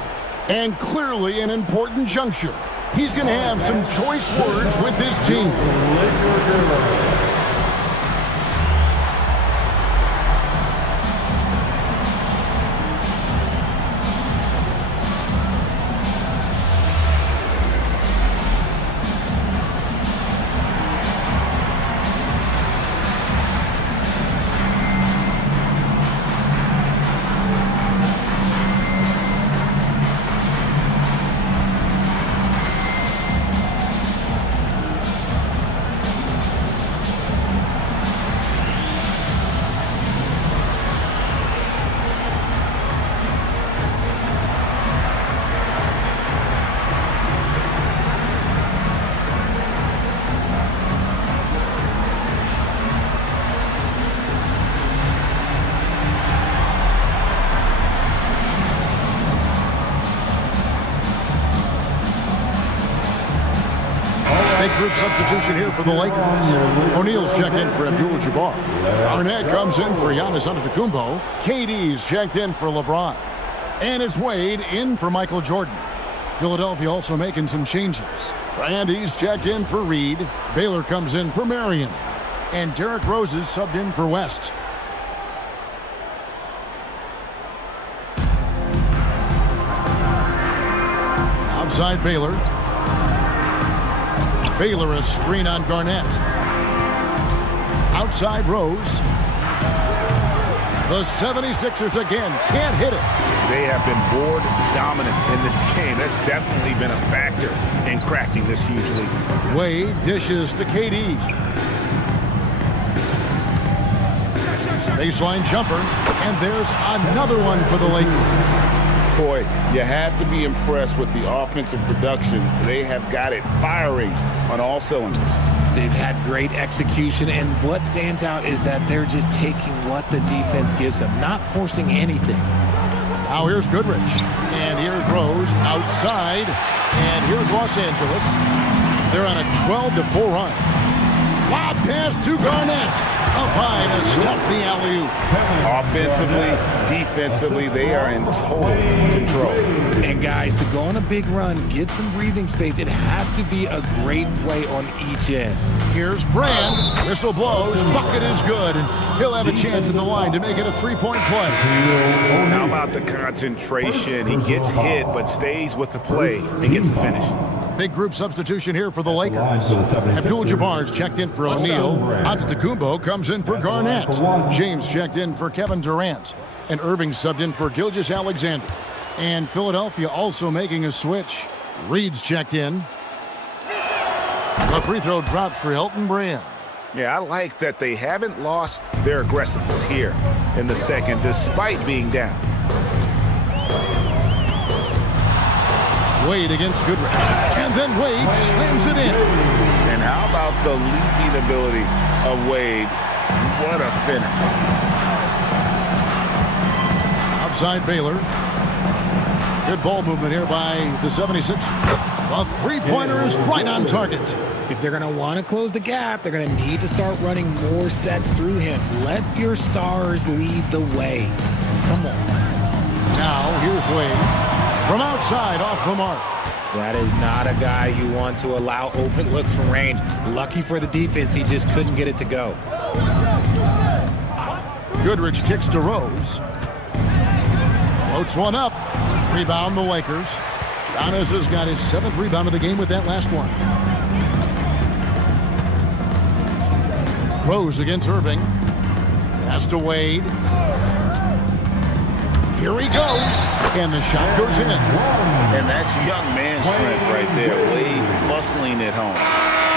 And clearly an important juncture. He's going to have some choice words with his team. Group substitution here for the Lakers. O'Neal's checked in for Abdul-Jabbar. Arnett comes in for Giannis Antetokounmpo. KD's checked in for LeBron. And it's Wade in for Michael Jordan. Philadelphia also making some changes. Randy's checked in for Reed. Baylor comes in for Marion. And Derrick Rose is subbed in for West. Outside Baylor. Baylor a screen on Garnett. Outside Rose. The 76ers again can't hit it. They have been board dominant in this game. That's definitely been a factor in crafting this huge lead. Wade dishes to KD. Baseline jumper, and there's another one for the Lakers. Boy, you have to be impressed with the offensive production. They have got it firing on all cylinders. They've had great execution, and what stands out is that they're just taking what the defense gives them, not forcing anything. Now here's Goodrich, and here's Rose outside, and here's Los Angeles. They're on a 12-4 run. Lob pass to Garnett. Up high to stuff the alley-oop. Offensively, defensively, they are in total control. And guys, to go on a big run, get some breathing space, it has to be a great play on each end. Here's Brand. Whistle blows. Bucket is good. And he'll have a chance at the line to make it a three-point play. How about the concentration? He gets hit, but stays with the play and gets the finish. Big group substitution here for the Lakers. Abdul-Jabbar's checked in for O'Neal. Antetokounmpo comes in for Garnett. James checked in for Kevin Durant. And Irving subbed in for Gilgeous-Alexander. And Philadelphia also making a switch. Reed's checked in. The free throw dropped for Elton Brand. Yeah, I like that they haven't lost their aggressiveness here in the second, despite being down. Wade against Goodrich. And then Wade slams it in. And how about the leaping ability of Wade? What a finish. Outside Baylor. Good ball movement here by the 76ers. The three-pointer is right on target. If they're going to want to close the gap, they're going to need to start running more sets through him. Let your stars lead the way. Come on. Now, here's Wade. From outside, off the mark. That is not a guy you want to allow open looks from range. Lucky for the defense, he just couldn't get it to go. Goodrich kicks to Rose. Floats one up. Rebound the Lakers. Giannis has got his 7th rebound of the game with that last one. Rose against Irving. Pass to Wade. Here he goes. And the shot goes in. And that's young man strength right there. Wade bustling it home.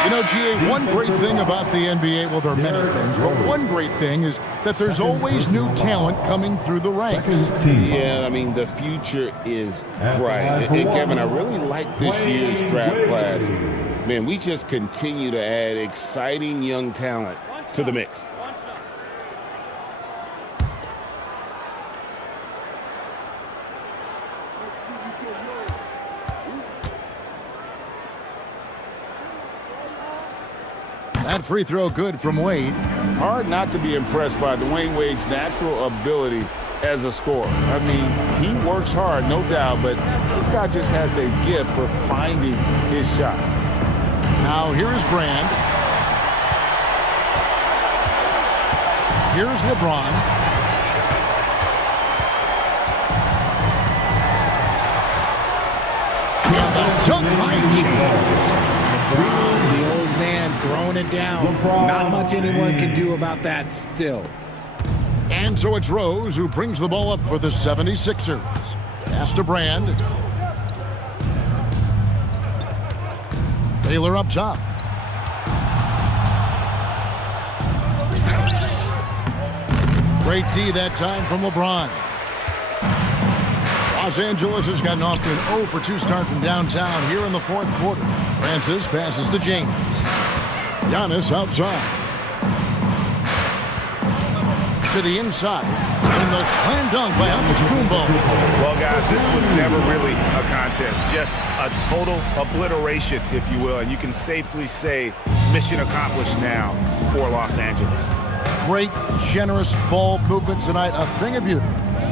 You know, GA, one great thing about the NBA, well, there are many things, but one great thing is that there's always new talent coming through the ranks. Yeah, I mean, the future is bright. And Kevin, I really like this year's draft class. Man, we just continue to add exciting young talent to the mix. That free throw good from Wade. Hard not to be impressed by Dwayne Wade's natural ability as a scorer. I mean, he works hard, no doubt, but this guy just has a gift for finding his shots. Now here's Brand. Here's LeBron. And the dunk by James. The old man throwing it down. Not much anyone can do about that still. And so it's Rose who brings the ball up for the 76ers. Pass to Brand. Taylor up top. Great D that time from LeBron. Los Angeles has gotten off to an 0 for 2 start from downtown here in the 4th quarter. Francis passes to James. Giannis outside. To the inside. And the slam dunk by Antetokounmpo. Well, guys, this was never really a contest. Just a total obliteration, if you will. And you can safely say mission accomplished now for Los Angeles. Great, generous ball movement tonight. A thing of beauty.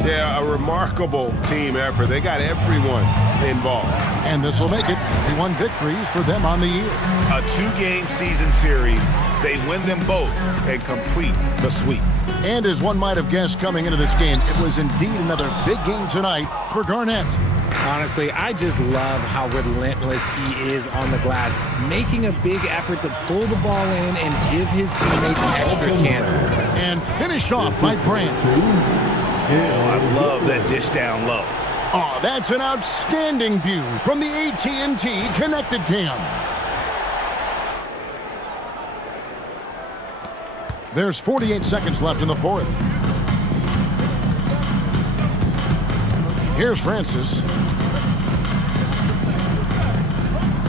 Yeah, a remarkable team effort. They got everyone involved. And this will make it 31 victories for them on the year. A 2-game season series. They win them both and complete the sweep. And as one might have guessed coming into this game, it was indeed another big game tonight for Garnett. Honestly, I just love how relentless he is on the glass, making a big effort to pull the ball in and give his teammates extra chances. And finished off by Brand. Oh, I love that dish down low. Oh, that's an outstanding view from the AT&T Connected Cam. There's 48 seconds left in the 4th. Here's Francis.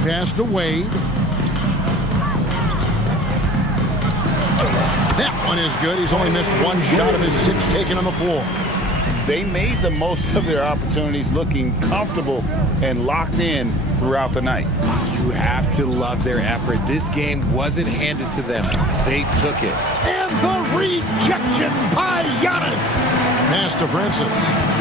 Pass to Wade. That one is good. He's only missed 1 shot of his 6 taken on the floor. They made the most of their opportunities, looking comfortable and locked in throughout the night. You have to love their effort. This game wasn't handed to them. They took it. And the rejection by Giannis. Pass to Francis.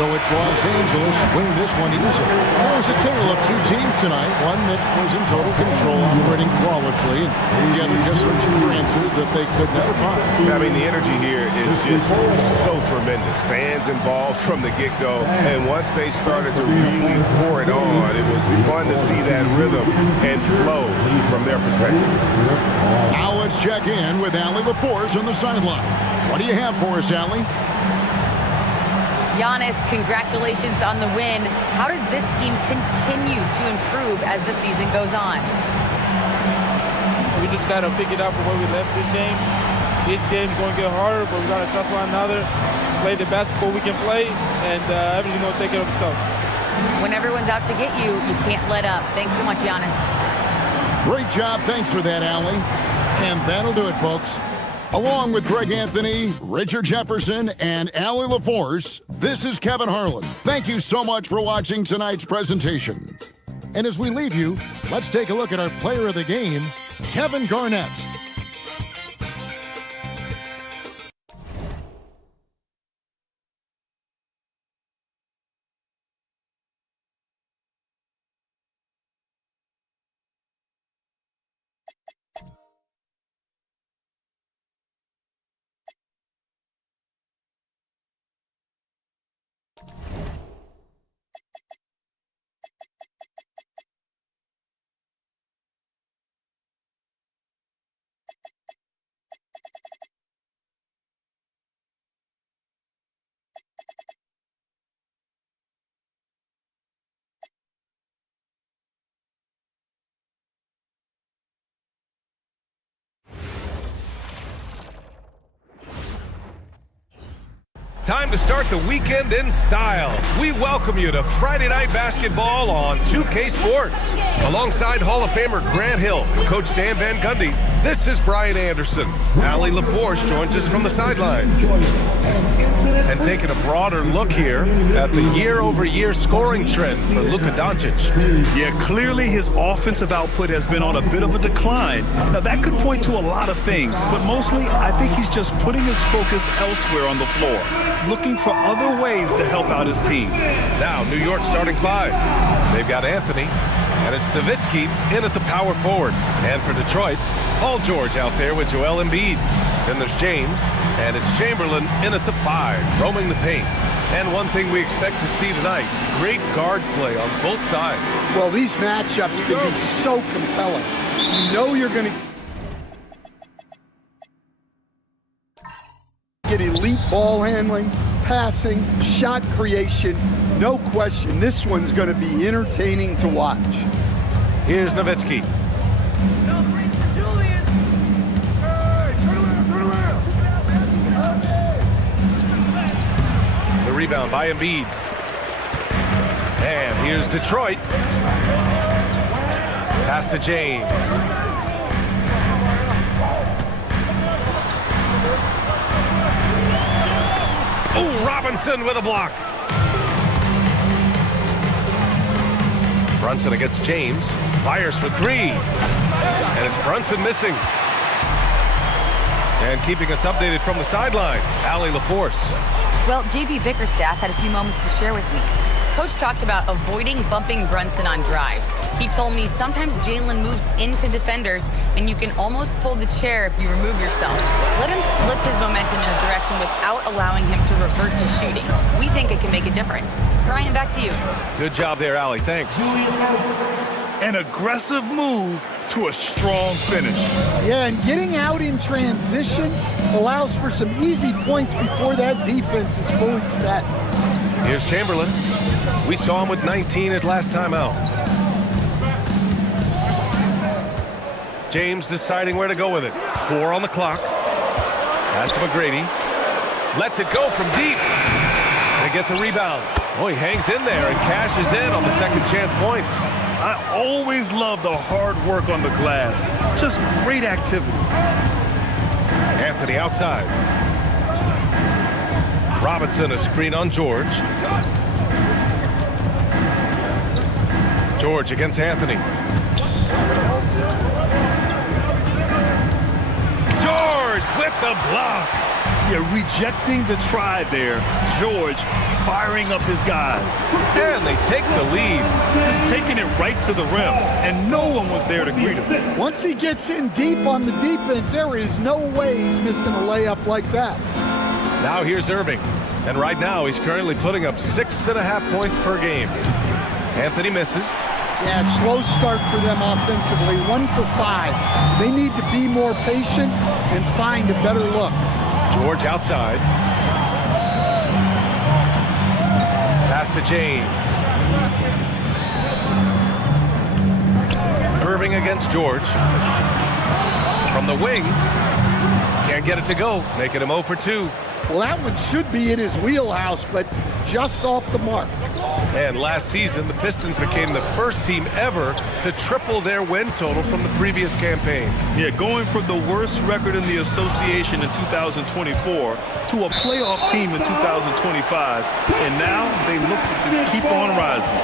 So it's Los Angeles winning this one easily. There was a tale of two teams tonight. One that was in total control, operating flawlessly, and the other just searching for answers that they could never find. I mean, the energy here is just so tremendous. Fans involved from the get-go, and once they started to really pour it on, it was fun to see that rhythm and flow from their perspective. Now let's check in with Allie LaForce on the sideline. What do you have for us, Allie? Giannis, congratulations on the win. How does this team continue to improve as the season goes on? We just got to pick it up from where we left this game. Each game's going to get harder, but we got to trust one another, play the basketball we can play, and everything's going to take care of itself. When everyone's out to get you, you can't let up. Thanks so much, Giannis. Great job. Thanks for that, Allie. And that'll do it, folks. Along with Greg Anthony, Richard Jefferson, and Allie LaForce, this is Kevin Harlan. Thank you so much for watching tonight's presentation. And as we leave you, let's take a look at our player of the game, Kevin Garnett. Time to start the weekend in style. We welcome you to Friday Night Basketball on 2K Sports. Alongside Hall of Famer Grant Hill and Coach Dan Van Gundy, this is Brian Anderson. Allie LaForce joins us from the sidelines. And taking a broader look here at the year-over-year scoring trend for Luka Doncic. Yeah, clearly his offensive output has been on a bit of a decline. Now, that could point to a lot of things, but mostly I think he's just putting his focus elsewhere on the floor, looking for other ways to help out his team. Now, New York starting five. They've got Anthony, and it's Nowitzki in at the power forward. And for Detroit, Paul George out there with Joel Embiid. Then there's James, and it's Chamberlain in at the five, roaming the paint. And one thing we expect to see tonight, great guard play on both sides. Well, these matchups can be so compelling. You know you're going to get elite ball handling, passing, shot creation. No question, this one's going to be entertaining to watch. Here's Nowitzki. The rebound by Embiid. And here's Detroit. Pass to James. Oh, Robinson with a block. Brunson against James. Fires for three. And it's Brunson missing. And keeping us updated from the sideline, Allie LaForce. Well, JB Bickerstaff had a few moments to share with me. Coach talked about avoiding bumping Brunson on drives. He told me sometimes Jalen moves into defenders, and you can almost pull the chair if you remove yourself. Let him slip his momentum in a direction without allowing him to revert to shooting. We think it can make a difference. Brian, back to you. Good job there, Allie. Thanks. An aggressive move to a strong finish. Yeah, and getting out in transition allows for some easy points before that defense is fully set. Here's Chamberlain. We saw him with 19 his last time out. James deciding where to go with it. 4 on the clock. Pass to McGrady. Lets it go from deep. They get the rebound. Oh, he hangs in there and cashes in on the second chance points. I always love the hard work on the glass. Just great activity. Anthony outside. Robinson a screen on George. George against Anthony. George with the block. Yeah, rejecting the try there. George firing up his guys. And they take the lead. Just taking it right to the rim, and no one was there to greet him. Once he gets in deep on the defense, there is no way he's missing a layup like that. Now here's Irving. And right now he's currently putting up 6.5 points per game. Anthony misses. Yeah, slow start for them offensively, 1 for 5. They need to be more patient and find a better look. George outside. Pass to James. Irving against George. From the wing. Can't get it to go, making him 0 for 2. Well, that one should be in his wheelhouse, but just off the mark. And last season, the Pistons became the first team ever to triple their win total from the previous campaign. Yeah, going from the worst record in the association in 2024 to a playoff team in 2025. And now they look to just keep on rising.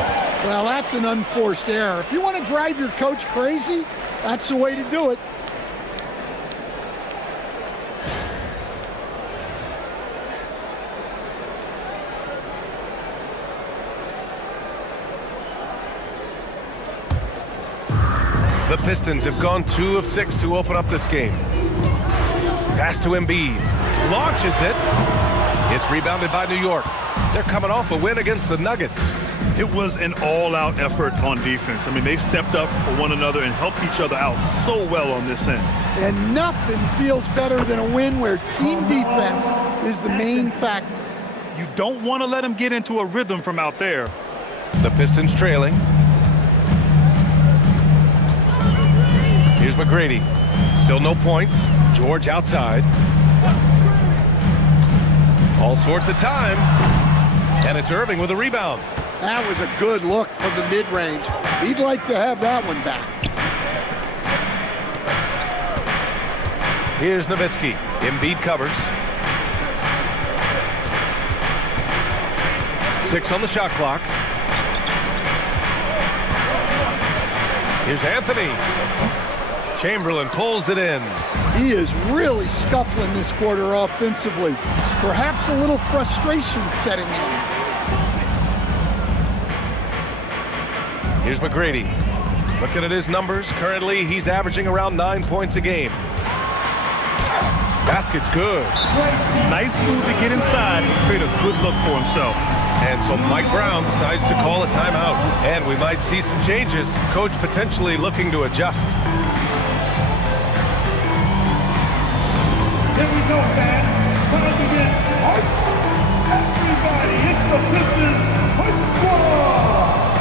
Well, that's an unforced error. If you want to drive your coach crazy, that's the way to do it. The Pistons have gone 2 of 6 to open up this game. Pass to Embiid. Launches it. It's rebounded by New York. They're coming off a win against the Nuggets. It was an all-out effort on defense. I mean, they stepped up for one another and helped each other out so well on this end. And nothing feels better than a win where team defense is the main factor. You don't want to let them get into a rhythm from out there. The Pistons trailing. Here's McGrady. Still no points. George outside. All sorts of time. And it's Irving with a rebound. That was a good look from the mid-range. He'd like to have that one back. Here's Nowitzki. Embiid covers. 6 on the shot clock. Here's Anthony. Chamberlain pulls it in. He is really scuffling this quarter offensively. Perhaps a little frustration setting in. Here's McGrady. Looking at his numbers, currently he's averaging around 9 points a game. Basket's good. Nice move to get inside and create a good look for himself. And so Mike Brown decides to call a timeout. And we might see some changes. Coach potentially looking to adjust. Here we go, fans. Time to get hype. Everybody, it's the Pistons Hype Squad.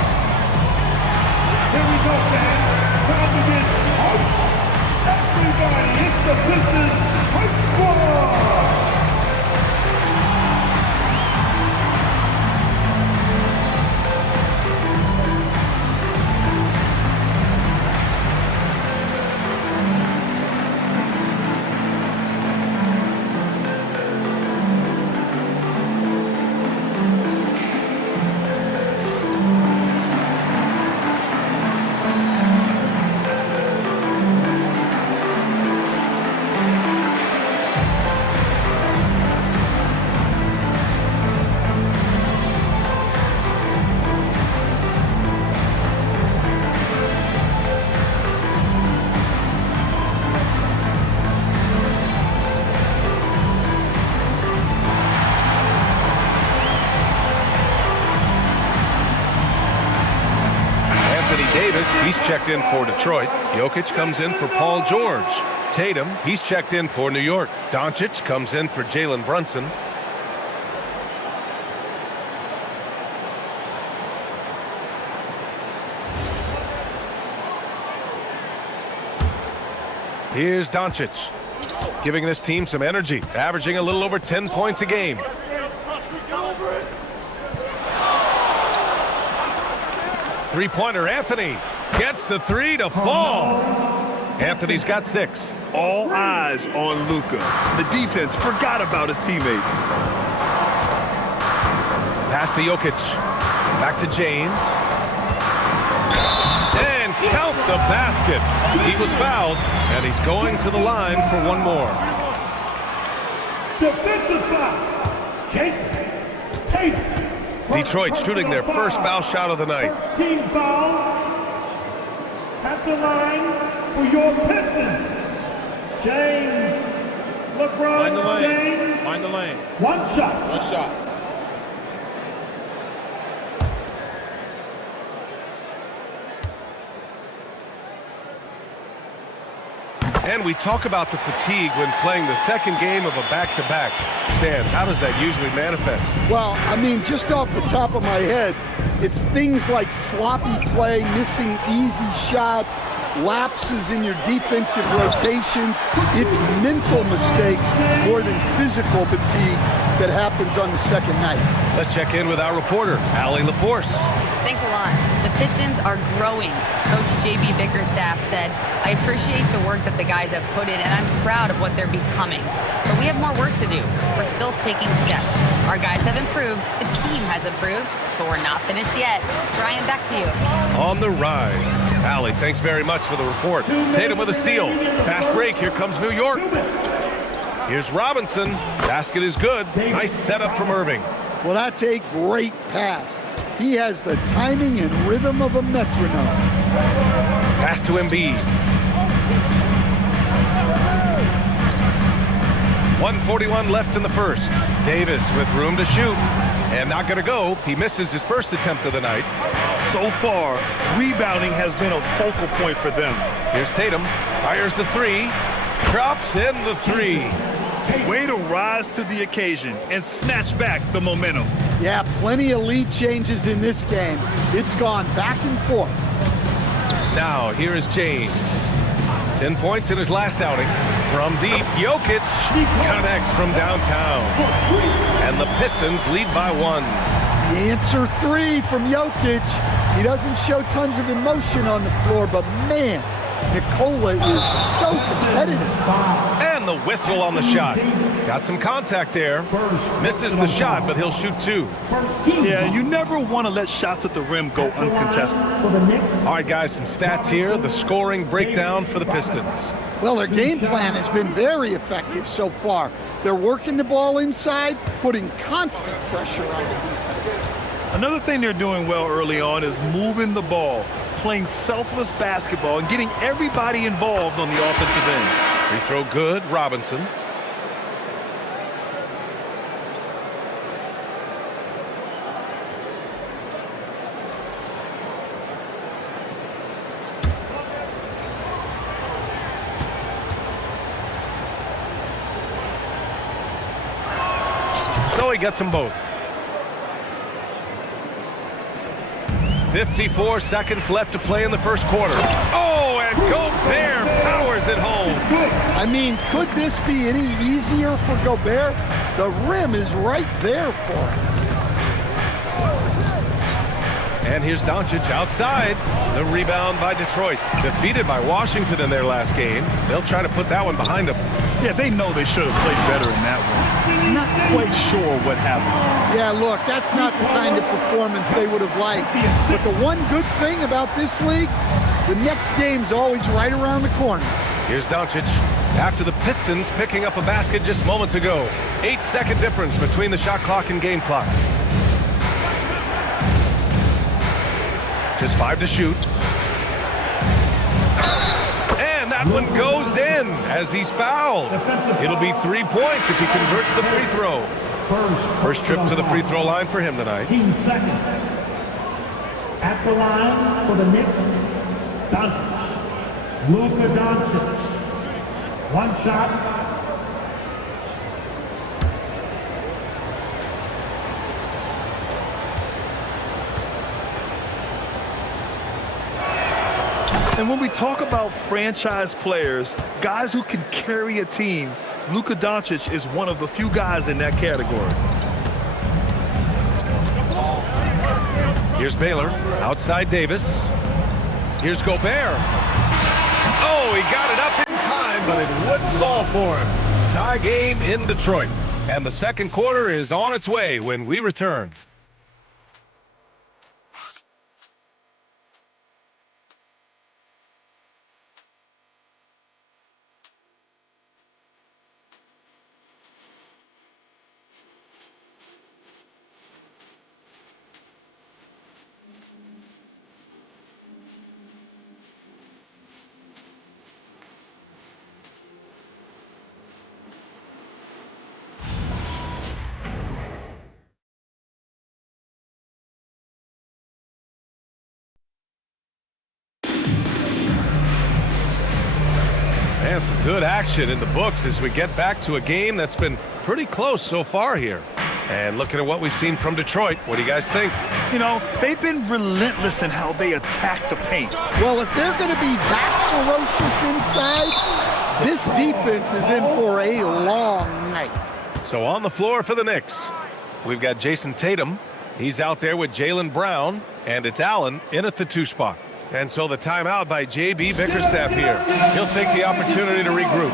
Here we go, fans. Time to get hype. Everybody, it's the Pistons Hype Squad. He's checked in for Detroit. Jokic comes in for Paul George. Tatum, he's checked in for New York. Doncic comes in for Jalen Brunson. Here's Doncic, giving this team some energy, averaging a little over 10 points a game. Three-pointer, Anthony gets the 3 to fall. Anthony's got 6. All eyes on Luka. The defense forgot about his teammates. Pass to Jokic. Back to James. And count the basket. He was fouled, and he's going to the line for one more. Defensive foul. Jason Tatum. Detroit shooting their first foul shot of the night. First team foul at the line for your Pistons. James LeBron Mind the lanes. James. Mind the lanes. One shot. One shot. And we talk about the fatigue when playing the second game of a back-to-back. Stan, how does that usually manifest? Well, I mean, just off the top of my head, it's things like sloppy play, missing easy shots, lapses in your defensive rotations. It's mental mistakes more than physical fatigue that happens on the second night. Let's check in with our reporter, Allie LaForce. Thanks a lot. The Pistons are growing. Coach J.B. Bickerstaff said, I appreciate the work that the guys have put in, and I'm proud of what they're becoming. But we have more work to do. We're still taking steps. Our guys have improved. The team has improved, but we're not finished yet. Brian, back to you. On the rise. Allie, thanks very much for the report. Tatum with a steal. Fast break. Here comes New York. Here's Robinson. Basket is good. Nice setup from Irving. Well, that's a great pass. He has the timing and rhythm of a metronome. Pass to Embiid. 1:41 left in the first. Davis with room to shoot. And not going to go. He misses his first attempt of the night. So far, rebounding has been a focal point for them. Here's Tatum. Fires the three. Drops in the three. Way to rise to the occasion and snatch back the momentum. Yeah, plenty of lead changes in this game. It's gone back and forth. Now, here is James. 10 points in his last outing. From deep, Jokic connects from downtown. And the Pistons lead by one. The answer three from Jokic. He doesn't show tons of emotion on the floor, but man, Nikola is so competitive. And the whistle on the shot. Got some contact there. Misses the shot, but he'll shoot two. Yeah, you never want to let shots at the rim go uncontested. All right, guys, some stats here. The scoring breakdown for the Pistons. Well, their game plan has been very effective so far. They're working the ball inside, putting constant pressure on the defense. Another thing they're doing well early on is moving the ball, playing selfless basketball, and getting everybody involved on the offensive end. Free throw good, Robinson. So he gets them both. 54 seconds left to play in the first quarter. Oh, and Gobert powers it home. I mean, could this be any easier for Gobert? The rim is right there for him. And here's Doncic outside. The rebound by Detroit. Defeated by Washington in their last game. They'll try to put that one behind them. Yeah, they know they should have played better in that one. Not quite sure what happened. Yeah, look, that's not the kind of performance they would have liked. But the one good thing about this league, the next game's always right around the corner. Here's Doncic. After the Pistons picking up a basket just moments ago. 8-second difference between the shot clock and game clock. Just 5 to shoot. And that one goes in as he's fouled. It'll be 3 points if he converts the free throw. First trip to the free throw line for him tonight. 15 seconds. At the line for the Knicks, Doncic. Luka Doncic. One shot. And when we talk about franchise players, guys who can carry a team, Luka Doncic is one of the few guys in that category. Here's Baylor, outside Davis. Here's Gobert. Oh, he got it up in time, but it wouldn't fall for him. Tie game in Detroit. And the second quarter is on its way when we return. Good action in the books as we get back to a game that's been pretty close so far here. And looking at what we've seen from Detroit, what do you guys think? You know, they've been relentless in how they attack the paint. Well, if they're going to be that ferocious inside, this defense is in for a long night. So on the floor for the Knicks, we've got Jason Tatum. He's out there with Jaylen Brown, and it's Allen in at the 2 spot. And so the timeout by J.B. Bickerstaff here. He'll take the opportunity to regroup.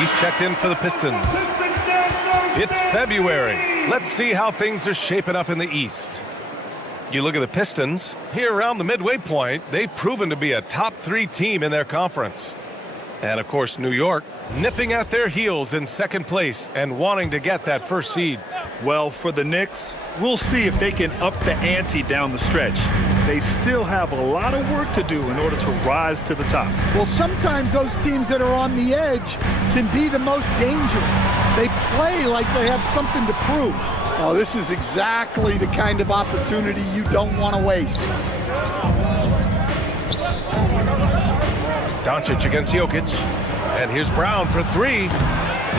He's checked in for the Pistons. It's February. Let's see how things are shaping up in the East. You look at the Pistons, here around the midway point, they've proven to be a top 3 team in their conference. And of course, New York, nipping at their heels in second place and wanting to get that first seed. Well, for the Knicks, we'll see if they can up the ante down the stretch. They still have a lot of work to do in order to rise to the top. Well, sometimes those teams that are on the edge can be the most dangerous. They play like they have something to prove. Oh, this is exactly the kind of opportunity you don't want to waste. Doncic against Jokic. And here's Brown for 3.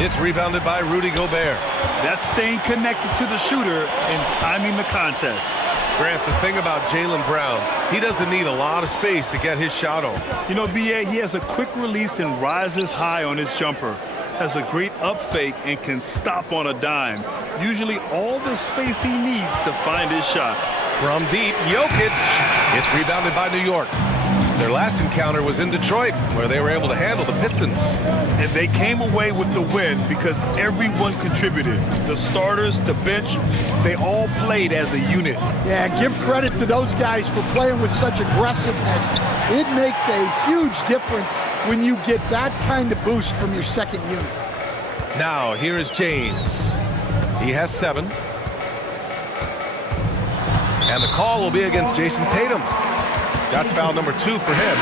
It's rebounded by Rudy Gobert. That's staying connected to the shooter and timing the contest. Grant, the thing about Jaylen Brown, he doesn't need a lot of space to get his shot off. You know, B.A., he has a quick release and rises high on his jumper. Has a great up fake and can stop on a dime. Usually all the space he needs to find his shot. From deep, Jokic. It's rebounded by New York. Their last encounter was in Detroit, where they were able to handle the Pistons. And they came away with the win because everyone contributed. The starters, the bench, they all played as a unit. Yeah, give credit to those guys for playing with such aggressiveness. It makes a huge difference when you get that kind of boost from your second unit. Now, here is James. He has 7. And the call will be against Jason Tatum. That's foul number 2 for him.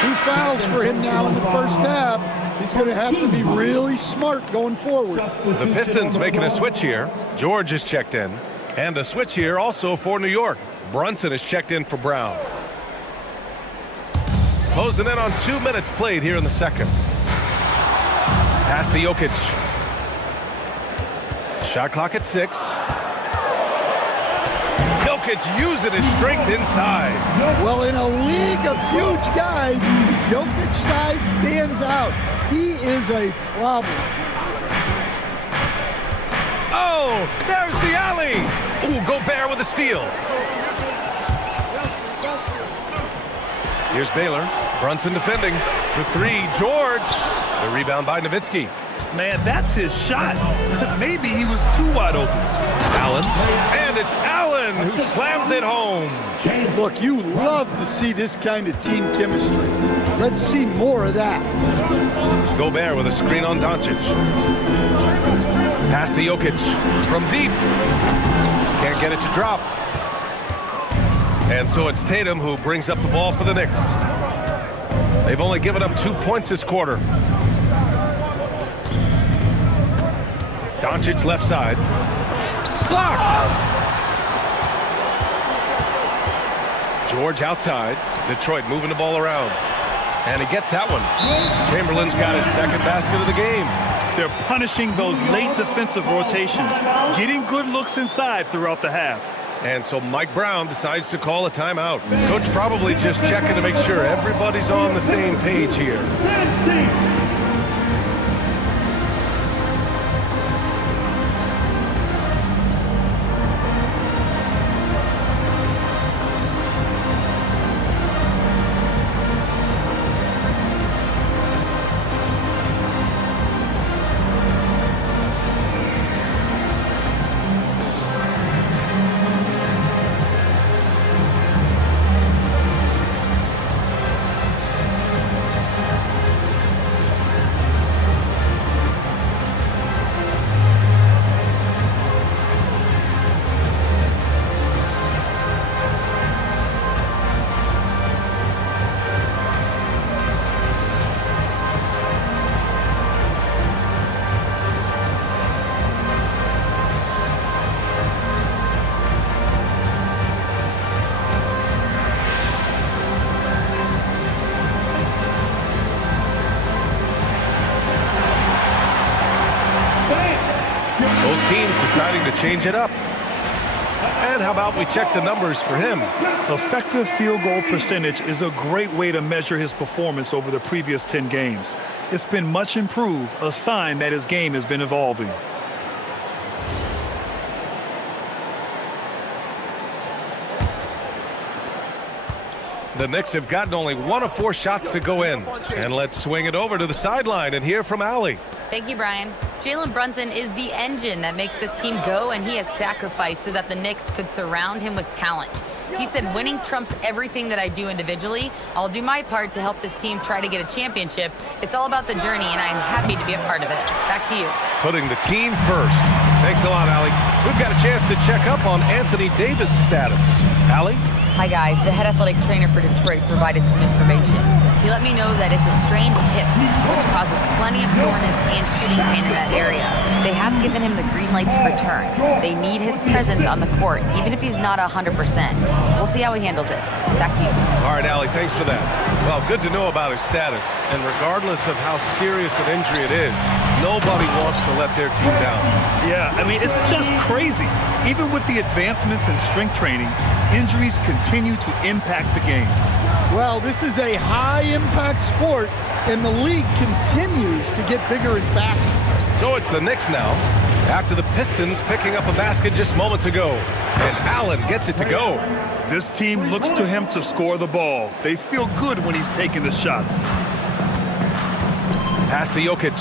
2 fouls for him now in the first half. He's going to have to be really smart going forward. The Pistons making a switch here. George is checked in. And a switch here also for New York. Brunson is checked in for Brown. Closing in on 2 minutes played here in the second. Pass to Jokic. Shot clock at 6. Jokic using his strength inside. Well, in a league of huge guys, Jokic's size stands out. He is a problem. Oh, there's the alley. Ooh, Gobert with a steal. Here's Baylor. Brunson defending for 3. George. The rebound by Nowitzki. Man, that's his shot. Maybe he was too wide open. Allen. And it's Allen who slams it home. Look, you love to see this kind of team chemistry. Let's see more of that. Gobert with a screen on Doncic. Pass to Jokic from deep. Can't get it to drop. And so it's Tatum who brings up the ball for the Knicks. They've only given up 2 points this quarter. Doncic left side. Blocked! George outside. Detroit moving the ball around. And he gets that one. Chamberlain's got his second basket of the game. They're punishing those late defensive rotations, getting good looks inside throughout the half. And so Mike Brown decides to call a timeout. Coach probably just checking to make sure everybody's on the same page here. Both teams deciding to change it up. And how about we check the numbers for him? Effective field goal percentage is a great way to measure his performance over the previous 10 games. It's been much improved, a sign that his game has been evolving. The Knicks have gotten only 1 of 4 shots to go in. And let's swing it over to the sideline and hear from Allie. Thank you, Brian. Jalen Brunson is the engine that makes this team go, and he has sacrificed so that the Knicks could surround him with talent. He said, winning trumps everything that I do individually. I'll do my part to help this team try to get a championship. It's all about the journey, and I'm happy to be a part of it. Back to you. Putting the team first. Thanks a lot, Allie. We've got a chance to check up on Anthony Davis' status. Allie? Hi, guys. The head athletic trainer for Detroit provided some information. He let me know that it's a strained hip, which causes plenty of soreness and shooting pain in that area. They have given him the green light to return. They need his presence on the court, even if he's not 100%. We'll see how he handles it. Back to you. All right, Allie, thanks for that. Well, good to know about his status. And regardless of how serious an injury it is, nobody wants to let their team down. Yeah, I mean, it's just crazy. Even with the advancements in strength training, injuries continue to impact the game. Well, this is a high-impact sport, and the league continues to get bigger and faster. So it's the Knicks now, after the Pistons picking up a basket just moments ago. And Allen gets it to go. This team looks to him to score the ball. They feel good when he's taking the shots. Pass to Jokic.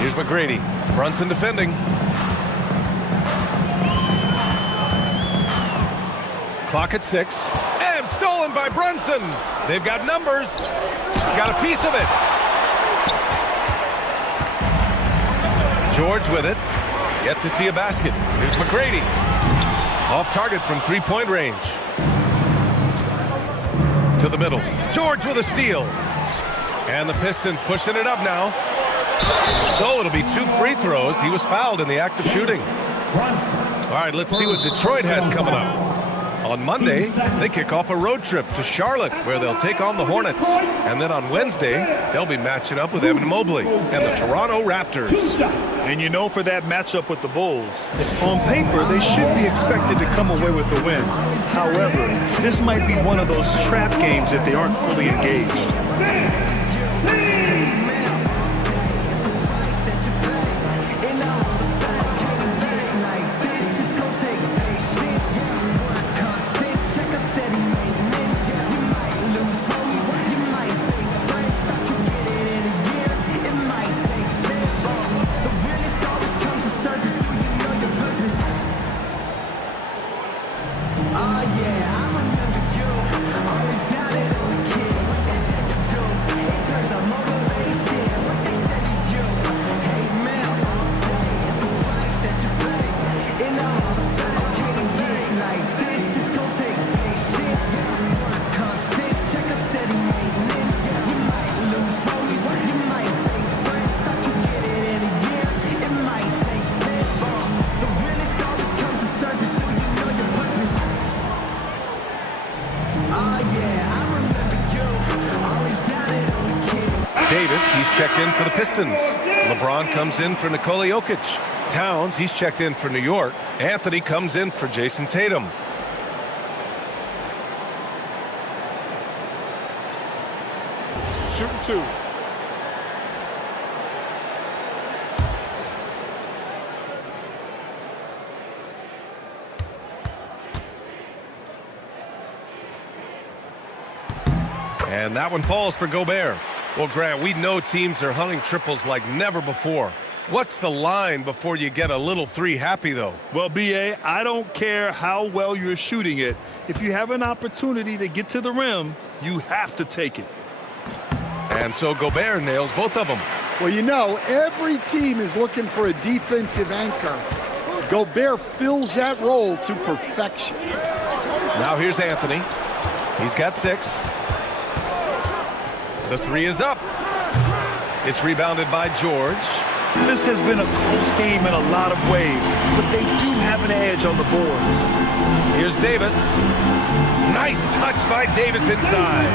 Here's McGrady. Brunson defending. Clock at 6. And stolen by Brunson. They've got numbers. Got a piece of it. George with it. Yet to see a basket. Here's McGrady. Off target from three-point range. To the middle. George with a steal. And the Pistons pushing it up now. So it'll be 2 free throws. He was fouled in the act of shooting. All right, let's see what Detroit has coming up. On Monday, they kick off a road trip to Charlotte, where they'll take on the Hornets. And then on Wednesday, they'll be matching up with Evan Mobley and the Toronto Raptors. And you know, for that matchup with the Bulls, on paper, they should be expected to come away with a win. However, this might be one of those trap games if they aren't fully engaged. Davis, he's checked in for the Pistons. LeBron comes in for Nikola Jokic. Towns, he's checked in for New York. Anthony comes in for Jason Tatum. Shooting 2. And that one falls for Gobert. Well, Grant, we know teams are hunting triples like never before. What's the line before you get a little three happy, though? Well, B.A., I don't care how well you're shooting it. If you have an opportunity to get to the rim, you have to take it. And so Gobert nails both of them. Well, you know, every team is looking for a defensive anchor. Gobert fills that role to perfection. Now here's Anthony. He's got 6. The 3 is up. It's rebounded by George. This has been a close game in a lot of ways, but they do have an edge on the boards. Here's Davis. Nice touch by Davis inside.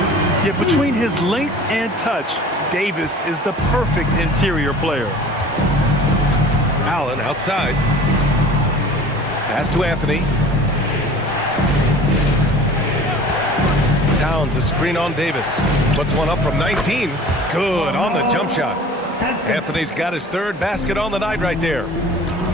Yeah, between his length and touch, Davis is the perfect interior player. Allen outside. Pass to Anthony. Towns a screen on Davis. Puts one up from 19. Good on the jump shot. Anthony's got his 3rd basket on the night right there.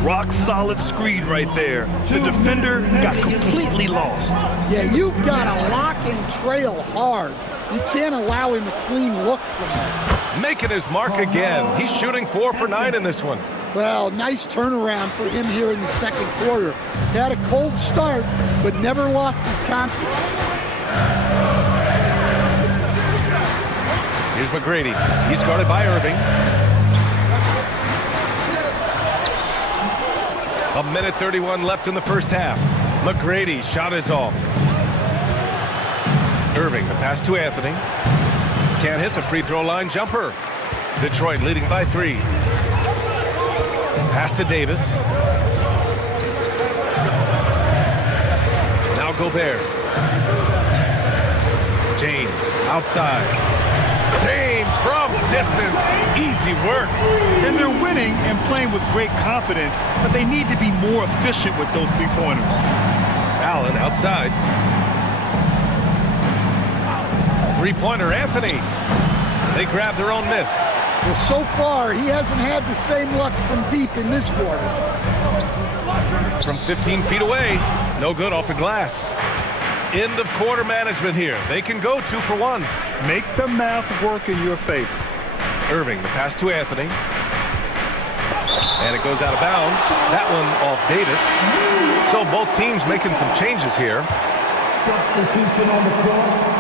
Rock solid screen right there. The defender got completely lost. Yeah, you've got to lock and trail hard. You can't allow him a clean look from that. Making his mark again. He's shooting 4 for 9 in this one. Well, nice turnaround for him here in the second quarter. Had a cold start, but never lost his confidence. Here's McGrady. He's guarded by Irving. A minute 31 left in the first half. McGrady shot is off. Irving, the pass to Anthony. Can't hit the free throw line jumper. Detroit leading by 3. Pass to Davis. Now Gobert. James outside. James from distance. Easy work. And they're winning and playing with great confidence, but they need to be more efficient with those 3-pointers. Allen outside. 3-pointer Anthony. They grab their own miss. Well, so far, he hasn't had the same luck from deep in this quarter. From 15 feet away. No good off the glass. End of quarter management here. They can go 2 for 1. Make the math work in your favor. Irving, the pass to Anthony. And it goes out of bounds. That one off Davis. So both teams making some changes here. Substitution on the floor.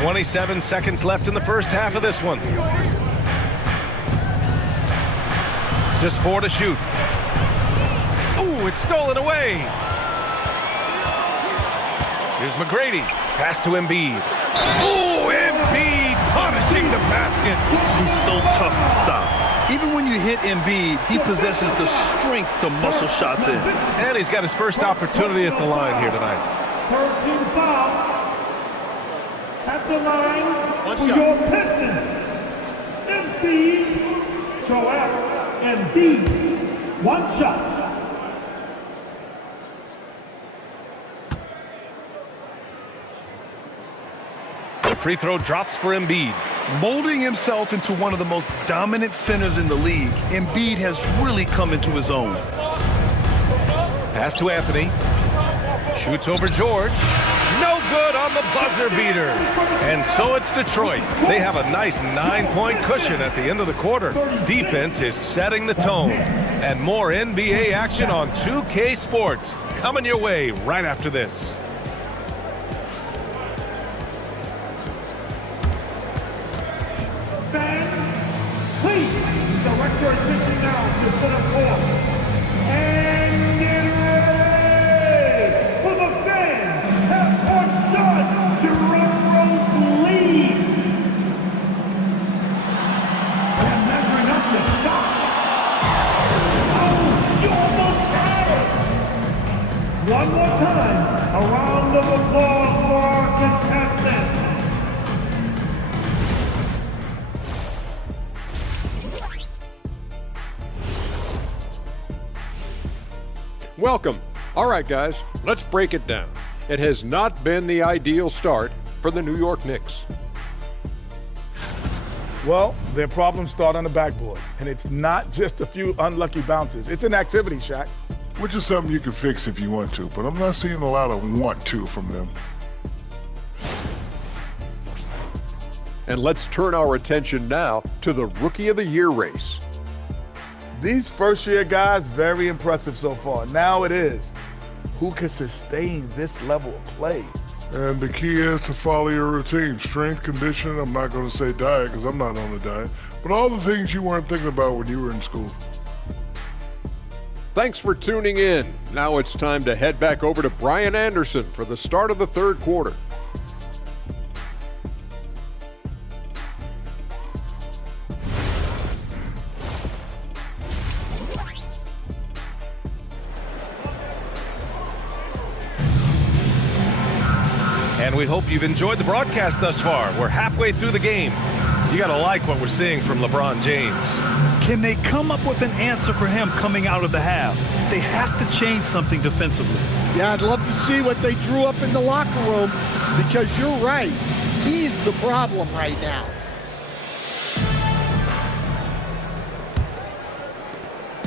27 seconds left in the first half of this one. Just 4 to shoot. Ooh, it's stolen away. Here's McGrady. Pass to Embiid. Ooh, Embiid punishing the basket. He's so tough to stop. Even when you hit Embiid, he possesses the strength to muscle shots in. And he's got his first opportunity at the line here tonight. 13 foul. At the line for your Pistons, Embiid, Joel Embiid, 1 shot. The free throw drops for Embiid. Molding himself into one of the most dominant centers in the league, Embiid has really come into his own. Pass to Anthony. Shoots over George. No good on the buzzer beater. And so it's Detroit. They have a nice 9-point cushion at the end of the quarter. Defense is setting the tone. And more NBA action on 2K Sports coming your way right after this. Fans, please direct your attention now to center court. And get ready for the fan half-court shot. Drum roll, please. And measuring up the shot. One more time, a round of applause for our contestants. Welcome. All right, guys, let's break it down. It has not been the ideal start for the New York Knicks. Well, their problems start on the backboard, and it's not just a few unlucky bounces. It's an activity, Shaq. Which is something you can fix if you want to, but I'm not seeing a lot of want to from them. And let's turn our attention now to the Rookie of the Year race. These first-year guys, very impressive so far. Now it is, who can sustain this level of play? And the key is to follow your routine. Strength, conditioning, I'm not going to say diet because I'm not on a diet, but all the things you weren't thinking about when you were in school. Thanks for tuning in. Now it's time to head back over to Brian Anderson for the start of the third quarter. And we hope you've enjoyed the broadcast thus far. We're halfway through the game. You got to like what we're seeing from LeBron James. Can they come up with an answer for him coming out of the half? They have to change something defensively. Yeah, I'd love to see what they drew up in the locker room, because you're right. He's the problem right now.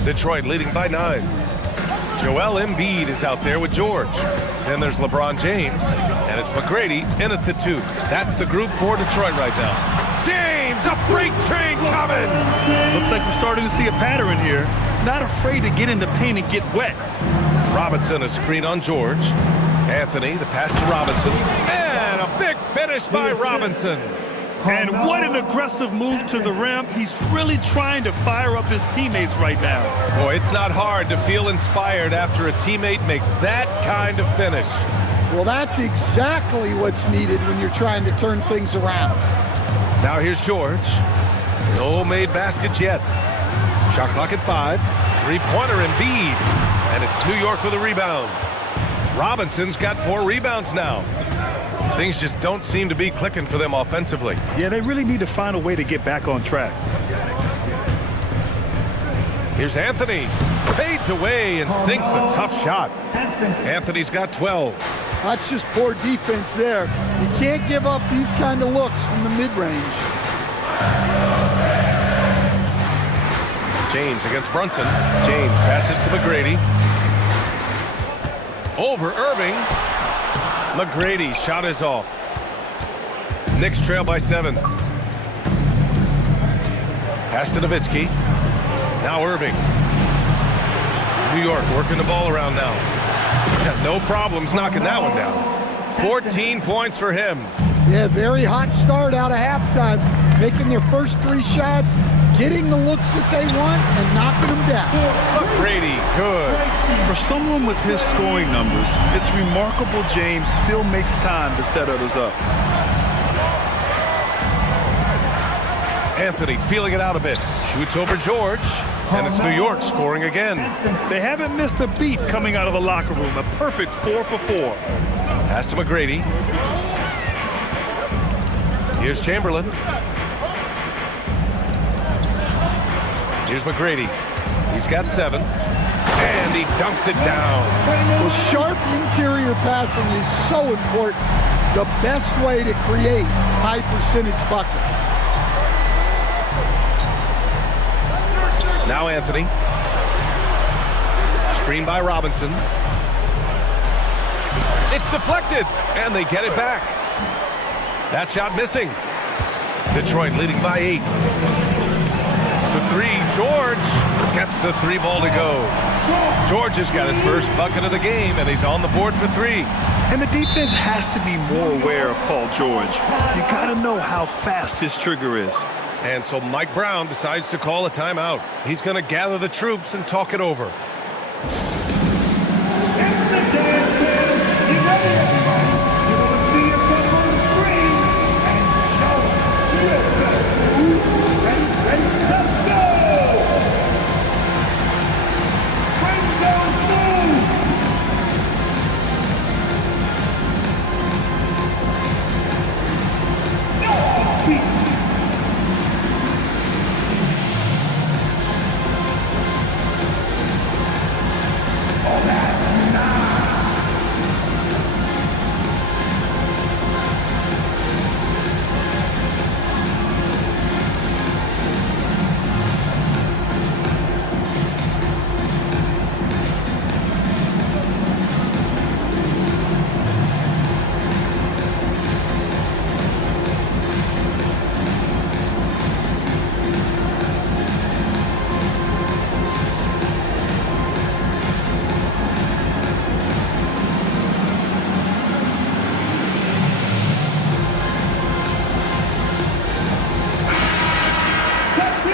Detroit leading by 9. Joel Embiid is out there with George. Then there's LeBron James, and it's McGrady in at the 2. That's the group for Detroit right now. James, a freight train coming! Looks like we're starting to see a pattern here. Not afraid to get in the paint and get wet. Robinson, a screen on George. Anthony, the pass to Robinson. And a big finish by Robinson. And what an aggressive move to the rim. He's really trying to fire up his teammates right now. Boy, it's not hard to feel inspired after a teammate makes that kind of finish. Well, that's exactly what's needed when you're trying to turn things around. Now here's George. No made baskets yet. Shot clock at 5. Three-pointer Embiid. And it's New York with a rebound. Robinson's got 4 rebounds now. Things just don't seem to be clicking for them offensively. Yeah, they really need to find a way to get back on track. Here's Anthony. Fades away and sinks the tough shot. Anthony's got 12. That's just poor defense there. You can't give up these kind of looks from the mid-range. James against Brunson. James passes to McGrady. Over Irving. McGrady shot is off. Knicks trail by 7. Pass to Nowitzki. Now Irving. New York working the ball around now. No problems knocking that one down. 14 points for him. Yeah, very hot start out of halftime. Making their first 3 shots, getting the looks that they want, and knocking them down. McGrady, good. For someone with his scoring numbers, it's remarkable James still makes time to set others up. Anthony feeling it out a bit. Shoots over George. And it's New York scoring again. They haven't missed a beat coming out of the locker room. A perfect 4 for 4. Pass to McGrady. Here's Chamberlain. Here's McGrady. He's got 7. And he dunks it down. Well, sharp interior passing is so important. The best way to create high percentage buckets. Now Anthony. Screen by Robinson. It's deflected, and they get it back. That shot missing. Detroit leading by 8. For 3, George gets the 3 ball to go. George has got his first bucket of the game, and he's on the board for 3. And the defense has to be more aware of Paul George. You got to know how fast his trigger is. And so Mike Brown decides to call a timeout. He's going to gather the troops and talk it over. It's the dance band. You ready, everybody? You want to see yourself on the screen and show your best move. Ready, let's go! Bring those moves!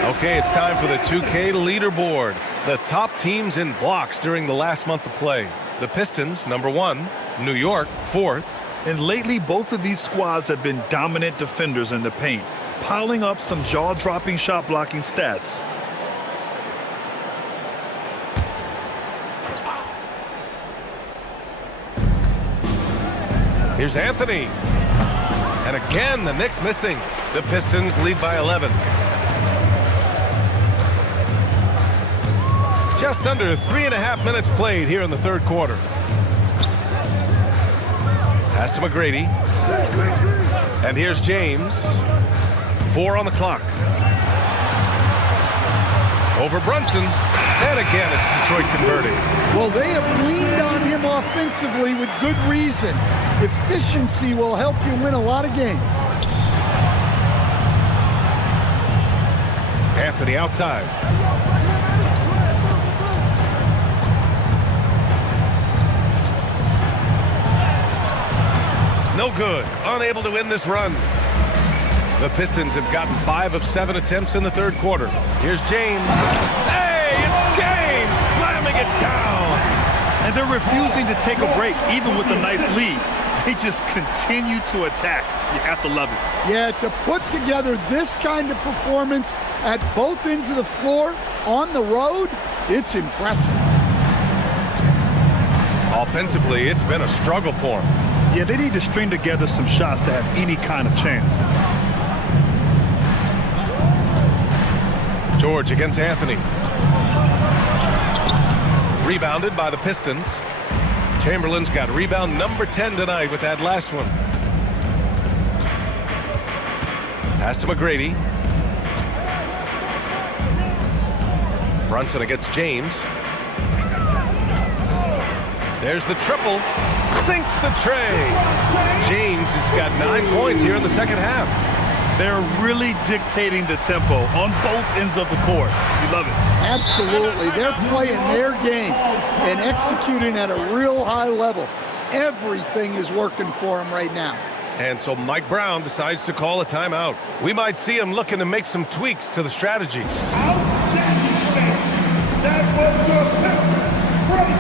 Okay, it's time for the 2K leaderboard. The top teams in blocks during the last month of play. The Pistons, number 1. New York, 4th. And lately, both of these squads have been dominant defenders in the paint, piling up some jaw-dropping shot blocking stats. Here's Anthony. And again, the Knicks missing. The Pistons lead by 11. Just under 3.5 minutes played here in the third quarter. Pass to McGrady. And here's James. 4 on the clock. Over Brunson. And again, it's Detroit converting. Well, they have leaned on him offensively with good reason. Efficiency will help you win a lot of games. Anthony outside. No good. Unable to win this run. The Pistons have gotten 5 of 7 attempts in the third quarter. Here's James. Hey, it's James slamming it down. And they're refusing to take a break, even with a nice lead. They just continue to attack. You have to love it. Yeah, to put together this kind of performance at both ends of the floor on the road, it's impressive. Offensively, it's been a struggle for them. Yeah, they need to string together some shots to have any kind of chance. George against Anthony. Rebounded by the Pistons. Chamberlain's got rebound number 10 tonight with that last one. Pass to McGrady. Brunson against James. There's the triple. Sinks the tray. James has got 9 points here in the second half. They're really dictating the tempo on both ends of the court. You love it. Absolutely. They're playing their game and executing at a real high level. Everything is working for them right now. And so Mike Brown decides to call a timeout. We might see him looking to make some tweaks to the strategy. That was your great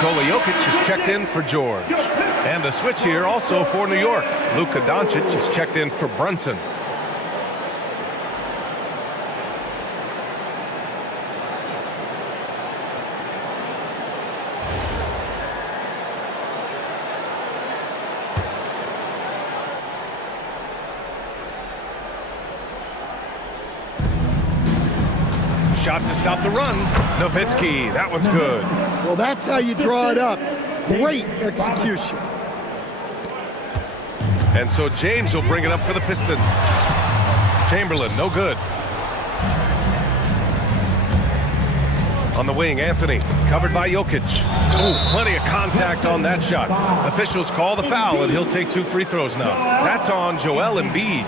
Nikola Jokic is checked in for George. And a switch here also for New York. Luka Doncic is checked in for Brunson. Shot to stop the run. Nowitzki, that one's good. Well, that's how you draw it up. Great execution. And so James will bring it up for the Pistons. Chamberlain, no good. On the wing, Anthony, covered by Jokic. Oh, plenty of contact on that shot. Officials call the foul, and he'll take 2 free throws now. That's on Joel Embiid.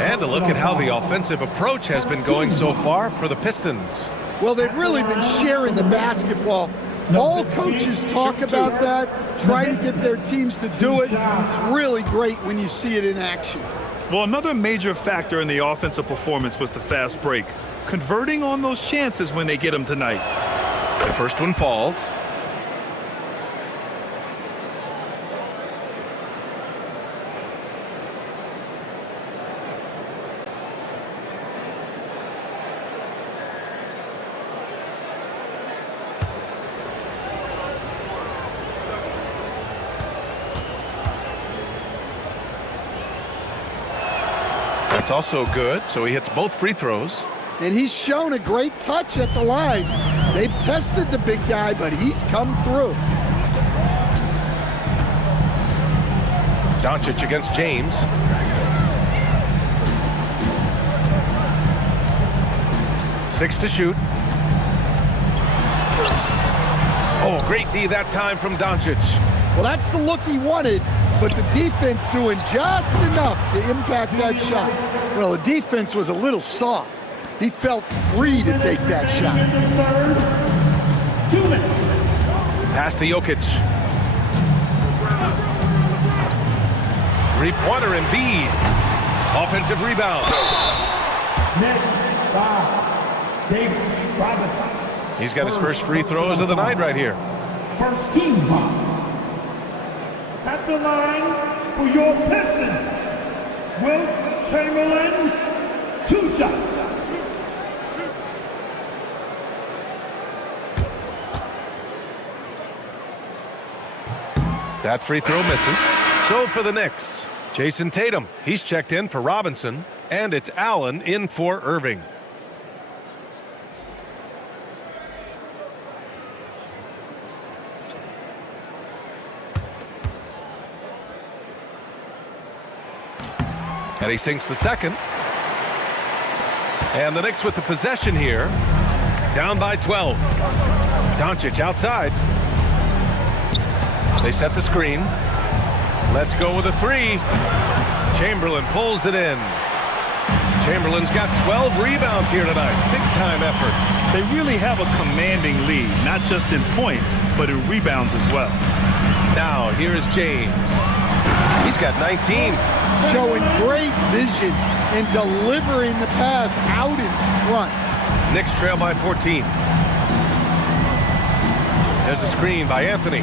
And a look at how the offensive approach has been going so far for the Pistons. Well, they've really been sharing the basketball. All coaches talk about that, try to get their teams to do it. It's really great when you see it in action. Well, another major factor in the offensive performance was the fast break. Converting on those chances when they get them tonight. The first one falls. That's also good. So he hits both free throws. And he's shown a great touch at the line. They've tested the big guy, but he's come through. Doncic against James. Six to shoot. Oh, great D that time from Doncic. Well, that's the look he wanted, but the defense doing just enough to impact that shot. Well, the defense was a little soft. He felt free to take that shot. Pass to Jokic. Three-pointer Embiid. Offensive rebound. David Robinson. He's got his first free throws of the night right here. First team foul. At the line for your Pistons, Wilt Chamberlain, 2 shots. That free throw misses. So for the Knicks, Jason Tatum. He's checked in for Robinson, and it's Allen in for Irving. And he sinks the second. And the Knicks with the possession here. Down by 12. Doncic outside. They set the screen. Let's go with a three. Chamberlain pulls it in. Chamberlain's got 12 rebounds here tonight. Big time effort. They really have a commanding lead, not just in points, but in rebounds as well. Now, here's James. He's got 19. Showing great vision and delivering the pass out in front. Knicks trail by 14. There's a screen by Anthony.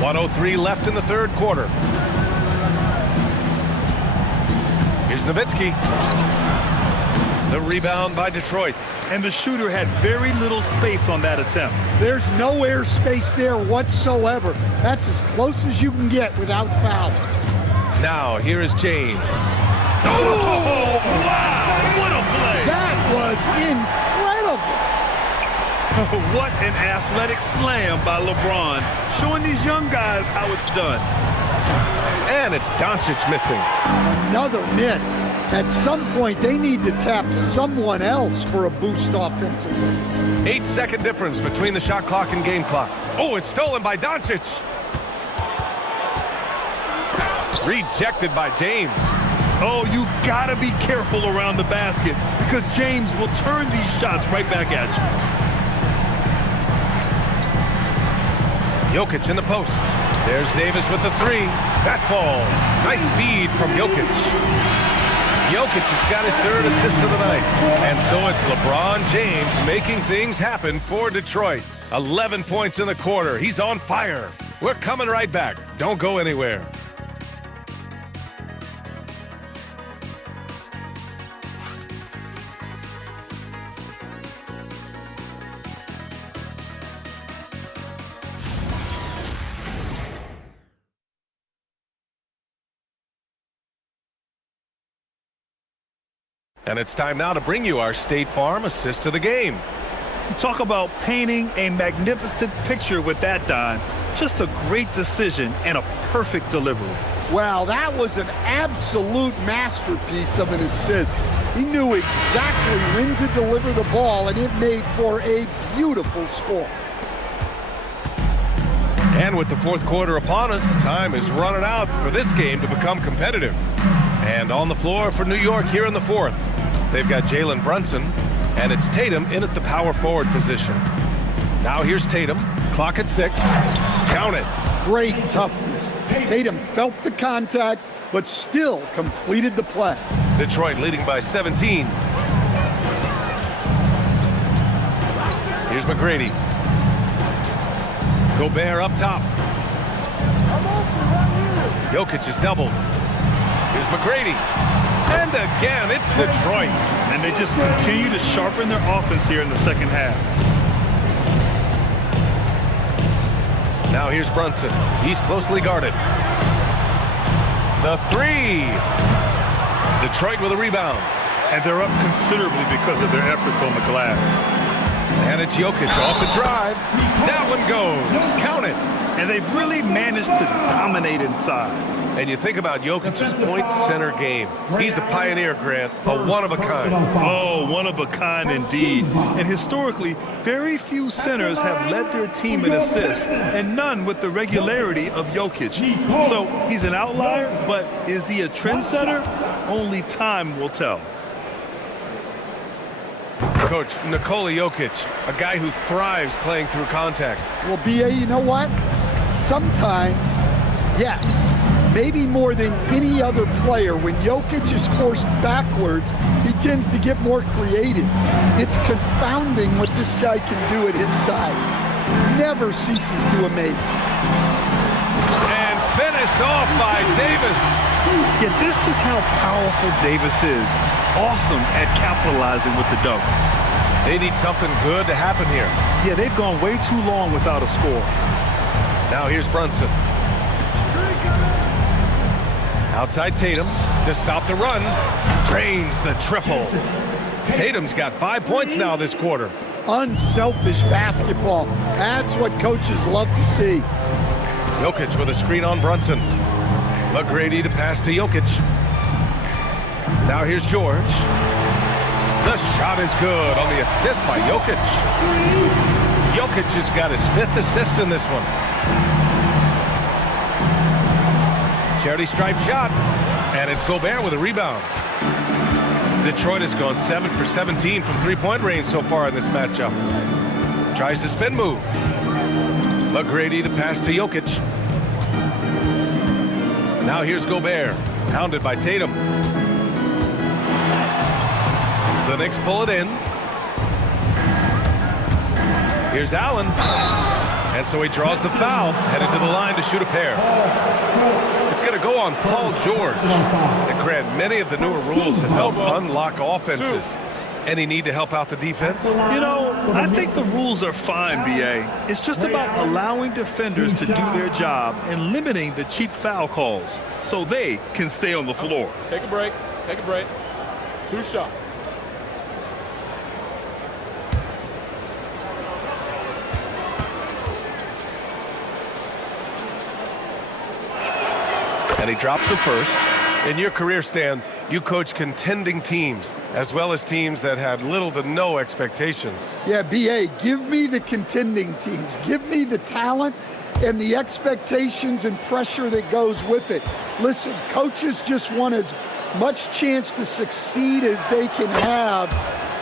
1:03 left in the third quarter. Here's Nowitzki. The rebound by Detroit. And the shooter had very little space on that attempt. There's no air space there whatsoever. That's as close as you can get without foul. Now, here is James. Oh, wow! What a play! That was incredible! What an athletic slam by LeBron, showing these young guys how it's done. And it's Doncic missing. Another miss. At some point, they need to tap someone else for a boost offensively. 8-second difference between the shot clock and game clock. Oh, it's stolen by Doncic. Rejected by James. Oh, you gotta be careful around the basket because James will turn these shots right back at you. Jokic in the post. There's Davis with the three. That falls. Nice feed from Jokic. Jokic has got his third assist of the night. And so it's LeBron James making things happen for Detroit. 11 points in the quarter. He's on fire. We're coming right back. Don't go anywhere. And it's time now to bring you our State Farm assist of the game. You talk about painting a magnificent picture with that, Don. Just a great decision and a perfect delivery. Wow, that was an absolute masterpiece of an assist. He knew exactly when to deliver the ball, and it made for a beautiful score. And with the fourth quarter upon us, time is running out for this game to become competitive. And on the floor for New York here in the fourth, they've got Jalen Brunson, and it's Tatum in at the power forward position. Now here's Tatum, clock at 6, count it. Great toughness. Tatum felt the contact, but still completed the play. Detroit leading by 17. Here's McGrady. Gobert up top. Jokic is doubled. Here's McGrady. And again, it's Detroit. And they just continue to sharpen their offense here in the second half. Now here's Brunson. He's closely guarded. The three. Detroit with a rebound. And they're up considerably because of their efforts on the glass. And it's Jokic off the drive. That one goes. Count it. And they've really managed to dominate inside. And you think about Jokic's point center game. He's a pioneer, Grant, a one-of-a-kind. Oh, one-of-a-kind indeed. And historically, very few centers have led their team in assists, and none with the regularity of Jokic. So he's an outlier, but is he a trendsetter? Only time will tell. Coach, Nikola Jokic, a guy who thrives playing through contact. Well, B.A., you know what? Sometimes, yes, maybe more than any other player, when Jokic is forced backwards, he tends to get more creative. It's confounding what this guy can do at his size. Never ceases to amaze. And finished off by Davis. Yeah, this is how powerful Davis is. Awesome at capitalizing with the dunk. They need something good to happen here. Yeah, they've gone way too long without a score. Now here's Brunson. Outside Tatum to stop the run. Drains the triple. Tatum's got 5 points now this quarter. Unselfish basketball. That's what coaches love to see. Jokic with a screen on Brunson. McGrady the pass to Jokic. Now here's George. The shot is good on the assist by Jokic. Jokic has got his 5th assist in this one. Charity stripe shot, and it's Gobert with a rebound. Detroit has gone 7 for 17 from three-point range so far in this matchup. Tries the spin move. McGrady the pass to Jokic. Now here's Gobert, hounded by Tatum. The Knicks pull it in. Here's Allen. And so he draws the foul, headed to the line to shoot a pair. It's going to go on Paul George. And Grant, many of the newer rules have helped unlock offenses. Any need to help out the defense? You know, I think the rules are fine, B.A. It's just about allowing defenders to do their job and limiting the cheap foul calls so they can stay on the floor. Take a break. Take a break. 2 shots. And he drops the first. In your career, Stan, you coach contending teams as well as teams that had little to no expectations. Yeah, B.A., give me the contending teams. Give me the talent and the expectations and pressure that goes with it. Listen, coaches just want as much chance to succeed as they can have.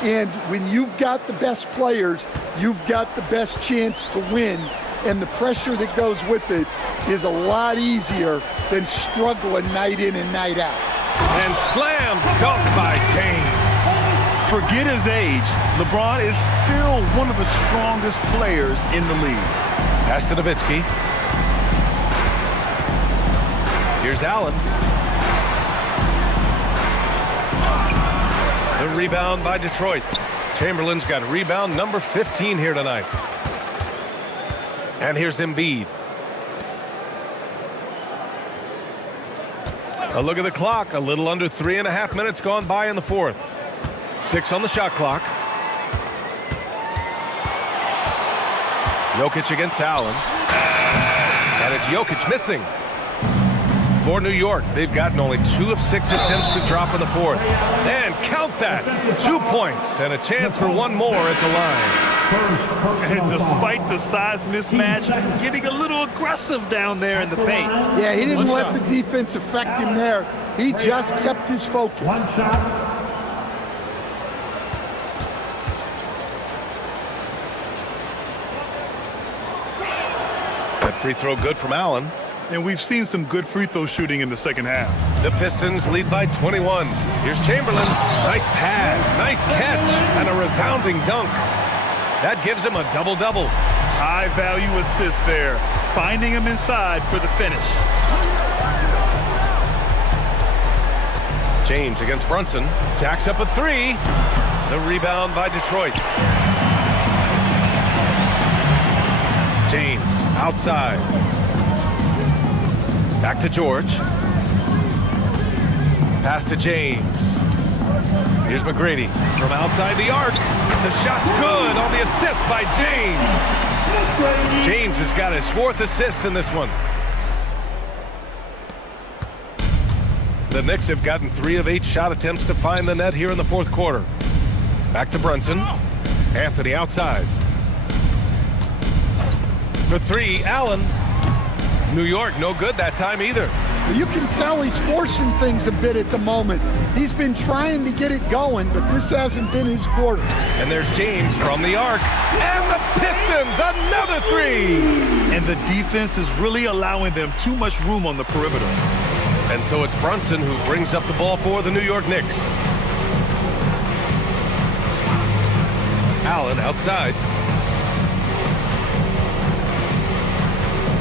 And when you've got the best players, you've got the best chance to win. And the pressure that goes with it is a lot easier than struggling night in and night out. And slam dunk by James. Forget his age. LeBron is still one of the strongest players in the league. Pass to Nowitzki. Here's Allen. The rebound by Detroit. Chamberlain's got rebound number 15 here tonight. And here's Embiid. A look at the clock. A little under 3.5 minutes gone by in the fourth. 6 on the shot clock. Jokic against Allen. And it's Jokic missing. For New York, they've gotten only 2 of 6 attempts to drop in the fourth. And count that. 2 points and a chance for one more at the line. And despite the size mismatch, getting a little aggressive down there in the paint. Yeah, he didn't let the defense affect him there. He just kept his focus. That free throw good from Allen. And we've seen some good free throw shooting in the second half. The Pistons lead by 21. Here's Chamberlain. Nice pass, nice catch, and a resounding dunk. That gives him a double-double. High-value assist there, finding him inside for the finish. James against Brunson. Jacks up a 3. The rebound by Detroit. James outside. Back to George. Pass to James. Here's McGrady from outside the arc. The shot's good on the assist by James. James has got his 4th assist in this one. The Knicks have gotten 3 of 8 shot attempts to find the net here in the 4th quarter. Back to Brunson. Anthony outside. For 3, Allen. New York, no good that time either. You can tell he's forcing things a bit at the moment. He's been trying to get it going, but this hasn't been his quarter. And there's James from the arc. And the Pistons, another 3! And the defense is really allowing them too much room on the perimeter. And so it's Brunson who brings up the ball for the New York Knicks. Allen outside.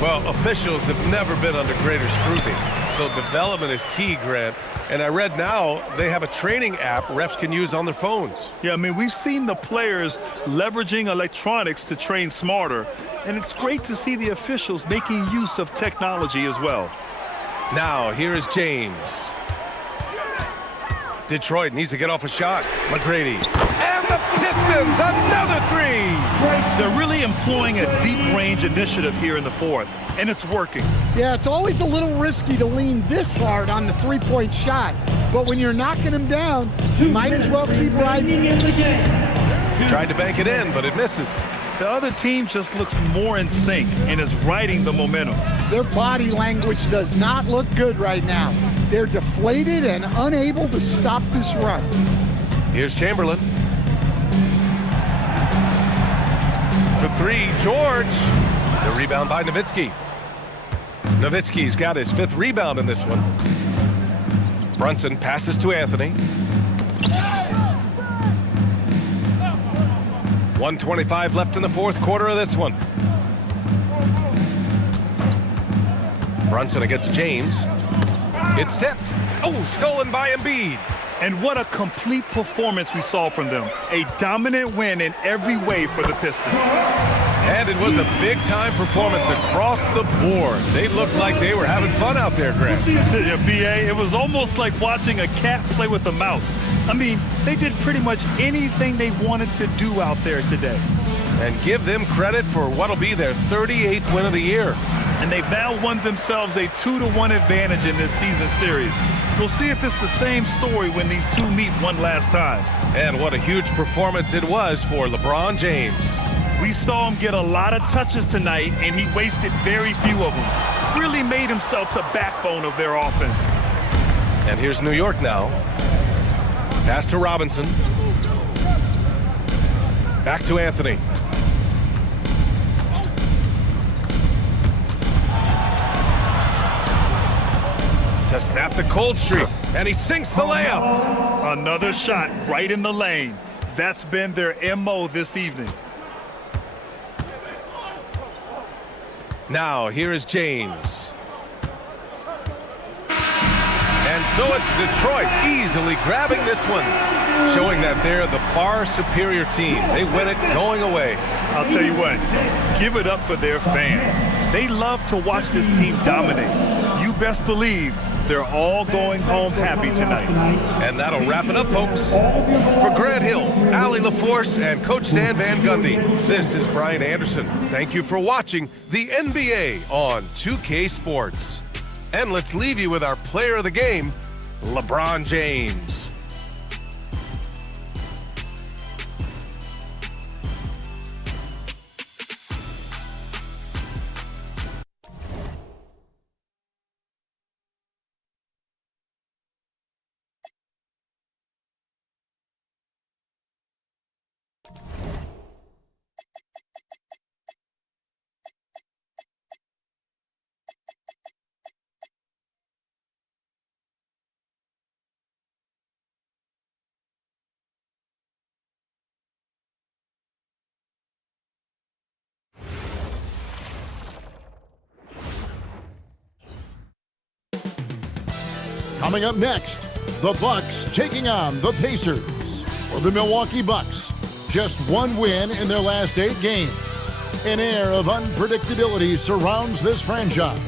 Well, officials have never been under greater scrutiny, so development is key, Grant. And I read now they have a training app refs can use on their phones. Yeah, I mean, we've seen the players leveraging electronics to train smarter, and it's great to see the officials making use of technology as well. Now, here is James. Detroit needs to get off a shot. McGrady. And the Pistons, another 3! They're really employing a deep-range initiative here in the 4th, and it's working. Yeah, it's always a little risky to lean this hard on the three-point shot, but when you're knocking him down, you might as well keep riding. Tried to bank it in, but it misses. The other team just looks more in sync and is riding the momentum. Their body language does not look good right now. They're deflated and unable to stop this run. Here's Chamberlain. For 3, George. The rebound by Nowitzki. Nowitzki's got his 5th rebound in this one. Brunson passes to Anthony. 1:25 left in the 4th quarter of this one. Brunson against James. It's tipped. Oh, stolen by Embiid. And what a complete performance we saw from them. A dominant win in every way for the Pistons. And it was a big-time performance across the board. They looked like they were having fun out there, Grant. Yeah, B.A., it was almost like watching a cat play with a mouse. I mean, they did pretty much anything they wanted to do out there today. And give them credit for what'll be their 38th win of the year. And they've now won themselves a 2-1 advantage in this season series. We'll see if it's the same story when these two meet one last time. And what a huge performance it was for LeBron James. We saw him get a lot of touches tonight, and he wasted very few of them. Really made himself the backbone of their offense. And here's New York now. Pass to Robinson. Back to Anthony. To snap the cold streak, and he sinks the layup. Another shot right in the lane. That's been their MO this evening. Now, here is James. And so it's Detroit easily grabbing this one, showing that they're the far superior team. They win it going away. I'll tell you what, give it up for their fans. They love to watch this team dominate. You best believe they're all going home happy tonight. And that'll wrap it up, folks. For Grant Hill, Allie LaForce, and Coach Stan Van Gundy, this is Brian Anderson. Thank you for watching the NBA on 2K Sports. And let's leave you with our player of the game, LeBron James. Coming up next, the Bucks taking on the Pacers. For the Milwaukee Bucks, just one win in their last 8 games. An air of unpredictability surrounds this franchise.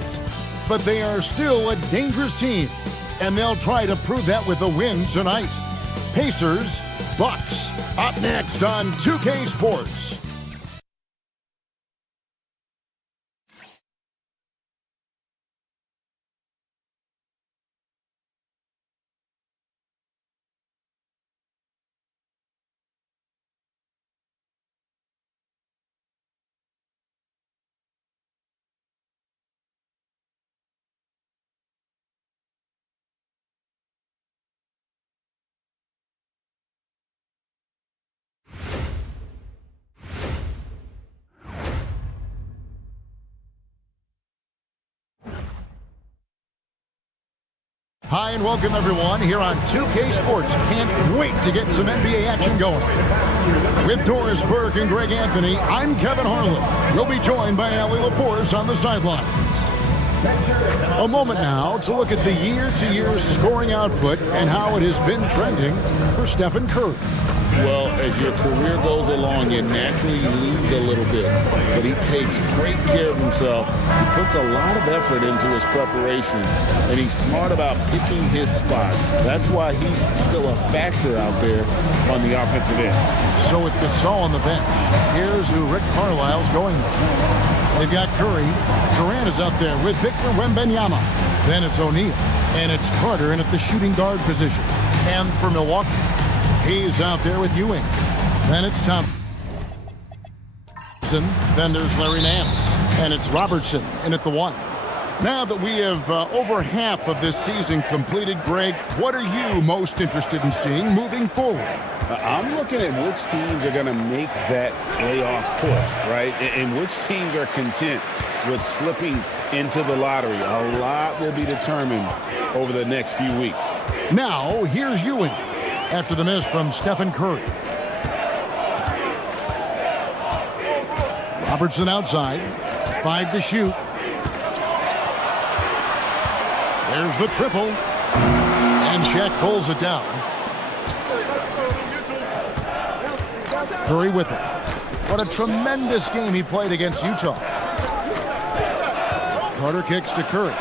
but they are still a dangerous team, and they'll try to prove that with a win tonight. Pacers, Bucks, up next on 2K Sports. Hi and welcome everyone here on 2K Sports. Can't wait to get some NBA action going. With Doris Burke and Greg Anthony, I'm Kevin Harlan. We'll be joined by Ali LaForce on the sideline. A moment now to look at the year-to-year scoring output and how it has been trending for Stephen Curry. Well, as your career goes along, you naturally lose a little bit, but he takes great care of himself. He puts a lot of effort into his preparation, and he's smart about picking his spots. That's why he's still a factor out there on the offensive end. So with Gasol on the bench, here's who Rick Carlisle's going with. They've got Curry. Durant is out there with Victor Wembanyama. Then it's O'Neal, and it's Carter in at the shooting guard position. And for Milwaukee, he's out there with Ewing. Then it's Thompson. Then there's Larry Nance. And it's Robertson in at the 1. Now that we have over half of this season completed, Greg, what are you most interested in seeing moving forward? I'm looking at which teams are going to make that playoff push, right? And which teams are content with slipping into the lottery. A lot will be determined over the next few weeks. Now, here's Ewing after the miss from Stephen Curry. Robertson outside. 5 to shoot. There's the triple. And Shaq pulls it down. Curry with it. What a tremendous game he played against Utah. Carter kicks to Curry.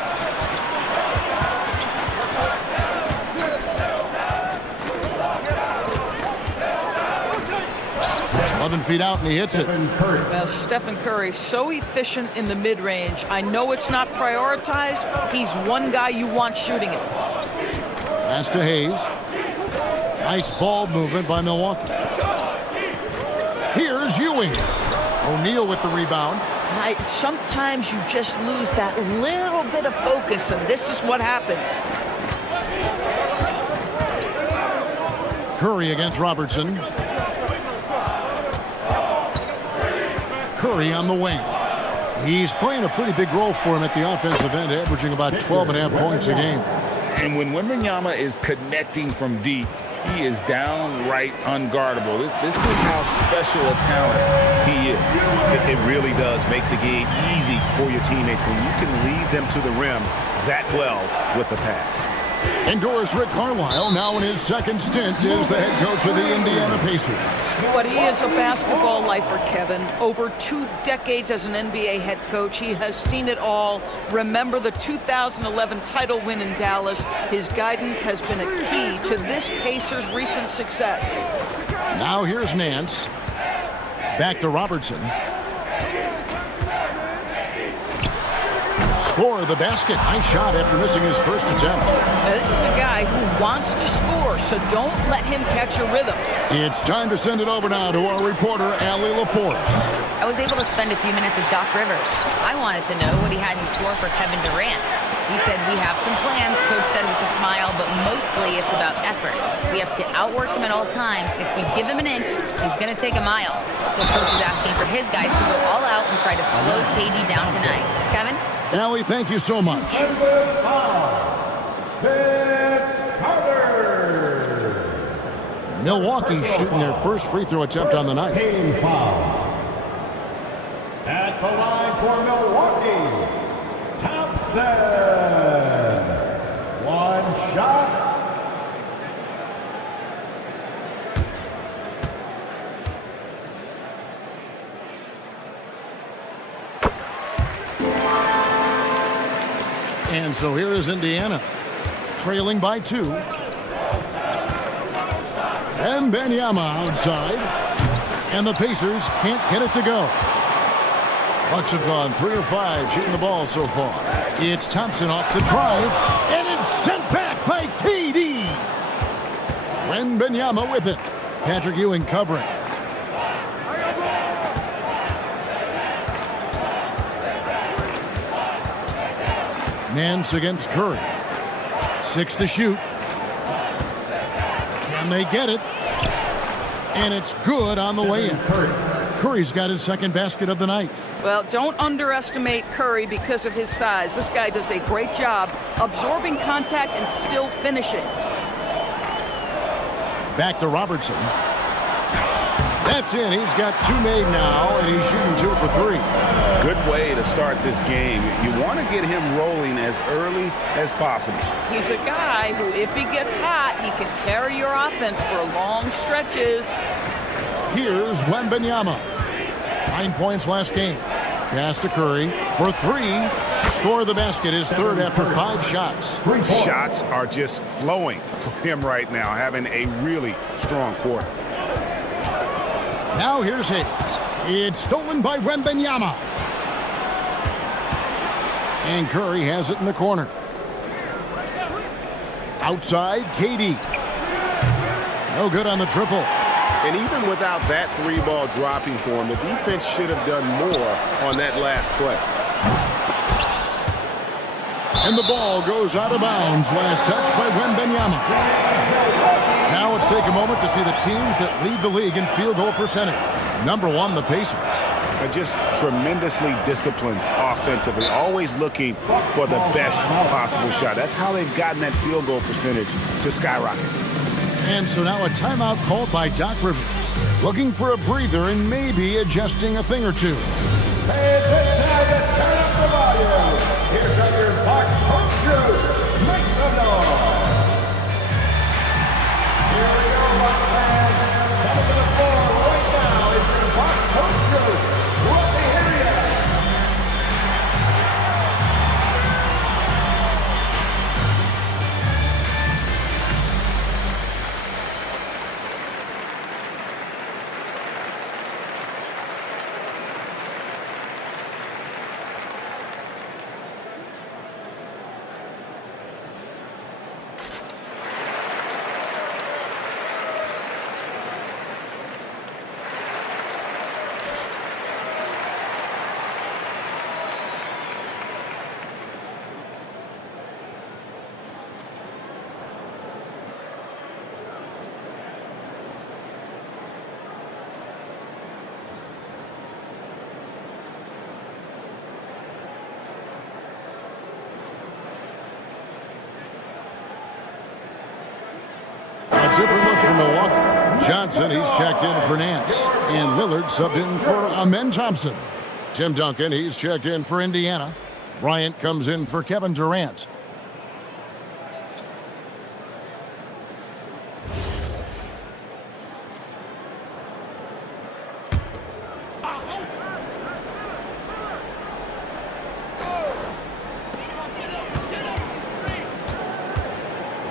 Feet out and he hits it. Well, Stephen Curry, so efficient in the mid-range. I know it's not prioritized. He's one guy you want shooting it. Pass to Hayes. Nice ball movement by Milwaukee. Here's Ewing. O'Neal with the rebound. Sometimes you just lose that little bit of focus, and this is what happens. Curry against Robertson. Curry on the wing. He's playing a pretty big role for him at the offensive end, averaging about 12.5 points a game. And when Wembanyama is connecting from deep, he is downright unguardable. This is how special a talent he is. It really does make the game easy for your teammates when you can lead them to the rim that well with a pass. Endorse Rick Carlisle, now in his second stint as the head coach of the Indiana Pacers. But he is a basketball lifer, Kevin. Over 2 decades as an NBA head coach, he has seen it all. Remember the 2011 title win in Dallas. His guidance has been a key to this Pacers' recent success. Now here's Nance. Back to Robertson. Score the basket. Nice shot after missing his first attempt. Now, this is a guy who wants to score, so don't let him catch a rhythm. It's time to send it over now to our reporter, Ali LaForce. I was able to spend a few minutes with Doc Rivers. I wanted to know what he had in store for Kevin Durant. He said, we have some plans, Coach said with a smile, but mostly it's about effort. We have to outwork him at all times. If we give him an inch, he's going to take a mile. So Coach is asking for his guys to go all out and try to slow KD down tonight. Kevin? Ali, thank you so much. Milwaukee shooting their first free throw attempt on the night. At the line for Milwaukee, Thompson. 1 shot. And so here is Indiana, trailing by 2. And Wembanyama outside. And the Pacers can't get it to go. Bucks have gone 3 of 5 shooting the ball so far. It's Thompson off the drive, and it's sent back by KD. Wembanyama with it. Patrick Ewing covering. Nance against Curry. 6 to shoot. Can they get it? And it's good on the way in. Curry's got his second basket of the night. Well, don't underestimate Curry because of his size. This guy does a great job absorbing contact and still finishing. Back to Robertson. That's in. He's got 2 made now, and he's shooting 2 for 3. Good way to start this game. You want to get him rolling as early as possible. He's a guy who, if he gets hot, he can carry your offense for long stretches. Here's Wembanyama. 9 points last game. Pass to Curry for 3. Score the basket, his third after 5 shots. Shots are just flowing for him right now, having a really strong quarter. Now here's Hayes. It's stolen by Wembanyama. And Curry has it in the corner. Outside, KD. No good on the triple. And even without that 3-ball dropping for him, the defense should have done more on that last play. And the ball goes out of bounds. Last touch by Wembanyama. Now let's take a moment to see the teams that lead the league in field goal percentage. Number 1, the Pacers. They're just tremendously disciplined offensively, always looking for the best possible shot. That's how they've gotten that field goal percentage to skyrocket. And so now a timeout called by Doc Rivers. Looking for a breather and maybe adjusting a thing or two. Hey, it's time to turn up the volume. Here comes your Bucks home crew. Make some noise. Here we go, Bucks fans. Coming to the floor right now is your Bucks home crew. Let me hear ya. A different look from Milwaukee. Johnson, he's checked in for Nance. And Lillard subbed in for Amen Thompson. Tim Duncan, he's checked in for Indiana. Bryant comes in for Kevin Durant.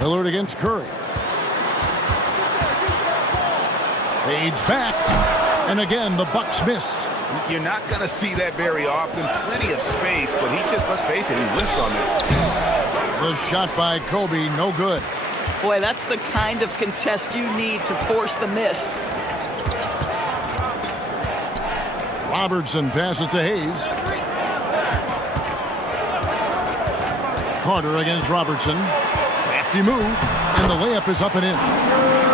Lillard against Curry. Fades back. And again, the Bucks miss. You're not going to see that very often. Plenty of space, but he just, let's face it, he whiffs on that. The shot by Kobe, no good. Boy, that's the kind of contest you need to force the miss. Robertson passes to Hayes. Carter against Robertson. Crafty move, and the layup is up and in.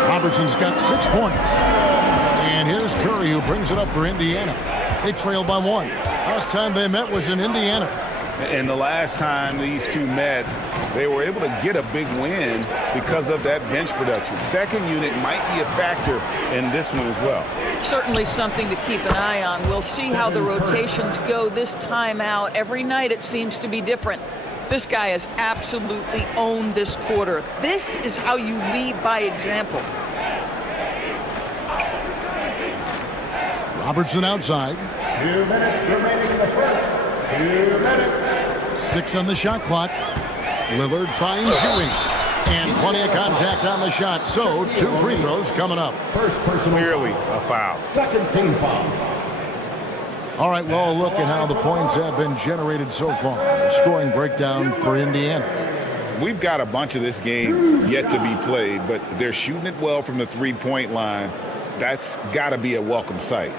Robertson's got 6 points. And here's Curry, who brings it up for Indiana. They trail by 1. Last time they met was in Indiana. And the last time these two met, they were able to get a big win because of that bench production. Second unit might be a factor in this one as well. Certainly something to keep an eye on. We'll see how the rotations go this time out. Every night it seems to be different. This guy has absolutely owned this quarter. This is how you lead by example. Robertson outside. 2 minutes remaining in the first. 2 minutes. 6 on the shot clock. Lillard finds Ewing. And plenty of contact on the shot. So 2 free throws coming up. First personal clearly a foul. Second team foul. All right, well, look at how the points have been generated so far. Scoring breakdown for Indiana. We've got a bunch of this game yet to be played, but they're shooting it well from the three-point line. That's got to be a welcome sight.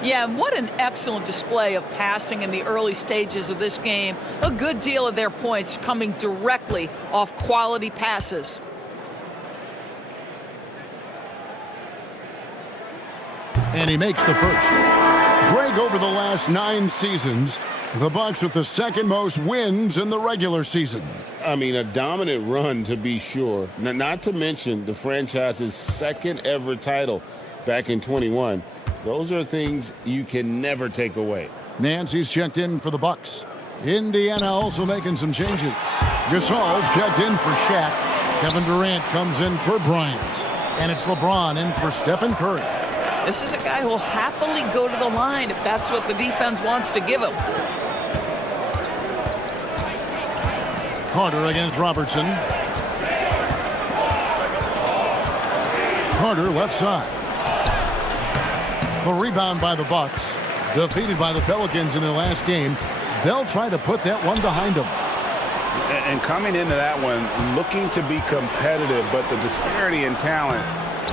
Yeah, and what an excellent display of passing in the early stages of this game. A good deal of their points coming directly off quality passes. And he makes the first. Greg, over the last 9 seasons, the Bucks with the second most wins in the regular season. I mean, a dominant run to be sure. Not to mention the franchise's second ever title back in 21. Those are things you can never take away. Nancy's checked in for the Bucks. Indiana also making some changes. Gasol's checked in for Shaq. Kevin Durant comes in for Bryant. And it's LeBron in for Stephen Curry. This is a guy who will happily go to the line if that's what the defense wants to give him. Carter against Robertson. Carter left side. The rebound by the Bucks. Defeated by the Pelicans in their last game. They'll try to put that one behind them. And coming into that one, looking to be competitive, but the disparity in talent,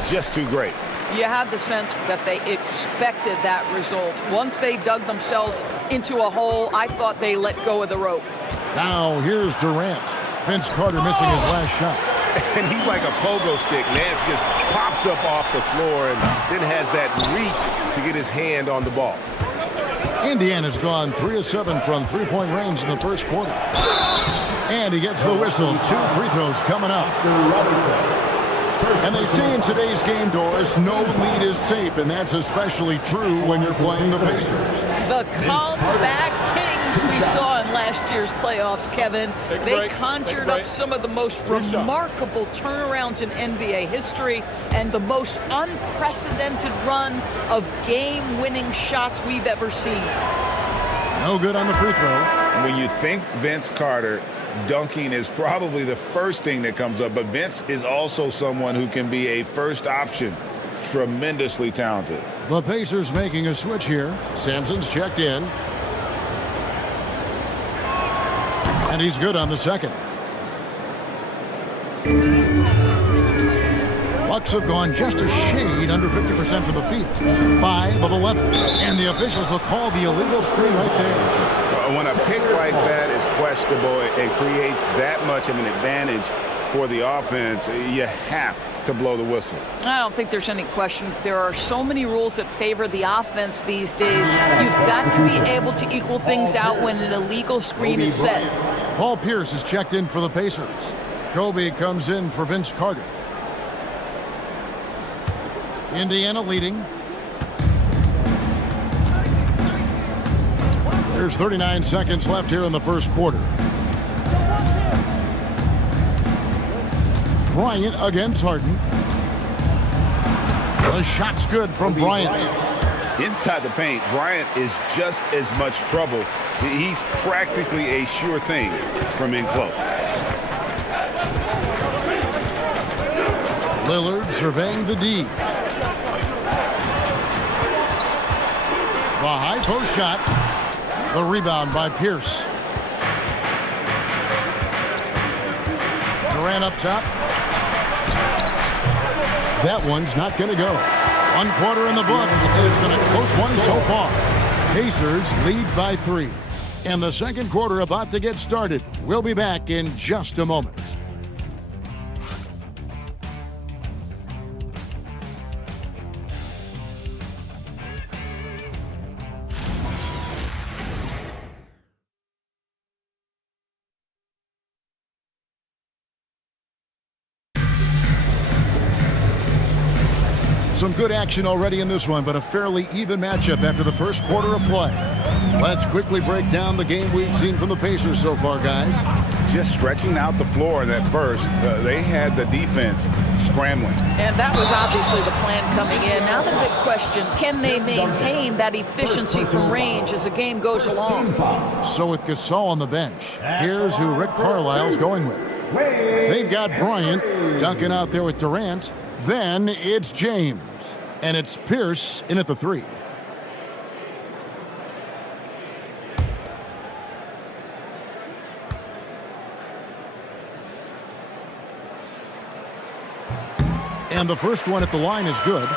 just too great. You have the sense that they expected that result. Once they dug themselves into a hole, I thought they let go of the rope. Now here's Durant. Vince Carter missing his last shot. And he's like a pogo stick. Nance just pops up off the floor and then has that reach to get his hand on the ball. Indiana's gone 3 of 7 from three-point range in the first quarter. And he gets the whistle. 2 free throws coming up. And they say in today's game, Doris, no lead is safe, and that's especially true when you're playing the Pacers. The comeback kings we saw in last year's playoffs, Kevin. They conjured up some of the most remarkable turnarounds in NBA history and the most unprecedented run of game-winning shots we've ever seen. No good on the free throw. When you think Vince Carter, dunking is probably the first thing that comes up, but Vince is also someone who can be a first option. Tremendously talented. The Pacers making a switch here. Sampson's checked in. And he's good on the second. Bucks have gone just a shade under 50% from the field. 5 of 11. And the officials will call the illegal screen right there. When a pick like that is questionable and creates that much of an advantage for the offense, you have to blow the whistle. I don't think there's any question. There are so many rules that favor the offense these days. You've got to be able to equal things out when an illegal screen is set. Paul Pierce is checked in for the Pacers. Kobe comes in for Vince Carter. Indiana leading. There's 39 seconds left here in the first quarter. Bryant against Harden. The shot's good from Bryant. Inside the paint, Bryant is just as much trouble. He's practically a sure thing from in close. Lillard surveying the D. The high post shot. The rebound by Pierce. Durant up top. That one's not going to go. 1 quarter in the books, and it's been a close one so far. Pacers lead by 3. And the second quarter about to get started. We'll be back in just a moment. Some good action already in this one, but a fairly even matchup after the first quarter of play. Let's quickly break down the game we've seen from the Pacers so far, guys. Just stretching out the floor in that first. They had the defense scrambling. And that was obviously the plan coming in. Now the big question, can they maintain that efficiency from range as the game goes along? So with Gasol on the bench, here's who Rick Carlisle's going with. They've got Bryant, Duncan out there with Durant. Then it's James. And it's Pierce in at the 3. And the first one at the line is good.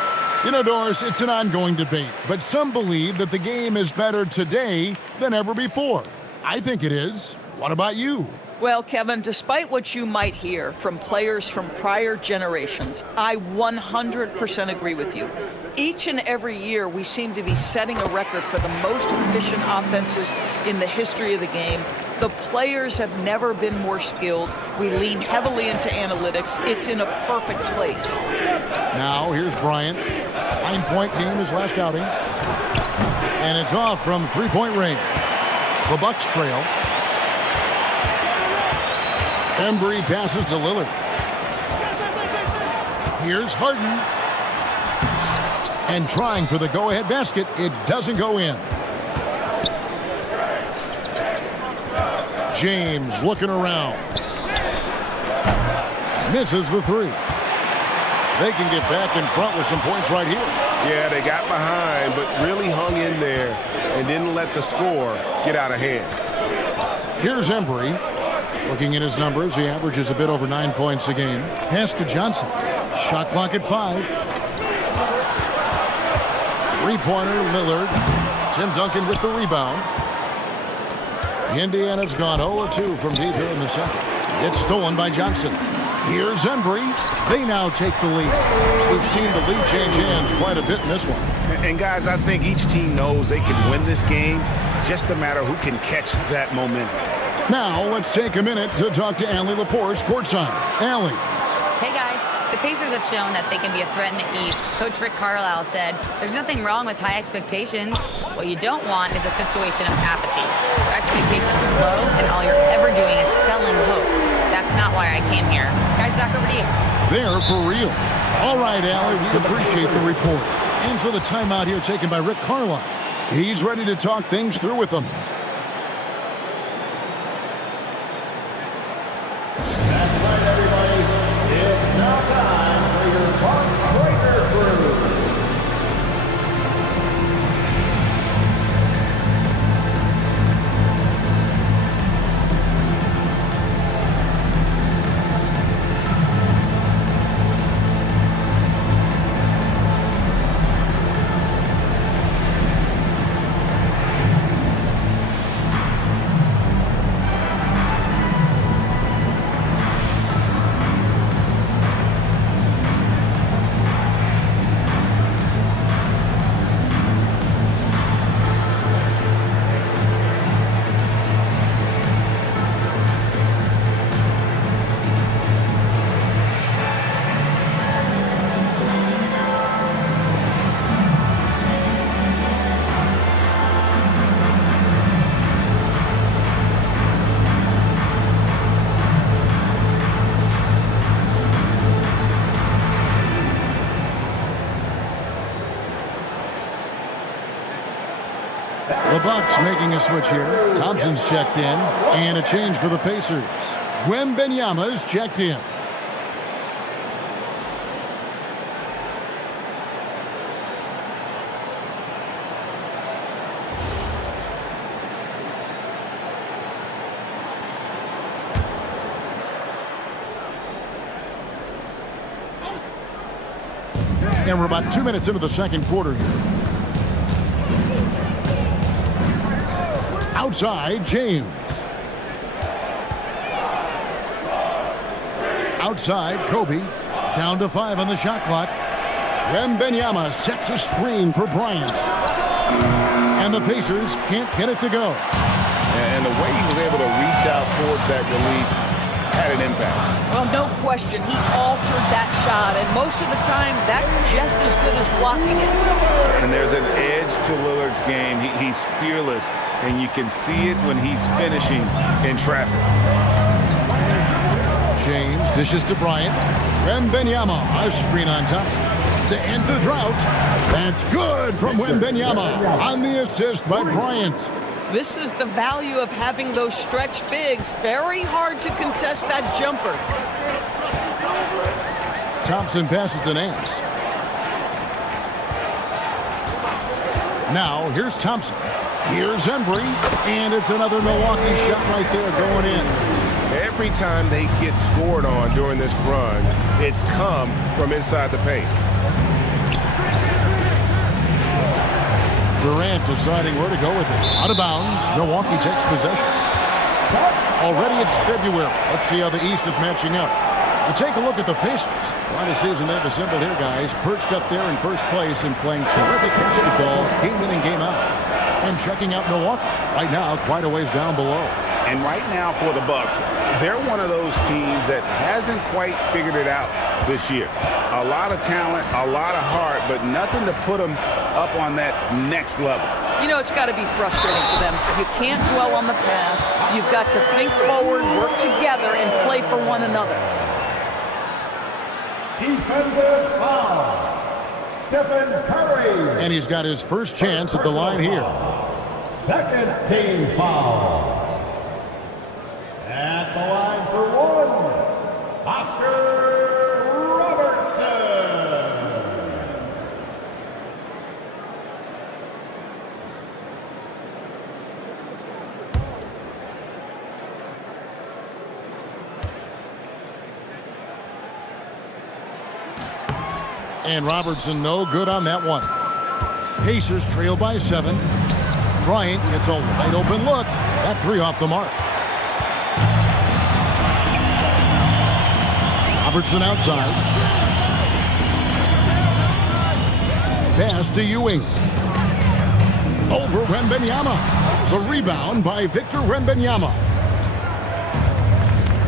You know, Doris, it's an ongoing debate, but some believe that the game is better today than ever before. I think it is. What about you? Well, Kevin, despite what you might hear from players from prior generations, I 100% agree with you. Each and every year, we seem to be setting a record for the most efficient offenses in the history of the game. The players have never been more skilled. We lean heavily into analytics. It's in a perfect place. Now, here's Bryant. 9-point game his last outing. And it's off from three-point range. The Bucks trail. Embry passes to Lillard. Here's Harden. And trying for the go-ahead basket. It doesn't go in. James looking around. Misses the 3. They can get back in front with some points right here. Yeah, they got behind, but really hung in there and didn't let the score get out of hand. Here's Embry. Looking at his numbers, he averages a bit over 9 points a game. Pass to Johnson. Shot clock at 5. Three-pointer, Lillard. Tim Duncan with the rebound. Indiana's gone 0-2 from deep here in the second. It's stolen by Johnson. Here's Embry. They now take the lead. We've seen the lead change hands quite a bit in this one. And guys, I think each team knows they can win this game. Just a matter who can catch that momentum. Now, let's take a minute to talk to Allie LaForce courtside. Allie. Hey, guys. The Pacers have shown that they can be a threat in the East. Coach Rick Carlisle said, there's nothing wrong with high expectations. What you don't want is a situation of apathy, where expectations are low and all you're ever doing is selling hope. That's not why I came here. Guys, back over to you. They're for real. All right, Allie, we appreciate the report. And so the timeout here taken by Rick Carlisle. He's ready to talk things through with them. The Bucks making a switch here. Thompson's checked in. And a change for the Pacers. Wembanyama's checked in. And we're about 2 minutes into the second quarter here. Outside, James. Outside, Kobe. Down to 5 on the shot clock. Wembanyama sets a screen for Bryant. And the Pacers can't get it to go. And the way he was able to reach out towards that release had an impact. Well, no question, he altered that shot, and most of the time, that's just as good as blocking it. And there's an edge to Lillard's game. He's fearless, and you can see it when he's finishing in traffic. James dishes to Bryant. Wembanyama, a screen on Thompson. To end the drought. That's good from Wembanyama on the assist by Bryant. This is the value of having those stretch bigs. Very hard to contest that jumper. Thompson passes to Nance. Now, here's Thompson. Here's Embry. And it's another Milwaukee shot right there going in. Every time they get scored on during this run, it's come from inside the paint. Durant deciding where to go with it. Out of bounds. Milwaukee takes possession. Already it's February. Let's see how the East is matching up. We'll take a look at the Pistons. A lot of season they've assembled here, guys. Perched up there in first place and playing terrific basketball game in and game out. And checking out Milwaukee. Right now, quite a ways down below. And right now for the Bucks, they're one of those teams that hasn't quite figured it out this year. A lot of talent, a lot of heart, but nothing to put them up on that next level. You know, it's got to be frustrating for them. You can't dwell on the past. You've got to think forward, work together, and play for one another. Defensive foul. Stephen Curry. And he's got his first chance at the line here. Second team foul. At the line for one, Oscar Robertson. And Robertson no good on that one. Pacers trail by 7. Bryant gets a wide open look. That 3 off the mark. Robertson outside. Pass to Ewing. Over Wembanyama. The rebound by Victor Wembanyama.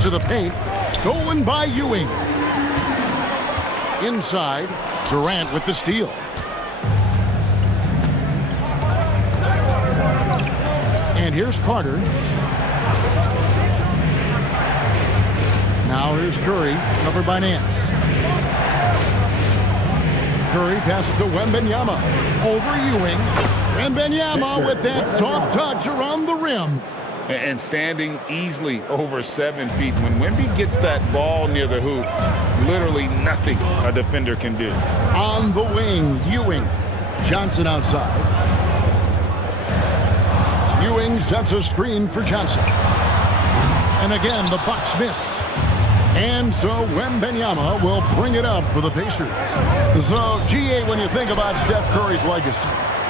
To the paint. Stolen by Ewing. Inside. Durant with the steal. And here's Carter. Now here's Curry, covered by Nance. Curry passes to Wembanyama. Over Ewing. Wembanyama with that soft touch around the rim. And standing easily over 7 feet. When Wemby gets that ball near the hoop, literally nothing a defender can do. On the wing, Ewing. Johnson outside. Ewing sets a screen for Johnson. And again, the Bucks miss. And so Wembanyama will bring it up for the Pacers. So, GA, when you think about Steph Curry's legacy,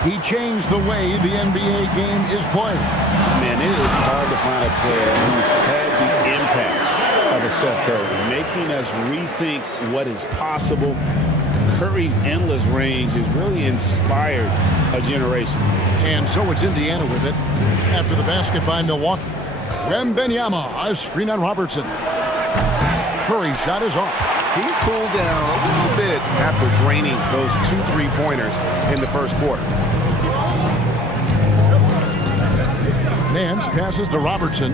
he changed the way the NBA game is played. Man, it is hard to find a player who's had the impact of a Steph Curry, making us rethink what is possible. Curry's endless range has really inspired a generation. And so it's Indiana with it after the basket by Milwaukee. Wembanyama, a screen on Robertson. Curry shot is off. He's cooled down a little bit after draining those 2 3-pointers in the first quarter. Nance passes to Robertson.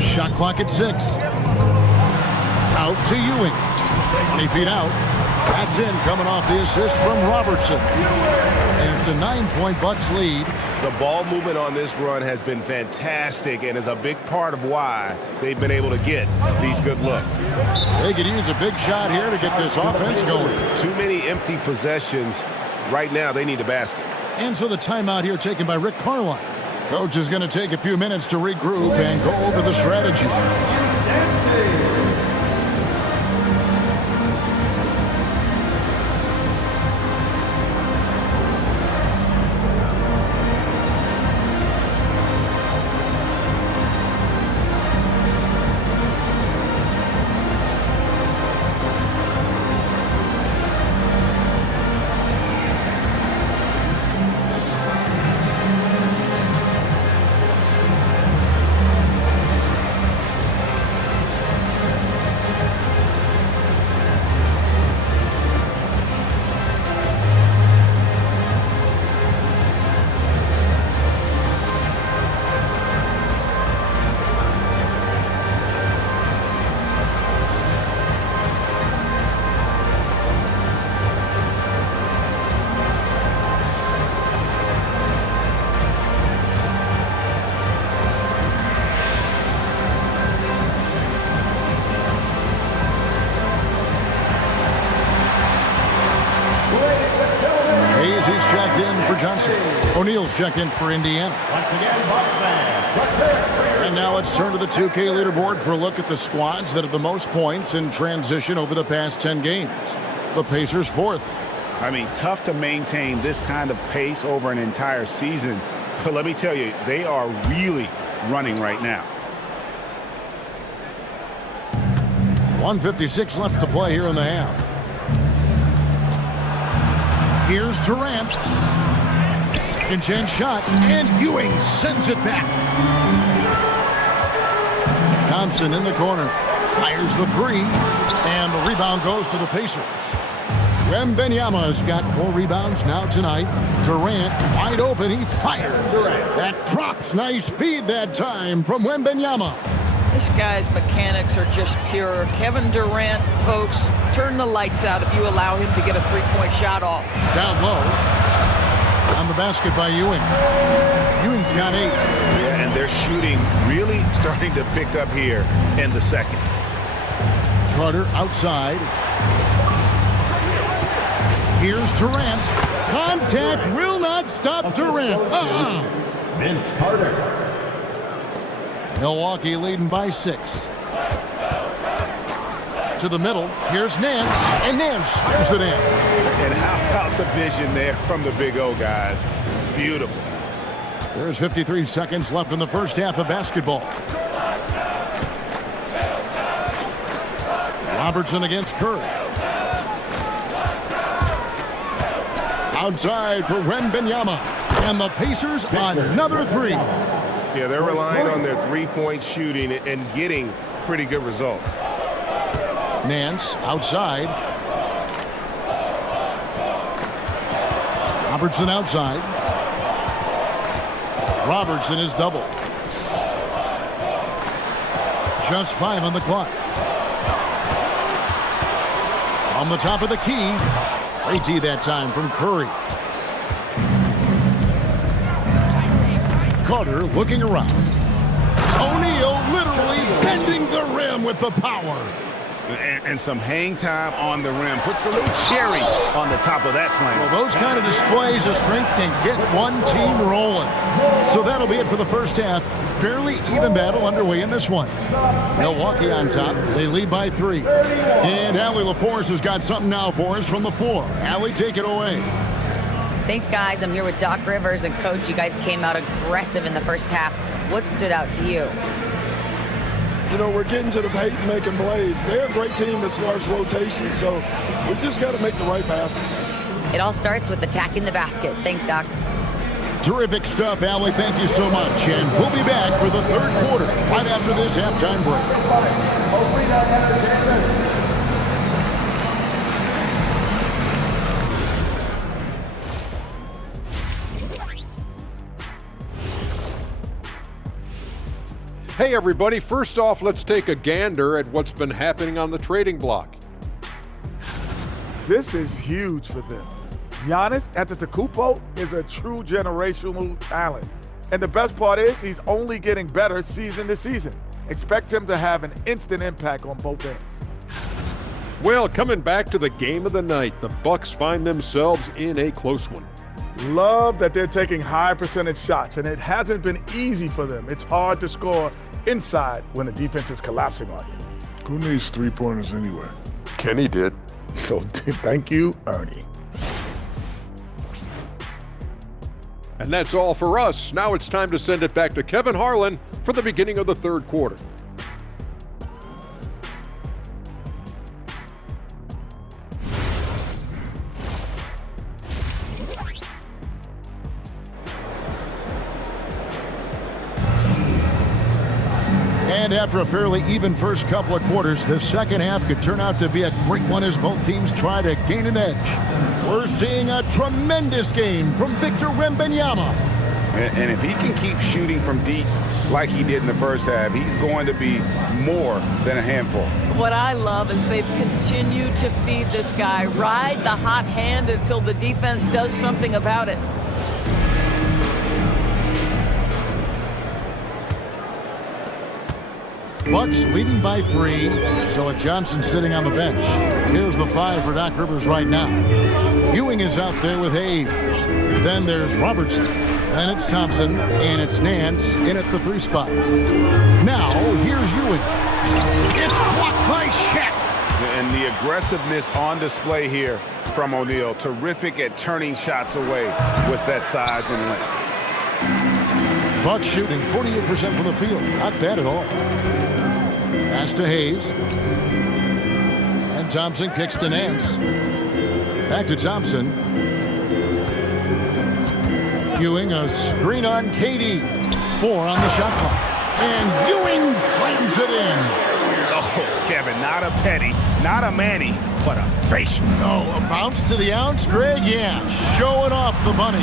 Shot clock at 6. Out to Ewing. 20 feet out. That's in, coming off the assist from Robertson. And it's a 9-point Bucks lead. The ball movement on this run has been fantastic and is a big part of why they've been able to get these good looks. They could use a big shot here to get this offense going. Too many empty possessions. Right now, they need a basket. And so the timeout here taken by Rick Carlisle. Coach is going to take a few minutes to regroup and go over the strategy. Johnson. O'Neal's check in for Indiana. Once again, Bucks fans, let's hear it for your And now let's turn to the 2K leaderboard for a look at the squads that have the most points in transition over the past 10 games. The Pacers 4th. I mean, tough to maintain this kind of pace over an entire season. But let me tell you, they are really running right now. 1:56 left to play here in the half. Here's Durant. Second chance shot, and Ewing sends it back. Thompson in the corner. Fires the three, and the rebound goes to the Pacers. Wembanyama's got 4 rebounds now tonight. Durant wide open, he fires. That drops, nice feed that time from Wembanyama. This guy's mechanics are just pure. Kevin Durant, folks, turn the lights out if you allow him to get a three-point shot off. Down low. On the basket by Ewing. Ewing's got 8. Yeah, and they're shooting really starting to pick up here in the second. Carter outside. Here's Durant. Contact will not stop Durant. Vince Carter. Milwaukee leading by 6. To the middle. Here's Nance. And Nance slams it in. And how about the vision there from the Big O, guys? Beautiful. There's 53 seconds left in the first half of basketball. Robertson against Curry. Outside for Wembanyama. And the Pacers another 3. Yeah, they're relying on their three-point shooting and getting pretty good results. Nance outside. Robertson outside. Robertson is double. Just 5 on the clock. On the top of the key. AT that time from Curry. Carter looking around. O'Neal literally bending the rim with the power. And some hang time on the rim. Puts a little cherry on the top of that slam. Well, those kind of displays of strength can get one team rolling. So that'll be it for the first half. Fairly even battle underway in this one. Milwaukee on top. They lead by 3. And Allie LaForce has got something now for us from the floor. Allie, take it away. Thanks, guys. I'm here with Doc Rivers and Coach. You guys came out aggressive in the first half. What stood out to you? You know, we're getting to the paint and making plays. They're a great team as far as rotation, so we just got to make the right passes. It all starts with attacking the basket. Thanks, Doc. Terrific stuff, Allie. Thank you so much. And we'll be back for the third quarter right after this halftime break. Hey everybody, first off, let's take a gander at what's been happening on the trading block. This is huge for them. Giannis Antetokounmpo is a true generational talent. And the best part is he's only getting better season to season. Expect him to have an instant impact on both ends. Well, coming back to the game of the night, the Bucks find themselves in a close one. Love that they're taking high percentage shots, and it hasn't been easy for them. It's hard to score inside when the defense is collapsing on you. Who needs three-pointers anyway? Kenny did. So, thank you, Ernie. And that's all for us. Now it's time to send it back to Kevin Harlan for the beginning of the third quarter. And after a fairly even first couple of quarters, the second half could turn out to be a great one as both teams try to gain an edge. We're seeing a tremendous game from Victor Wembanyama. And if he can keep shooting from deep like he did in the first half, he's going to be more than a handful. What I love is they've continued to feed this guy, ride the hot hand until the defense does something about it. Bucks leading by 3. So with Johnson sitting on the bench. Here's the 5 for Doc Rivers right now. Ewing is out there with Hayes. Then there's Robertson. Then it's Thompson. And it's Nance in at the 3 spot. Now, here's Ewing. It's blocked by Shaq. And the aggressiveness on display here from O'Neal. Terrific at turning shots away with that size and length. Bucks shooting 48% from the field. Not bad at all. Pass to Hayes. And Thompson kicks to Nance. Back to Thompson. Ewing, a screen on KD. 4 on the shot clock. And Ewing slams it in. Oh, Kevin, not a petty, not a Manny, but a facial. Oh, a bounce to the ounce, Greg? Yeah, showing off the bunnies.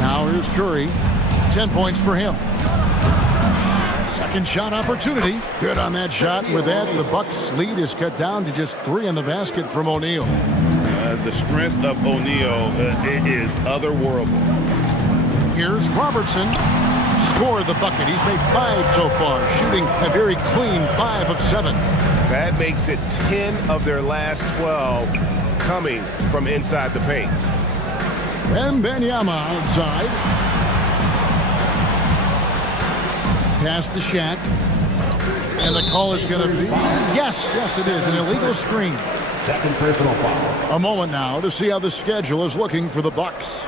Now here's Curry. 10 points for him. Second shot opportunity. Good on that shot. With that, the Bucks' lead is cut down to just 3 in the basket from O'Neal. The strength of O'Neal is otherworldly. Here's Robertson. Scored the bucket. He's made 5 so far, shooting a very clean 5 of 7. That makes it 10 of their last 12 coming from inside the paint. Wembanyama outside. Pass to Shaq. And the call is going to be, yes, it is, an illegal screen. Second personal foul. A moment now to see how the schedule is looking for the Bucks.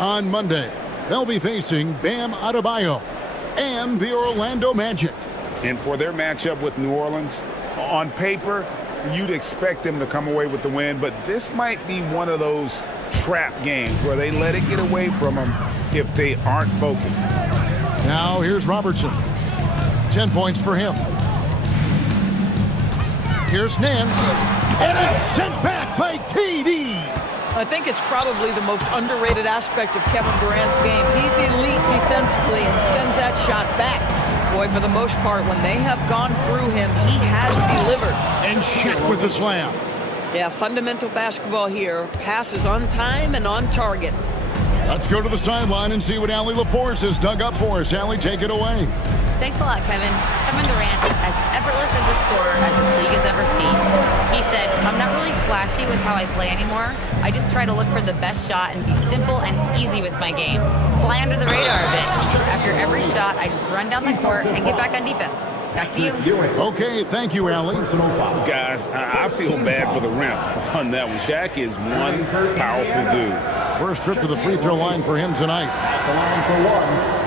On Monday, they'll be facing Bam Adebayo and the Orlando Magic. And for their matchup with New Orleans, on paper, you'd expect them to come away with the win, but this might be one of those trap games where they let it get away from them if they aren't focused. Now here's Robertson. 10 points for him. Here's Nance. And it's sent back by KD. I think it's probably the most underrated aspect of Kevin Durant's game. He's elite defensively and sends that shot back. Boy, for the most part, when they have gone through him, he has delivered. And Shaq with the slam. Yeah, fundamental basketball here. Passes on time and on target. Let's go to the sideline and see what Allie LaForce has dug up for us. Allie, take it away. Thanks a lot, Kevin. Kevin Durant, as effortless as a scorer as this league has ever seen. He said, I'm not really flashy with how I play anymore. I just try to look for the best shot and be simple and easy with my game. Fly under the radar a bit. After every shot, I just run down the court and get back on defense. Back to you. Okay, thank you, Allie. Guys, I feel bad for the rim on that one. Shaq is one powerful dude. First trip to the free throw line for him tonight. At the line for 1.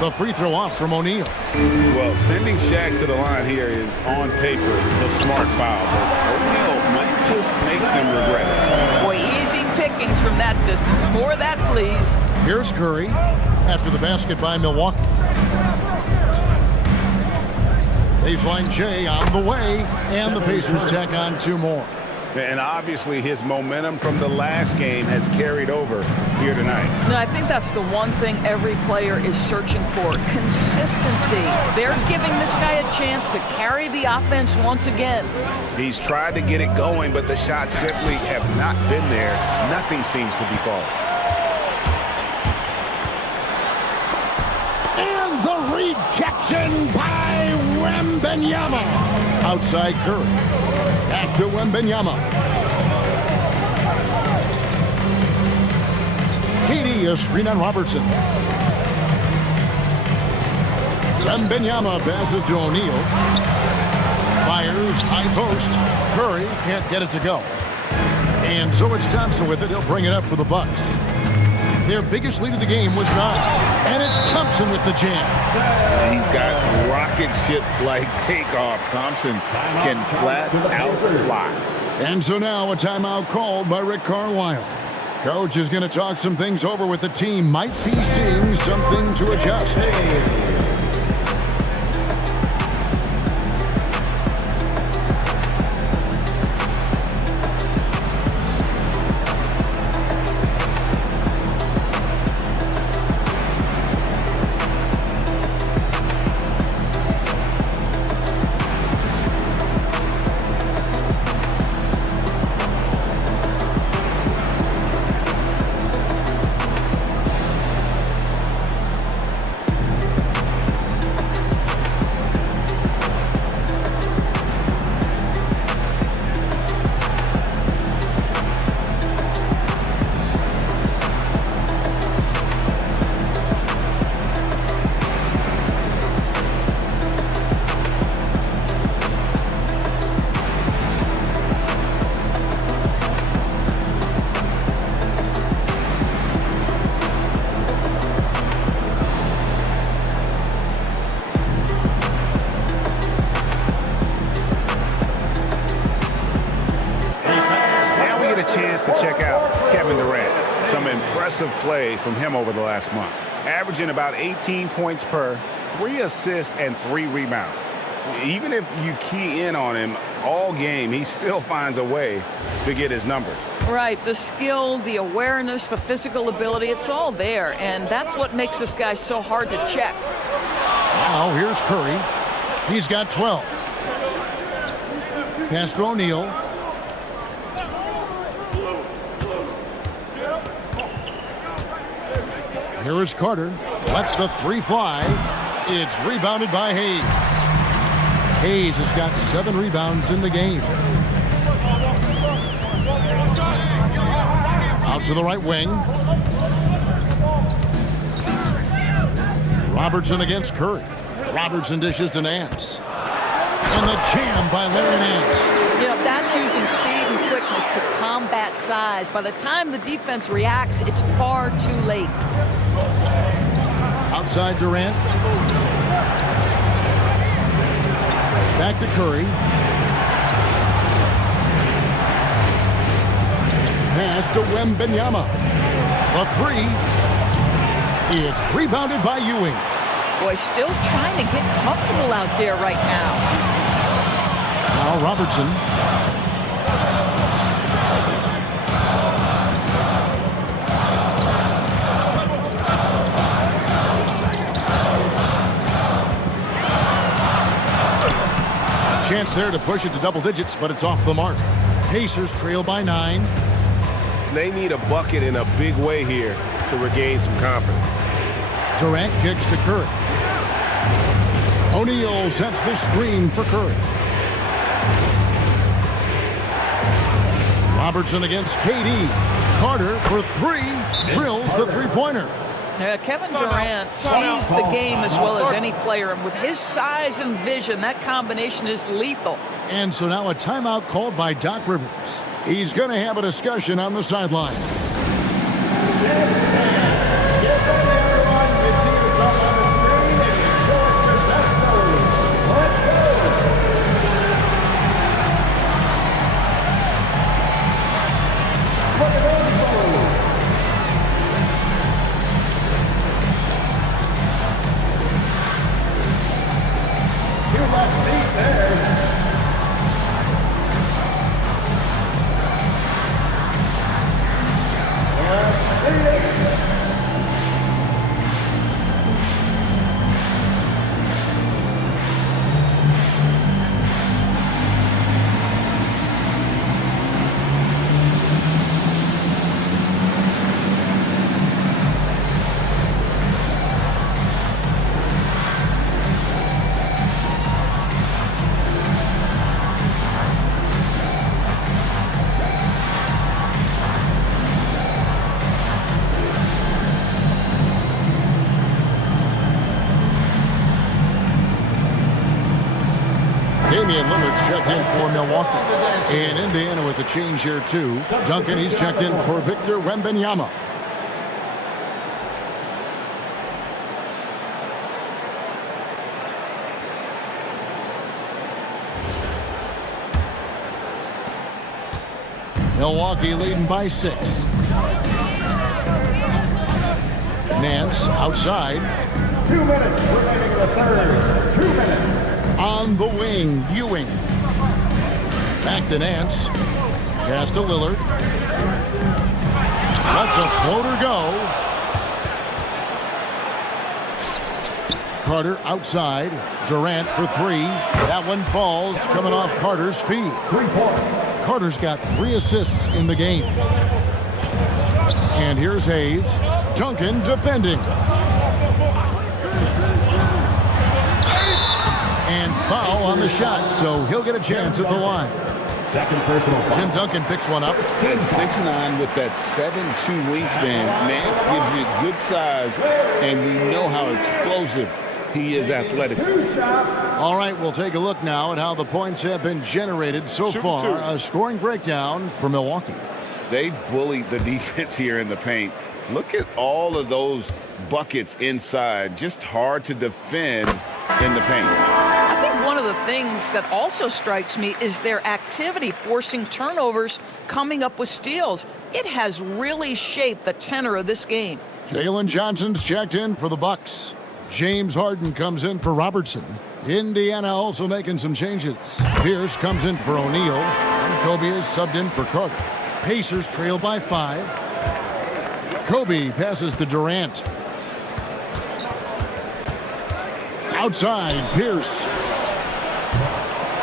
The free throw off from O'Neal. Well, sending Shaq to the line here is, on paper, the smart foul. But O'Neal might just make them regret it. Boy, easy pickings from that distance. More of that, please. Here's Curry after the basket by Milwaukee. Baseline J on the way, and the Pacers tack on 2 more. And obviously his momentum from the last game has carried over here tonight. No, I think that's the one thing every player is searching for. Consistency. They're giving this guy a chance to carry the offense once again. He's tried to get it going, but the shots simply have not been there. Nothing seems to be falling. And the rejection by Wembanyama. Outside Curry. Back to Wembanyama. KD, a screen on Robertson. Wembanyama passes to O'Neal. Fires, high post. Curry can't get it to go. And so it's Thompson with it. He'll bring it up for the Bucks. Their biggest lead of the game was 9. And it's Thompson with the jam. He's got rocket ship-like takeoff. Thompson can flat out fly. And so now a timeout called by Rick Carlisle. Coach is going to talk some things over with the team. Might be seeing something to adjust. impressive play from him over the last month, averaging about 18 points per, 3 assists, and 3 rebounds. Even if you key in on him all game, he still finds a way to get his numbers. Right, the skill, the awareness, the physical ability, it's all there, and that's what makes this guy so hard to check. Now here's Curry. He's got 12. Pass to O'Neal. Here is Carter. Lets the 3 fly. It's rebounded by Hayes. Hayes has got 7 rebounds in the game. Out to the right wing. Robertson against Curry. Robertson dishes to Nance. And the jam by Larry Nance. Yeah, that's using speed and quickness to combat size. By the time the defense reacts, it's far too late. Outside Durant. Back to Curry. Pass to Wembanyama. The 3. It's rebounded by Ewing. Boy, still trying to get comfortable out there right now. Now Robertson. Chance there to push it to double digits, but it's off the mark. Pacers trail by 9. They need a bucket in a big way here to regain some confidence. Durant kicks to Curry. O'Neal sets the screen for Curry. Robertson against KD. Carter for 3. Drills the 3-pointer. Kevin Durant sees the game as well as any player, and with his size and vision, that combination is lethal. And so now a timeout called by Doc Rivers. He's going to have a discussion on the sideline. Damian Lillard's checked in for Milwaukee. And Indiana with the change here, too. Duncan, he's checked in for Victor Wembanyama. Milwaukee leading by 6. Nance outside. 2 minutes remaining in the third. 2 minutes. On the wing, Ewing. Back to Nance. Pass to Lillard. Lets a floater go. Carter outside. Durant for 3. That one falls, coming off Carter's feet. 3 points. Carter's got 3 assists in the game. And here's Hayes. Duncan defending. And foul on the shot, so he'll get a chance at the line. Second personal foul. Tim Duncan picks one up. At 6'9" with that 7'2" wingspan, Nance gives you good size, and we know how explosive he is athletically. All right, we'll take a look now at how the points have been generated so far. A scoring breakdown for Milwaukee. They bullied the defense here in the paint. Look at all of those buckets inside. Just hard to defend in the paint. I think one of the things that also strikes me is their activity, forcing turnovers, coming up with steals. It has really shaped the tenor of this game. Jalen Johnson's checked in for the Bucks. James Harden comes in for Robertson. Indiana also making some changes. Pierce comes in for O'Neal. And Kobe is subbed in for Carter. Pacers trail by 5. Kobe passes to Durant. Outside, Pierce.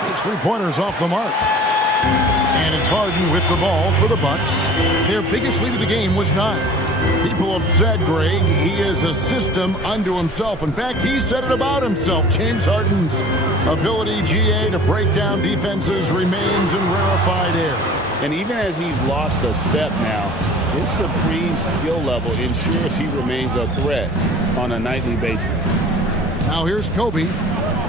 His three-pointers off the mark. And it's Harden with the ball for the Bucks. Their biggest lead of the game was 9. People have said, Greg, he is a system unto himself. In fact, he said it about himself. James Harden's ability, GA, to break down defenses remains in rarefied air. And even as he's lost a step now, his supreme skill level ensures he remains a threat on a nightly basis. Now here's Kobe.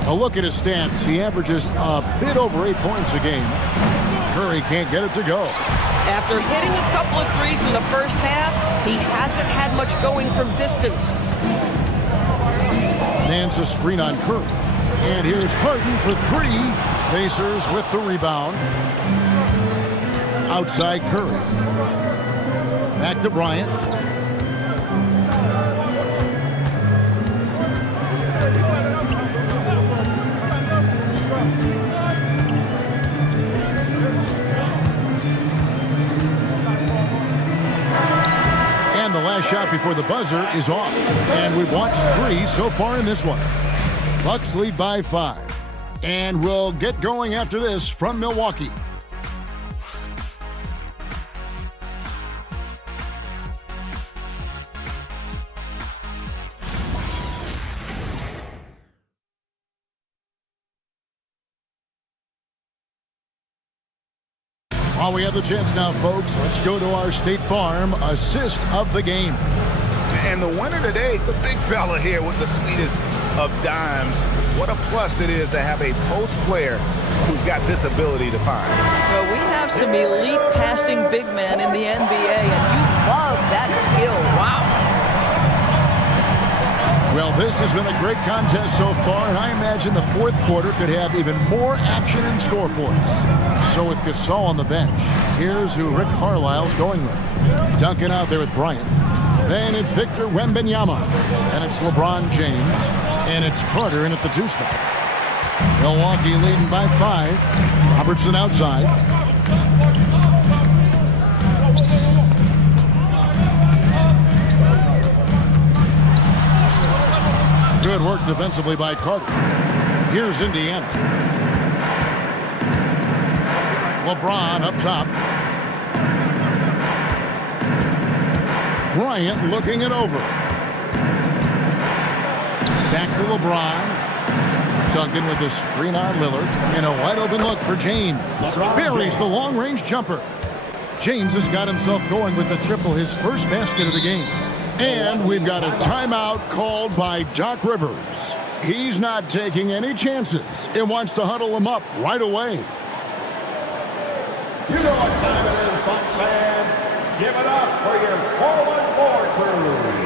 A look at his stats. He averages a bit over 8 points a game. Curry can't get it to go. After hitting a couple of threes in the first half, he hasn't had much going from distance. Nance a screen on Curry. And here's Harden for 3. Pacers with the rebound. Outside Curry. Back to Bryant. And the last shot before the buzzer is off. And we've watched 3 so far in this one. Bucks lead by 5. And we'll get going after this from Milwaukee. While we have the chance now, folks, let's go to our State Farm assist of the game. And the winner today, the big fella here with the sweetest of dimes. What a plus it is to have a post player who's got this ability to find. Well, we have some elite passing big men in the NBA, and you love that skill. Wow. Well, this has been a great contest so far, and I imagine the fourth quarter could have even more action in store for us. So with Gasol on the bench, here's who Rick Carlisle's going with. Duncan out there with Bryant. Then it's Victor Wembanyama. And it's LeBron James. And it's Carter in at the 2 spot. Milwaukee leading by 5. Robertson outside. Good work defensively by Carter. Here's Indiana. LeBron up top. Bryant looking it over. Back to LeBron. Duncan with a screen on Lillard. And a wide open look for James. Buries the long-range jumper. James has got himself going with the triple, his first basket of the game. And we've got a timeout called by Doc Rivers. He's not taking any chances and wants to huddle him up right away. You know what time it is, Bucks fans. Give it up for your 4-1-4 crew.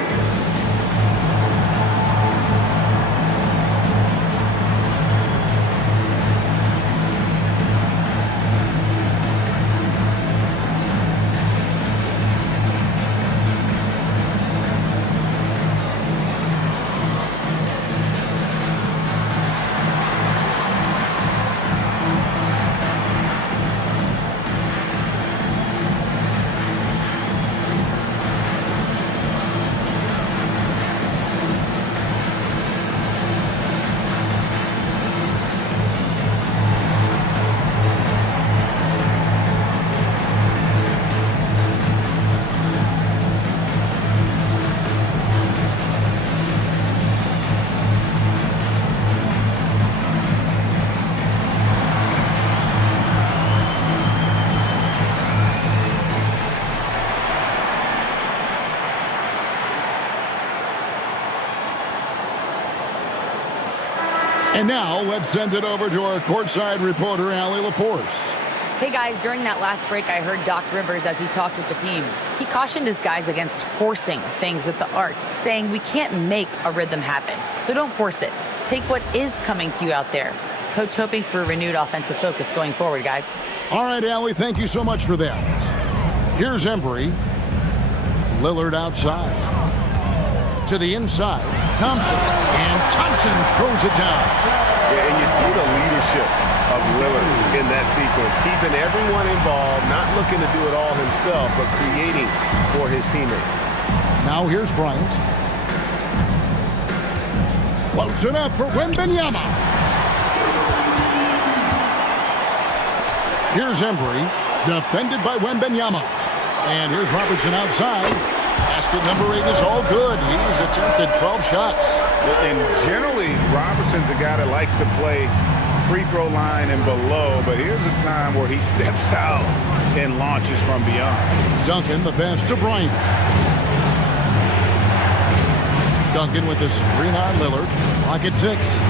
And now let's send it over to our courtside reporter, Allie LaForce. Hey guys, during that last break, I heard Doc Rivers as he talked with the team. He cautioned his guys against forcing things at the arc, saying we can't make a rhythm happen. So don't force it. Take what is coming to you out there. Coach hoping for renewed offensive focus going forward, guys. All right, Allie, thank you so much for that. Here's Embry. Lillard outside. To the inside. Thompson. And Thompson throws it down. Yeah, and you see the leadership of Lillard in that sequence. Keeping everyone involved, not looking to do it all himself, but creating for his teammate. Now here's Bryant. Floats it up for Wembanyama. Here's Embry, defended by Wembanyama. And here's Robertson outside. Basket number 8 is all good. He's attempted 12 shots. And generally, Robertson's a guy that likes to play free throw line and below, but here's a time where he steps out and launches from beyond. Duncan, the pass to Bryant. Duncan with the screen on Lillard. Clock at 6.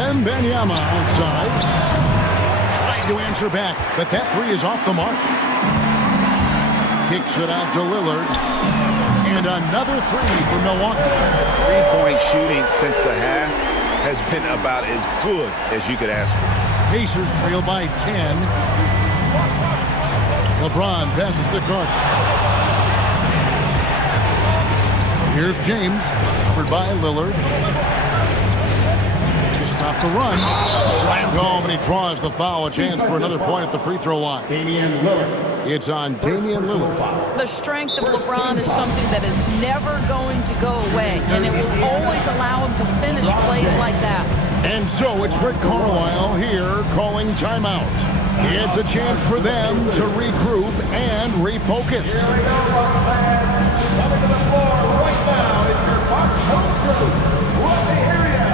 And Wembanyama outside. Trying to answer back, but that 3 is off the mark. Kicks it out to Lillard. And another 3 for Milwaukee. Three-point shooting since the half has been about as good as you could ask for. Pacers trail by 10. LeBron passes to Carter. Here's James, covered by Lillard. To stop the run. Slammed home, and he draws the foul. A chance for another point at the free throw line. Damian Lillard. It's on Damian Lillard. The strength of LeBron is something that is never going to go away, and it will always allow him to finish plays like that. And so it's Rick Carlisle here calling timeout. It's a chance for them to regroup and refocus. Here we go, Bucks fans. Coming to the floor right now is your Bucks home crew. Let me hear ya.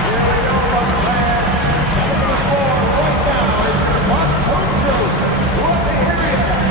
Here we go, Bucks fans. Coming to the floor right now is your Bucks home crew. Let me hear ya.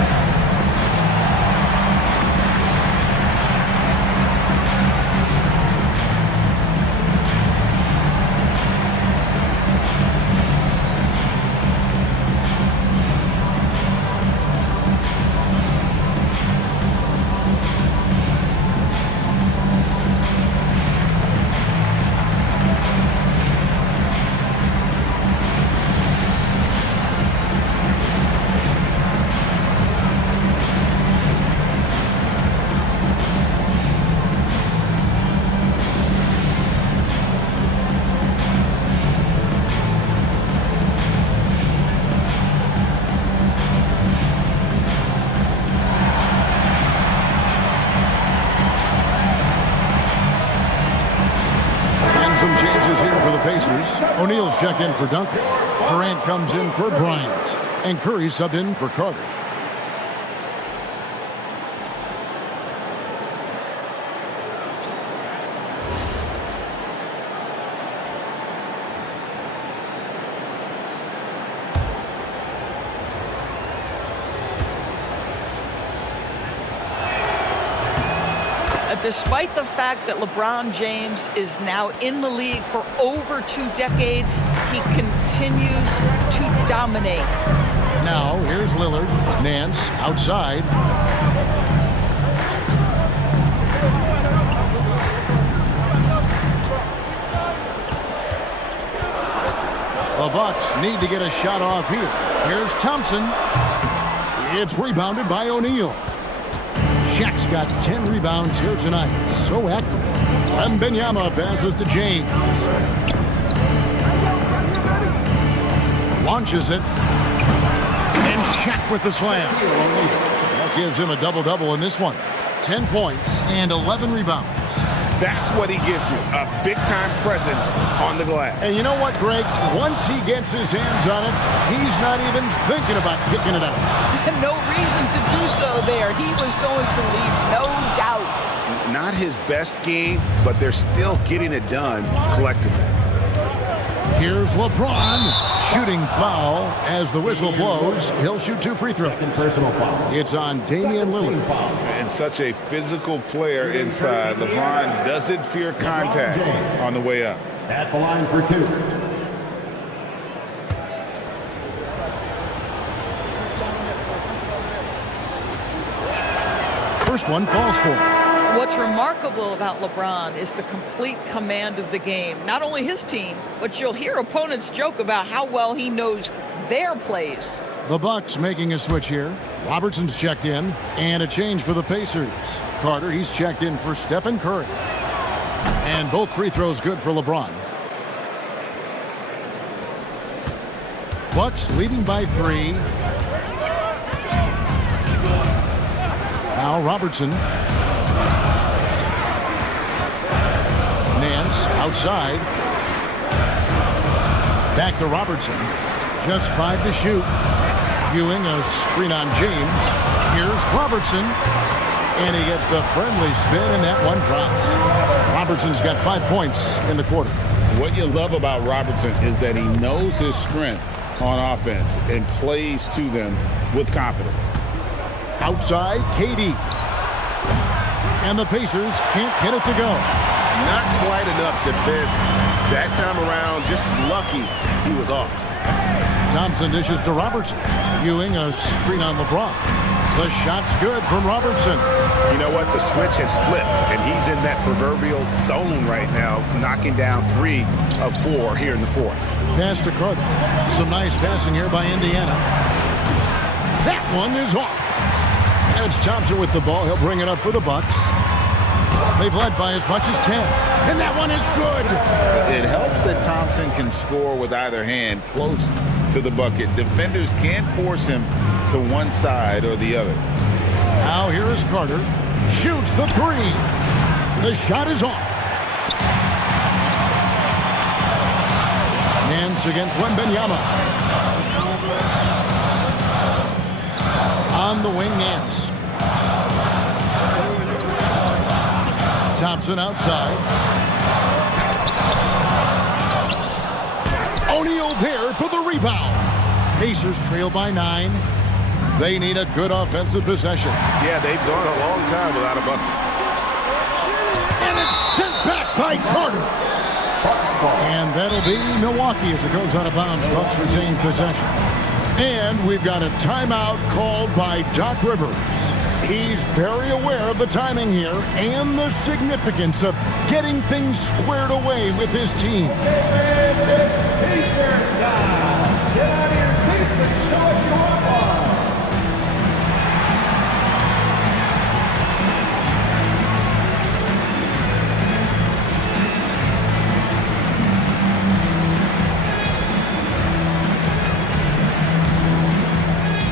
Some changes here for the Pacers. O'Neal's checked in for Duncan. Durant comes in for Bryant. And Curry subbed in for Carter. Despite the fact that LeBron James is now in the league for over 2 decades, he continues to dominate. Now, here's Lillard. Nance outside. The Bucks need to get a shot off here. Here's Thompson. It's rebounded by O'Neal. Shaq's got 10 rebounds here tonight. So active. Wembanyama passes to James. Launches it. And Shaq with the slam. That gives him a double-double in this one. 10 points and 11 rebounds. That's what he gives you, a big-time presence on the glass. And you know what, Greg? Once he gets his hands on it, he's not even thinking about kicking it out. No reason to do so there. He was going to leave, no doubt. Not his best game, but they're still getting it done collectively. Here's LeBron. Shooting foul as the whistle blows. He'll shoot 2 free throws. Second personal foul. It's on Damian Lillard. And such a physical player inside. LeBron doesn't fear contact on the way up. At the line for 2. First one falls for him. What's remarkable about LeBron is the complete command of the game. Not only his team, but you'll hear opponents joke about how well he knows their plays. The Bucks making a switch here. Robertson's checked in, and a change for the Pacers. Carter, he's checked in for Stephen Curry. And both free throws good for LeBron. Bucks leading by 3. Now Robertson. Nance outside. Back to Robertson. Just 5 to shoot. Ewing a screen on James. Here's Robertson. And he gets the friendly spin, and that one drops. Robertson's got 5 points in the quarter. What you love about Robertson is that he knows his strength on offense and plays to them with confidence. Outside, KD. And the Pacers can't get it to go. Not quite enough defense that time around. Just lucky he was off. Thompson dishes to Robertson. Ewing a screen on LeBron. The shot's good from Robertson. You know what? The switch has flipped, and he's in that proverbial zone right now, knocking down 3 of 4 here in the fourth. Pass to Carter. Some nice passing here by Indiana. That one is off. And it's Thompson with the ball. He'll bring it up for the Bucks. They've led by as much as 10. And that one is good. It helps that Thompson can score with either hand close to the bucket. Defenders can't force him to one side or the other. Now here is Carter. Shoots the 3. The shot is off. Nance against Wembanyama. On the wing, Nance. Thompson outside. O'Neal there for the rebound. Pacers trail by 9. They need a good offensive possession. Yeah, they've gone a long time without a bucket. And it's sent back by Carter. And that'll be Milwaukee as it goes out of bounds. Bucks retain possession. And we've got a timeout called by Doc Rivers. He's very aware of the timing here and the significance of getting things squared away with his team. Pacers time. Get out of your seats and show us your weapon.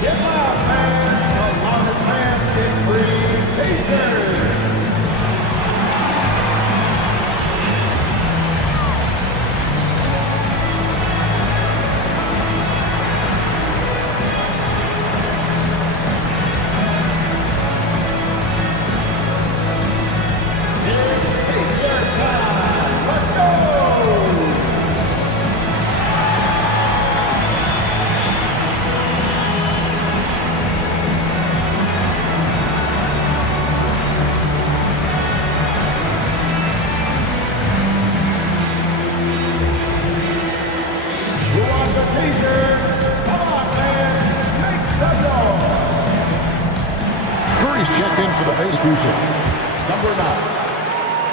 Get loud, fans. The loudest fans get free Pacers. Curry's checked in for the Pacers. Number 9,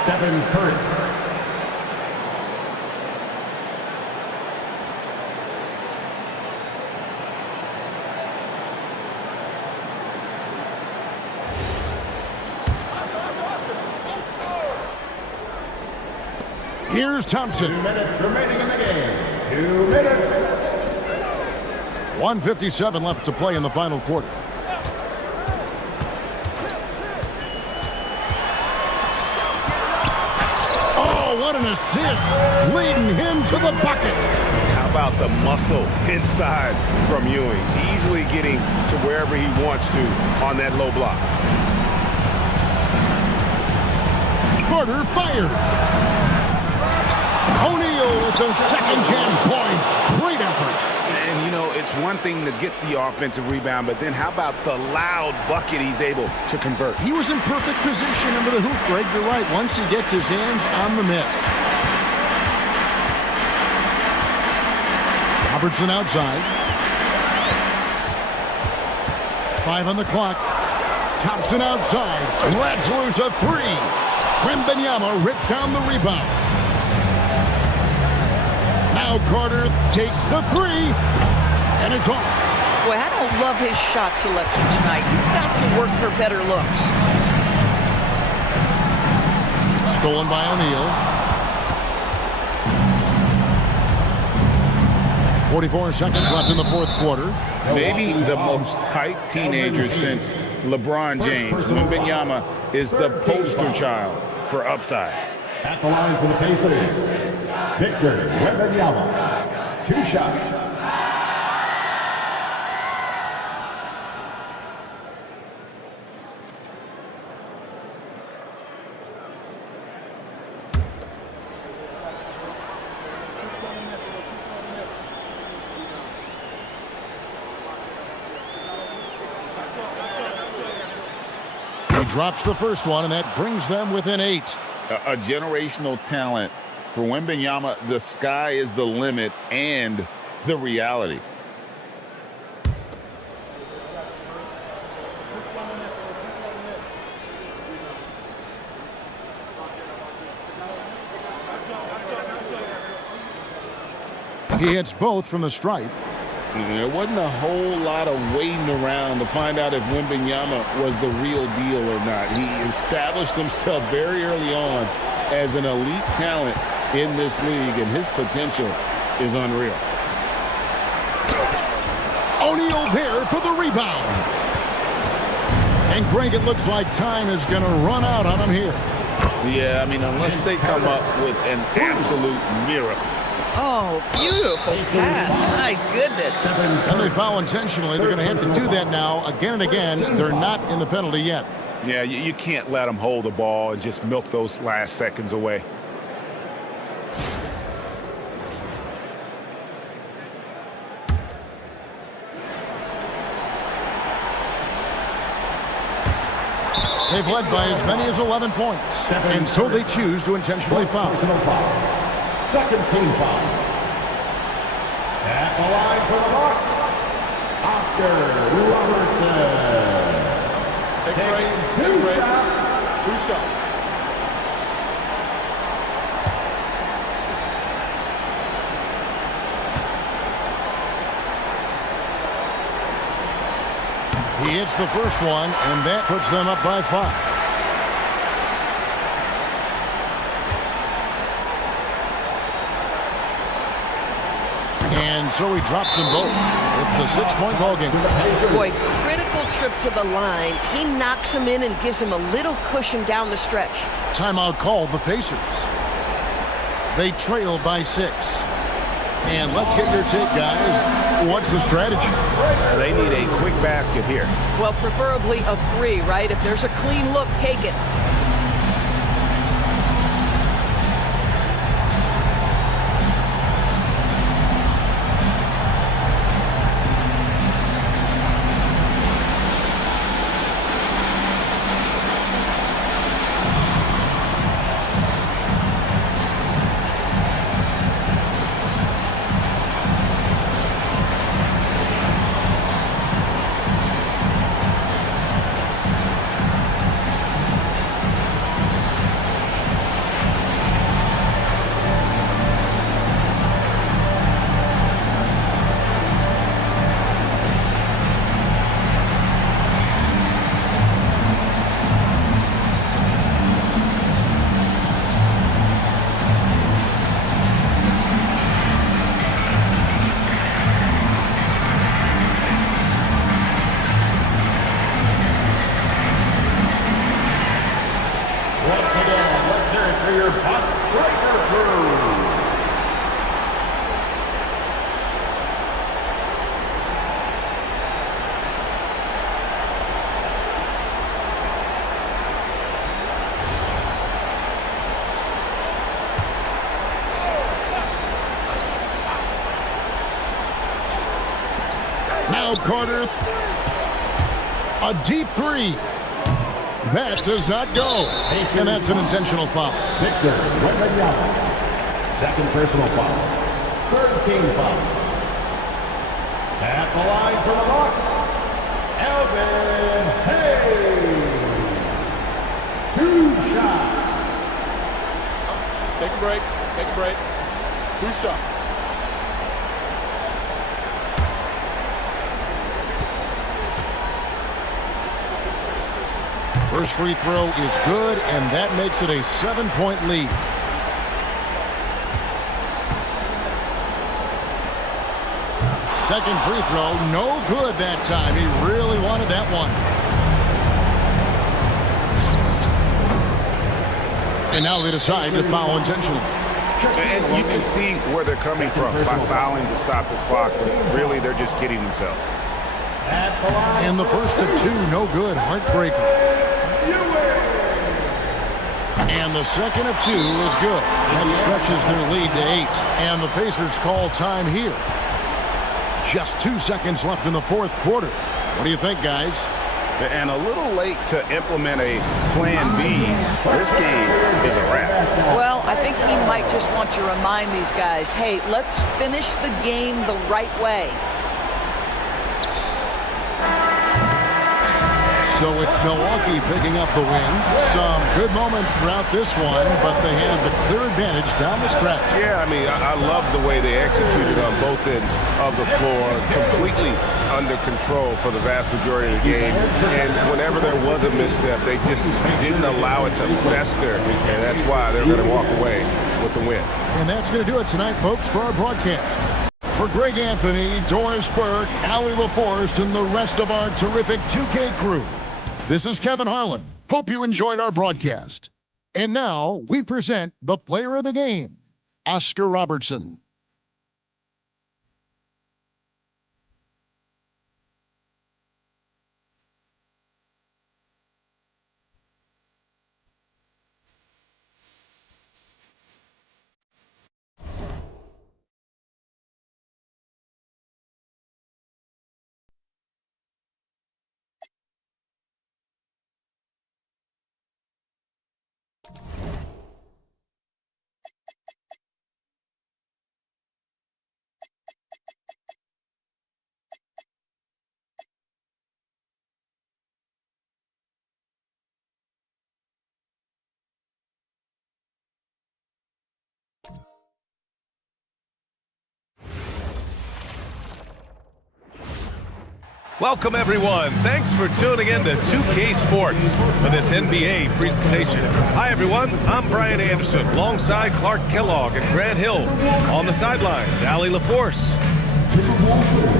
Stephen Curry. Here's Thompson. 2 minutes remaining in the game. 2 minutes. 1:57 left to play in the final quarter. Oh, what an assist, leading him to the bucket. How about the muscle inside from Ewing? Easily getting to wherever he wants to on that low block. Carter fires. O'Neal with the second chance points. Great effort. And, you know, it's one thing to get the offensive rebound, but then how about the loud bucket he's able to convert? He was in perfect position under the hoop, Greg. You're right. Once he gets his hands on the miss. Robertson outside. 5 on the clock. Thompson outside. Lets loose a three. Wembanyama rips down the rebound. Now Carter takes the three. And it's off. Boy, I don't love his shot selection tonight. You've got to work for better looks. Stolen by O'Neal. 44 seconds left in the fourth quarter. Maybe the most hyped teenager since LeBron James. Wembanyama is the poster child for upside. At the line for the Pacers, Victor Wembanyama. 2 shots. Drops the first one, and that brings them within 8. A generational talent. For Wembanyama, the sky is the limit and the reality. He hits both from the stripe. There wasn't a whole lot of waiting around to find out if Wembanyama was the real deal or not. He established himself very early on as an elite talent in this league, and his potential is unreal. O'Neal there for the rebound. And Greg, it looks like time is going to run out on him here. Yeah, I mean, unless they come up with an absolute miracle. Oh, beautiful pass. My goodness. And they foul intentionally. They're going to have to do that now again and again. They're not in the penalty yet. Yeah, you can't let them hold the ball and just milk those last seconds away. They've led by as many as 11 points. And so they choose to intentionally foul. Second team foul. At the line for the Bucks, Oscar Robertson. Taking 2 shots. 2 shots. He hits the first one, and that puts them up by 5. And so he drops them both. It's a 6-point ball game. Boy, critical trip to the line. He knocks him in and gives him a little cushion down the stretch. Timeout called the Pacers. They trail by 6. And let's get your take, guys. What's the strategy? They need a quick basket here. Well, preferably a 3, right? If there's a clean look, take it. Now Carter, a deep 3. That does not go. And that's an intentional foul. Victor Wembanyama. Second personal foul. Third team foul. At the line for the Bucks, Elvin Hayes. 2 shots. Take a break. Take a break. 2 shots. First free throw is good, and that makes it a 7-point lead. Second free throw, no good that time. He really wanted that one. And now they decide to foul intentionally. And you can see where they're coming from by fouling to stop the clock, but really they're just kidding themselves. And the first of 2, no good, heartbreaker. And the second of 2 is good. That stretches their lead to 8. And the Pacers call time here. Just 2 seconds left in the fourth quarter. What do you think, guys? And a little late to implement a plan B. This game is a wrap. Well, I think he might just want to remind these guys, hey, let's finish the game the right way. So it's Milwaukee picking up the win. Some good moments throughout this one, but they have the clear advantage down the stretch. Yeah, I mean, I love the way they executed on both ends of the floor, completely under control for the vast majority of the game. And whenever there was a misstep, they just didn't allow it to fester, and that's why they're going to walk away with the win. And that's going to do it tonight, folks, for our broadcast. For Greg Anthony, Doris Burke, Allie LaForce, and the rest of our terrific 2K crew, this is Kevin Harlan. Hope you enjoyed our broadcast. And now we present the player of the game, Oscar Robertson. Welcome, everyone. Thanks for tuning in to 2K Sports for this NBA presentation. Hi, everyone. I'm Brian Anderson, alongside Clark Kellogg and Grant Hill. On the sidelines, Allie LaForce.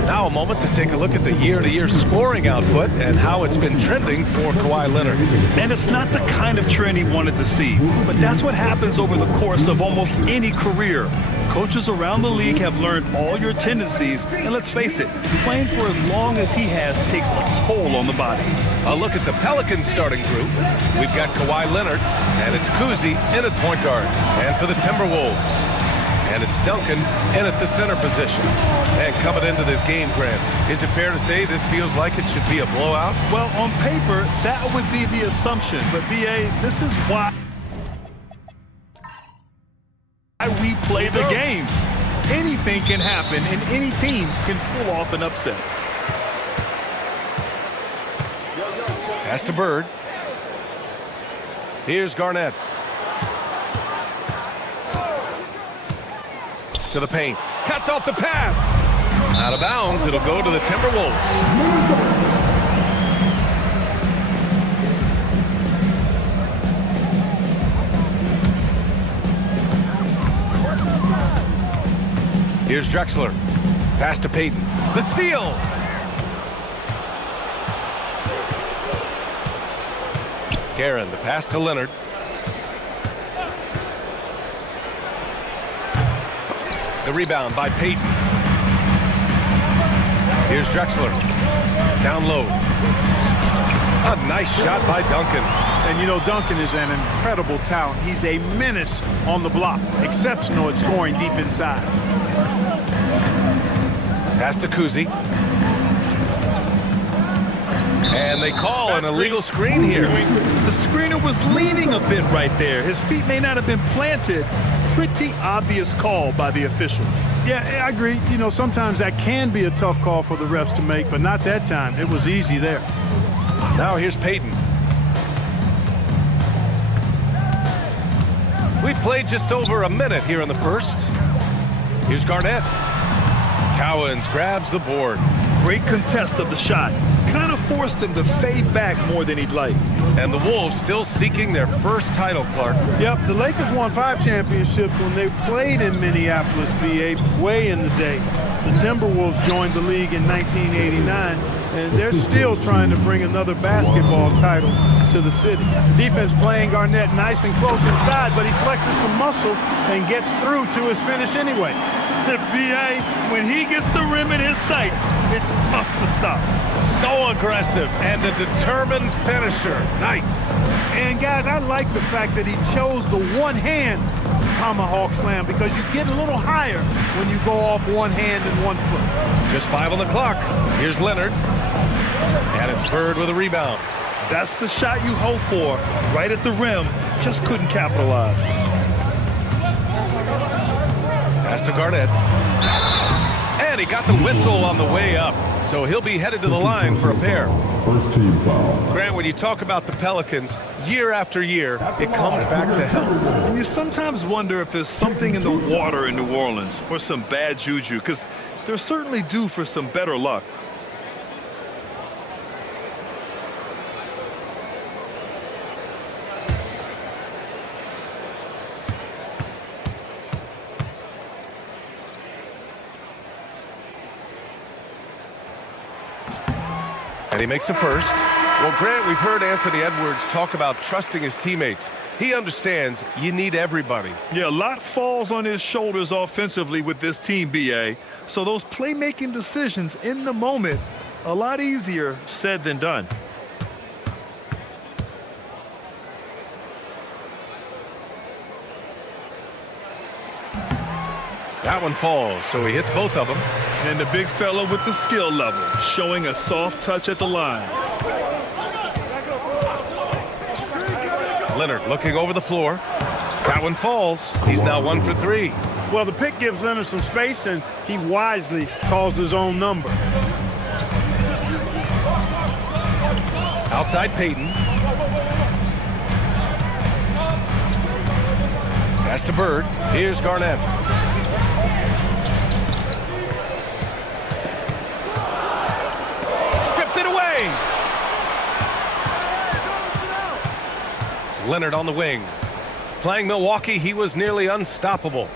Now a moment to take a look at the year-to-year scoring output and how it's been trending for Kawhi Leonard. And it's not the kind of trend he wanted to see, but that's what happens over the course of almost any career. Coaches around the league have learned all your tendencies, and let's face it, playing for as long as he has takes a toll on the body. A look at the Pelicans starting group. We've got Kawhi Leonard, and it's Kuzi in at point guard. And for the Timberwolves, and it's Duncan in at the center position. And coming into this game, Grant, is it fair to say this feels like it should be a blowout? Well, on paper, that would be the assumption, but BA, this is why we play the games. Anything can happen, and any team can pull off an upset. Pass to Bird. Here's Garnett. To the paint. Cuts off the pass. Out of bounds. It'll go to the Timberwolves. Here's Drexler. Pass to Payton. The steal. Guerin, the pass to Leonard. The rebound by Payton. Here's Drexler. Down low. A nice shot by Duncan. And you know, Duncan is an incredible talent. He's a menace on the block. Exceptional at scoring deep inside. Pass to Kuzi. And they call an illegal screen here. The screener was leaning a bit right there. His feet may not have been planted. Pretty obvious call by the officials. Yeah, I agree. You know, sometimes that can be a tough call for the refs to make, but not that time. It was easy there. Now here's Payton. We've played just over a minute here in the first. Here's Garnett. Cowens grabs the board. Great contest of the shot. Kind of forced him to fade back more than he'd like. And the Wolves still seeking their first title, Clark. Yep, the Lakers won 5 championships when they played in Minneapolis, BA, way in the day. The Timberwolves joined the league in 1989, and they're still trying to bring another basketball title to the city. Defense playing Garnett nice and close inside, but he flexes some muscle and gets through to his finish anyway. BA, when he gets the rim in his sights, it's tough to stop. So aggressive and a determined finisher. Nice. And guys, I like the fact that he chose the one-hand tomahawk slam because you get a little higher when you go off one hand and 1 foot. Just 5 on the clock. Here's Leonard. And it's Bird with a rebound. That's the shot you hope for. Right at the rim. Just couldn't capitalize. Pass to Garnett. And he got the whistle on the way up. So he'll be headed to the line for a pair. First team foul. Grant, when you talk about the Pelicans, year after year, it comes back to health. And you sometimes wonder if there's something in the water in New Orleans or some bad juju, because they're certainly due for some better luck. And he makes a first. Well, Grant, we've heard Anthony Edwards talk about trusting his teammates. He understands you need everybody. Yeah, a lot falls on his shoulders offensively with this team, BA. So those playmaking decisions in the moment, a lot easier said than done. That one falls, so he hits both of them. And the big fella with the skill level, showing a soft touch at the line. Leonard looking over the floor. That one falls. He's now 1 for 3. Well, the pick gives Leonard some space, and he wisely calls his own number. Outside Payton. Pass to Bird. Here's Garnett. Leonard on the wing. Playing Milwaukee, he was nearly unstoppable.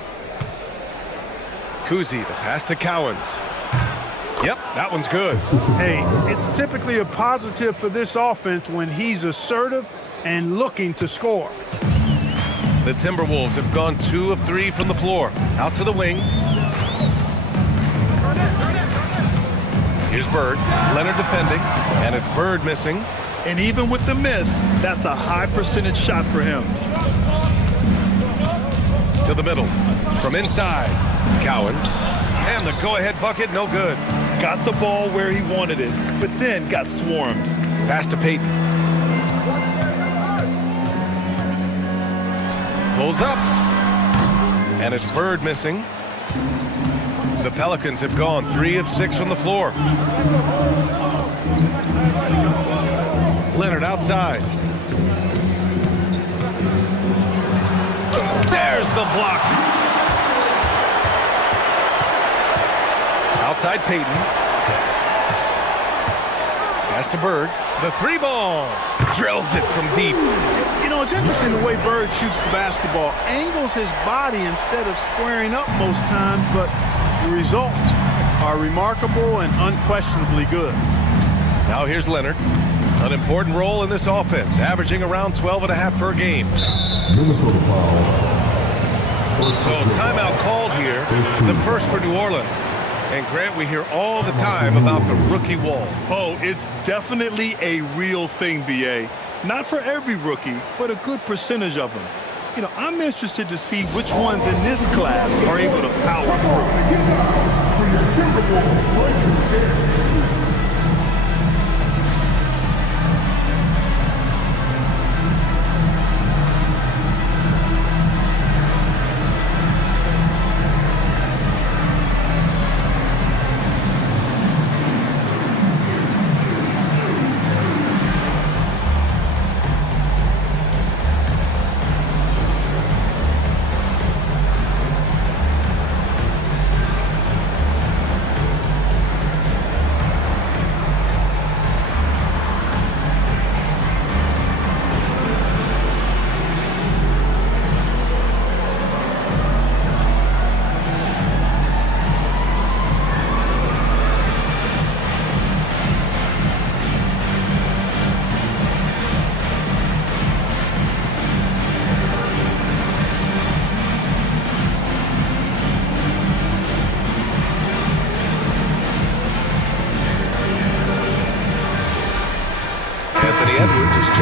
Kuzi, the pass to Cowens. Yep, that one's good. Hey, it's typically a positive for this offense when he's assertive and looking to score. The Timberwolves have gone 2 of 3 from the floor. Out to the wing. Here's Bird. Leonard defending, and it's Bird missing. And even with the miss, that's a high percentage shot for him. To the middle. From inside. Cowens. And the go-ahead bucket, no good. Got the ball where he wanted it, but then got swarmed. Pass to Payton. Pulls up. And it's Bird missing. The Pelicans have gone 3 of 6 from the floor. Leonard outside. There's the block. Outside Payton. Pass to Bird. The 3-ball. Drills it from deep. You know, it's interesting the way Bird shoots the basketball. Angles his body instead of squaring up most times, but the results are remarkable and unquestionably good. Now here's Leonard. An important role in this offense, averaging around 12.5 per game. Minnesota foul. So timeout called here, the first for New Orleans. And Grant, we hear all the time about the rookie wall. Oh, it's definitely a real thing, BA. Not for every rookie, but a good percentage of them. You know, I'm interested to see which ones in this class are able to power through.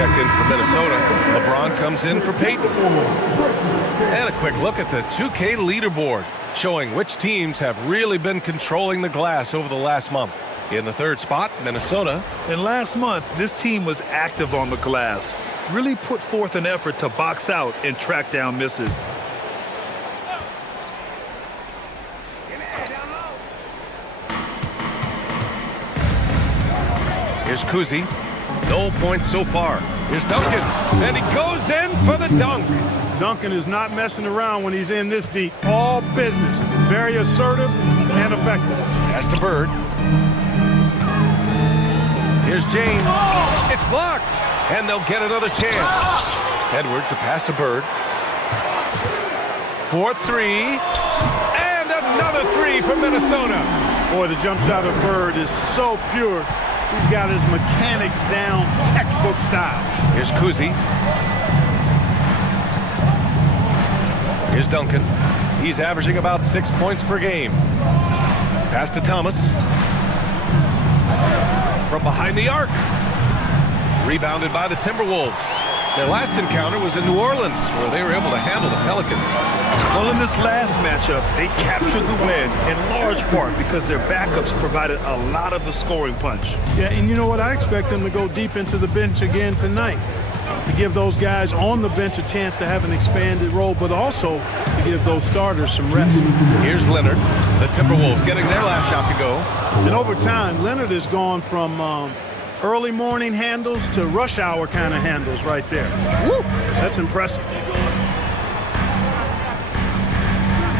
checked in for Minnesota. LeBron comes in for Peyton. And a quick look at the 2K leaderboard, showing which teams have really been controlling the glass over the last month. In the third spot, Minnesota. And last month, this team was active on the glass. Really put forth an effort to box out and track down misses. Here's Kuzi. No points so far. Here's Duncan. And he goes in for the dunk. Duncan is not messing around when he's in this deep. All business. Very assertive and effective. Pass to Bird. Here's James. It's blocked. And they'll get another chance. Edwards, a pass to Bird. 4-3. And another three from Minnesota. Boy, the jump shot of Bird is so pure. He's got his mechanics down, textbook style. Here's Kuzi. Here's Duncan. He's averaging about 6 points per game. Pass to Thomas. From behind the arc. Rebounded by the Timberwolves. Their last encounter was in New Orleans, where they were able to handle the Pelicans. Well, in this last matchup, they captured the win in large part because their backups provided a lot of the scoring punch. Yeah, and you know what? I expect them to go deep into the bench again tonight. To give those guys on the bench a chance to have an expanded role, but also to give those starters some rest. Here's Leonard. The Timberwolves getting their last shot to go. And over time, Leonard has gone from early morning handles to rush hour kind of handles right there. Woo! That's impressive.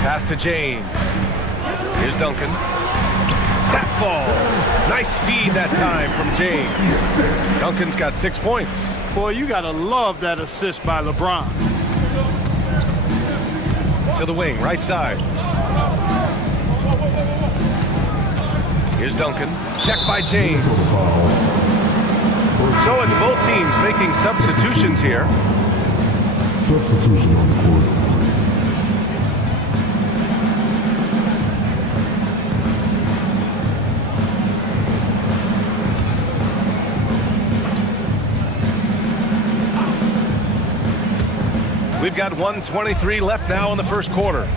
Pass to James. Here's Duncan. That falls. Nice feed that time from James. Duncan's got 6 points. Boy, you got to love that assist by LeBron. To the wing, right side. Here's Duncan. Check by James. So it's both teams making substitutions here. Substitution on the court. We've got 1:23 left now in the first quarter.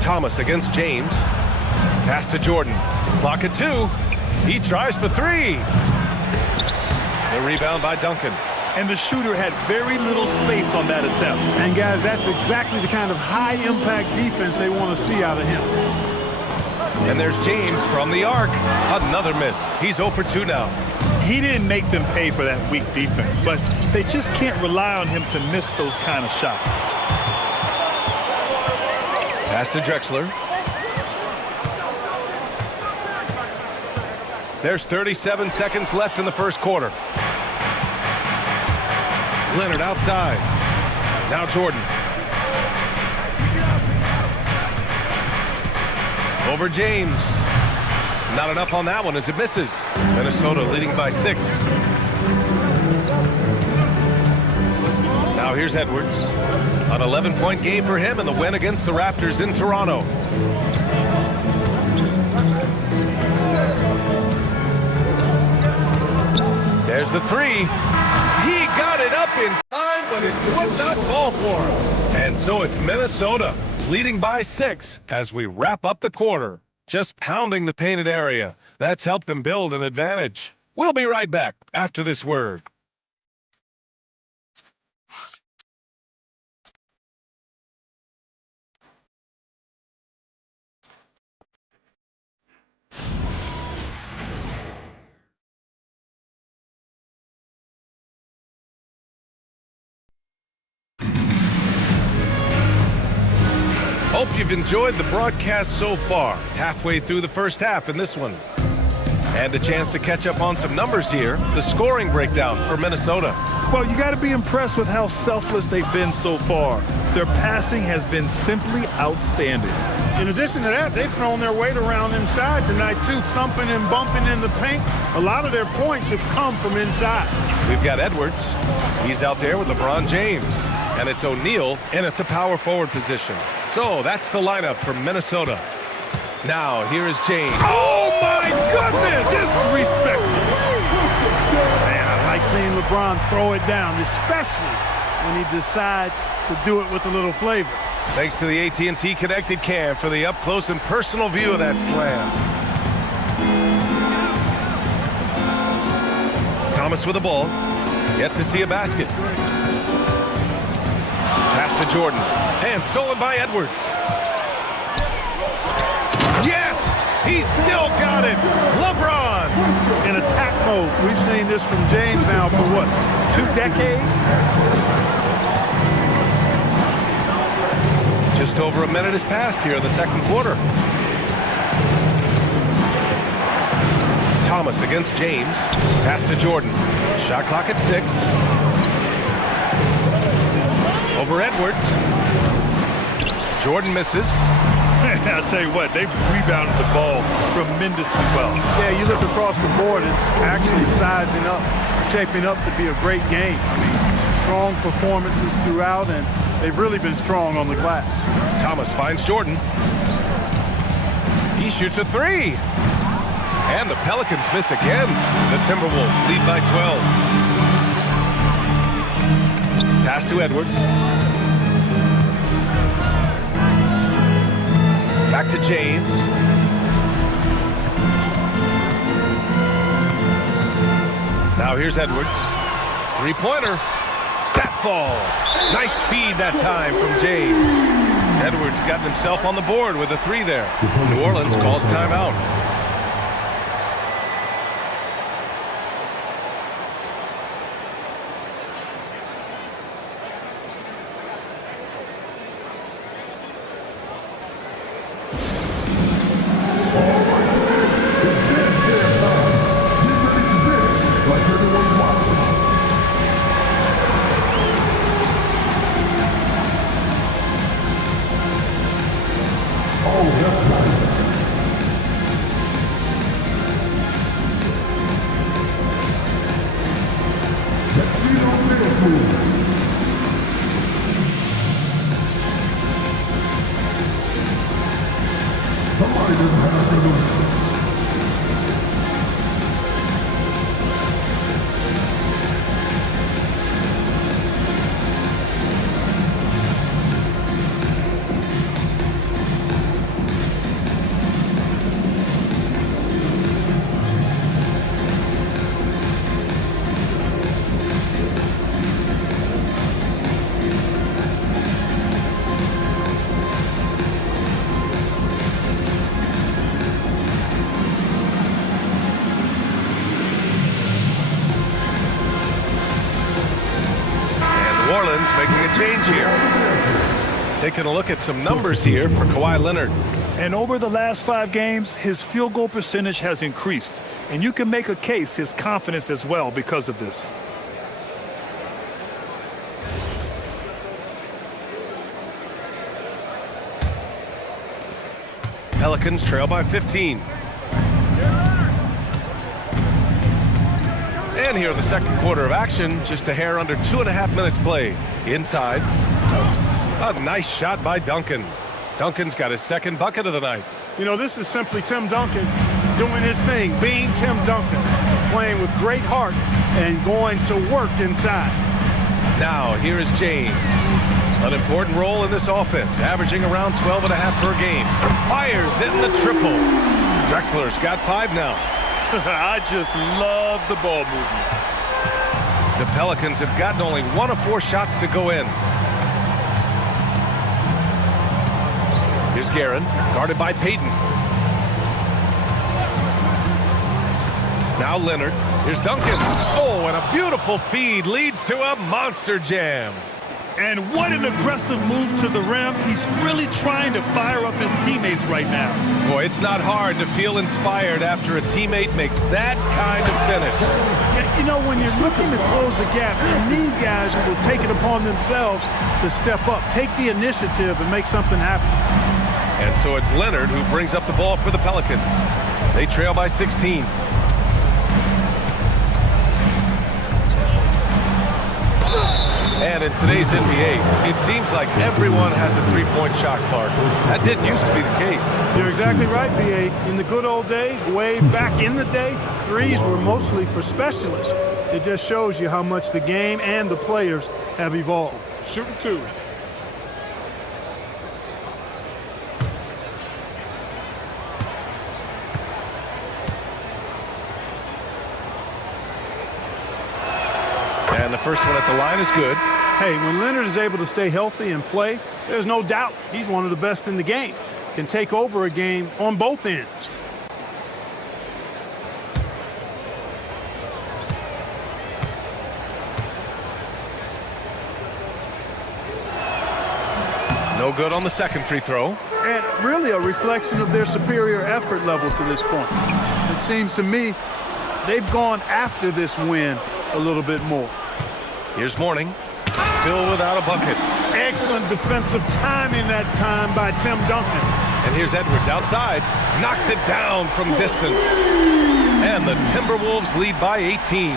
Thomas against James. Pass to Jordan. Clock at 2. He tries for 3. The rebound by Duncan. And the shooter had very little space on that attempt. And guys, that's exactly the kind of high-impact defense they want to see out of him. And there's James from the arc. Another miss. He's 0 for 2 now. He didn't make them pay for that weak defense, but they just can't rely on him to miss those kind of shots. Pass to Drexler. There's 37 seconds left in the first quarter. Leonard outside. Now Jordan. Over James. Not enough on that one as it misses. Minnesota leading by 6. Now here's Edwards. An 11-point game for him in the win against the Raptors in Toronto. There's the 3. He got it up in time, but it would not fall for him. And so it's Minnesota leading by 6 as we wrap up the quarter. Just pounding the painted area. That's helped them build an advantage. We'll be right back after this word. Hope you've enjoyed the broadcast so far. Halfway through the first half in this one. And a chance to catch up on some numbers here. The scoring breakdown for Minnesota. Well, you got to be impressed with how selfless they've been so far. Their passing has been simply outstanding. In addition to that, they've thrown their weight around inside tonight, too, thumping and bumping in the paint. A lot of their points have come from inside. We've got Edwards. He's out there with LeBron James. And it's O'Neal in at the power forward position. So that's the lineup from Minnesota. Now, here is James. Oh, my goodness! Disrespectful. Man, I like seeing LeBron throw it down, especially when he decides to do it with a little flavor. Thanks to the AT&T Connected Cam for the up-close and personal view of that slam. Thomas with the ball. Yet to see a basket. Pass to Jordan. And stolen by Edwards. Yes! He still got it! LeBron! In attack mode. We've seen this from James now for what, 2 decades? Just over a minute has passed here in the second quarter. Thomas against James. Pass to Jordan. Shot clock at 6. Over Edwards. Jordan misses. I'll tell you what, they've rebounded the ball tremendously well. Yeah, you look across the board, it's actually sizing up, shaping up to be a great game. I mean, strong performances throughout, and they've really been strong on the glass. Thomas finds Jordan. He shoots a 3. And the Pelicans miss again. The Timberwolves lead by 12. Pass to Edwards. Back to James. Now here's Edwards. Three-pointer. That falls. Nice feed that time from James. Edwards got himself on the board with a 3 there. New Orleans calls timeout. Making a change here. Taking a look at some numbers here for Kawhi Leonard. And over the last 5 games, his field goal percentage has increased. And you can make a case his confidence as well because of this. Pelicans trail by 15. And here in the second quarter of action, just a hair under 2.5 minutes played. Inside. A nice shot by Duncan. Duncan's got his second bucket of the night. You know, this is simply Tim Duncan doing his thing, being Tim Duncan, playing with great heart and going to work inside. Now, here is James. An important role in this offense, averaging around 12.5 per game. Fires in the triple. Drexler's got 5 now. I just love the ball movement. The Pelicans have gotten only 1 of 4 shots to go in. Here's Guerin, guarded by Payton. Now Leonard. Here's Duncan. Oh, and a beautiful feed leads to a monster jam. And what an aggressive move to the rim. He's really trying to fire up his teammates right now. Boy, it's not hard to feel inspired after a teammate makes that kind of finish. You know, when you're looking to close the gap, you need guys who will take it upon themselves to step up, take the initiative, and make something happen. And so it's Leonard who brings up the ball for the Pelicans. They trail by 16. And And in today's NBA, it seems like everyone has a three-point shot, Clark. That didn't used to be the case. You're exactly right, B.A. In the good old days, way back in the day, threes were mostly for specialists. It just shows you how much the game and the players have evolved. Shooting two. And the first one at the line is good. Hey, when Leonard is able to stay healthy and play, there's no doubt he's one of the best in the game. Can take over a game on both ends. No good on the second free throw. And really a reflection of their superior effort level to this point. It seems to me they've gone after this win a little bit more. Here's Mourning, still without a bucket. Excellent defensive timing that time by Tim Duncan. And here's Edwards outside, knocks it down from distance. And the Timberwolves lead by 18.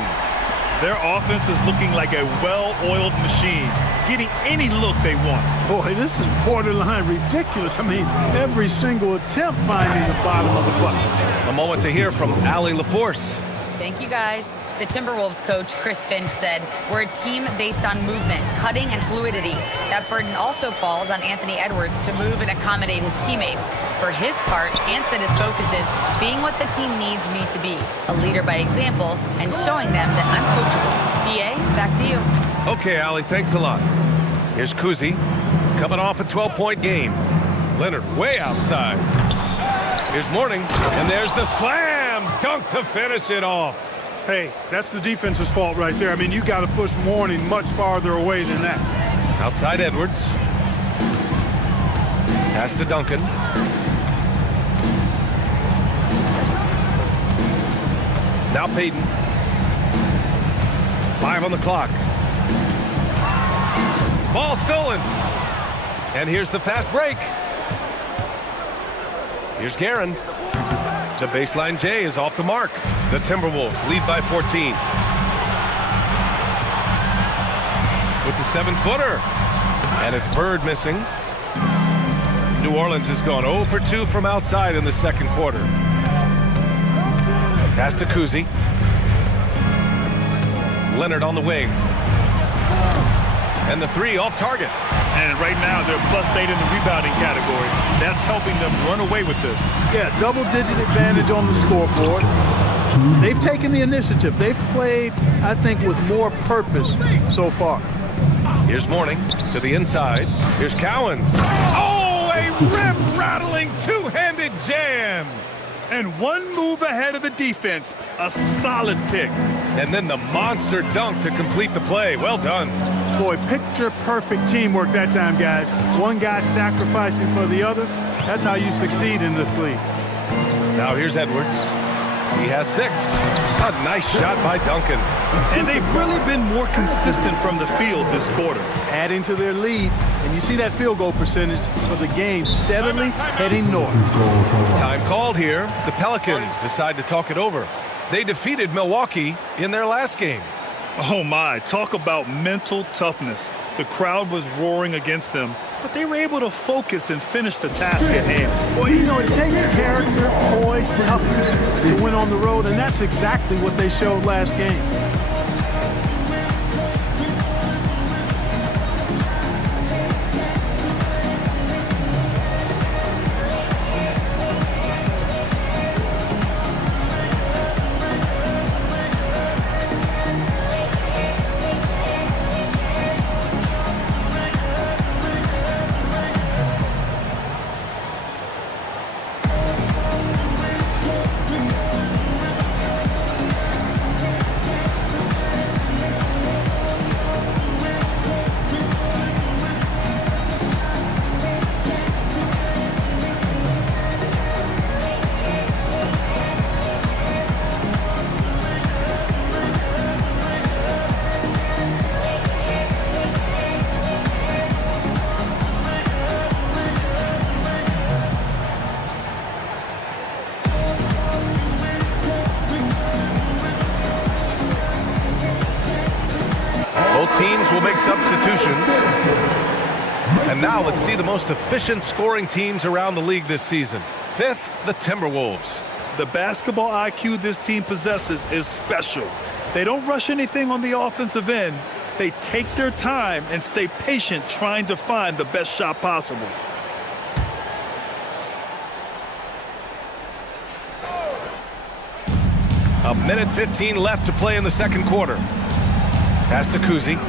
Their offense is looking like a well-oiled machine, getting any look they want. Boy, this is borderline ridiculous. I mean, every single attempt finding the bottom of the bucket. A moment to hear from Allie LaForce. Thank you, guys. The Timberwolves coach, Chris Finch, said, "We're a team based on movement, cutting, and fluidity. That burden also falls on Anthony Edwards to move and accommodate his teammates. For his part, Ant said his focus is being what the team needs me to be, a leader by example, and showing them that I'm coachable." B.A., back to you. Okay, Allie, thanks a lot. Here's Kuzi, coming off a 12-point game. Leonard way outside. Here's Mourning, and there's the slam dunk to finish it off. Hey, that's the defense's fault right there. I mean, you got to push Mourning much farther away than that. Outside Edwards. Pass to Duncan. Now Payton. 5 on the clock. Ball stolen. And here's the fast break. Here's Guerin. The baseline J is off the mark. The Timberwolves lead by 14. With the 7-footer. And it's Bird missing. New Orleans has gone 0 for 2 from outside in the second quarter. Pass to Kuzi. Leonard on the wing. And the three off target. And right now they're +8 in the rebounding category. That's helping them run away with this. Yeah, double-digit advantage on the scoreboard. They've taken the initiative. They've played, I think, with more purpose so far. Here's Mourning to the inside. Here's Cowens. Oh, a rip-rattling two-handed jam. And one move ahead of the defense. A solid pick. And then the monster dunk to complete the play. Well done. Boy, picture-perfect teamwork that time, guys. One guy sacrificing for the other. That's how you succeed in this league. Now here's Edwards. He has 6. A nice shot by Duncan. And they've really been more consistent from the field this quarter. Adding to their lead, and you see that field goal percentage for the game steadily heading north. Time called here. The Pelicans decide to talk it over. They defeated Milwaukee in their last game. Oh my, talk about mental toughness. The crowd was roaring against them, but they were able to focus and finish the task at hand. Well, you know, it takes character, poise, toughness to win on the road, and that's exactly what they showed last game. Now let's see the most efficient scoring teams around the league this season. 5th, the Timberwolves. The basketball IQ this team possesses is special. They don't rush anything on the offensive end. They take their time and stay patient trying to find the best shot possible. A minute 15 left to play in the second quarter. Pass to Kuzi.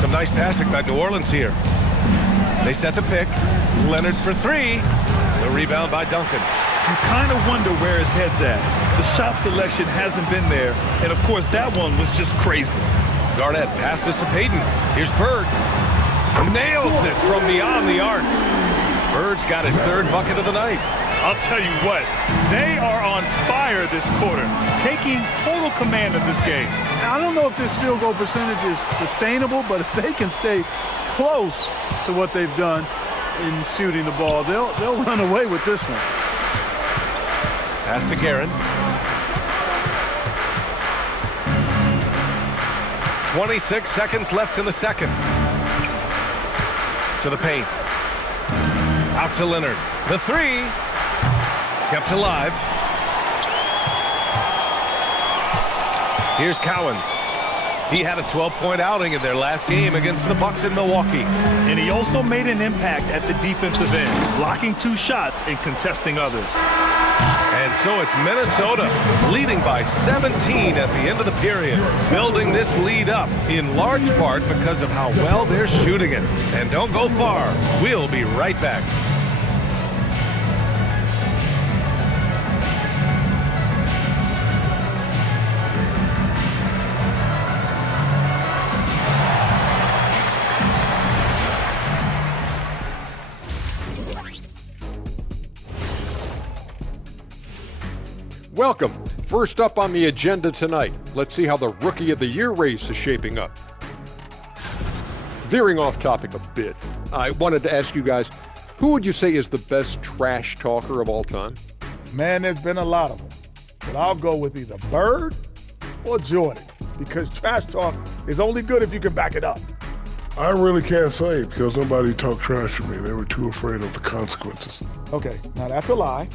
Some nice passing by New Orleans here. They set the pick. Leonard for 3. The rebound by Duncan. You kind of wonder where his head's at. The shot selection hasn't been there, and of course that one was just crazy. Garnett passes to Payton. Here's Bird. Nails it from beyond the arc. Bird's got his 3rd bucket of the night. I'll tell you what, they are on fire this quarter, taking total command of this game. Now, I don't know if this field goal percentage is sustainable, but if they can stay close to what they've done in shooting the ball, they'll run away with this one. Pass to Guerin. 26 seconds left in the second. To the paint. Out to Leonard. The 3. Kept alive. Here's Cowens. He had a 12-point outing in their last game against the Bucks in Milwaukee. And he also made an impact at the defensive end, blocking 2 shots and contesting others. And so it's Minnesota leading by 17 at the end of the period, building this lead up in large part because of how well they're shooting it. And don't go far. We'll be right back. Welcome. First up on the agenda tonight, let's see how the Rookie of the Year race is shaping up. Veering off topic a bit, I wanted to ask you guys, who would you say is the best trash talker of all time? Man, there's been a lot of them. But I'll go with either Bird or Jordan, because trash talk is only good if you can back it up. I really can't say because nobody talked trash to me. They were too afraid of the consequences. Okay, now that's a lie.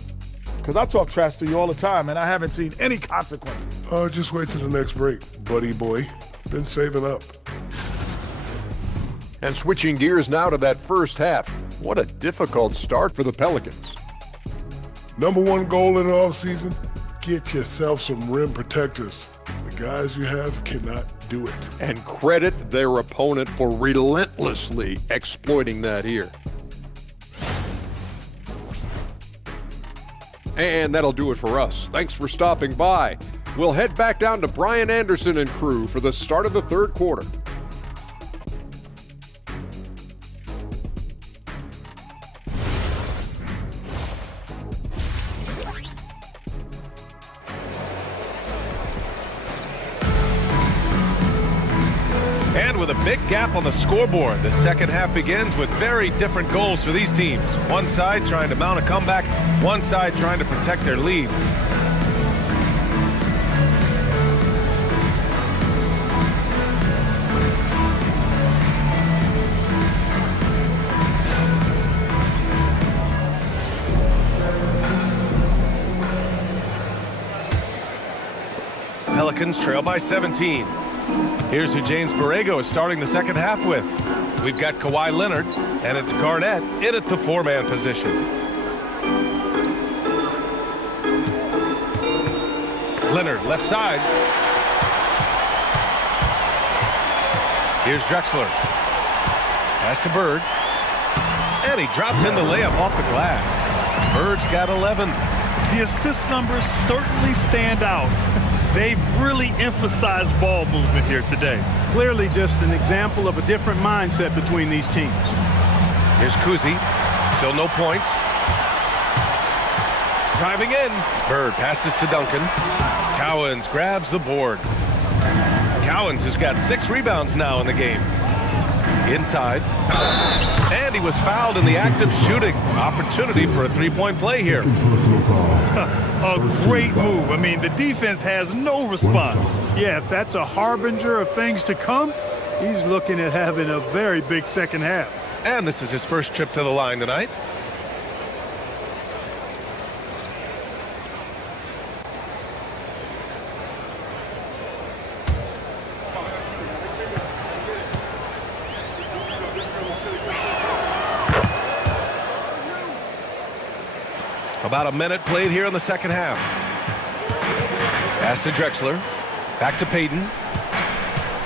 Because I talk trash to you all the time, and I haven't seen any consequences. Oh, just wait till the next break, buddy boy. Been saving up. And switching gears now to that first half. What a difficult start for the Pelicans. Number 1 goal in the offseason, get yourself some rim protectors. The guys you have cannot do it. And credit their opponent for relentlessly exploiting that here. And that'll do it for us. Thanks for stopping by. We'll head back down to Brian Anderson and crew for the start of the third quarter. And with a big gap on the scoreboard, the second half begins with very different goals for these teams. One side trying to mount a comeback, one side trying to protect their lead. Pelicans trail by 17. Here's who James Borrego is starting the second half with. We've got Kawhi Leonard, and it's Garnett in at the 4-man position. Leonard, left side. Here's Drexler. Pass to Bird. And he drops in the layup off the glass. Bird's got 11. The assist numbers certainly stand out. They've really emphasized ball movement here today. Clearly just an example of a different mindset between these teams. Here's Kuzi. Still no points. Driving in. Bird passes to Duncan. Cowens grabs the board. Cowens has got 6 rebounds now in the game. Inside. And he was fouled in the act of shooting. Opportunity for a 3-point play here. A great move. I mean, the defense has no response. Yeah, if that's a harbinger of things to come, he's looking at having a very big second half. And this is his first trip to the line tonight. About a minute played here in the second half. Pass to Drexler. Back to Payton.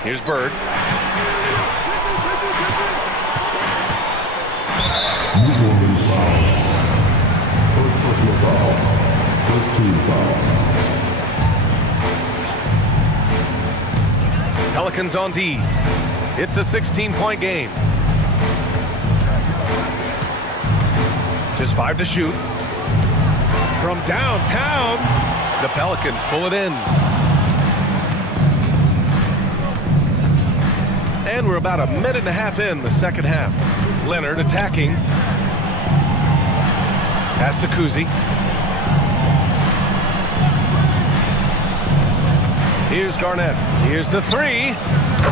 Here's Bird. First personal foul. First team foul. Pelicans on D. It's a 16-point game. Just 5 to shoot. From downtown, the Pelicans pull it in. And we're about a minute and a half in the second half. Leonard attacking. Pass to Kuzi. Here's Garnett. Here's the three.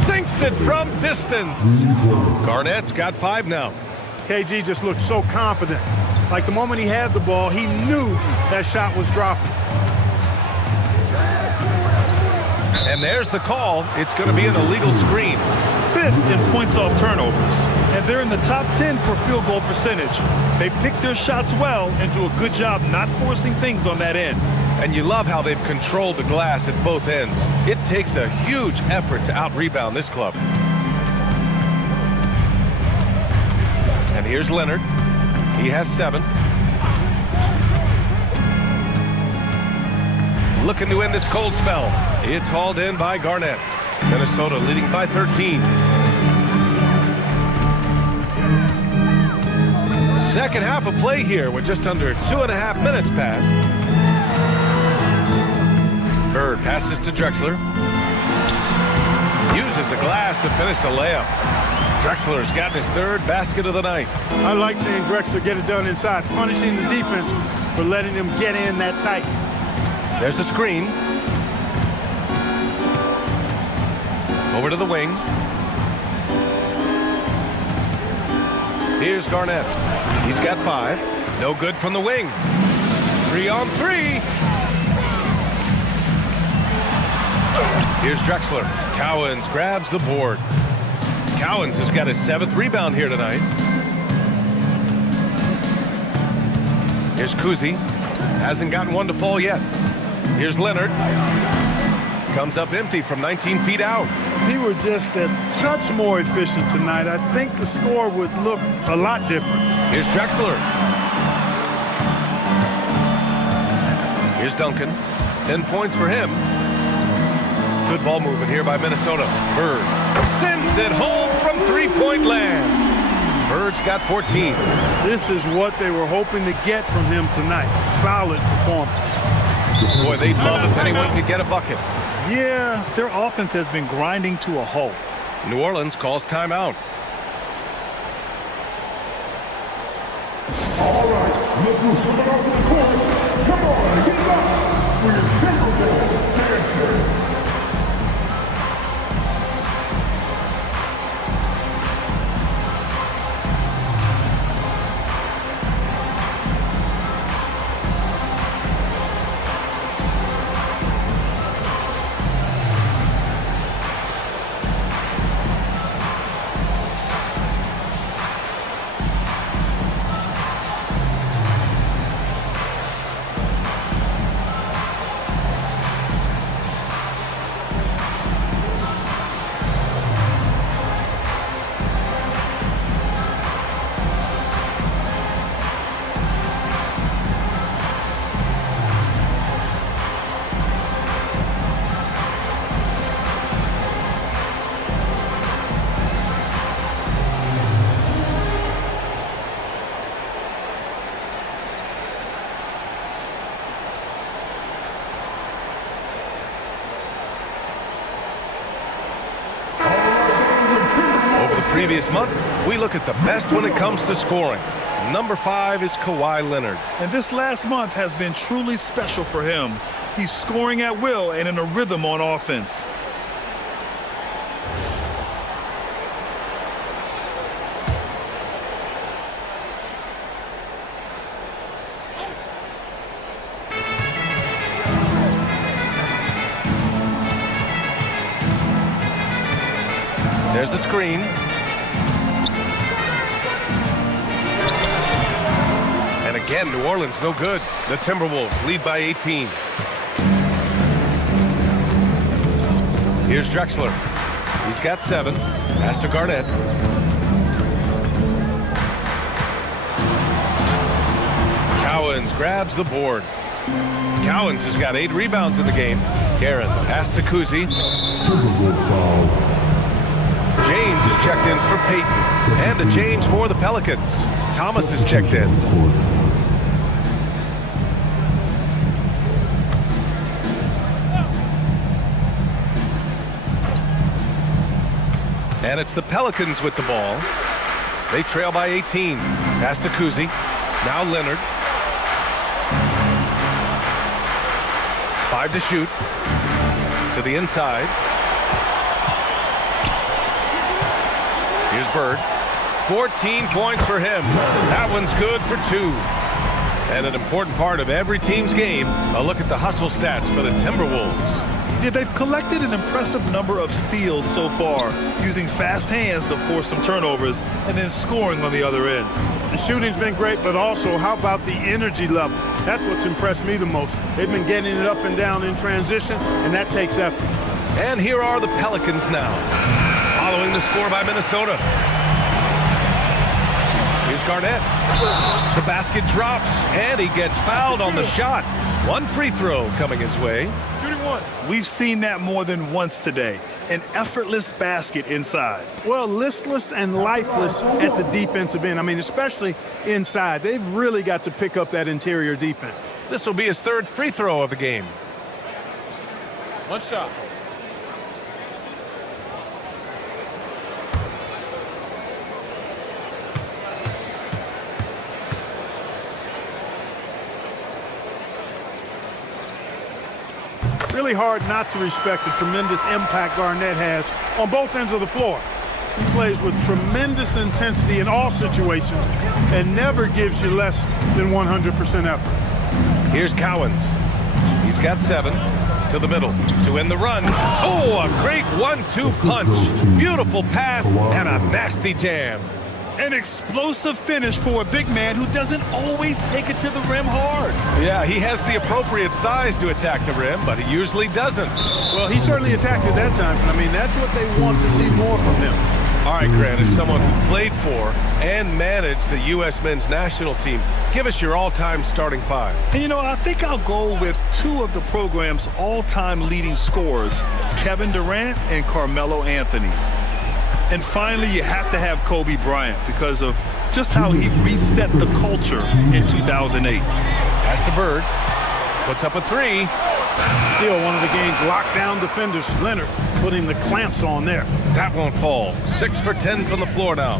Sinks it from distance. Garnett's got 5 now. KG just looked so confident. Like the moment he had the ball, he knew that shot was dropping. And there's the call. It's going to be an illegal screen. 5th in points off turnovers. And they're in the top 10 for field goal percentage. They pick their shots well and do a good job not forcing things on that end. And you love how they've controlled the glass at both ends. It takes a huge effort to out-rebound this club. And here's Leonard. He has 7. Looking to end this cold spell. It's hauled in by Garnett. Minnesota leading by 13. Second half of play here with just under 2.5 minutes passed. Bird passes to Drexler. Uses the glass to finish the layup. Drexler's gotten his 3rd basket of the night. I like seeing Drexler get it done inside, punishing the defense for letting them get in that tight. There's a screen. Over to the wing. Here's Garnett. He's got 5. No good from the wing. 3 on 3. Here's Drexler. Cowens grabs the board. Cowens has got his 7th rebound here tonight. Here's Kuzi. Hasn't gotten one to fall yet. Here's Leonard. Comes up empty from 19 feet out. If he were just a touch more efficient tonight, I think the score would look a lot different. Here's Drexler. Here's Duncan. 10 points for him. Good ball movement here by Minnesota. Bird sends it home from 3-point land. Bird's got 14. This is what they were hoping to get from him tonight. Solid performance. Boy, they'd love if anyone could get a bucket. Yeah, their offense has been grinding to a halt. New Orleans calls timeout. All right, look who's coming out to the court. Come on, get up for your Timberwolves dancer. Previous month, we look at the best when it comes to scoring. Number 5 is Kawhi Leonard. And this last month has been truly special for him. He's scoring at will and in a rhythm on offense. There's a screen. And again, New Orleans no good. The Timberwolves lead by 18. Here's Drexler. He's got 7. Pass to Garnett. Cowens grabs the board. Cowens has got 8 rebounds in the game. Garrett, pass to Kuzi. James is checked in for Peyton. And a change for the Pelicans. Thomas is checked in. And it's the Pelicans with the ball. They trail by 18. Pass to Kuzi. Now Leonard. 5 to shoot. To the inside. Here's Bird. 14 points for him. That one's good for 2. And an important part of every team's game, a look at the hustle stats for the Timberwolves. Yeah, they've collected an impressive number of steals so far, using fast hands to force some turnovers and then scoring on the other end. The shooting's been great, but also how about the energy level? That's what's impressed me the most. They've been getting it up and down in transition, and that takes effort. And here are the Pelicans now, following the score by Minnesota. Here's Garnett. The basket drops, and he gets fouled on the shot. 1 free throw coming his way. Shooting 1. We've seen that more than once today. An effortless basket inside. Well, listless and lifeless at the defensive end. I mean, especially inside. They've really got to pick up that interior defense. This will be his 3rd free throw of the game. 1 shot. Really hard not to respect the tremendous impact Garnett has on both ends of the floor. He plays with tremendous intensity in all situations and never gives you less than 100% effort. Here's Cowens. He's got 7. To the middle to end the run. Oh, a great 1-2 punch. Beautiful pass and a nasty jam. An explosive finish for a big man who doesn't always take it to the rim hard. Yeah, he has the appropriate size to attack the rim, but he usually doesn't. Well, he certainly attacked it that time. I mean, that's what they want to see more from him. All right, Grant, as someone who played for and managed the U.S. men's national team, give us your all-time starting 5. And, you know, I think I'll go with 2 of the program's all-time leading scorers, Kevin Durant and Carmelo Anthony. And finally, you have to have Kobe Bryant because of just how he reset the culture in 2008. Pass to Bird. Puts up a 3. Still one of the game's lockdown defenders, Leonard, putting the clamps on there. That won't fall. 6 for 10 from the floor now.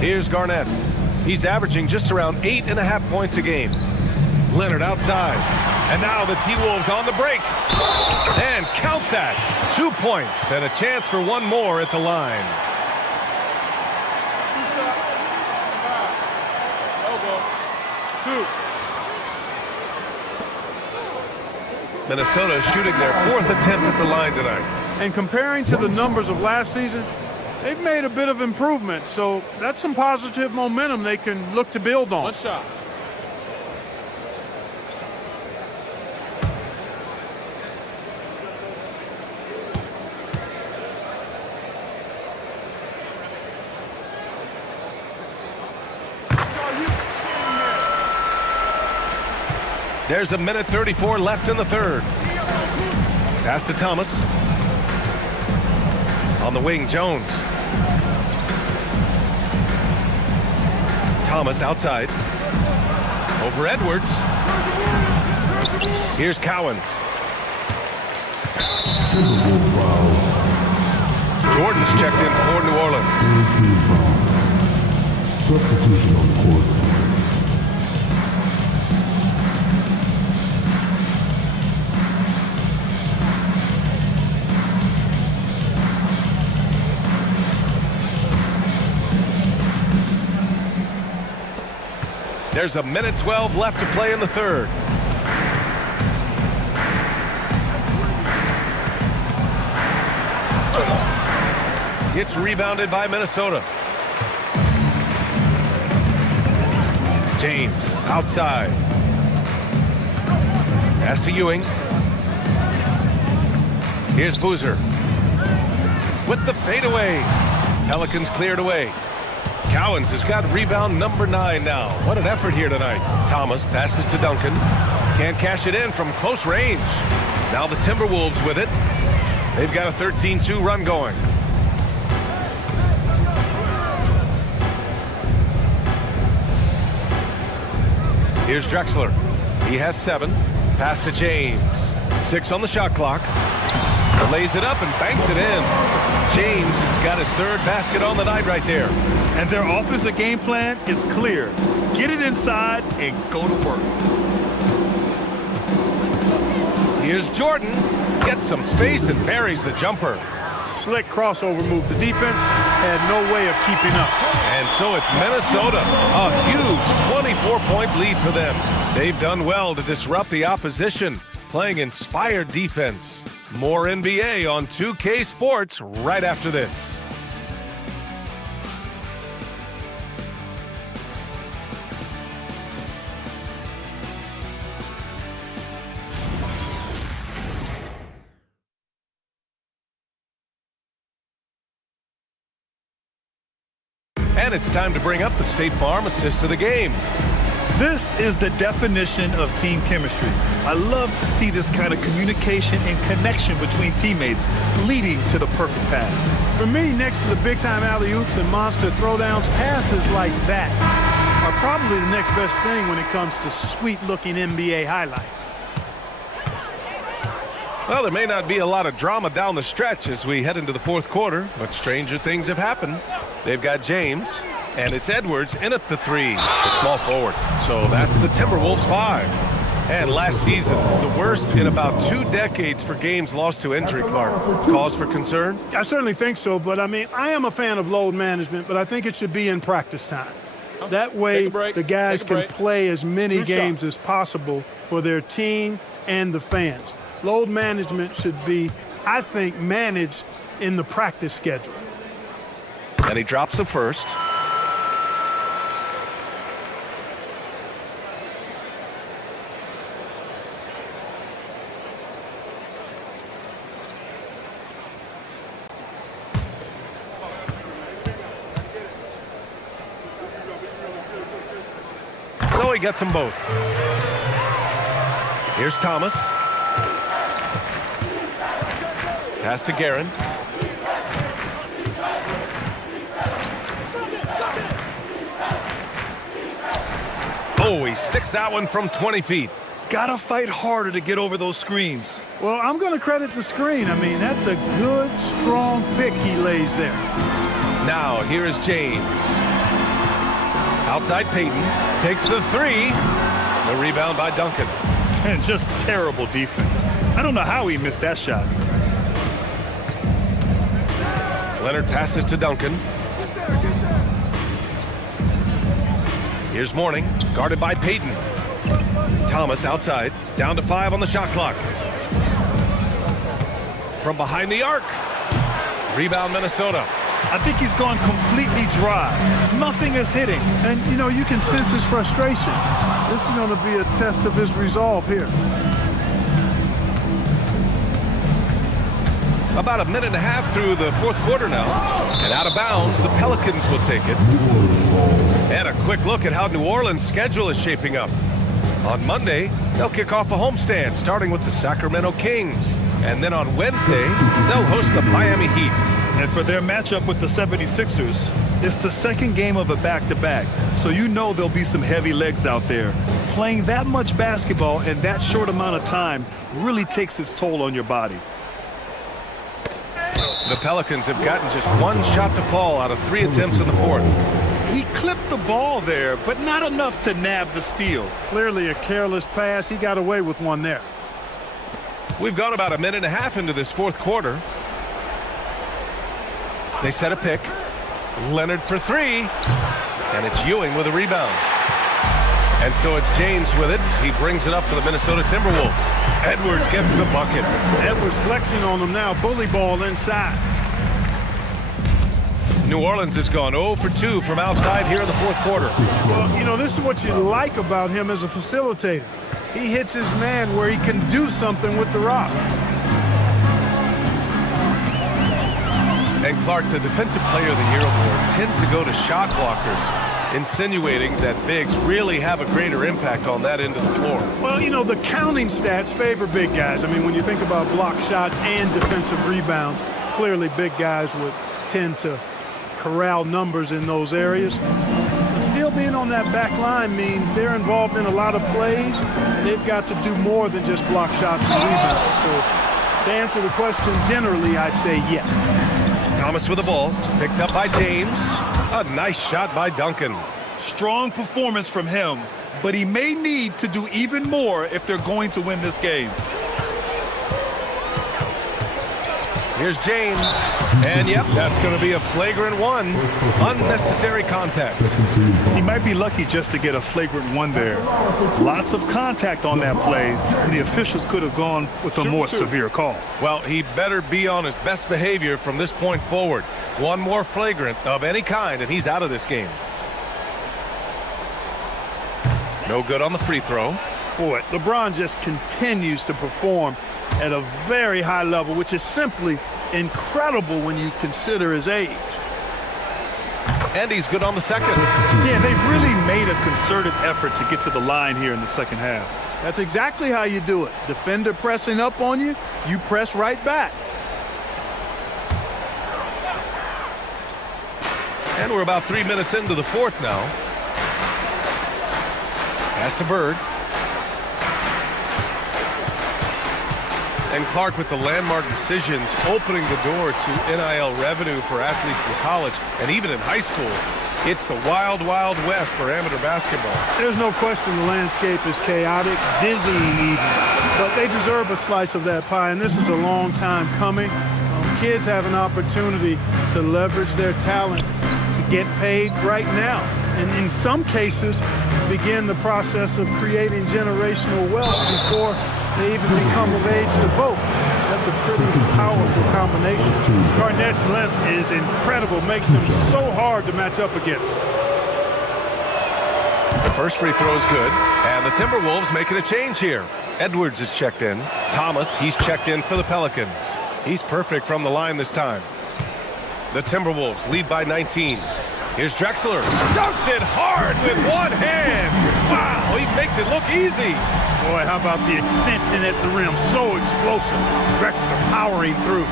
Here's Garnett. He's averaging just around 8.5 points a game. Leonard outside. And now the T-Wolves on the break. And count that. 2 points and a chance for 1 more at the line. 2. Minnesota shooting their 4th attempt at the line tonight. And comparing to the numbers of last season, they've made a bit of improvement. So that's some positive momentum they can look to build on. 1 shot. There's a minute 34 left in the 3rd. Pass to Thomas. On the wing, Jones. Thomas outside. Over Edwards. Here's Cowens. Jordan's checked in for New Orleans. Substitution on the court. There's a minute 12 left to play in the 3rd. It's rebounded by Minnesota. James outside. Pass to Ewing. Here's Boozer with the fadeaway. Pelicans cleared away. Cowens has got rebound number 9 now. What an effort here tonight. Thomas passes to Duncan. Can't cash it in from close range. Now the Timberwolves with it. They've got a 13-2 run going. Here's Drexler. He has 7. Pass to James. 6 on the shot clock. Lays it up and banks it in. James has got his 3rd basket on the night right there. And their offensive game plan is clear. Get it inside and go to work. Here's Jordan. Gets some space and buries the jumper. Slick crossover move. The defense had no way of keeping up. And so it's Minnesota. A huge 24-point lead for them. They've done well to disrupt the opposition, playing inspired defense. More NBA on 2K Sports right after this. And it's time to bring up the State Farm assist of the game. This is the definition of team chemistry. I love to see this kind of communication and connection between teammates leading to the perfect pass. For me, next to the big-time alley-oops and monster throwdowns, passes like that are probably the next best thing when it comes to sweet-looking NBA highlights. Well, there may not be a lot of drama down the stretch as we head into the 4th quarter, but stranger things have happened. They've got James, and it's Edwards in at the 3, the small forward. So that's the Timberwolves 5. And last season, the worst in about 2 decades for games lost to injury, Clark. Cause for concern? I certainly think so, but I mean, I am a fan of load management, but I think it should be in practice time. That way, the guys can play as many games as possible for their team and the fans. Load management should be, I think, managed in the practice schedule. And he drops the first. So he gets them both. Here's Thomas. Pass to Guerin. Oh, he sticks that one from 20 feet. Gotta fight harder to get over those screens. Well, I'm going to credit the screen. I mean, that's a good, strong pick he lays there. Now, here is James. Outside Payton. Takes the 3. The rebound by Duncan. And just terrible defense. I don't know how he missed that shot. Leonard passes to Duncan. Here's Mourning, guarded by Payton. Thomas outside, down to 5 on the shot clock. From behind the arc. Rebound Minnesota. I think he's gone completely dry. Nothing is hitting. And, you know, you can sense his frustration. This is going to be a test of his resolve here. About a minute and a half through the 4th quarter now. And out of bounds, the Pelicans will take it. And a quick look at how New Orleans' schedule is shaping up. On Monday, they'll kick off a homestand, starting with the Sacramento Kings. And then on Wednesday, they'll host the Miami Heat. And for their matchup with the 76ers, it's the second game of a back-to-back. So you know there'll be some heavy legs out there. Playing that much basketball in that short amount of time really takes its toll on your body. The Pelicans have gotten just 1 shot to fall out of 3 attempts in the 4th. He clipped the ball there, but not enough to nab the steal. Clearly a careless pass. He got away with one there. We've gone about a minute and a half into this 4th quarter. They set a pick. Leonard for 3. And it's Ewing with a rebound. And so it's James with it. He brings it up for the Minnesota Timberwolves. Edwards gets the bucket. Edwards flexing on them now. Bully ball inside. New Orleans has gone 0 for 2 from outside here in the fourth quarter. Well, you know, this is what you like about him as a facilitator. He hits his man where he can do something with the rock. And Clark, the Defensive Player of the Year award tends to go to shot blockers, insinuating that bigs really have a greater impact on that end of the floor. Well, you know, the counting stats favor big guys. I mean, when you think about block shots and defensive rebounds, clearly big guys would tend to corral numbers in those areas. But still being on that back line means they're involved in a lot of plays, and they've got to do more than just block shots and rebounds. So to answer the question, generally, I'd say yes. Thomas with the ball, picked up by James. A nice shot by Duncan. Strong performance from him, but he may need to do even more if they're going to win this game. Here's James, and yep, that's going to be a flagrant one. Unnecessary contact. He might be lucky just to get a flagrant one there. Lots of contact on that play, and the officials could have gone with a more severe call. Well, he better be on his best behavior from this point forward. One more flagrant of any kind, and he's out of this game. No good on the free throw. Boy, LeBron just continues to perform at a very high level, which is simply incredible when you consider his age. And he's good on the second. Yeah, they've really made a concerted effort to get to the line here in the second half. That's exactly how you do it. Defender pressing up on you, you press right back. And we're about 3 minutes into the fourth now. Pass to Bird. And Clark with the landmark decisions opening the door to NIL revenue for athletes in college and even in high school. It's the wild, wild west for amateur basketball. There's no question the landscape is chaotic, dizzying even, but they deserve a slice of that pie, and this is a long time coming. Kids have an opportunity to leverage their talent to get paid right now, and in some cases begin the process of creating generational wealth before they even become of age to vote. That's a pretty powerful combination. Garnett's length is incredible, makes him so hard to match up against. The first free throw is good, and the Timberwolves making a change here. Edwards is checked in. Thomas, he's checked in for the Pelicans. He's perfect from the line this time. The Timberwolves lead by 19. Here's Drexler. Dunks it hard with one hand. Wow, he makes it look easy. Boy, how about the extension at the rim? So explosive. Drexler powering through.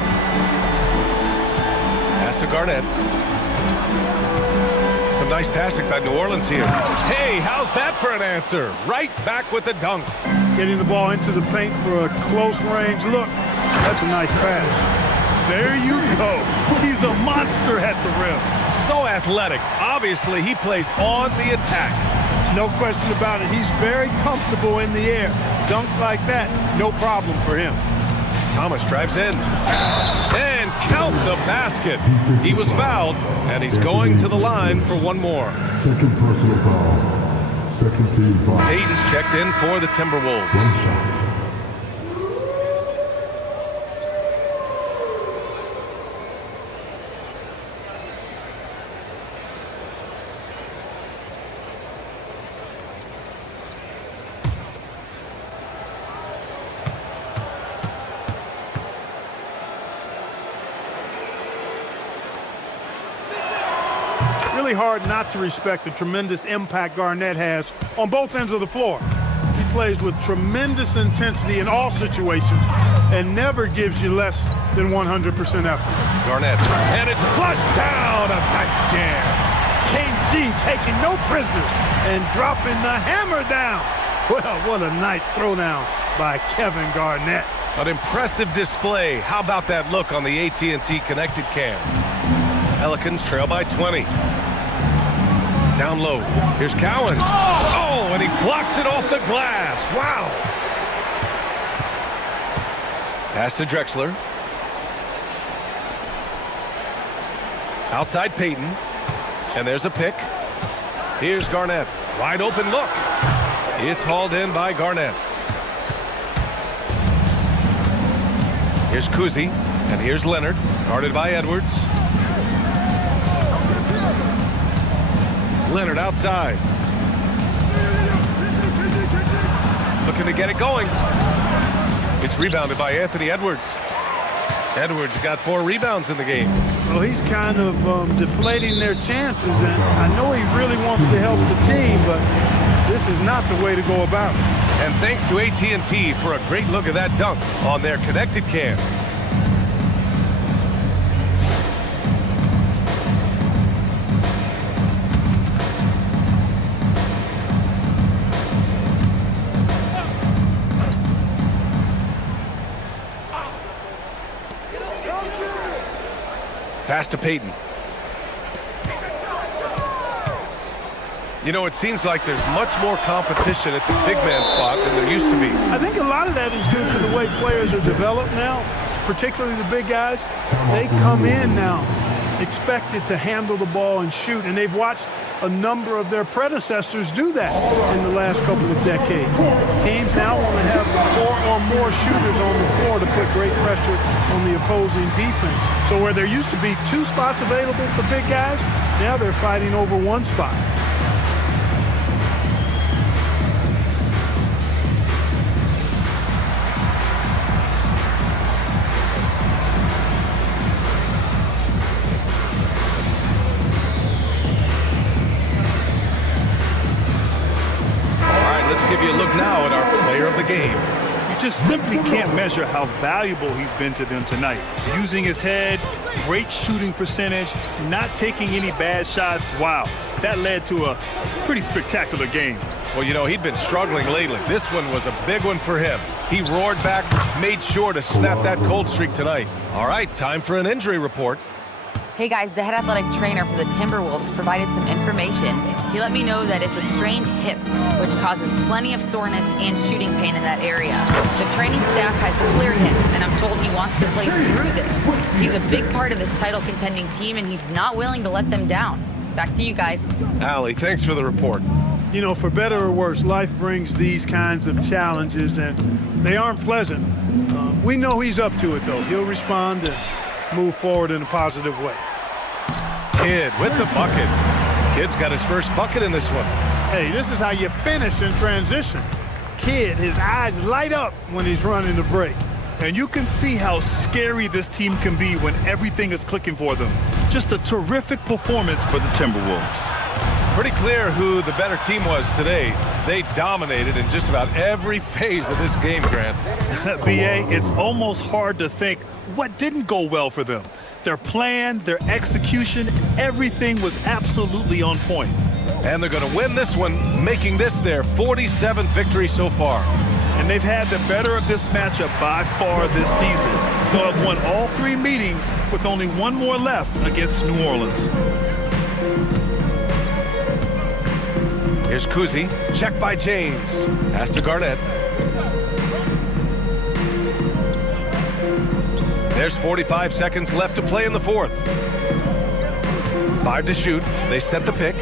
Pass to Garnett. Some nice passing by New Orleans here. Hey, how's that for an answer? Right back with the dunk. Getting the ball into the paint for a close range look. That's a nice pass. There you go. He's a monster at the rim. So athletic. Obviously, he plays on the attack. No question about it. He's very comfortable in the air. Dunks like that, no problem for him. Thomas drives in. And count the basket. He was fouled, and he's going to the line for one more. Second personal foul. Second team foul. Payton's checked in for the Timberwolves. One shot. Hard not to respect the tremendous impact Garnett has on both ends of the floor. He plays with tremendous intensity in all situations and never gives you less than 100% effort. Garnett, and it's flushed down. A nice jam. KG taking no prisoners and dropping the hammer down. Well, what a nice throwdown by Kevin Garnett. An impressive display. How about that look on the AT&T connected cam? Pelicans trail by 20. Down low. Here's Cowens. Oh, and he blocks it off the glass. Wow. Pass to Drexler. Outside Payton. And there's a pick. Here's Garnett. Wide open look. It's hauled in by Garnett. Here's Kuzi. And here's Leonard. Guarded by Edwards. Leonard outside. Looking to get it going. It's rebounded by Anthony Edwards. Edwards got 4 rebounds in the game. Well, he's kind of deflating their chances, and I know he really wants to help the team, but this is not the way to go about it. And thanks to AT&T for a great look at that dunk on their connected cam. Pass to Payton. You know, it seems like there's much more competition at the big man spot than there used to be. I think a lot of that is due to the way players are developed now, particularly the big guys. They come in now expected to handle the ball and shoot, and they've watched a number of their predecessors do that in the last couple of decades. Teams now want to have 4 or more shooters on the floor to put great pressure on the opposing defense. So where there used to be 2 spots available for big guys, now they're fighting over 1 spot. Give you a look now at our player of the game. You just simply can't measure how valuable he's been to them tonight. Using his head, great shooting percentage, not taking any bad shots. Wow, that led to a pretty spectacular game. Well, you know, he'd been struggling lately. This one was a big one for him. He roared back, made sure to snap that cold streak tonight. All right, time for an injury report. Hey guys, the head athletic trainer for the Timberwolves provided some information. He let me know that it's a strained hip, which causes plenty of soreness and shooting pain in that area. The training staff has cleared him, and I'm told he wants to play through this. He's a big part of this title-contending team, and he's not willing to let them down. Back to you guys. Allie, thanks for the report. You know, for better or worse, life brings these kinds of challenges, and they aren't pleasant. We know he's up to it, though. He'll respond and move forward in a positive way. Kidd with the bucket. Kidd's got his first bucket in this one. Hey, this is how you finish in transition. Kidd, his eyes light up when he's running the break. And you can see how scary this team can be when everything is clicking for them. Just a terrific performance for the Timberwolves. Pretty clear who the better team was today. They dominated in just about every phase of this game, Grant. B.A., it's almost hard to think what didn't go well for them. Their plan, their execution, everything was absolutely on point. And they're going to win this one, making this their 47th victory so far. And they've had the better of this matchup by far this season. They'll have won all 3 meetings with only 1 more left against New Orleans. Here's Kuzi, checked by James. Pass to Garnett. There's 45 seconds left to play in the 4th. 5 to shoot. They set the pick.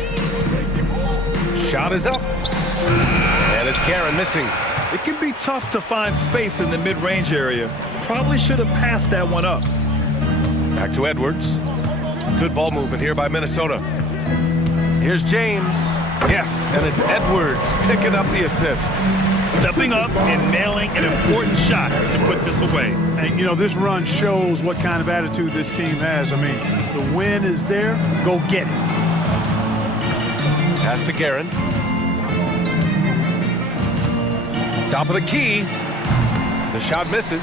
Shot is up. And it's Karen missing. It can be tough to find space in the mid-range area. Probably should have passed that one up. Back to Edwards. Good ball movement here by Minnesota. Here's James. Yes, and it's Edwards picking up the assist. Stepping up and nailing an important shot to put this away. And, you know, this run shows what kind of attitude this team has. I mean, the win is there. Go get it. Pass to Guerin. Top of the key. The shot misses.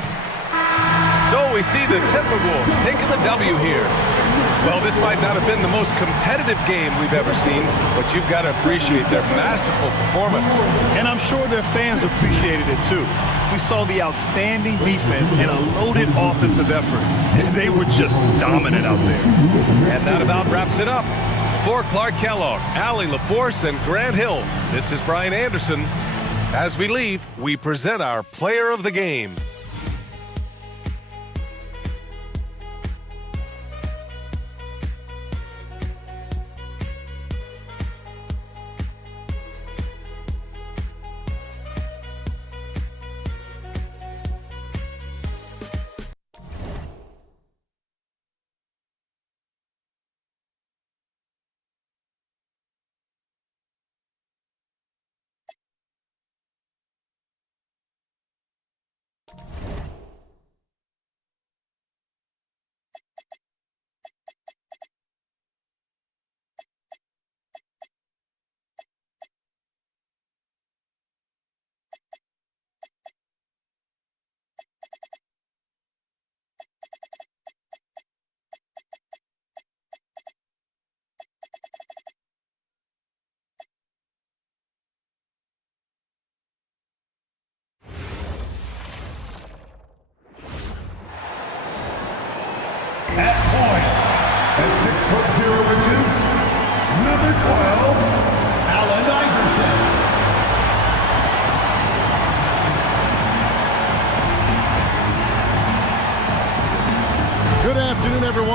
So we see the Timberwolves taking the W here. Well, this might not have been the most competitive game we've ever seen, but you've got to appreciate their masterful performance. And I'm sure their fans appreciated it too. We saw the outstanding defense and a loaded offensive effort. And they were just dominant out there. And that about wraps it up. For Clark Kellogg, Allie LaForce, and Grant Hill, this is Brian Anderson. As we leave, we present our player of the game.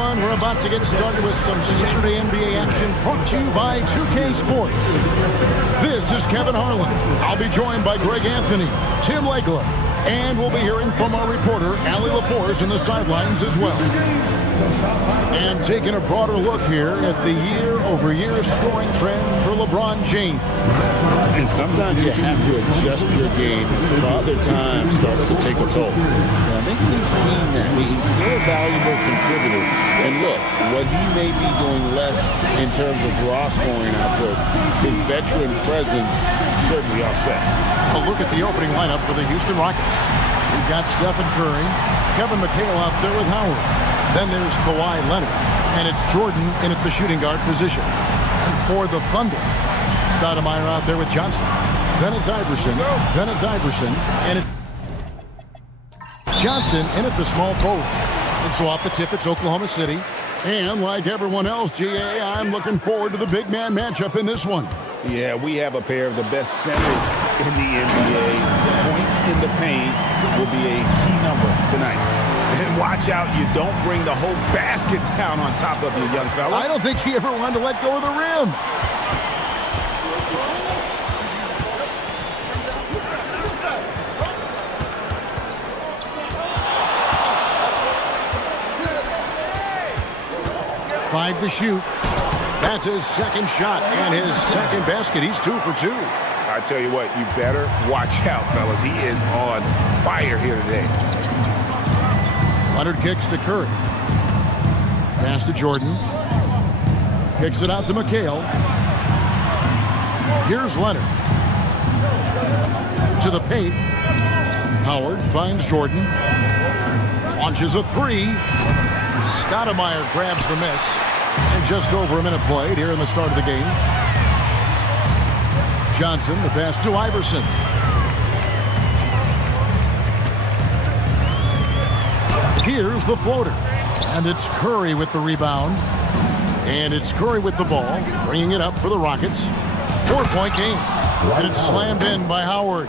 everyone. We're about to get started with some Saturday NBA action brought to you by 2K Sports. This is Kevin Harlan. I'll be joined by Greg Anthony, Tim Legler, and we'll be hearing from our reporter, Allie LaForce, in the sidelines as well. And taking a broader look here at the year-over-year scoring trend for LeBron James. And sometimes you have to adjust your game as Father Time starts to take a toll. And I think we've seen that. He's still a valuable contributor. And look, what he may be doing less in terms of raw scoring output, his veteran presence certainly offsets. A look at the opening lineup for the Houston Rockets. We've got Stephen Curry, Kevin McHale out there with Howard. Then there's Kawhi Leonard, and it's Jordan in at the shooting guard position. And for the Thunder, Stoudemire out there with Johnson. Then it's Iverson. And it's Johnson in at the small forward. And so off the tip, it's Oklahoma City. And like everyone else, GA, I'm looking forward to the big man matchup in this one. Yeah, we have a pair of the best centers in the NBA. Points in the paint will be a key number tonight. And watch out, you don't bring the whole basket down on top of you, young fella. I don't think he ever wanted to let go of the rim. Five to shoot. That's his second shot and his second basket. He's 2 for 2. I tell you what, you better watch out, fellas. He is on fire here today. Leonard kicks to Curry. Pass to Jordan. Kicks it out to McHale. Here's Leonard. To the paint. Howard finds Jordan. Launches a three. Stoudemire grabs the miss. And just over a minute played here in the start of the game. Johnson, the pass to Iverson. Here's the floater. And it's Curry with the rebound. And it's Curry with the ball, bringing it up for the Rockets. 4-point game. And it's slammed in by Howard.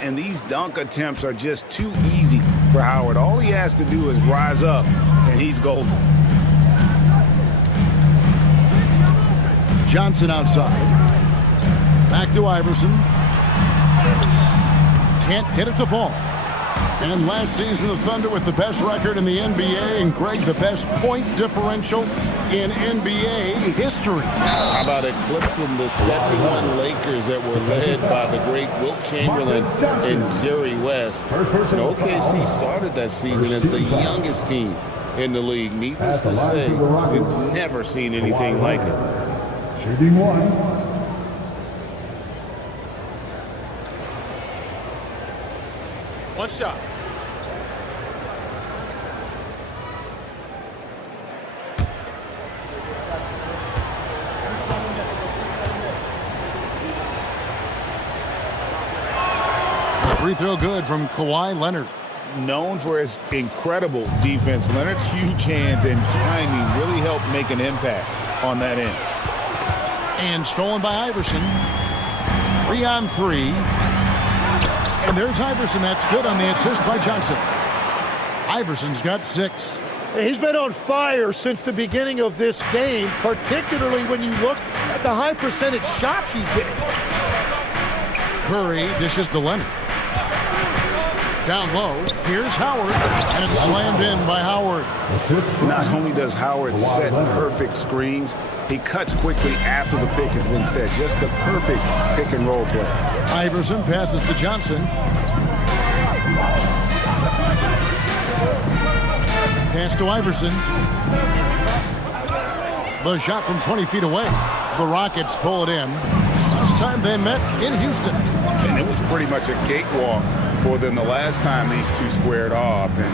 And these dunk attempts are just too easy for Howard. All he has to do is rise up, and he's golden. Johnson outside. Back to Iverson. Can't get it to fall. And last season, the Thunder with the best record in the NBA, and Greg, the best point differential in NBA history. How about eclipsing the 71 Lakers that were led by the great Wilt Chamberlain and Jerry West? And OKC started that season as the youngest team in the league. Needless to say, we've never seen anything like it. Shooting one. One shot. A free throw good from Kawhi Leonard. Known for his incredible defense, Leonard's huge hands and timing really helped make an impact on that end. And stolen by Iverson. 3-on-3. And there's Iverson. That's good on the assist by Johnson. Iverson's got 6. He's been on fire since the beginning of this game, particularly when you look at the high percentage shots he's getting. Curry dishes to Leonard. Down low, here's Howard, and it's slammed in by Howard. Not only does Howard set perfect screens, he cuts quickly after the pick has been set. Just the perfect pick and roll play. Iverson passes to Johnson. Pass to Iverson. The shot from 20 feet away. The Rockets pull it in. Last time they met in Houston. And it was pretty much a cakewalk for them the last time these two squared off and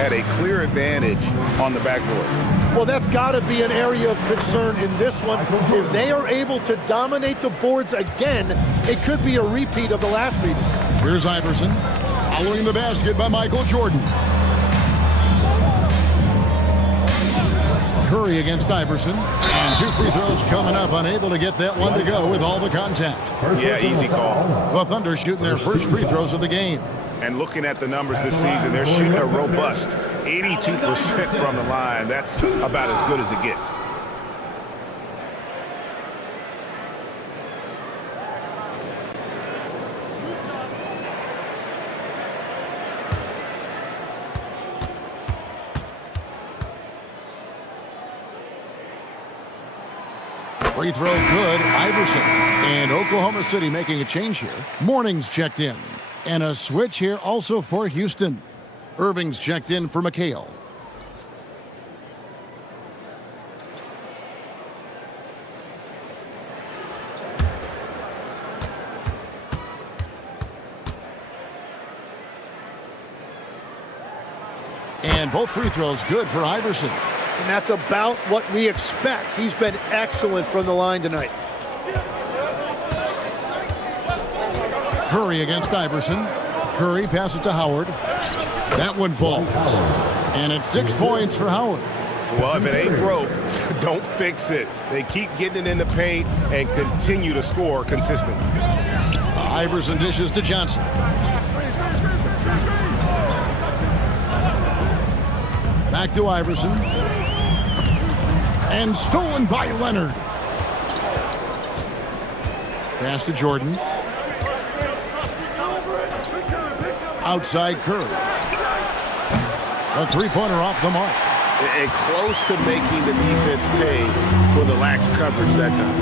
had a clear advantage on the backboard. Well, that's got to be an area of concern in this one. If they are able to dominate the boards again, it could be a repeat of the last meeting. Here's Iverson, following the basket by Michael Jordan. Curry against Iverson, and 2 free throws coming up, unable to get that one to go with all the contact. Yeah, easy call. The Thunder shooting their first free throws of the game. And looking at the numbers this season, they're shooting a robust 82% from the line. That's about as good as it gets. Free throw good, Iverson. And Oklahoma City making a change here. Morning's checked in. And a switch here also for Houston. Irving's checked in for McHale. And both free throws good for Iverson. And that's about what we expect. He's been excellent from the line tonight. Curry against Iverson. Curry passes to Howard. That one falls. And it's 6 points for Howard. Well, if it ain't broke, don't fix it. They keep getting it in the paint and continue to score consistently. Iverson dishes to Johnson. Back to Iverson. And stolen by Leonard. Pass to Jordan. Outside Curry. A three-pointer off the mark. And close to making the defense pay for the lax coverage that time.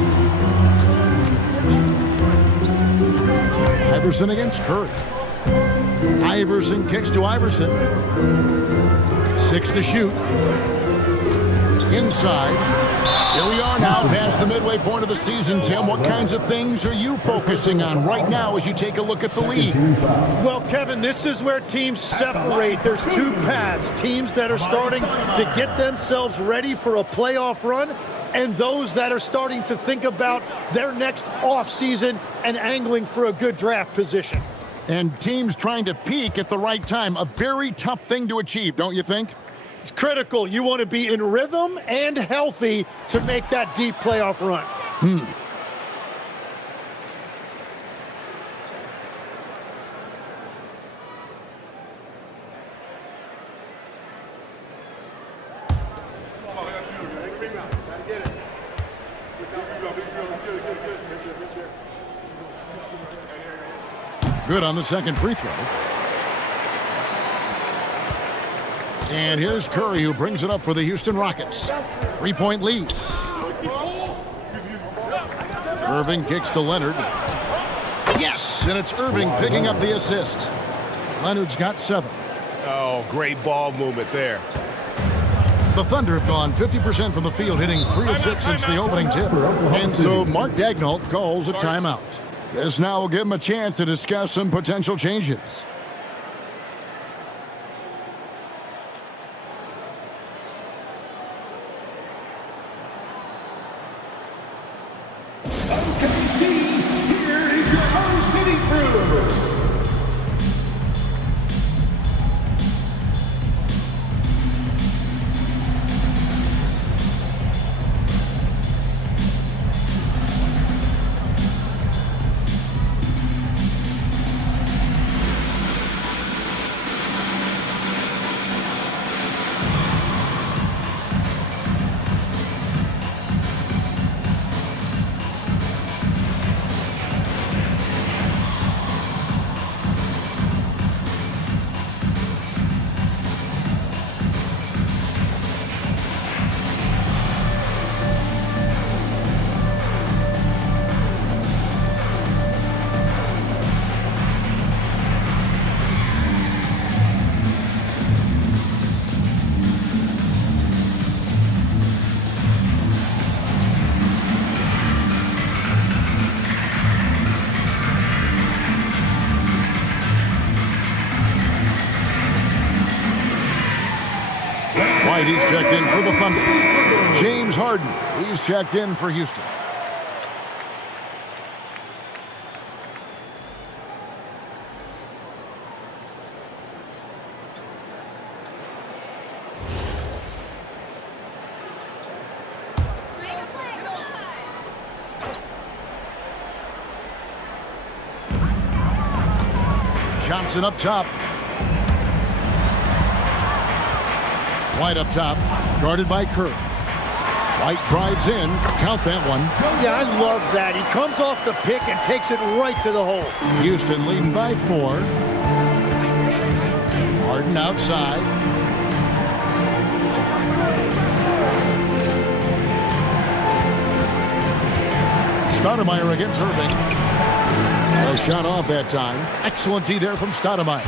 Iverson against Curry. Iverson kicks to Iverson. 6 to shoot. Inside. Here we are now past the midway point of the season, Tim. What kinds of things are you focusing on right now as you take a look at the league? Well, Kevin, this is where teams separate. There's two paths. Teams that are starting to get themselves ready for a playoff run, and those that are starting to think about their next offseason and angling for a good draft position. And teams trying to peak at the right time. A very tough thing to achieve, don't you think? It's critical. You want to be in rhythm and healthy to make that deep playoff run. Good on the second free throw. And here's Curry, who brings it up for the Houston Rockets. 3-point lead. Irving kicks to Leonard. Yes, and it's Irving picking up the assist. Leonard's got 7. Oh, great ball movement there. The Thunder have gone 50% from the field, hitting 3 of 6 since the opening tip. And so Mark Daigneault calls a timeout. This now will give him a chance to discuss some potential changes. Here is your Oklahoma City crew. He's checked in for the Thunder. James Harden, he's checked in for Houston. Johnson up top. White up top, guarded by Kerr. White drives in. Count that one. Yeah, I love that. He comes off the pick and takes it right to the hole. Houston leading by 4. Harden outside. Stoudemire against Irving. A shot off that time. Excellent D there from Stoudemire.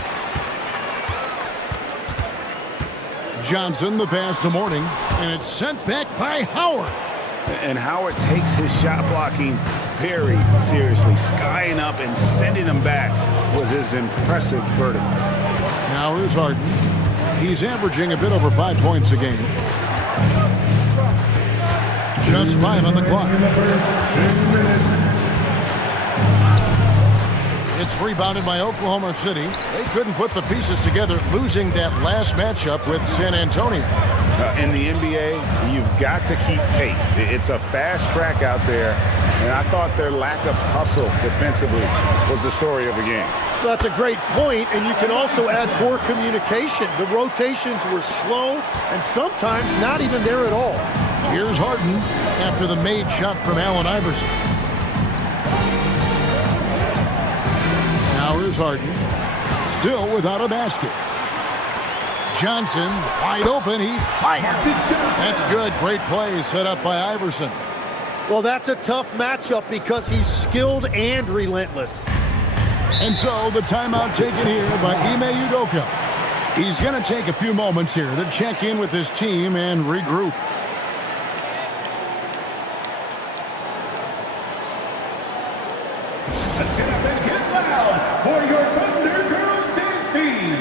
Johnson, the pass to Mourning, and it's sent back by Howard. And Howard takes his shot blocking very seriously. Skying up and sending him back was his impressive vertical. Now here's Harden. He's averaging a bit over 5 points a game. Just 5 on the clock. It's rebounded by Oklahoma City. They couldn't put the pieces together, losing that last matchup with San Antonio. In the NBA, you've got to keep pace. It's a fast track out there, and I thought their lack of hustle defensively was the story of the game. That's a great point, and you can also add poor communication. The rotations were slow and sometimes not even there at all. Here's Harden after the made shot from Allen Iverson. Now here's Harden, still without a basket. Johnson wide open, he fired. That's good, great play set up by Iverson. Well, that's a tough matchup because he's skilled and relentless. And so the timeout taken here by Ime Udoka. He's going to take a few moments here to check in with his team and regroup. Let's get up and get loud for your Thunder Girls dance team.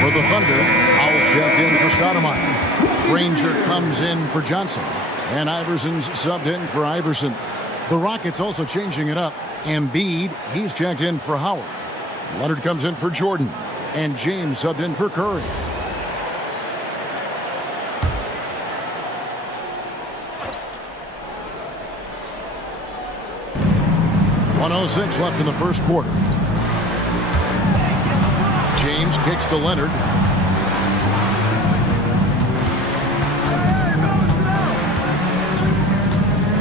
For the Thunder, I'll check in for Stoudemire. Granger comes in for Johnson. And Iverson's subbed in for Iverson. The Rockets also changing it up. Embiid, he's checked in for Howard. Leonard comes in for Jordan. And James subbed in for Curry. .106 left in the first quarter. James kicks to Leonard.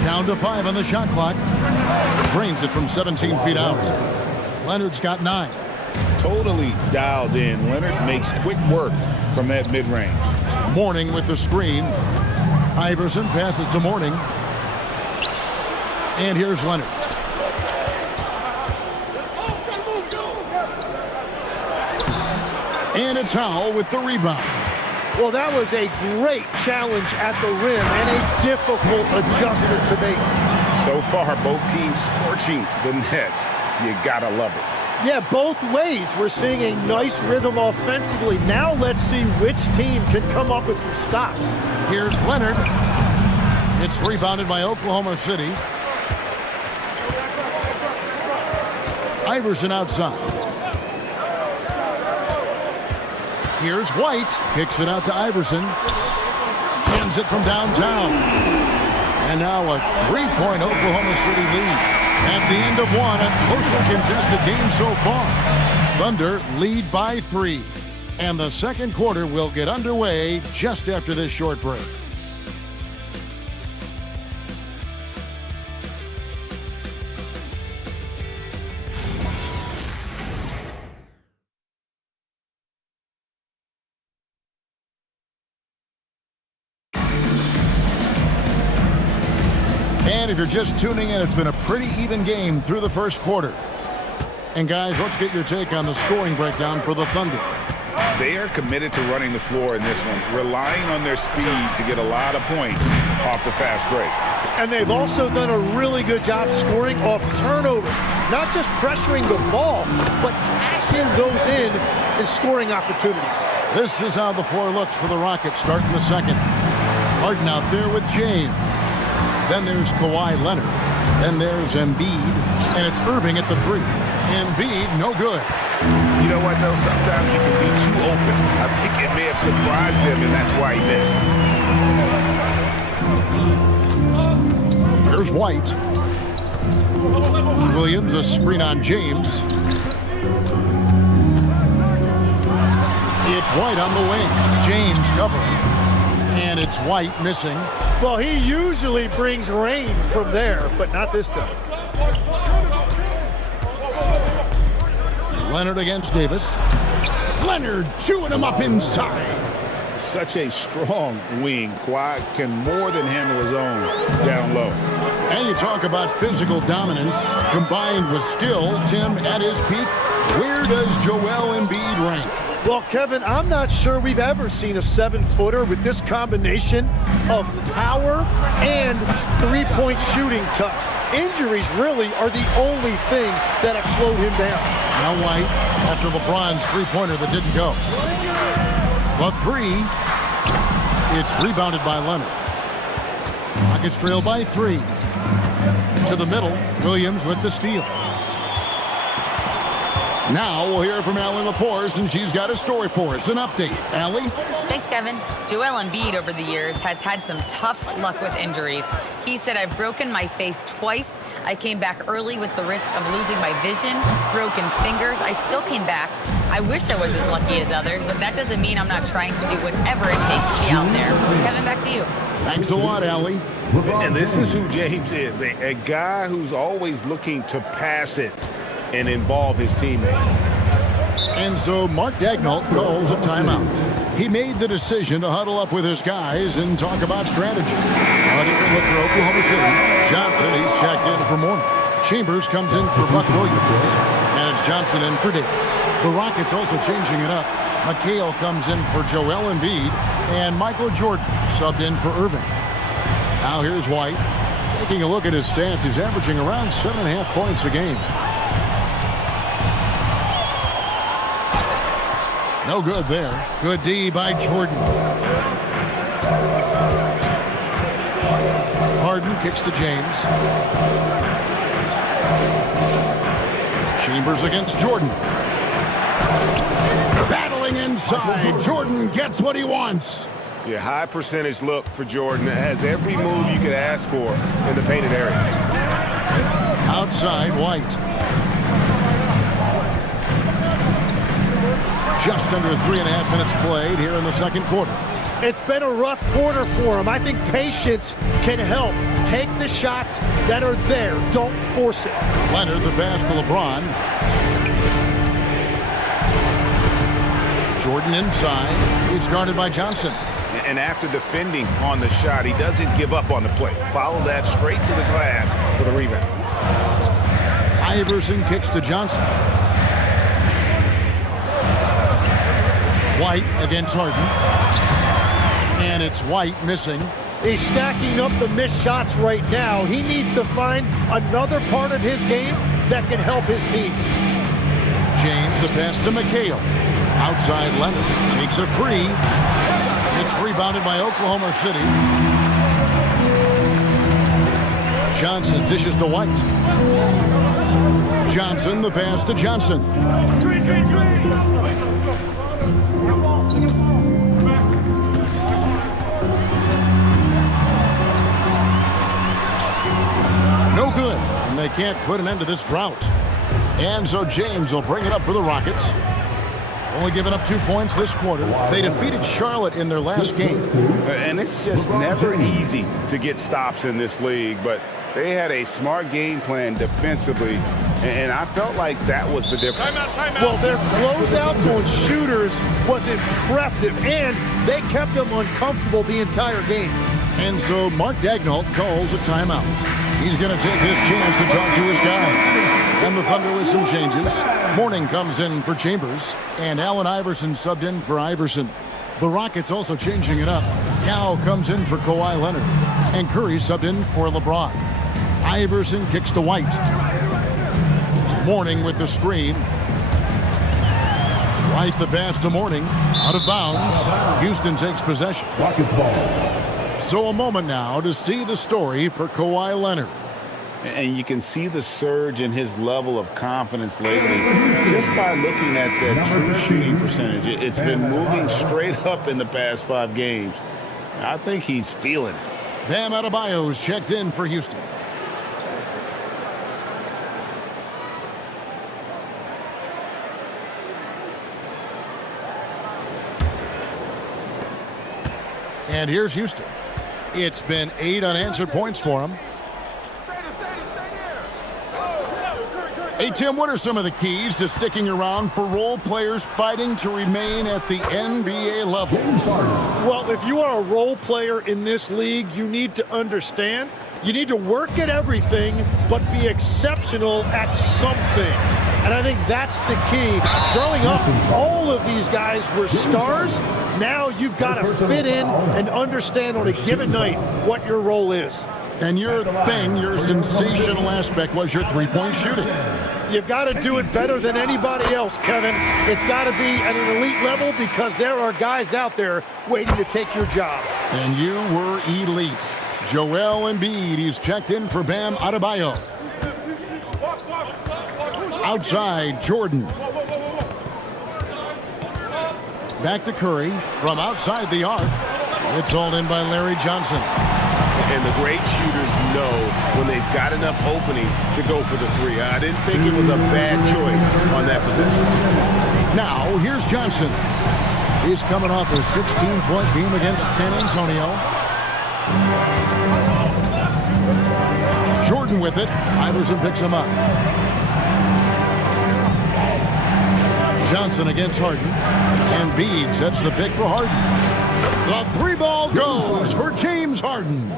Down to 5 on the shot clock. Drains it from 17 feet out. Leonard's got 9. Totally dialed in. Leonard makes quick work from that mid-range. Mourning with the screen. Iverson passes to Mourning. And here's Leonard. And it's Howell with the rebound. Well, that was a great challenge at the rim and a difficult adjustment to make. So far, both teams scorching the Nets. You gotta love it. Yeah, both ways. We're seeing a nice rhythm offensively. Now let's see which team can come up with some stops. Here's Leonard. It's rebounded by Oklahoma City. Iverson outside. Here's White. Kicks it out to Iverson. Cans it from downtown. And now a 3-point Oklahoma City lead. At the end of one, a closely contested game so far. Thunder lead by 3. And the second quarter will get underway just after this short break. And if you're just tuning in, it's been a pretty even game through the first quarter. And guys, let's get your take on the scoring breakdown for the Thunder. They are committed to running the floor in this one, relying on their speed to get a lot of points off the fast break. And they've also done a really good job scoring off turnovers. Not just pressuring the ball, but cashing those in and scoring opportunities. This is how the floor looks for the Rockets starting the second. Harden out there with James. Then there's Kawhi Leonard. Then there's Embiid. And it's Irving at the 3. Embiid, no good. You know what, though? Sometimes you can be too open. I think it may have surprised him, and that's why he missed. Here's White. Williams, a screen on James. It's White on the wing. James covering. And it's White missing. Well, he usually brings rain from there, but not this time. Leonard against Davis. Leonard chewing him up inside. Such a strong wing. Kawhi can more than handle his own down low. And you talk about physical dominance combined with skill. Tim, at his peak, where does Joel Embiid rank? Well, Kevin, I'm not sure we've ever seen a 7-footer with this combination of power and three-point shooting touch. Injuries really are the only thing that have slowed him down. Now White, after LeBron's three-pointer that didn't go. But three, it's rebounded by Leonard. Rockets trail by 3. To the middle, Williams with the steal. Now we'll hear from Allie LaForce, and she's got a story for us. An update. Allie? Thanks, Kevin. Joel Embiid over the years has had some tough luck with injuries. He said, I've broken my face twice. I came back early with the risk of losing my vision, broken fingers. I still came back. I wish I was as lucky as others, but that doesn't mean I'm not trying to do whatever it takes to be out there. Kevin, back to you. Thanks a lot, Allie. And this is who James is, a guy who's always looking to pass it and involve his teammates. And so Mark Daigneault calls a timeout. He made the decision to huddle up with his guys and talk about strategy. On a different look for Oklahoma City. Johnson, he's checked in for Mourning. Chambers comes in for Buck Williams. And it's Johnson in for Davis. The Rockets also changing it up. McHale comes in for Joel Embiid. And Michael Jordan subbed in for Irving. Now here's White. Taking a look at his stats, he's averaging around 7.5 points a game. No good there. Good D by Jordan. Harden kicks to James. Chambers against Jordan. Battling inside. Jordan gets what he wants. Yeah, high percentage look for Jordan. It has every move you could ask for in the painted area. Outside, White. Just under 3.5 minutes played here in the second quarter. It's been a rough quarter for him. I think patience can help. Take the shots that are there. Don't force it. Leonard, the pass to LeBron. Jordan inside. He's guarded by Johnson. And after defending on the shot, he doesn't give up on the play. Follow that straight to the glass for the rebound. Iverson kicks to Johnson. White against Harden. And it's White missing. He's stacking up the missed shots right now. He needs to find another part of his game that can help his team. James, the pass to McHale. Outside Leonard. Takes a three. It's rebounded by Oklahoma City. Johnson dishes to White. Johnson, the pass to Johnson. No good, and they can't put an end to this drought. And so James will bring it up for the Rockets. Only giving up 2 points this quarter. They defeated Charlotte in their last game. And it's just never easy to get stops in this league, but they had a smart game plan defensively, and I felt like that was the difference. Timeout. Well, their closeouts on shooters was impressive, and they kept them uncomfortable the entire game. And so Mark Daigneault calls a timeout. He's going to take his chance to talk to his guy. And the Thunder with some changes. Mourning comes in for Chambers, and Allen Iverson subbed in for Iverson. The Rockets also changing it up. Now comes in for Kawhi Leonard, and Curry subbed in for LeBron. Iverson kicks to White. Mourning with the screen. White the pass to Mourning. Out of bounds. Houston takes possession. Rockets ball. So a moment now to see the story for Kawhi Leonard. And you can see the surge in his level of confidence lately just by looking at that true shooting percentage. It's been moving straight up in the past 5 games. I think he's feeling it. Bam Adebayo's checked in for Houston. And here's Houston. It's been 8 unanswered points for them. Hey, Tim, what are some of the keys to sticking around for role players fighting to remain at the NBA level? Well, if you are a role player in this league, you need to understand you need to work at everything, but be exceptional at something. And I think that's the key. Growing up, all of these guys were stars. Now you've got to fit in and understand on a given night what your role is. And your sensational aspect was your three-point shooting. You've got to do it better than anybody else, Kevin. It's got to be at an elite level because there are guys out there waiting to take your job. And you were elite. Joel Embiid, he's checked in for Bam Adebayo. Outside, Jordan. Back to Curry from outside the arc. It's hauled in by Larry Johnson. And the great shooters know when they've got enough opening to go for the three. I didn't think it was a bad choice on that possession. Now, here's Johnson. He's coming off a 16-point game against San Antonio. Jordan with it. Iverson picks him up. Johnson against Harden. Embiid sets the pick for Harden. The three ball goes for James Harden.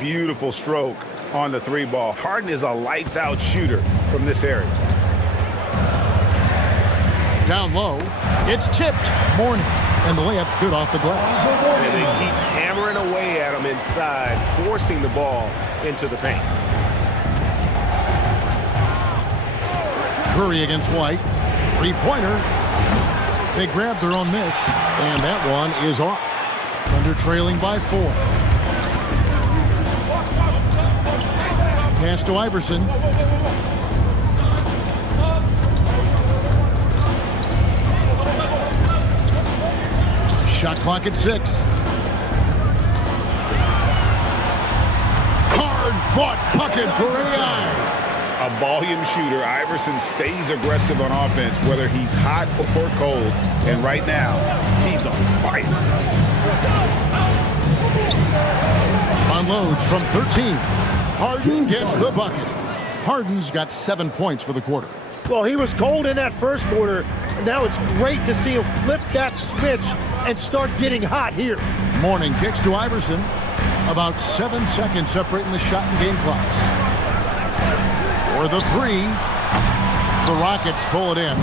Beautiful stroke on the three ball. Harden is a lights out shooter from this area. Down low. It's tipped. Morning. And the layup's good off the glass. And they keep hammering away at him inside, forcing the ball into the paint. Curry against White. Three-pointer. They grabbed their own miss, and that one is off. Thunder trailing by 4. Pass to Iverson. Shot clock at 6. Hard-fought bucket for AI. A volume shooter, Iverson stays aggressive on offense, whether he's hot or cold. And right now, he's on fire. Unloads from 13. Harden gets the bucket. Harden's got 7 points for the quarter. Well, he was cold in that first quarter. Now it's great to see him flip that switch and start getting hot here. Morning kicks to Iverson. About 7 seconds separating the shot and game clocks. For the 3, the Rockets pull it in.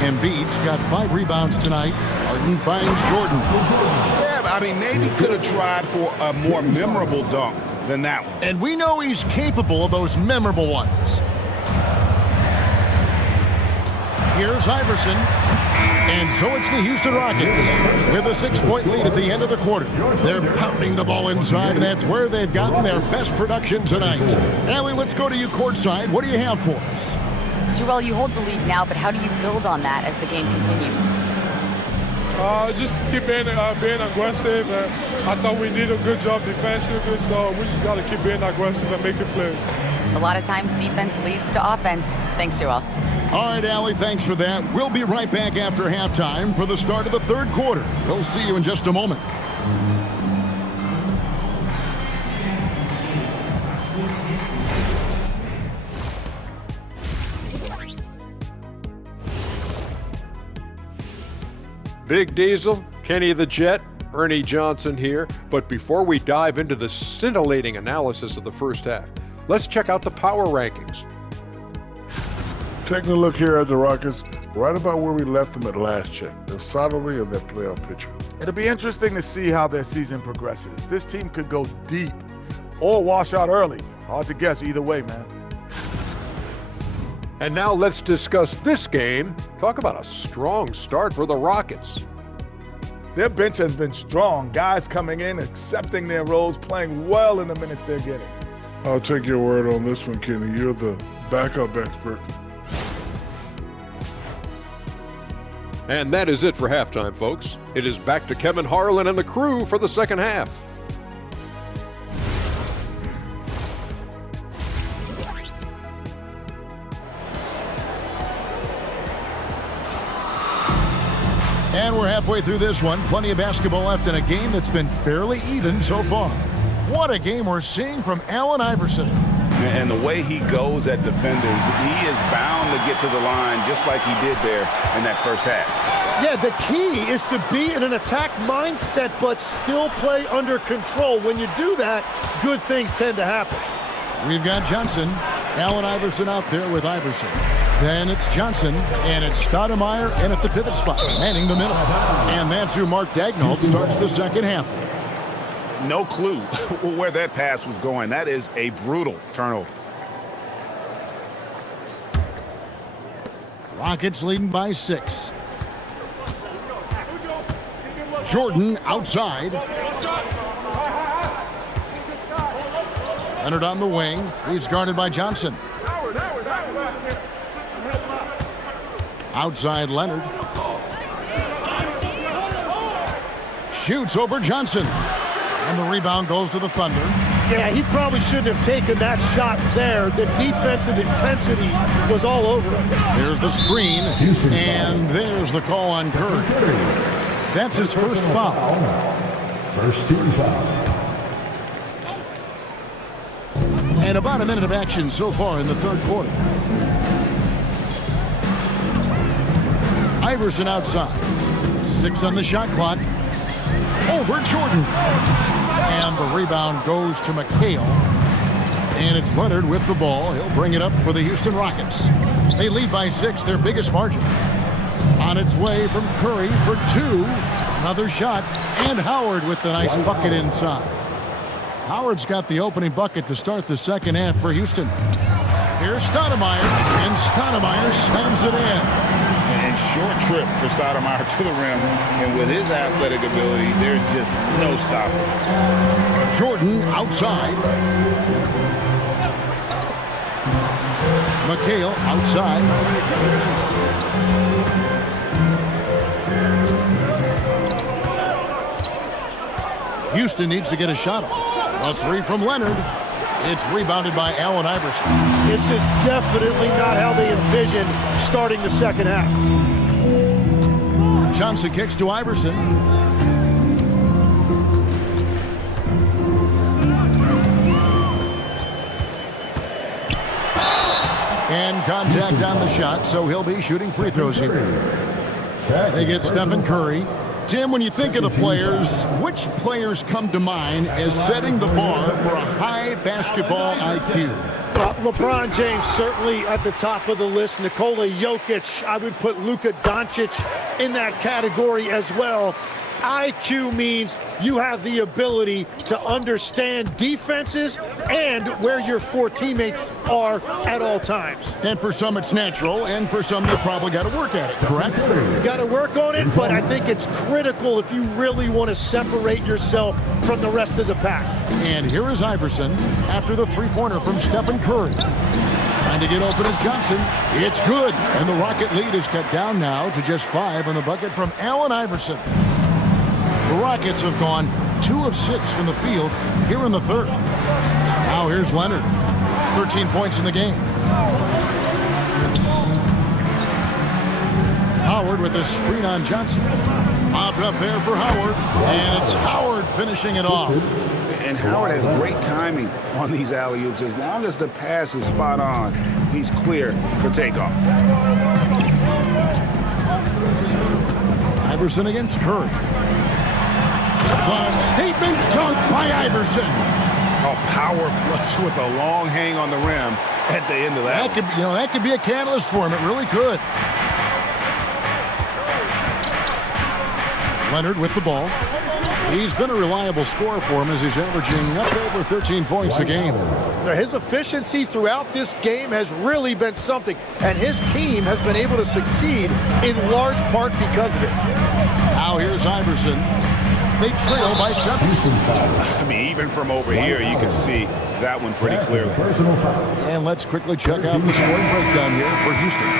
Embiid's got 5 rebounds tonight. Harden finds Jordan. Yeah, I mean, maybe could have tried for a more memorable dunk than that one. And we know he's capable of those memorable ones. Here's Iverson. And so it's the Houston Rockets with a 6-point lead at the end of the quarter. They're pounding the ball inside, and that's where they've gotten their best production tonight. Allie, let's go to you courtside. What do you have for us? Joel, you hold the lead now, but how do you build on that as the game continues? Just keep being aggressive. I thought we did a good job defensively, so we just got to keep being aggressive and making plays. A lot of times defense leads to offense. Thanks, Joel. All right, Allie, thanks for that. We'll be right back after halftime for the start of the third quarter. We'll see you in just a moment. Big Diesel, Kenny the Jet, Ernie Johnson here. But before we dive into the scintillating analysis of the first half, let's check out the power rankings. Taking a look here at the Rockets, right about where we left them at last check. They're solidly in their playoff picture. It'll be interesting to see how their season progresses. This team could go deep or wash out early. Hard to guess either way, man. And now let's discuss this game. Talk about a strong start for the Rockets. Their bench has been strong. Guys coming in, accepting their roles, playing well in the minutes they're getting. I'll take your word on this one, Kenny. You're the backup expert. And that is it for halftime, folks. It is back to Kevin Harlan and the crew for the second half. And we're halfway through this one. Plenty of basketball left in a game that's been fairly even so far. What a game we're seeing from Allen Iverson. And the way he goes at defenders, he is bound to get to the line just like he did there in that first half. Yeah, the key is to be in an attack mindset but still play under control. When you do that, good things tend to happen. We've got Johnson. Allen Iverson out there with Iverson. Then it's Johnson, and it's Stoudemire in at the pivot spot, manning the middle. And that's who Mark Daigneault starts the second half. No clue where that pass was going. That is a brutal turnover. Rockets leading by 6. Jordan outside. Leonard on the wing. He's guarded by Johnson. Outside Leonard. Shoots over Johnson. And the rebound goes to the Thunder. Yeah, he probably shouldn't have taken that shot there. The defensive intensity was all over him. There's the screen, and there's the call on Curry. That's his first foul. First team foul. And about a minute of action so far in the third quarter. Iverson outside. 6 on the shot clock. Over Jordan. And the rebound goes to McHale. And it's Leonard with the ball. He'll bring it up for the Houston Rockets. They lead by 6, their biggest margin. On its way from Curry for 2. Another shot. And Howard with the nice bucket inside. Howard's got the opening bucket to start the second half for Houston. Here's Stoudemire. And Stoudemire slams it in. And short trip for Stoudemire to the rim. And with his athletic ability, there's just no stopping. Jordan outside. McHale outside. Houston needs to get a shot off. A 3 from Leonard. It's rebounded by Allen Iverson. This is definitely not how they envisioned starting the second half. Johnson kicks to Iverson. And contact on the shot, so he'll be shooting free throws here. They get Stephen Curry. Tim, when you think of the players, which players come to mind as setting the bar for a high basketball IQ? LeBron James certainly at the top of the list. Nikola Jokic, I would put Luka Doncic in that category as well. IQ means you have the ability to understand defenses and where your 4 teammates are at all times. And for some it's natural, and for some they probably got to work at it, correct? You got to work on it, but I think it's critical if you really want to separate yourself from the rest of the pack. And here is Iverson after the three-pointer from Stephen Curry. Trying to get open is Johnson. It's good, and the Rocket lead is cut down now to just 5 on the bucket from Allen Iverson. The Rockets have gone 2 of 6 from the field here in the third. Now here's Leonard. 13 points in the game. Howard with a screen on Johnson. Popped up there for Howard. And it's Howard finishing it off. And Howard has great timing on these alley-oops. As long as the pass is spot on, he's clear for takeoff. Iverson against Curry. The statement dunk by Iverson. A power flush with a long hang on the rim at the end of that. That could be a catalyst for him. It really could. Leonard with the ball. He's been a reliable scorer for him as he's averaging up over 13 points a game. His efficiency throughout this game has really been something, and his team has been able to succeed in large part because of it. Now here's Iverson. They trail by 7. I mean, even from over here, you can see that one pretty clearly. And let's quickly check out the scoring breakdown here for Houston.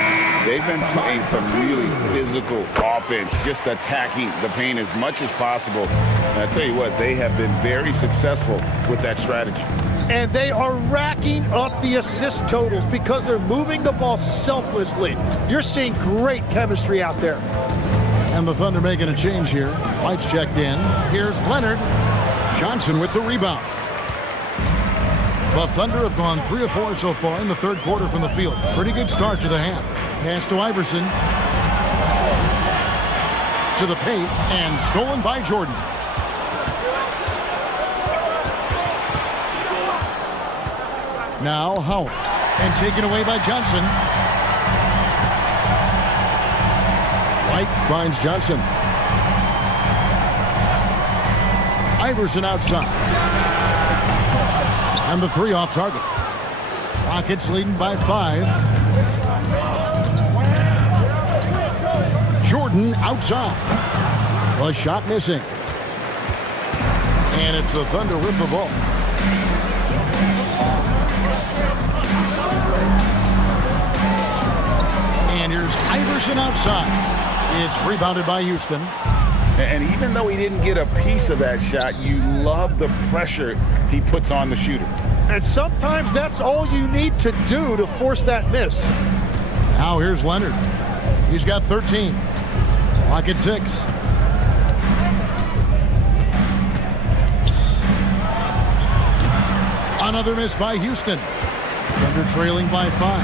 They've been playing some really physical offense, just attacking the paint as much as possible. And I tell you what, they have been very successful with that strategy. And they are racking up the assist totals because they're moving the ball selflessly. You're seeing great chemistry out there. And the Thunder making a change here. White's checked in. Here's Leonard. Johnson with the rebound. The Thunder have gone 3 of 4 so far in the third quarter from the field. Pretty good start to the half. Pass to Iverson. To the paint and stolen by Jordan. Now Howard. And taken away by Johnson. White finds Johnson. Iverson outside. And the 3 off target. Rockets leading by 5. Jordan outside. The shot missing. And it's the Thunder with the ball. And here's Iverson outside. It's rebounded by Houston. And even though he didn't get a piece of that shot, you love the pressure he puts on the shooter. And sometimes that's all you need to do to force that miss. Now here's Leonard. He's got 13. Clock at 6. Another miss by Houston. Thunder trailing by 5.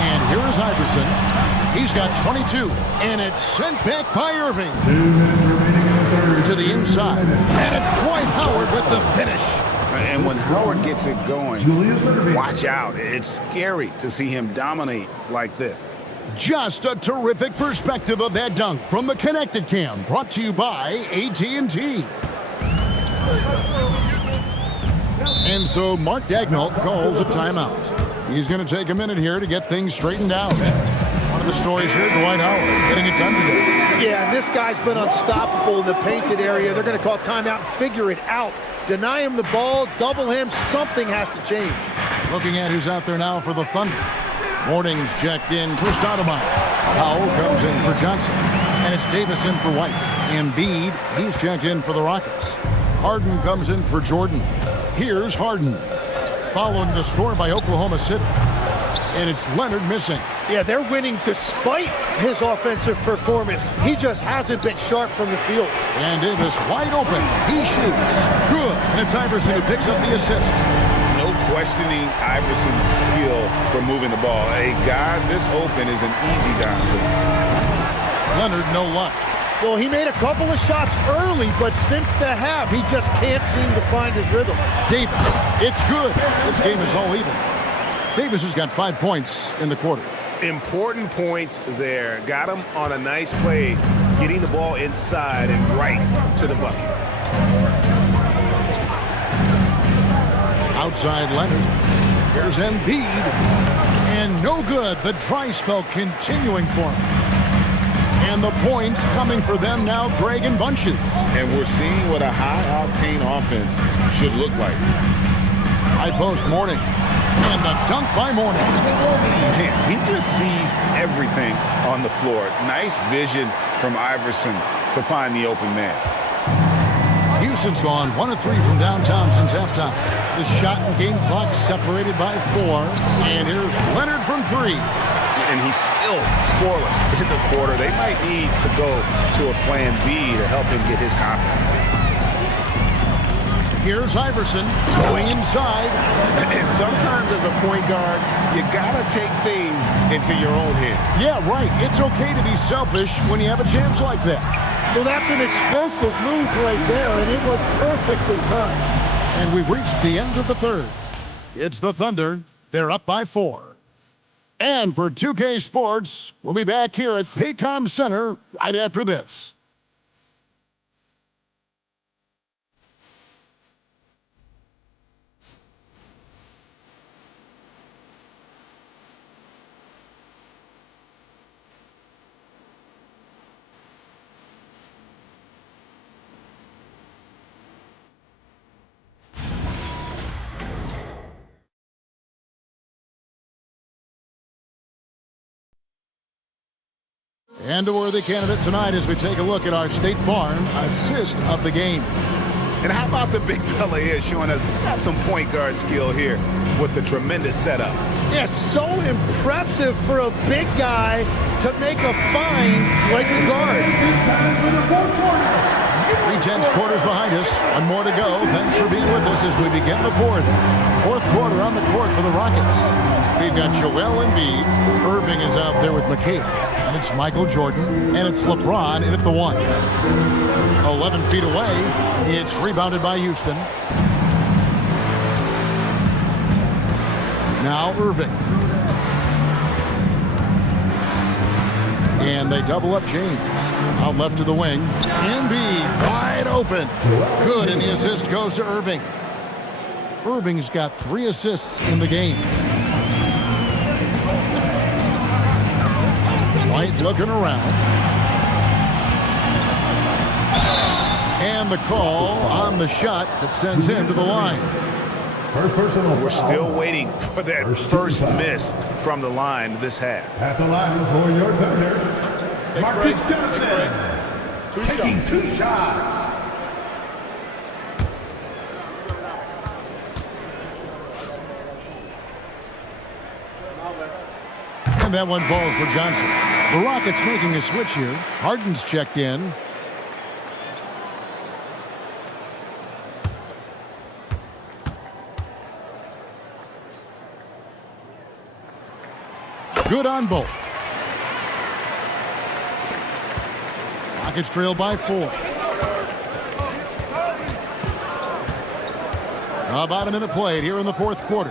And here is Iverson. He's got 22, and it's sent back by Irving. 2 minutes remaining in the third. To the inside, and it's Dwight Howard with the finish. And when Howard gets it going, watch out. It's scary to see him dominate like this. Just a terrific perspective of that dunk from the Connected Cam, brought to you by AT&T. And so Mark Daigneault calls a timeout. He's going to take a minute here to get things straightened out. One of the stories here, Dwight Howard getting it done today. Yeah, and this guy's been unstoppable in the painted area. They're going to call timeout and figure it out. Deny him the ball, double him, something has to change. Looking at who's out there now for the Thunder. Morning's checked in for Stoudemire. Powell comes in for Johnson. And it's Davis in for White. Embiid, he's checked in for the Rockets. Harden comes in for Jordan. Here's Harden. Following the score by Oklahoma City. And it's Leonard missing. Yeah, they're winning despite his offensive performance. He just hasn't been sharp from the field. And Davis wide open. He shoots. Good. And it's Iverson who picks up the assist. No questioning Iverson's skill for moving the ball. A guy this open is an easy down for him. Leonard, no luck. Well, he made a couple of shots early, but since the half, he just can't seem to find his rhythm. Davis, it's good. This game is all even. Davis has got 5 points in the quarter. Important points there. Got him on a nice play, getting the ball inside and right to the bucket. Outside Leonard. Here's Embiid. And no good. The dry spell continuing for him. And the points coming for them now, Greg and bunches. And we're seeing what a high-octane offense should look like. High post Morning. And the dunk by Morning. Man, he just sees everything on the floor. Nice vision from Iverson to find the open man. Houston's gone 1 of 3 from downtown since halftime. The shot and game clock separated by 4. And here's Leonard from 3. And he's still scoreless in the quarter. They might need to go to a plan B to help him get his confidence. Here's Iverson going inside. And sometimes as a point guard, you gotta take things into your own hands. Yeah, right. It's okay to be selfish when you have a chance like that. Well, that's an explosive move right there, and it was perfectly timed. And we've reached the end of the third. It's the Thunder. They're up by 4. And for 2K Sports, we'll be back here at Paycom Center right after this. And a worthy candidate tonight as we take a look at our State Farm assist of the game. And how about the big fella here showing us he's got some point guard skill here. with the tremendous setup. Yeah, so impressive for a big guy to make a find like a guard. 3/10 quarters behind us. One more to go. Thanks for being with us as we begin the fourth. Fourth quarter on the court for the Rockets. We've got Joel Embiid. Irving is out there with McHale. And it's Michael Jordan. And it's LeBron in at the 1. 11 feet away. It's rebounded by Houston. Now Irving. And they double up James. Out left to the wing. Embiid wide open. Good, and the assist goes to Irving. Irving's got 3 assists in the game. White looking around. And the call on the shot that sends him to the line. We're still waiting for that first miss from the line this half. At the line for your thunder, Marcus Johnson. Taking 2 shots. And that one falls for Johnson. The Rockets making a switch here. Harden's checked in. Good on both. Rockets trail by 4. About a minute played here in the fourth quarter.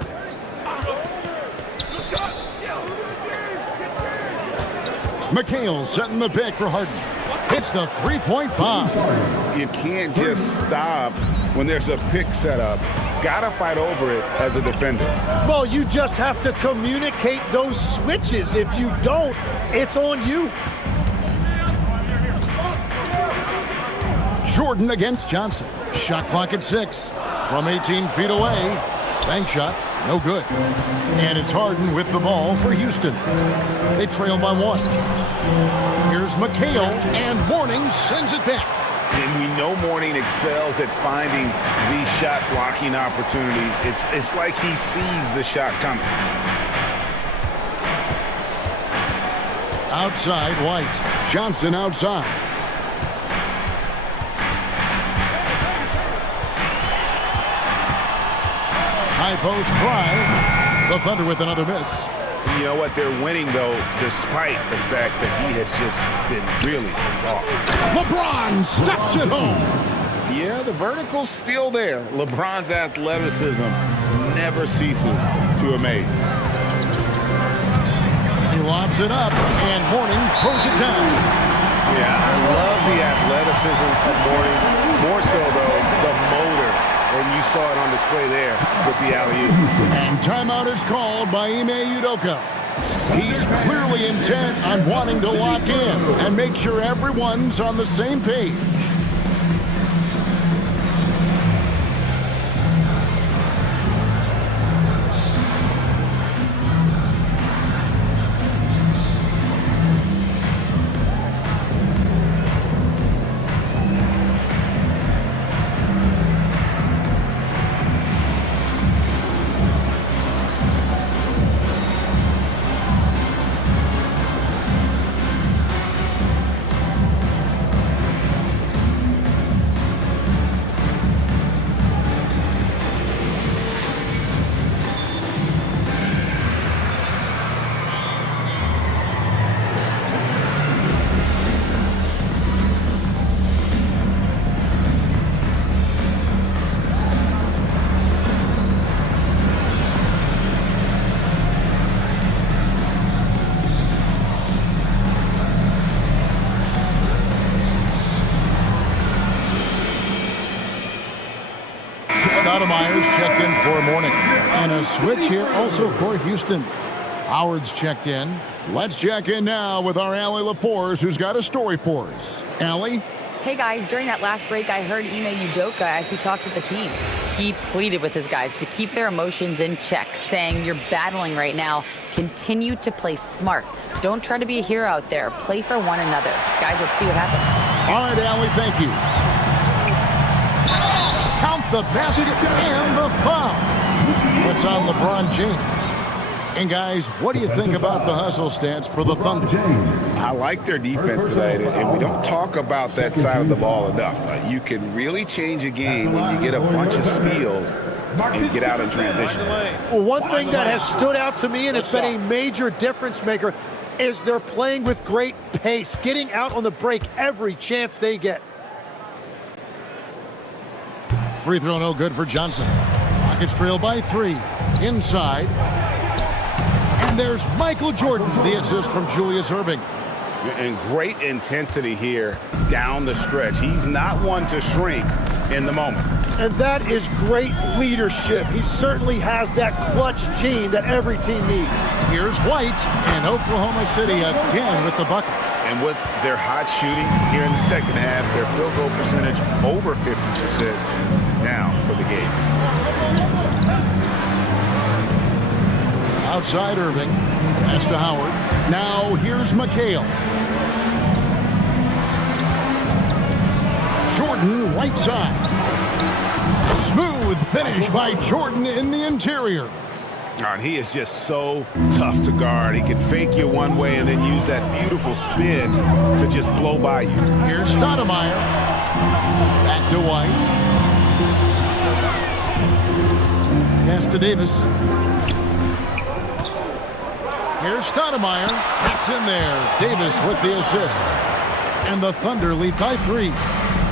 McHale setting the pick for Harden. Hits the three-point bomb. You can't just stop when there's a pick set up. Gotta fight over it as a defender. Well, you just have to communicate those switches. If you don't, it's on you. Jordan against Johnson. Shot clock at 6. From 18 feet away. Bank shot. No good. And it's Harden with the ball for Houston. They trail by 1. Here's McHale, and Mourning sends it back. And we know Mourning excels at finding these shot blocking opportunities. It's like he sees the shot coming. Outside, White. Johnson outside. High post try. The Thunder with another miss. You know what? They're winning, though, despite the fact that he has just been really off. LeBron steps it home. Yeah, the vertical's still there. LeBron's athleticism never ceases to amaze. He lobs it up, and Mourning throws it down. Yeah, I love the athleticism of Mourning. More so, though, the motor. And you saw it on display there with the alley-oop. And timeout is called by Ime Udoka. He's clearly intent on wanting to lock in and make sure everyone's on the same page. Stoudemire's checked in for Mourning. And a switch here also for Houston. Howard's checked in. Let's check in now with our Allie LaForce, who's got a story for us. Allie? Hey guys, during that last break, I heard Ime Udoka as he talked with the team. He pleaded with his guys to keep their emotions in check, saying, "You're battling right now. Continue to play smart. Don't try to be a hero out there. Play for one another." Guys, let's see what happens. All right, Allie, thank you. Count the basket and the foul. puts on LeBron James. And guys, what do you think about the hustle stats for the Thunder? I like their defense tonight, and we don't talk about that side of the ball enough. You can really change a game when you get a bunch of steals and get out in transition. Well, one thing that has stood out to me, and it's been a major difference maker, is they're playing with great pace, getting out on the break every chance they get. Free throw no good for Johnson. Rockets trail by 3. Inside. And there's Michael Jordan, the assist from Julius Erving. And great intensity here down the stretch. He's not one to shrink in the moment. And that is great leadership. He certainly has that clutch gene that every team needs. Here's White, and Oklahoma City again with the bucket. And with their hot shooting here in the second half, their field goal percentage over 50% now for the game. Outside Irving, pass to Howard. Now here's McHale. Jordan right side. Smooth finish by Jordan in the interior. And he is just so tough to guard. He can fake you one way and then use that beautiful spin to just blow by you. Here's Stoudemire. Back to White. Pass to Davis. Here's Stoudemire. That's in there. Davis with the assist. And the Thunder lead by 3.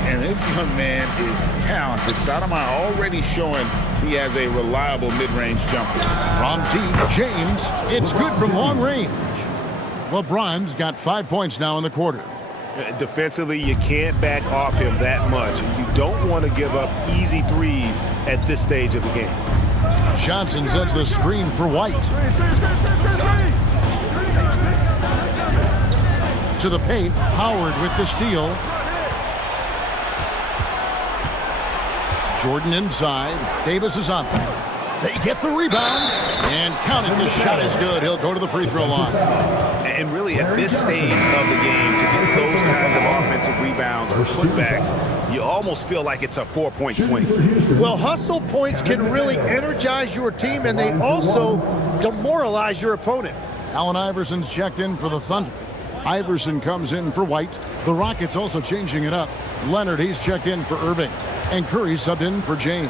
And this young man is talented. Stoudemire already showing he has a reliable mid-range jumper. From deep, James. It's good from long range. LeBron's got 5 points now in the quarter. Defensively, you can't back off him that much. You don't want to give up easy threes at this stage of the game. Johnson sets the screen for White. To the paint, Howard with the steal. Jordan inside. Davis is on. They get the rebound. And count it, the shot is good. He'll go to the free throw line. And really, at this stage of the game, to get those kinds of offensive rebounds for putbacks, you almost feel like it's a 4-point swing. Well, hustle points can really energize your team, and they also demoralize your opponent. Allen Iverson's checked in for the Thunder. Iverson comes in for White. The Rockets also changing it up. Leonard, he's checked in for Irving. And Curry subbed in for James.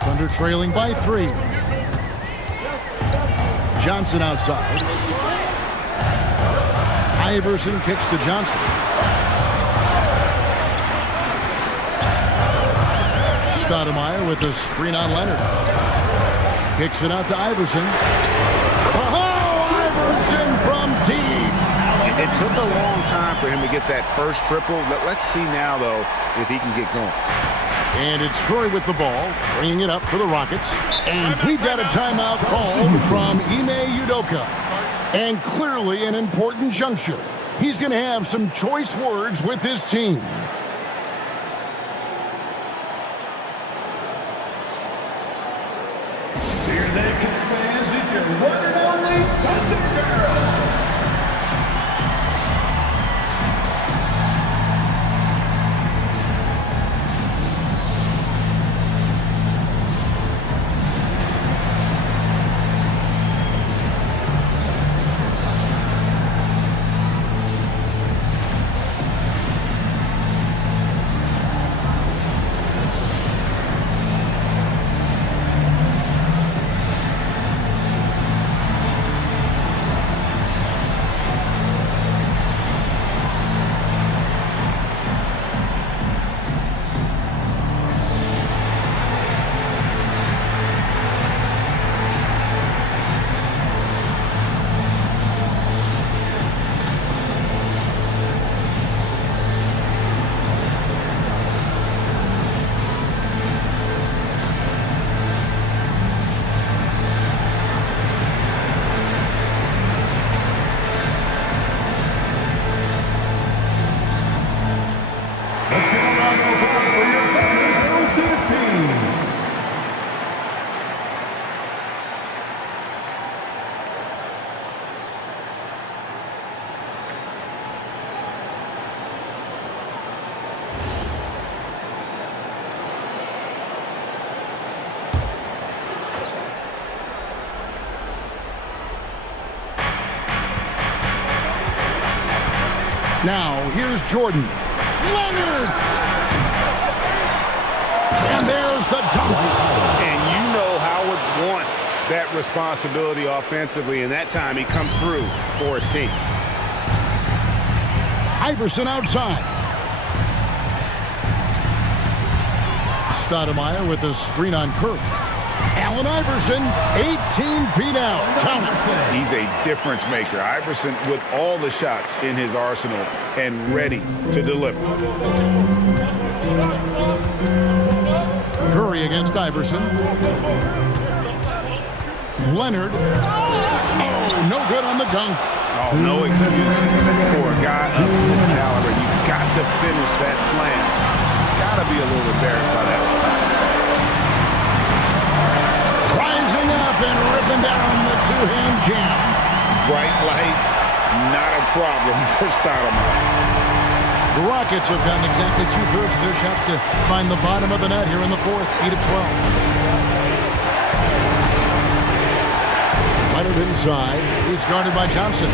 Thunder trailing by 3. Johnson outside. Iverson kicks to Johnson. Stoudemire with the screen on Leonard. Kicks it out to Iverson. Oh, Iverson from deep. It took a long time for him to get that first triple. Let's see now, though, if he can get going. And it's Curry with the ball, bringing it up for the Rockets. And we've got a timeout called from Ime Udoka. And clearly an important juncture. He's going to have some choice words with his team. Here they come, fans. It's your one and only Thunder Girl. Now, here's Jordan. Leonard! And there's the dunk. And you know Howard wants that responsibility offensively, and that time he comes through for his team. Iverson outside. Stoudemire with the screen on Curry. Allen Iverson, 18 feet out. Count it. He's a difference maker. Iverson with all the shots in his arsenal and ready to deliver. Curry against Iverson. Leonard. Oh, no good on the dunk. Oh, no excuse for a guy of this caliber. You've got to finish that slam. Got to be a little embarrassed by that one. Rising up and ripping down the two-hand jam. Bright lights, not a problem for Stoudemire. The Rockets have gotten exactly two-thirds of their shots to find the bottom of the net here in the fourth, 8 of 12. Leonard inside. He's guarded by Johnson.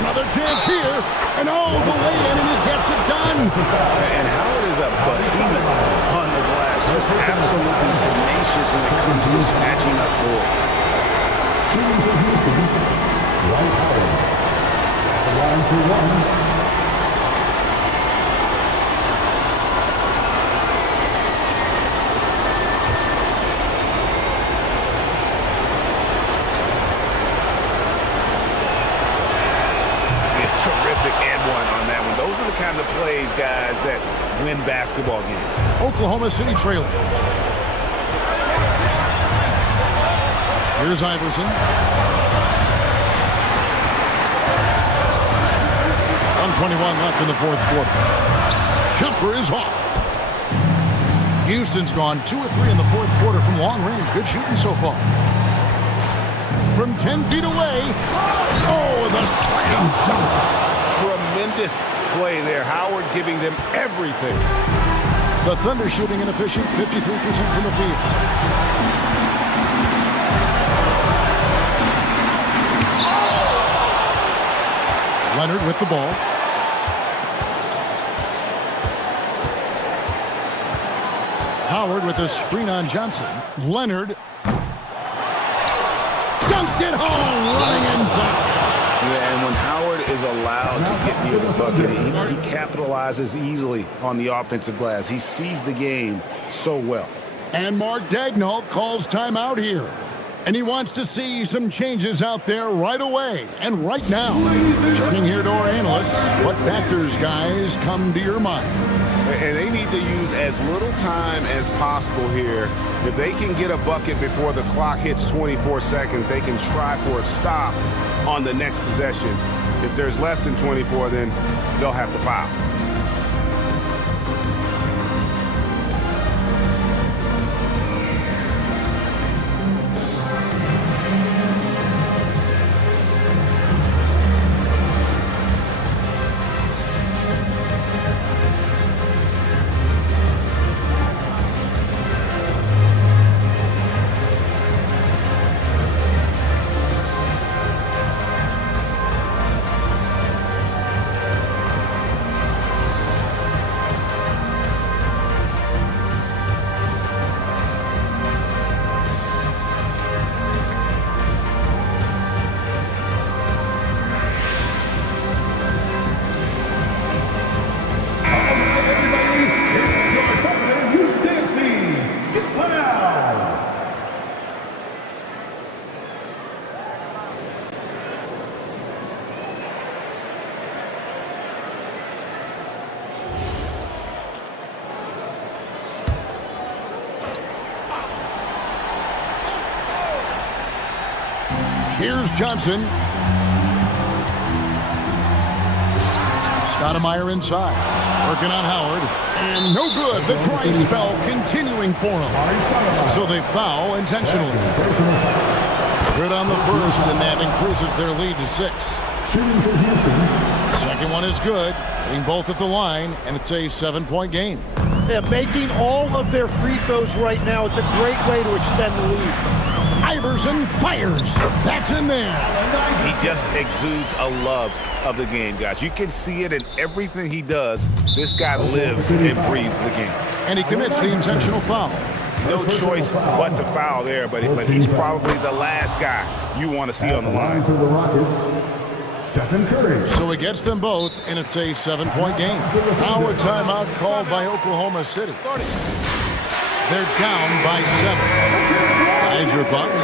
Another chance here, and all the way in, and he gets it done. And Howard is a behemoth on the glass, just absolutely tenacious when it comes to snatching up boards. Dwight Howard. At the line for one. Terrific and one on that one. Those are the kind of plays, guys, that win basketball games. Oklahoma City trailing. Here's Iverson. 1:21 left in the fourth quarter. Jumper is off. Houston's gone 2 of 3 in the fourth quarter from long range. Good shooting so far. From 10 feet away. Oh, the slam dunk. Tremendous play there. Howard giving them everything. The Thunder shooting inefficient, 53% from the field. Leonard with the ball. Howard with a screen on Johnson. Leonard dunked it home, running inside. Yeah, and when Howard is allowed to get near the bucket, he capitalizes easily on the offensive glass. He sees the game so well. And Mark Daigneault calls timeout here. And he wants to see some changes out there right away and right now. Turning here to our analysts, what factors, guys, come to your mind? And they need to use as little time as possible here. If they can get a bucket before the clock hits 24 seconds, they can try for a stop on the next possession. If there's less than 24, then they'll have to foul. Here's Johnson. Stoudemire inside. Working on Howard. And no good. The dry spell continuing for him. So they foul intentionally. Good on the first, and that increases their lead to 6. Second one is good. Hitting both at the line, and it's a 7-point game. Yeah, making all of their free throws right now, it's a great way to extend the lead. Iverson fires. That's in there. He just exudes a love of the game, guys. You can see it in everything he does. This guy lives and breathes the game. And he commits the intentional foul. No choice but to foul there, but he's probably the last guy you want to see on the line. For the Rockets, Stephen Curry. So he gets them both, and it's a 7-point game. Now a timeout called by Oklahoma City. They're down by 7. Guys, your thoughts?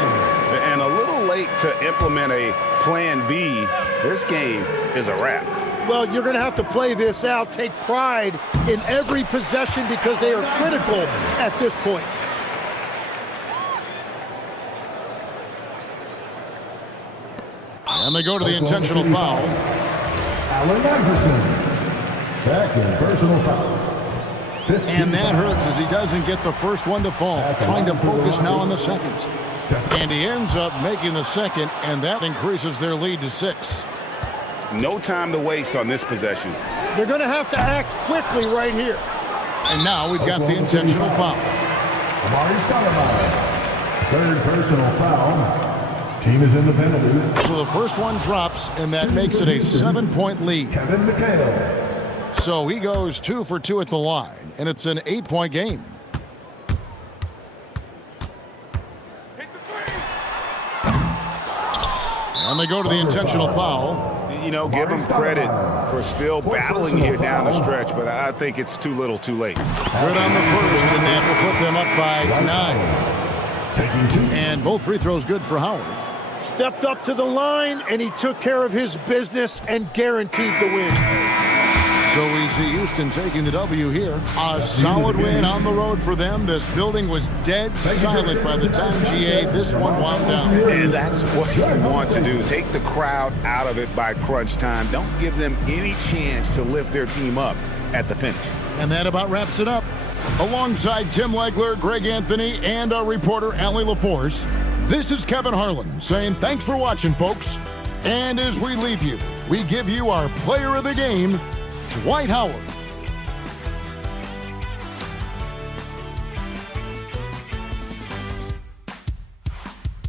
And a little late to implement a plan B. This game is a wrap. Well, you're going to have to play this out, take pride in every possession because they are critical at this point. And they go to the intentional foul. Allen Iverson. Second personal foul. And that hurts as he doesn't get the first one to fall. Trying to focus now on the second. And he ends up making the second, and that increases their lead to 6. No time to waste on this possession. They're going to have to act quickly right here. And now we've got the intentional foul. Amari Stoudemire. Third personal foul. Team is in the penalty. So the first one drops, and that makes it a 7-point lead. Kevin McHale. So he goes 2 for 2 at the line, and it's an 8-point game. And they go to the intentional foul. You know, give him credit for still battling here down the stretch, but I think it's too little too late. Good on the first, and that will put them up by 9. And both free throws good for Howard. Stepped up to the line, and he took care of his business and guaranteed the win. So we see Houston taking the W here. A solid win on the road for them. This building was dead silent by the time GA this one wound down. And that's what you want to do. Take the crowd out of it by crunch time. Don't give them any chance to lift their team up at the finish. And that about wraps it up. Alongside Tim Legler, Greg Anthony, and our reporter, Allie LaForce, this is Kevin Harlan saying thanks for watching, folks. And as we leave you, we give you our player of the game, Dwight Howard.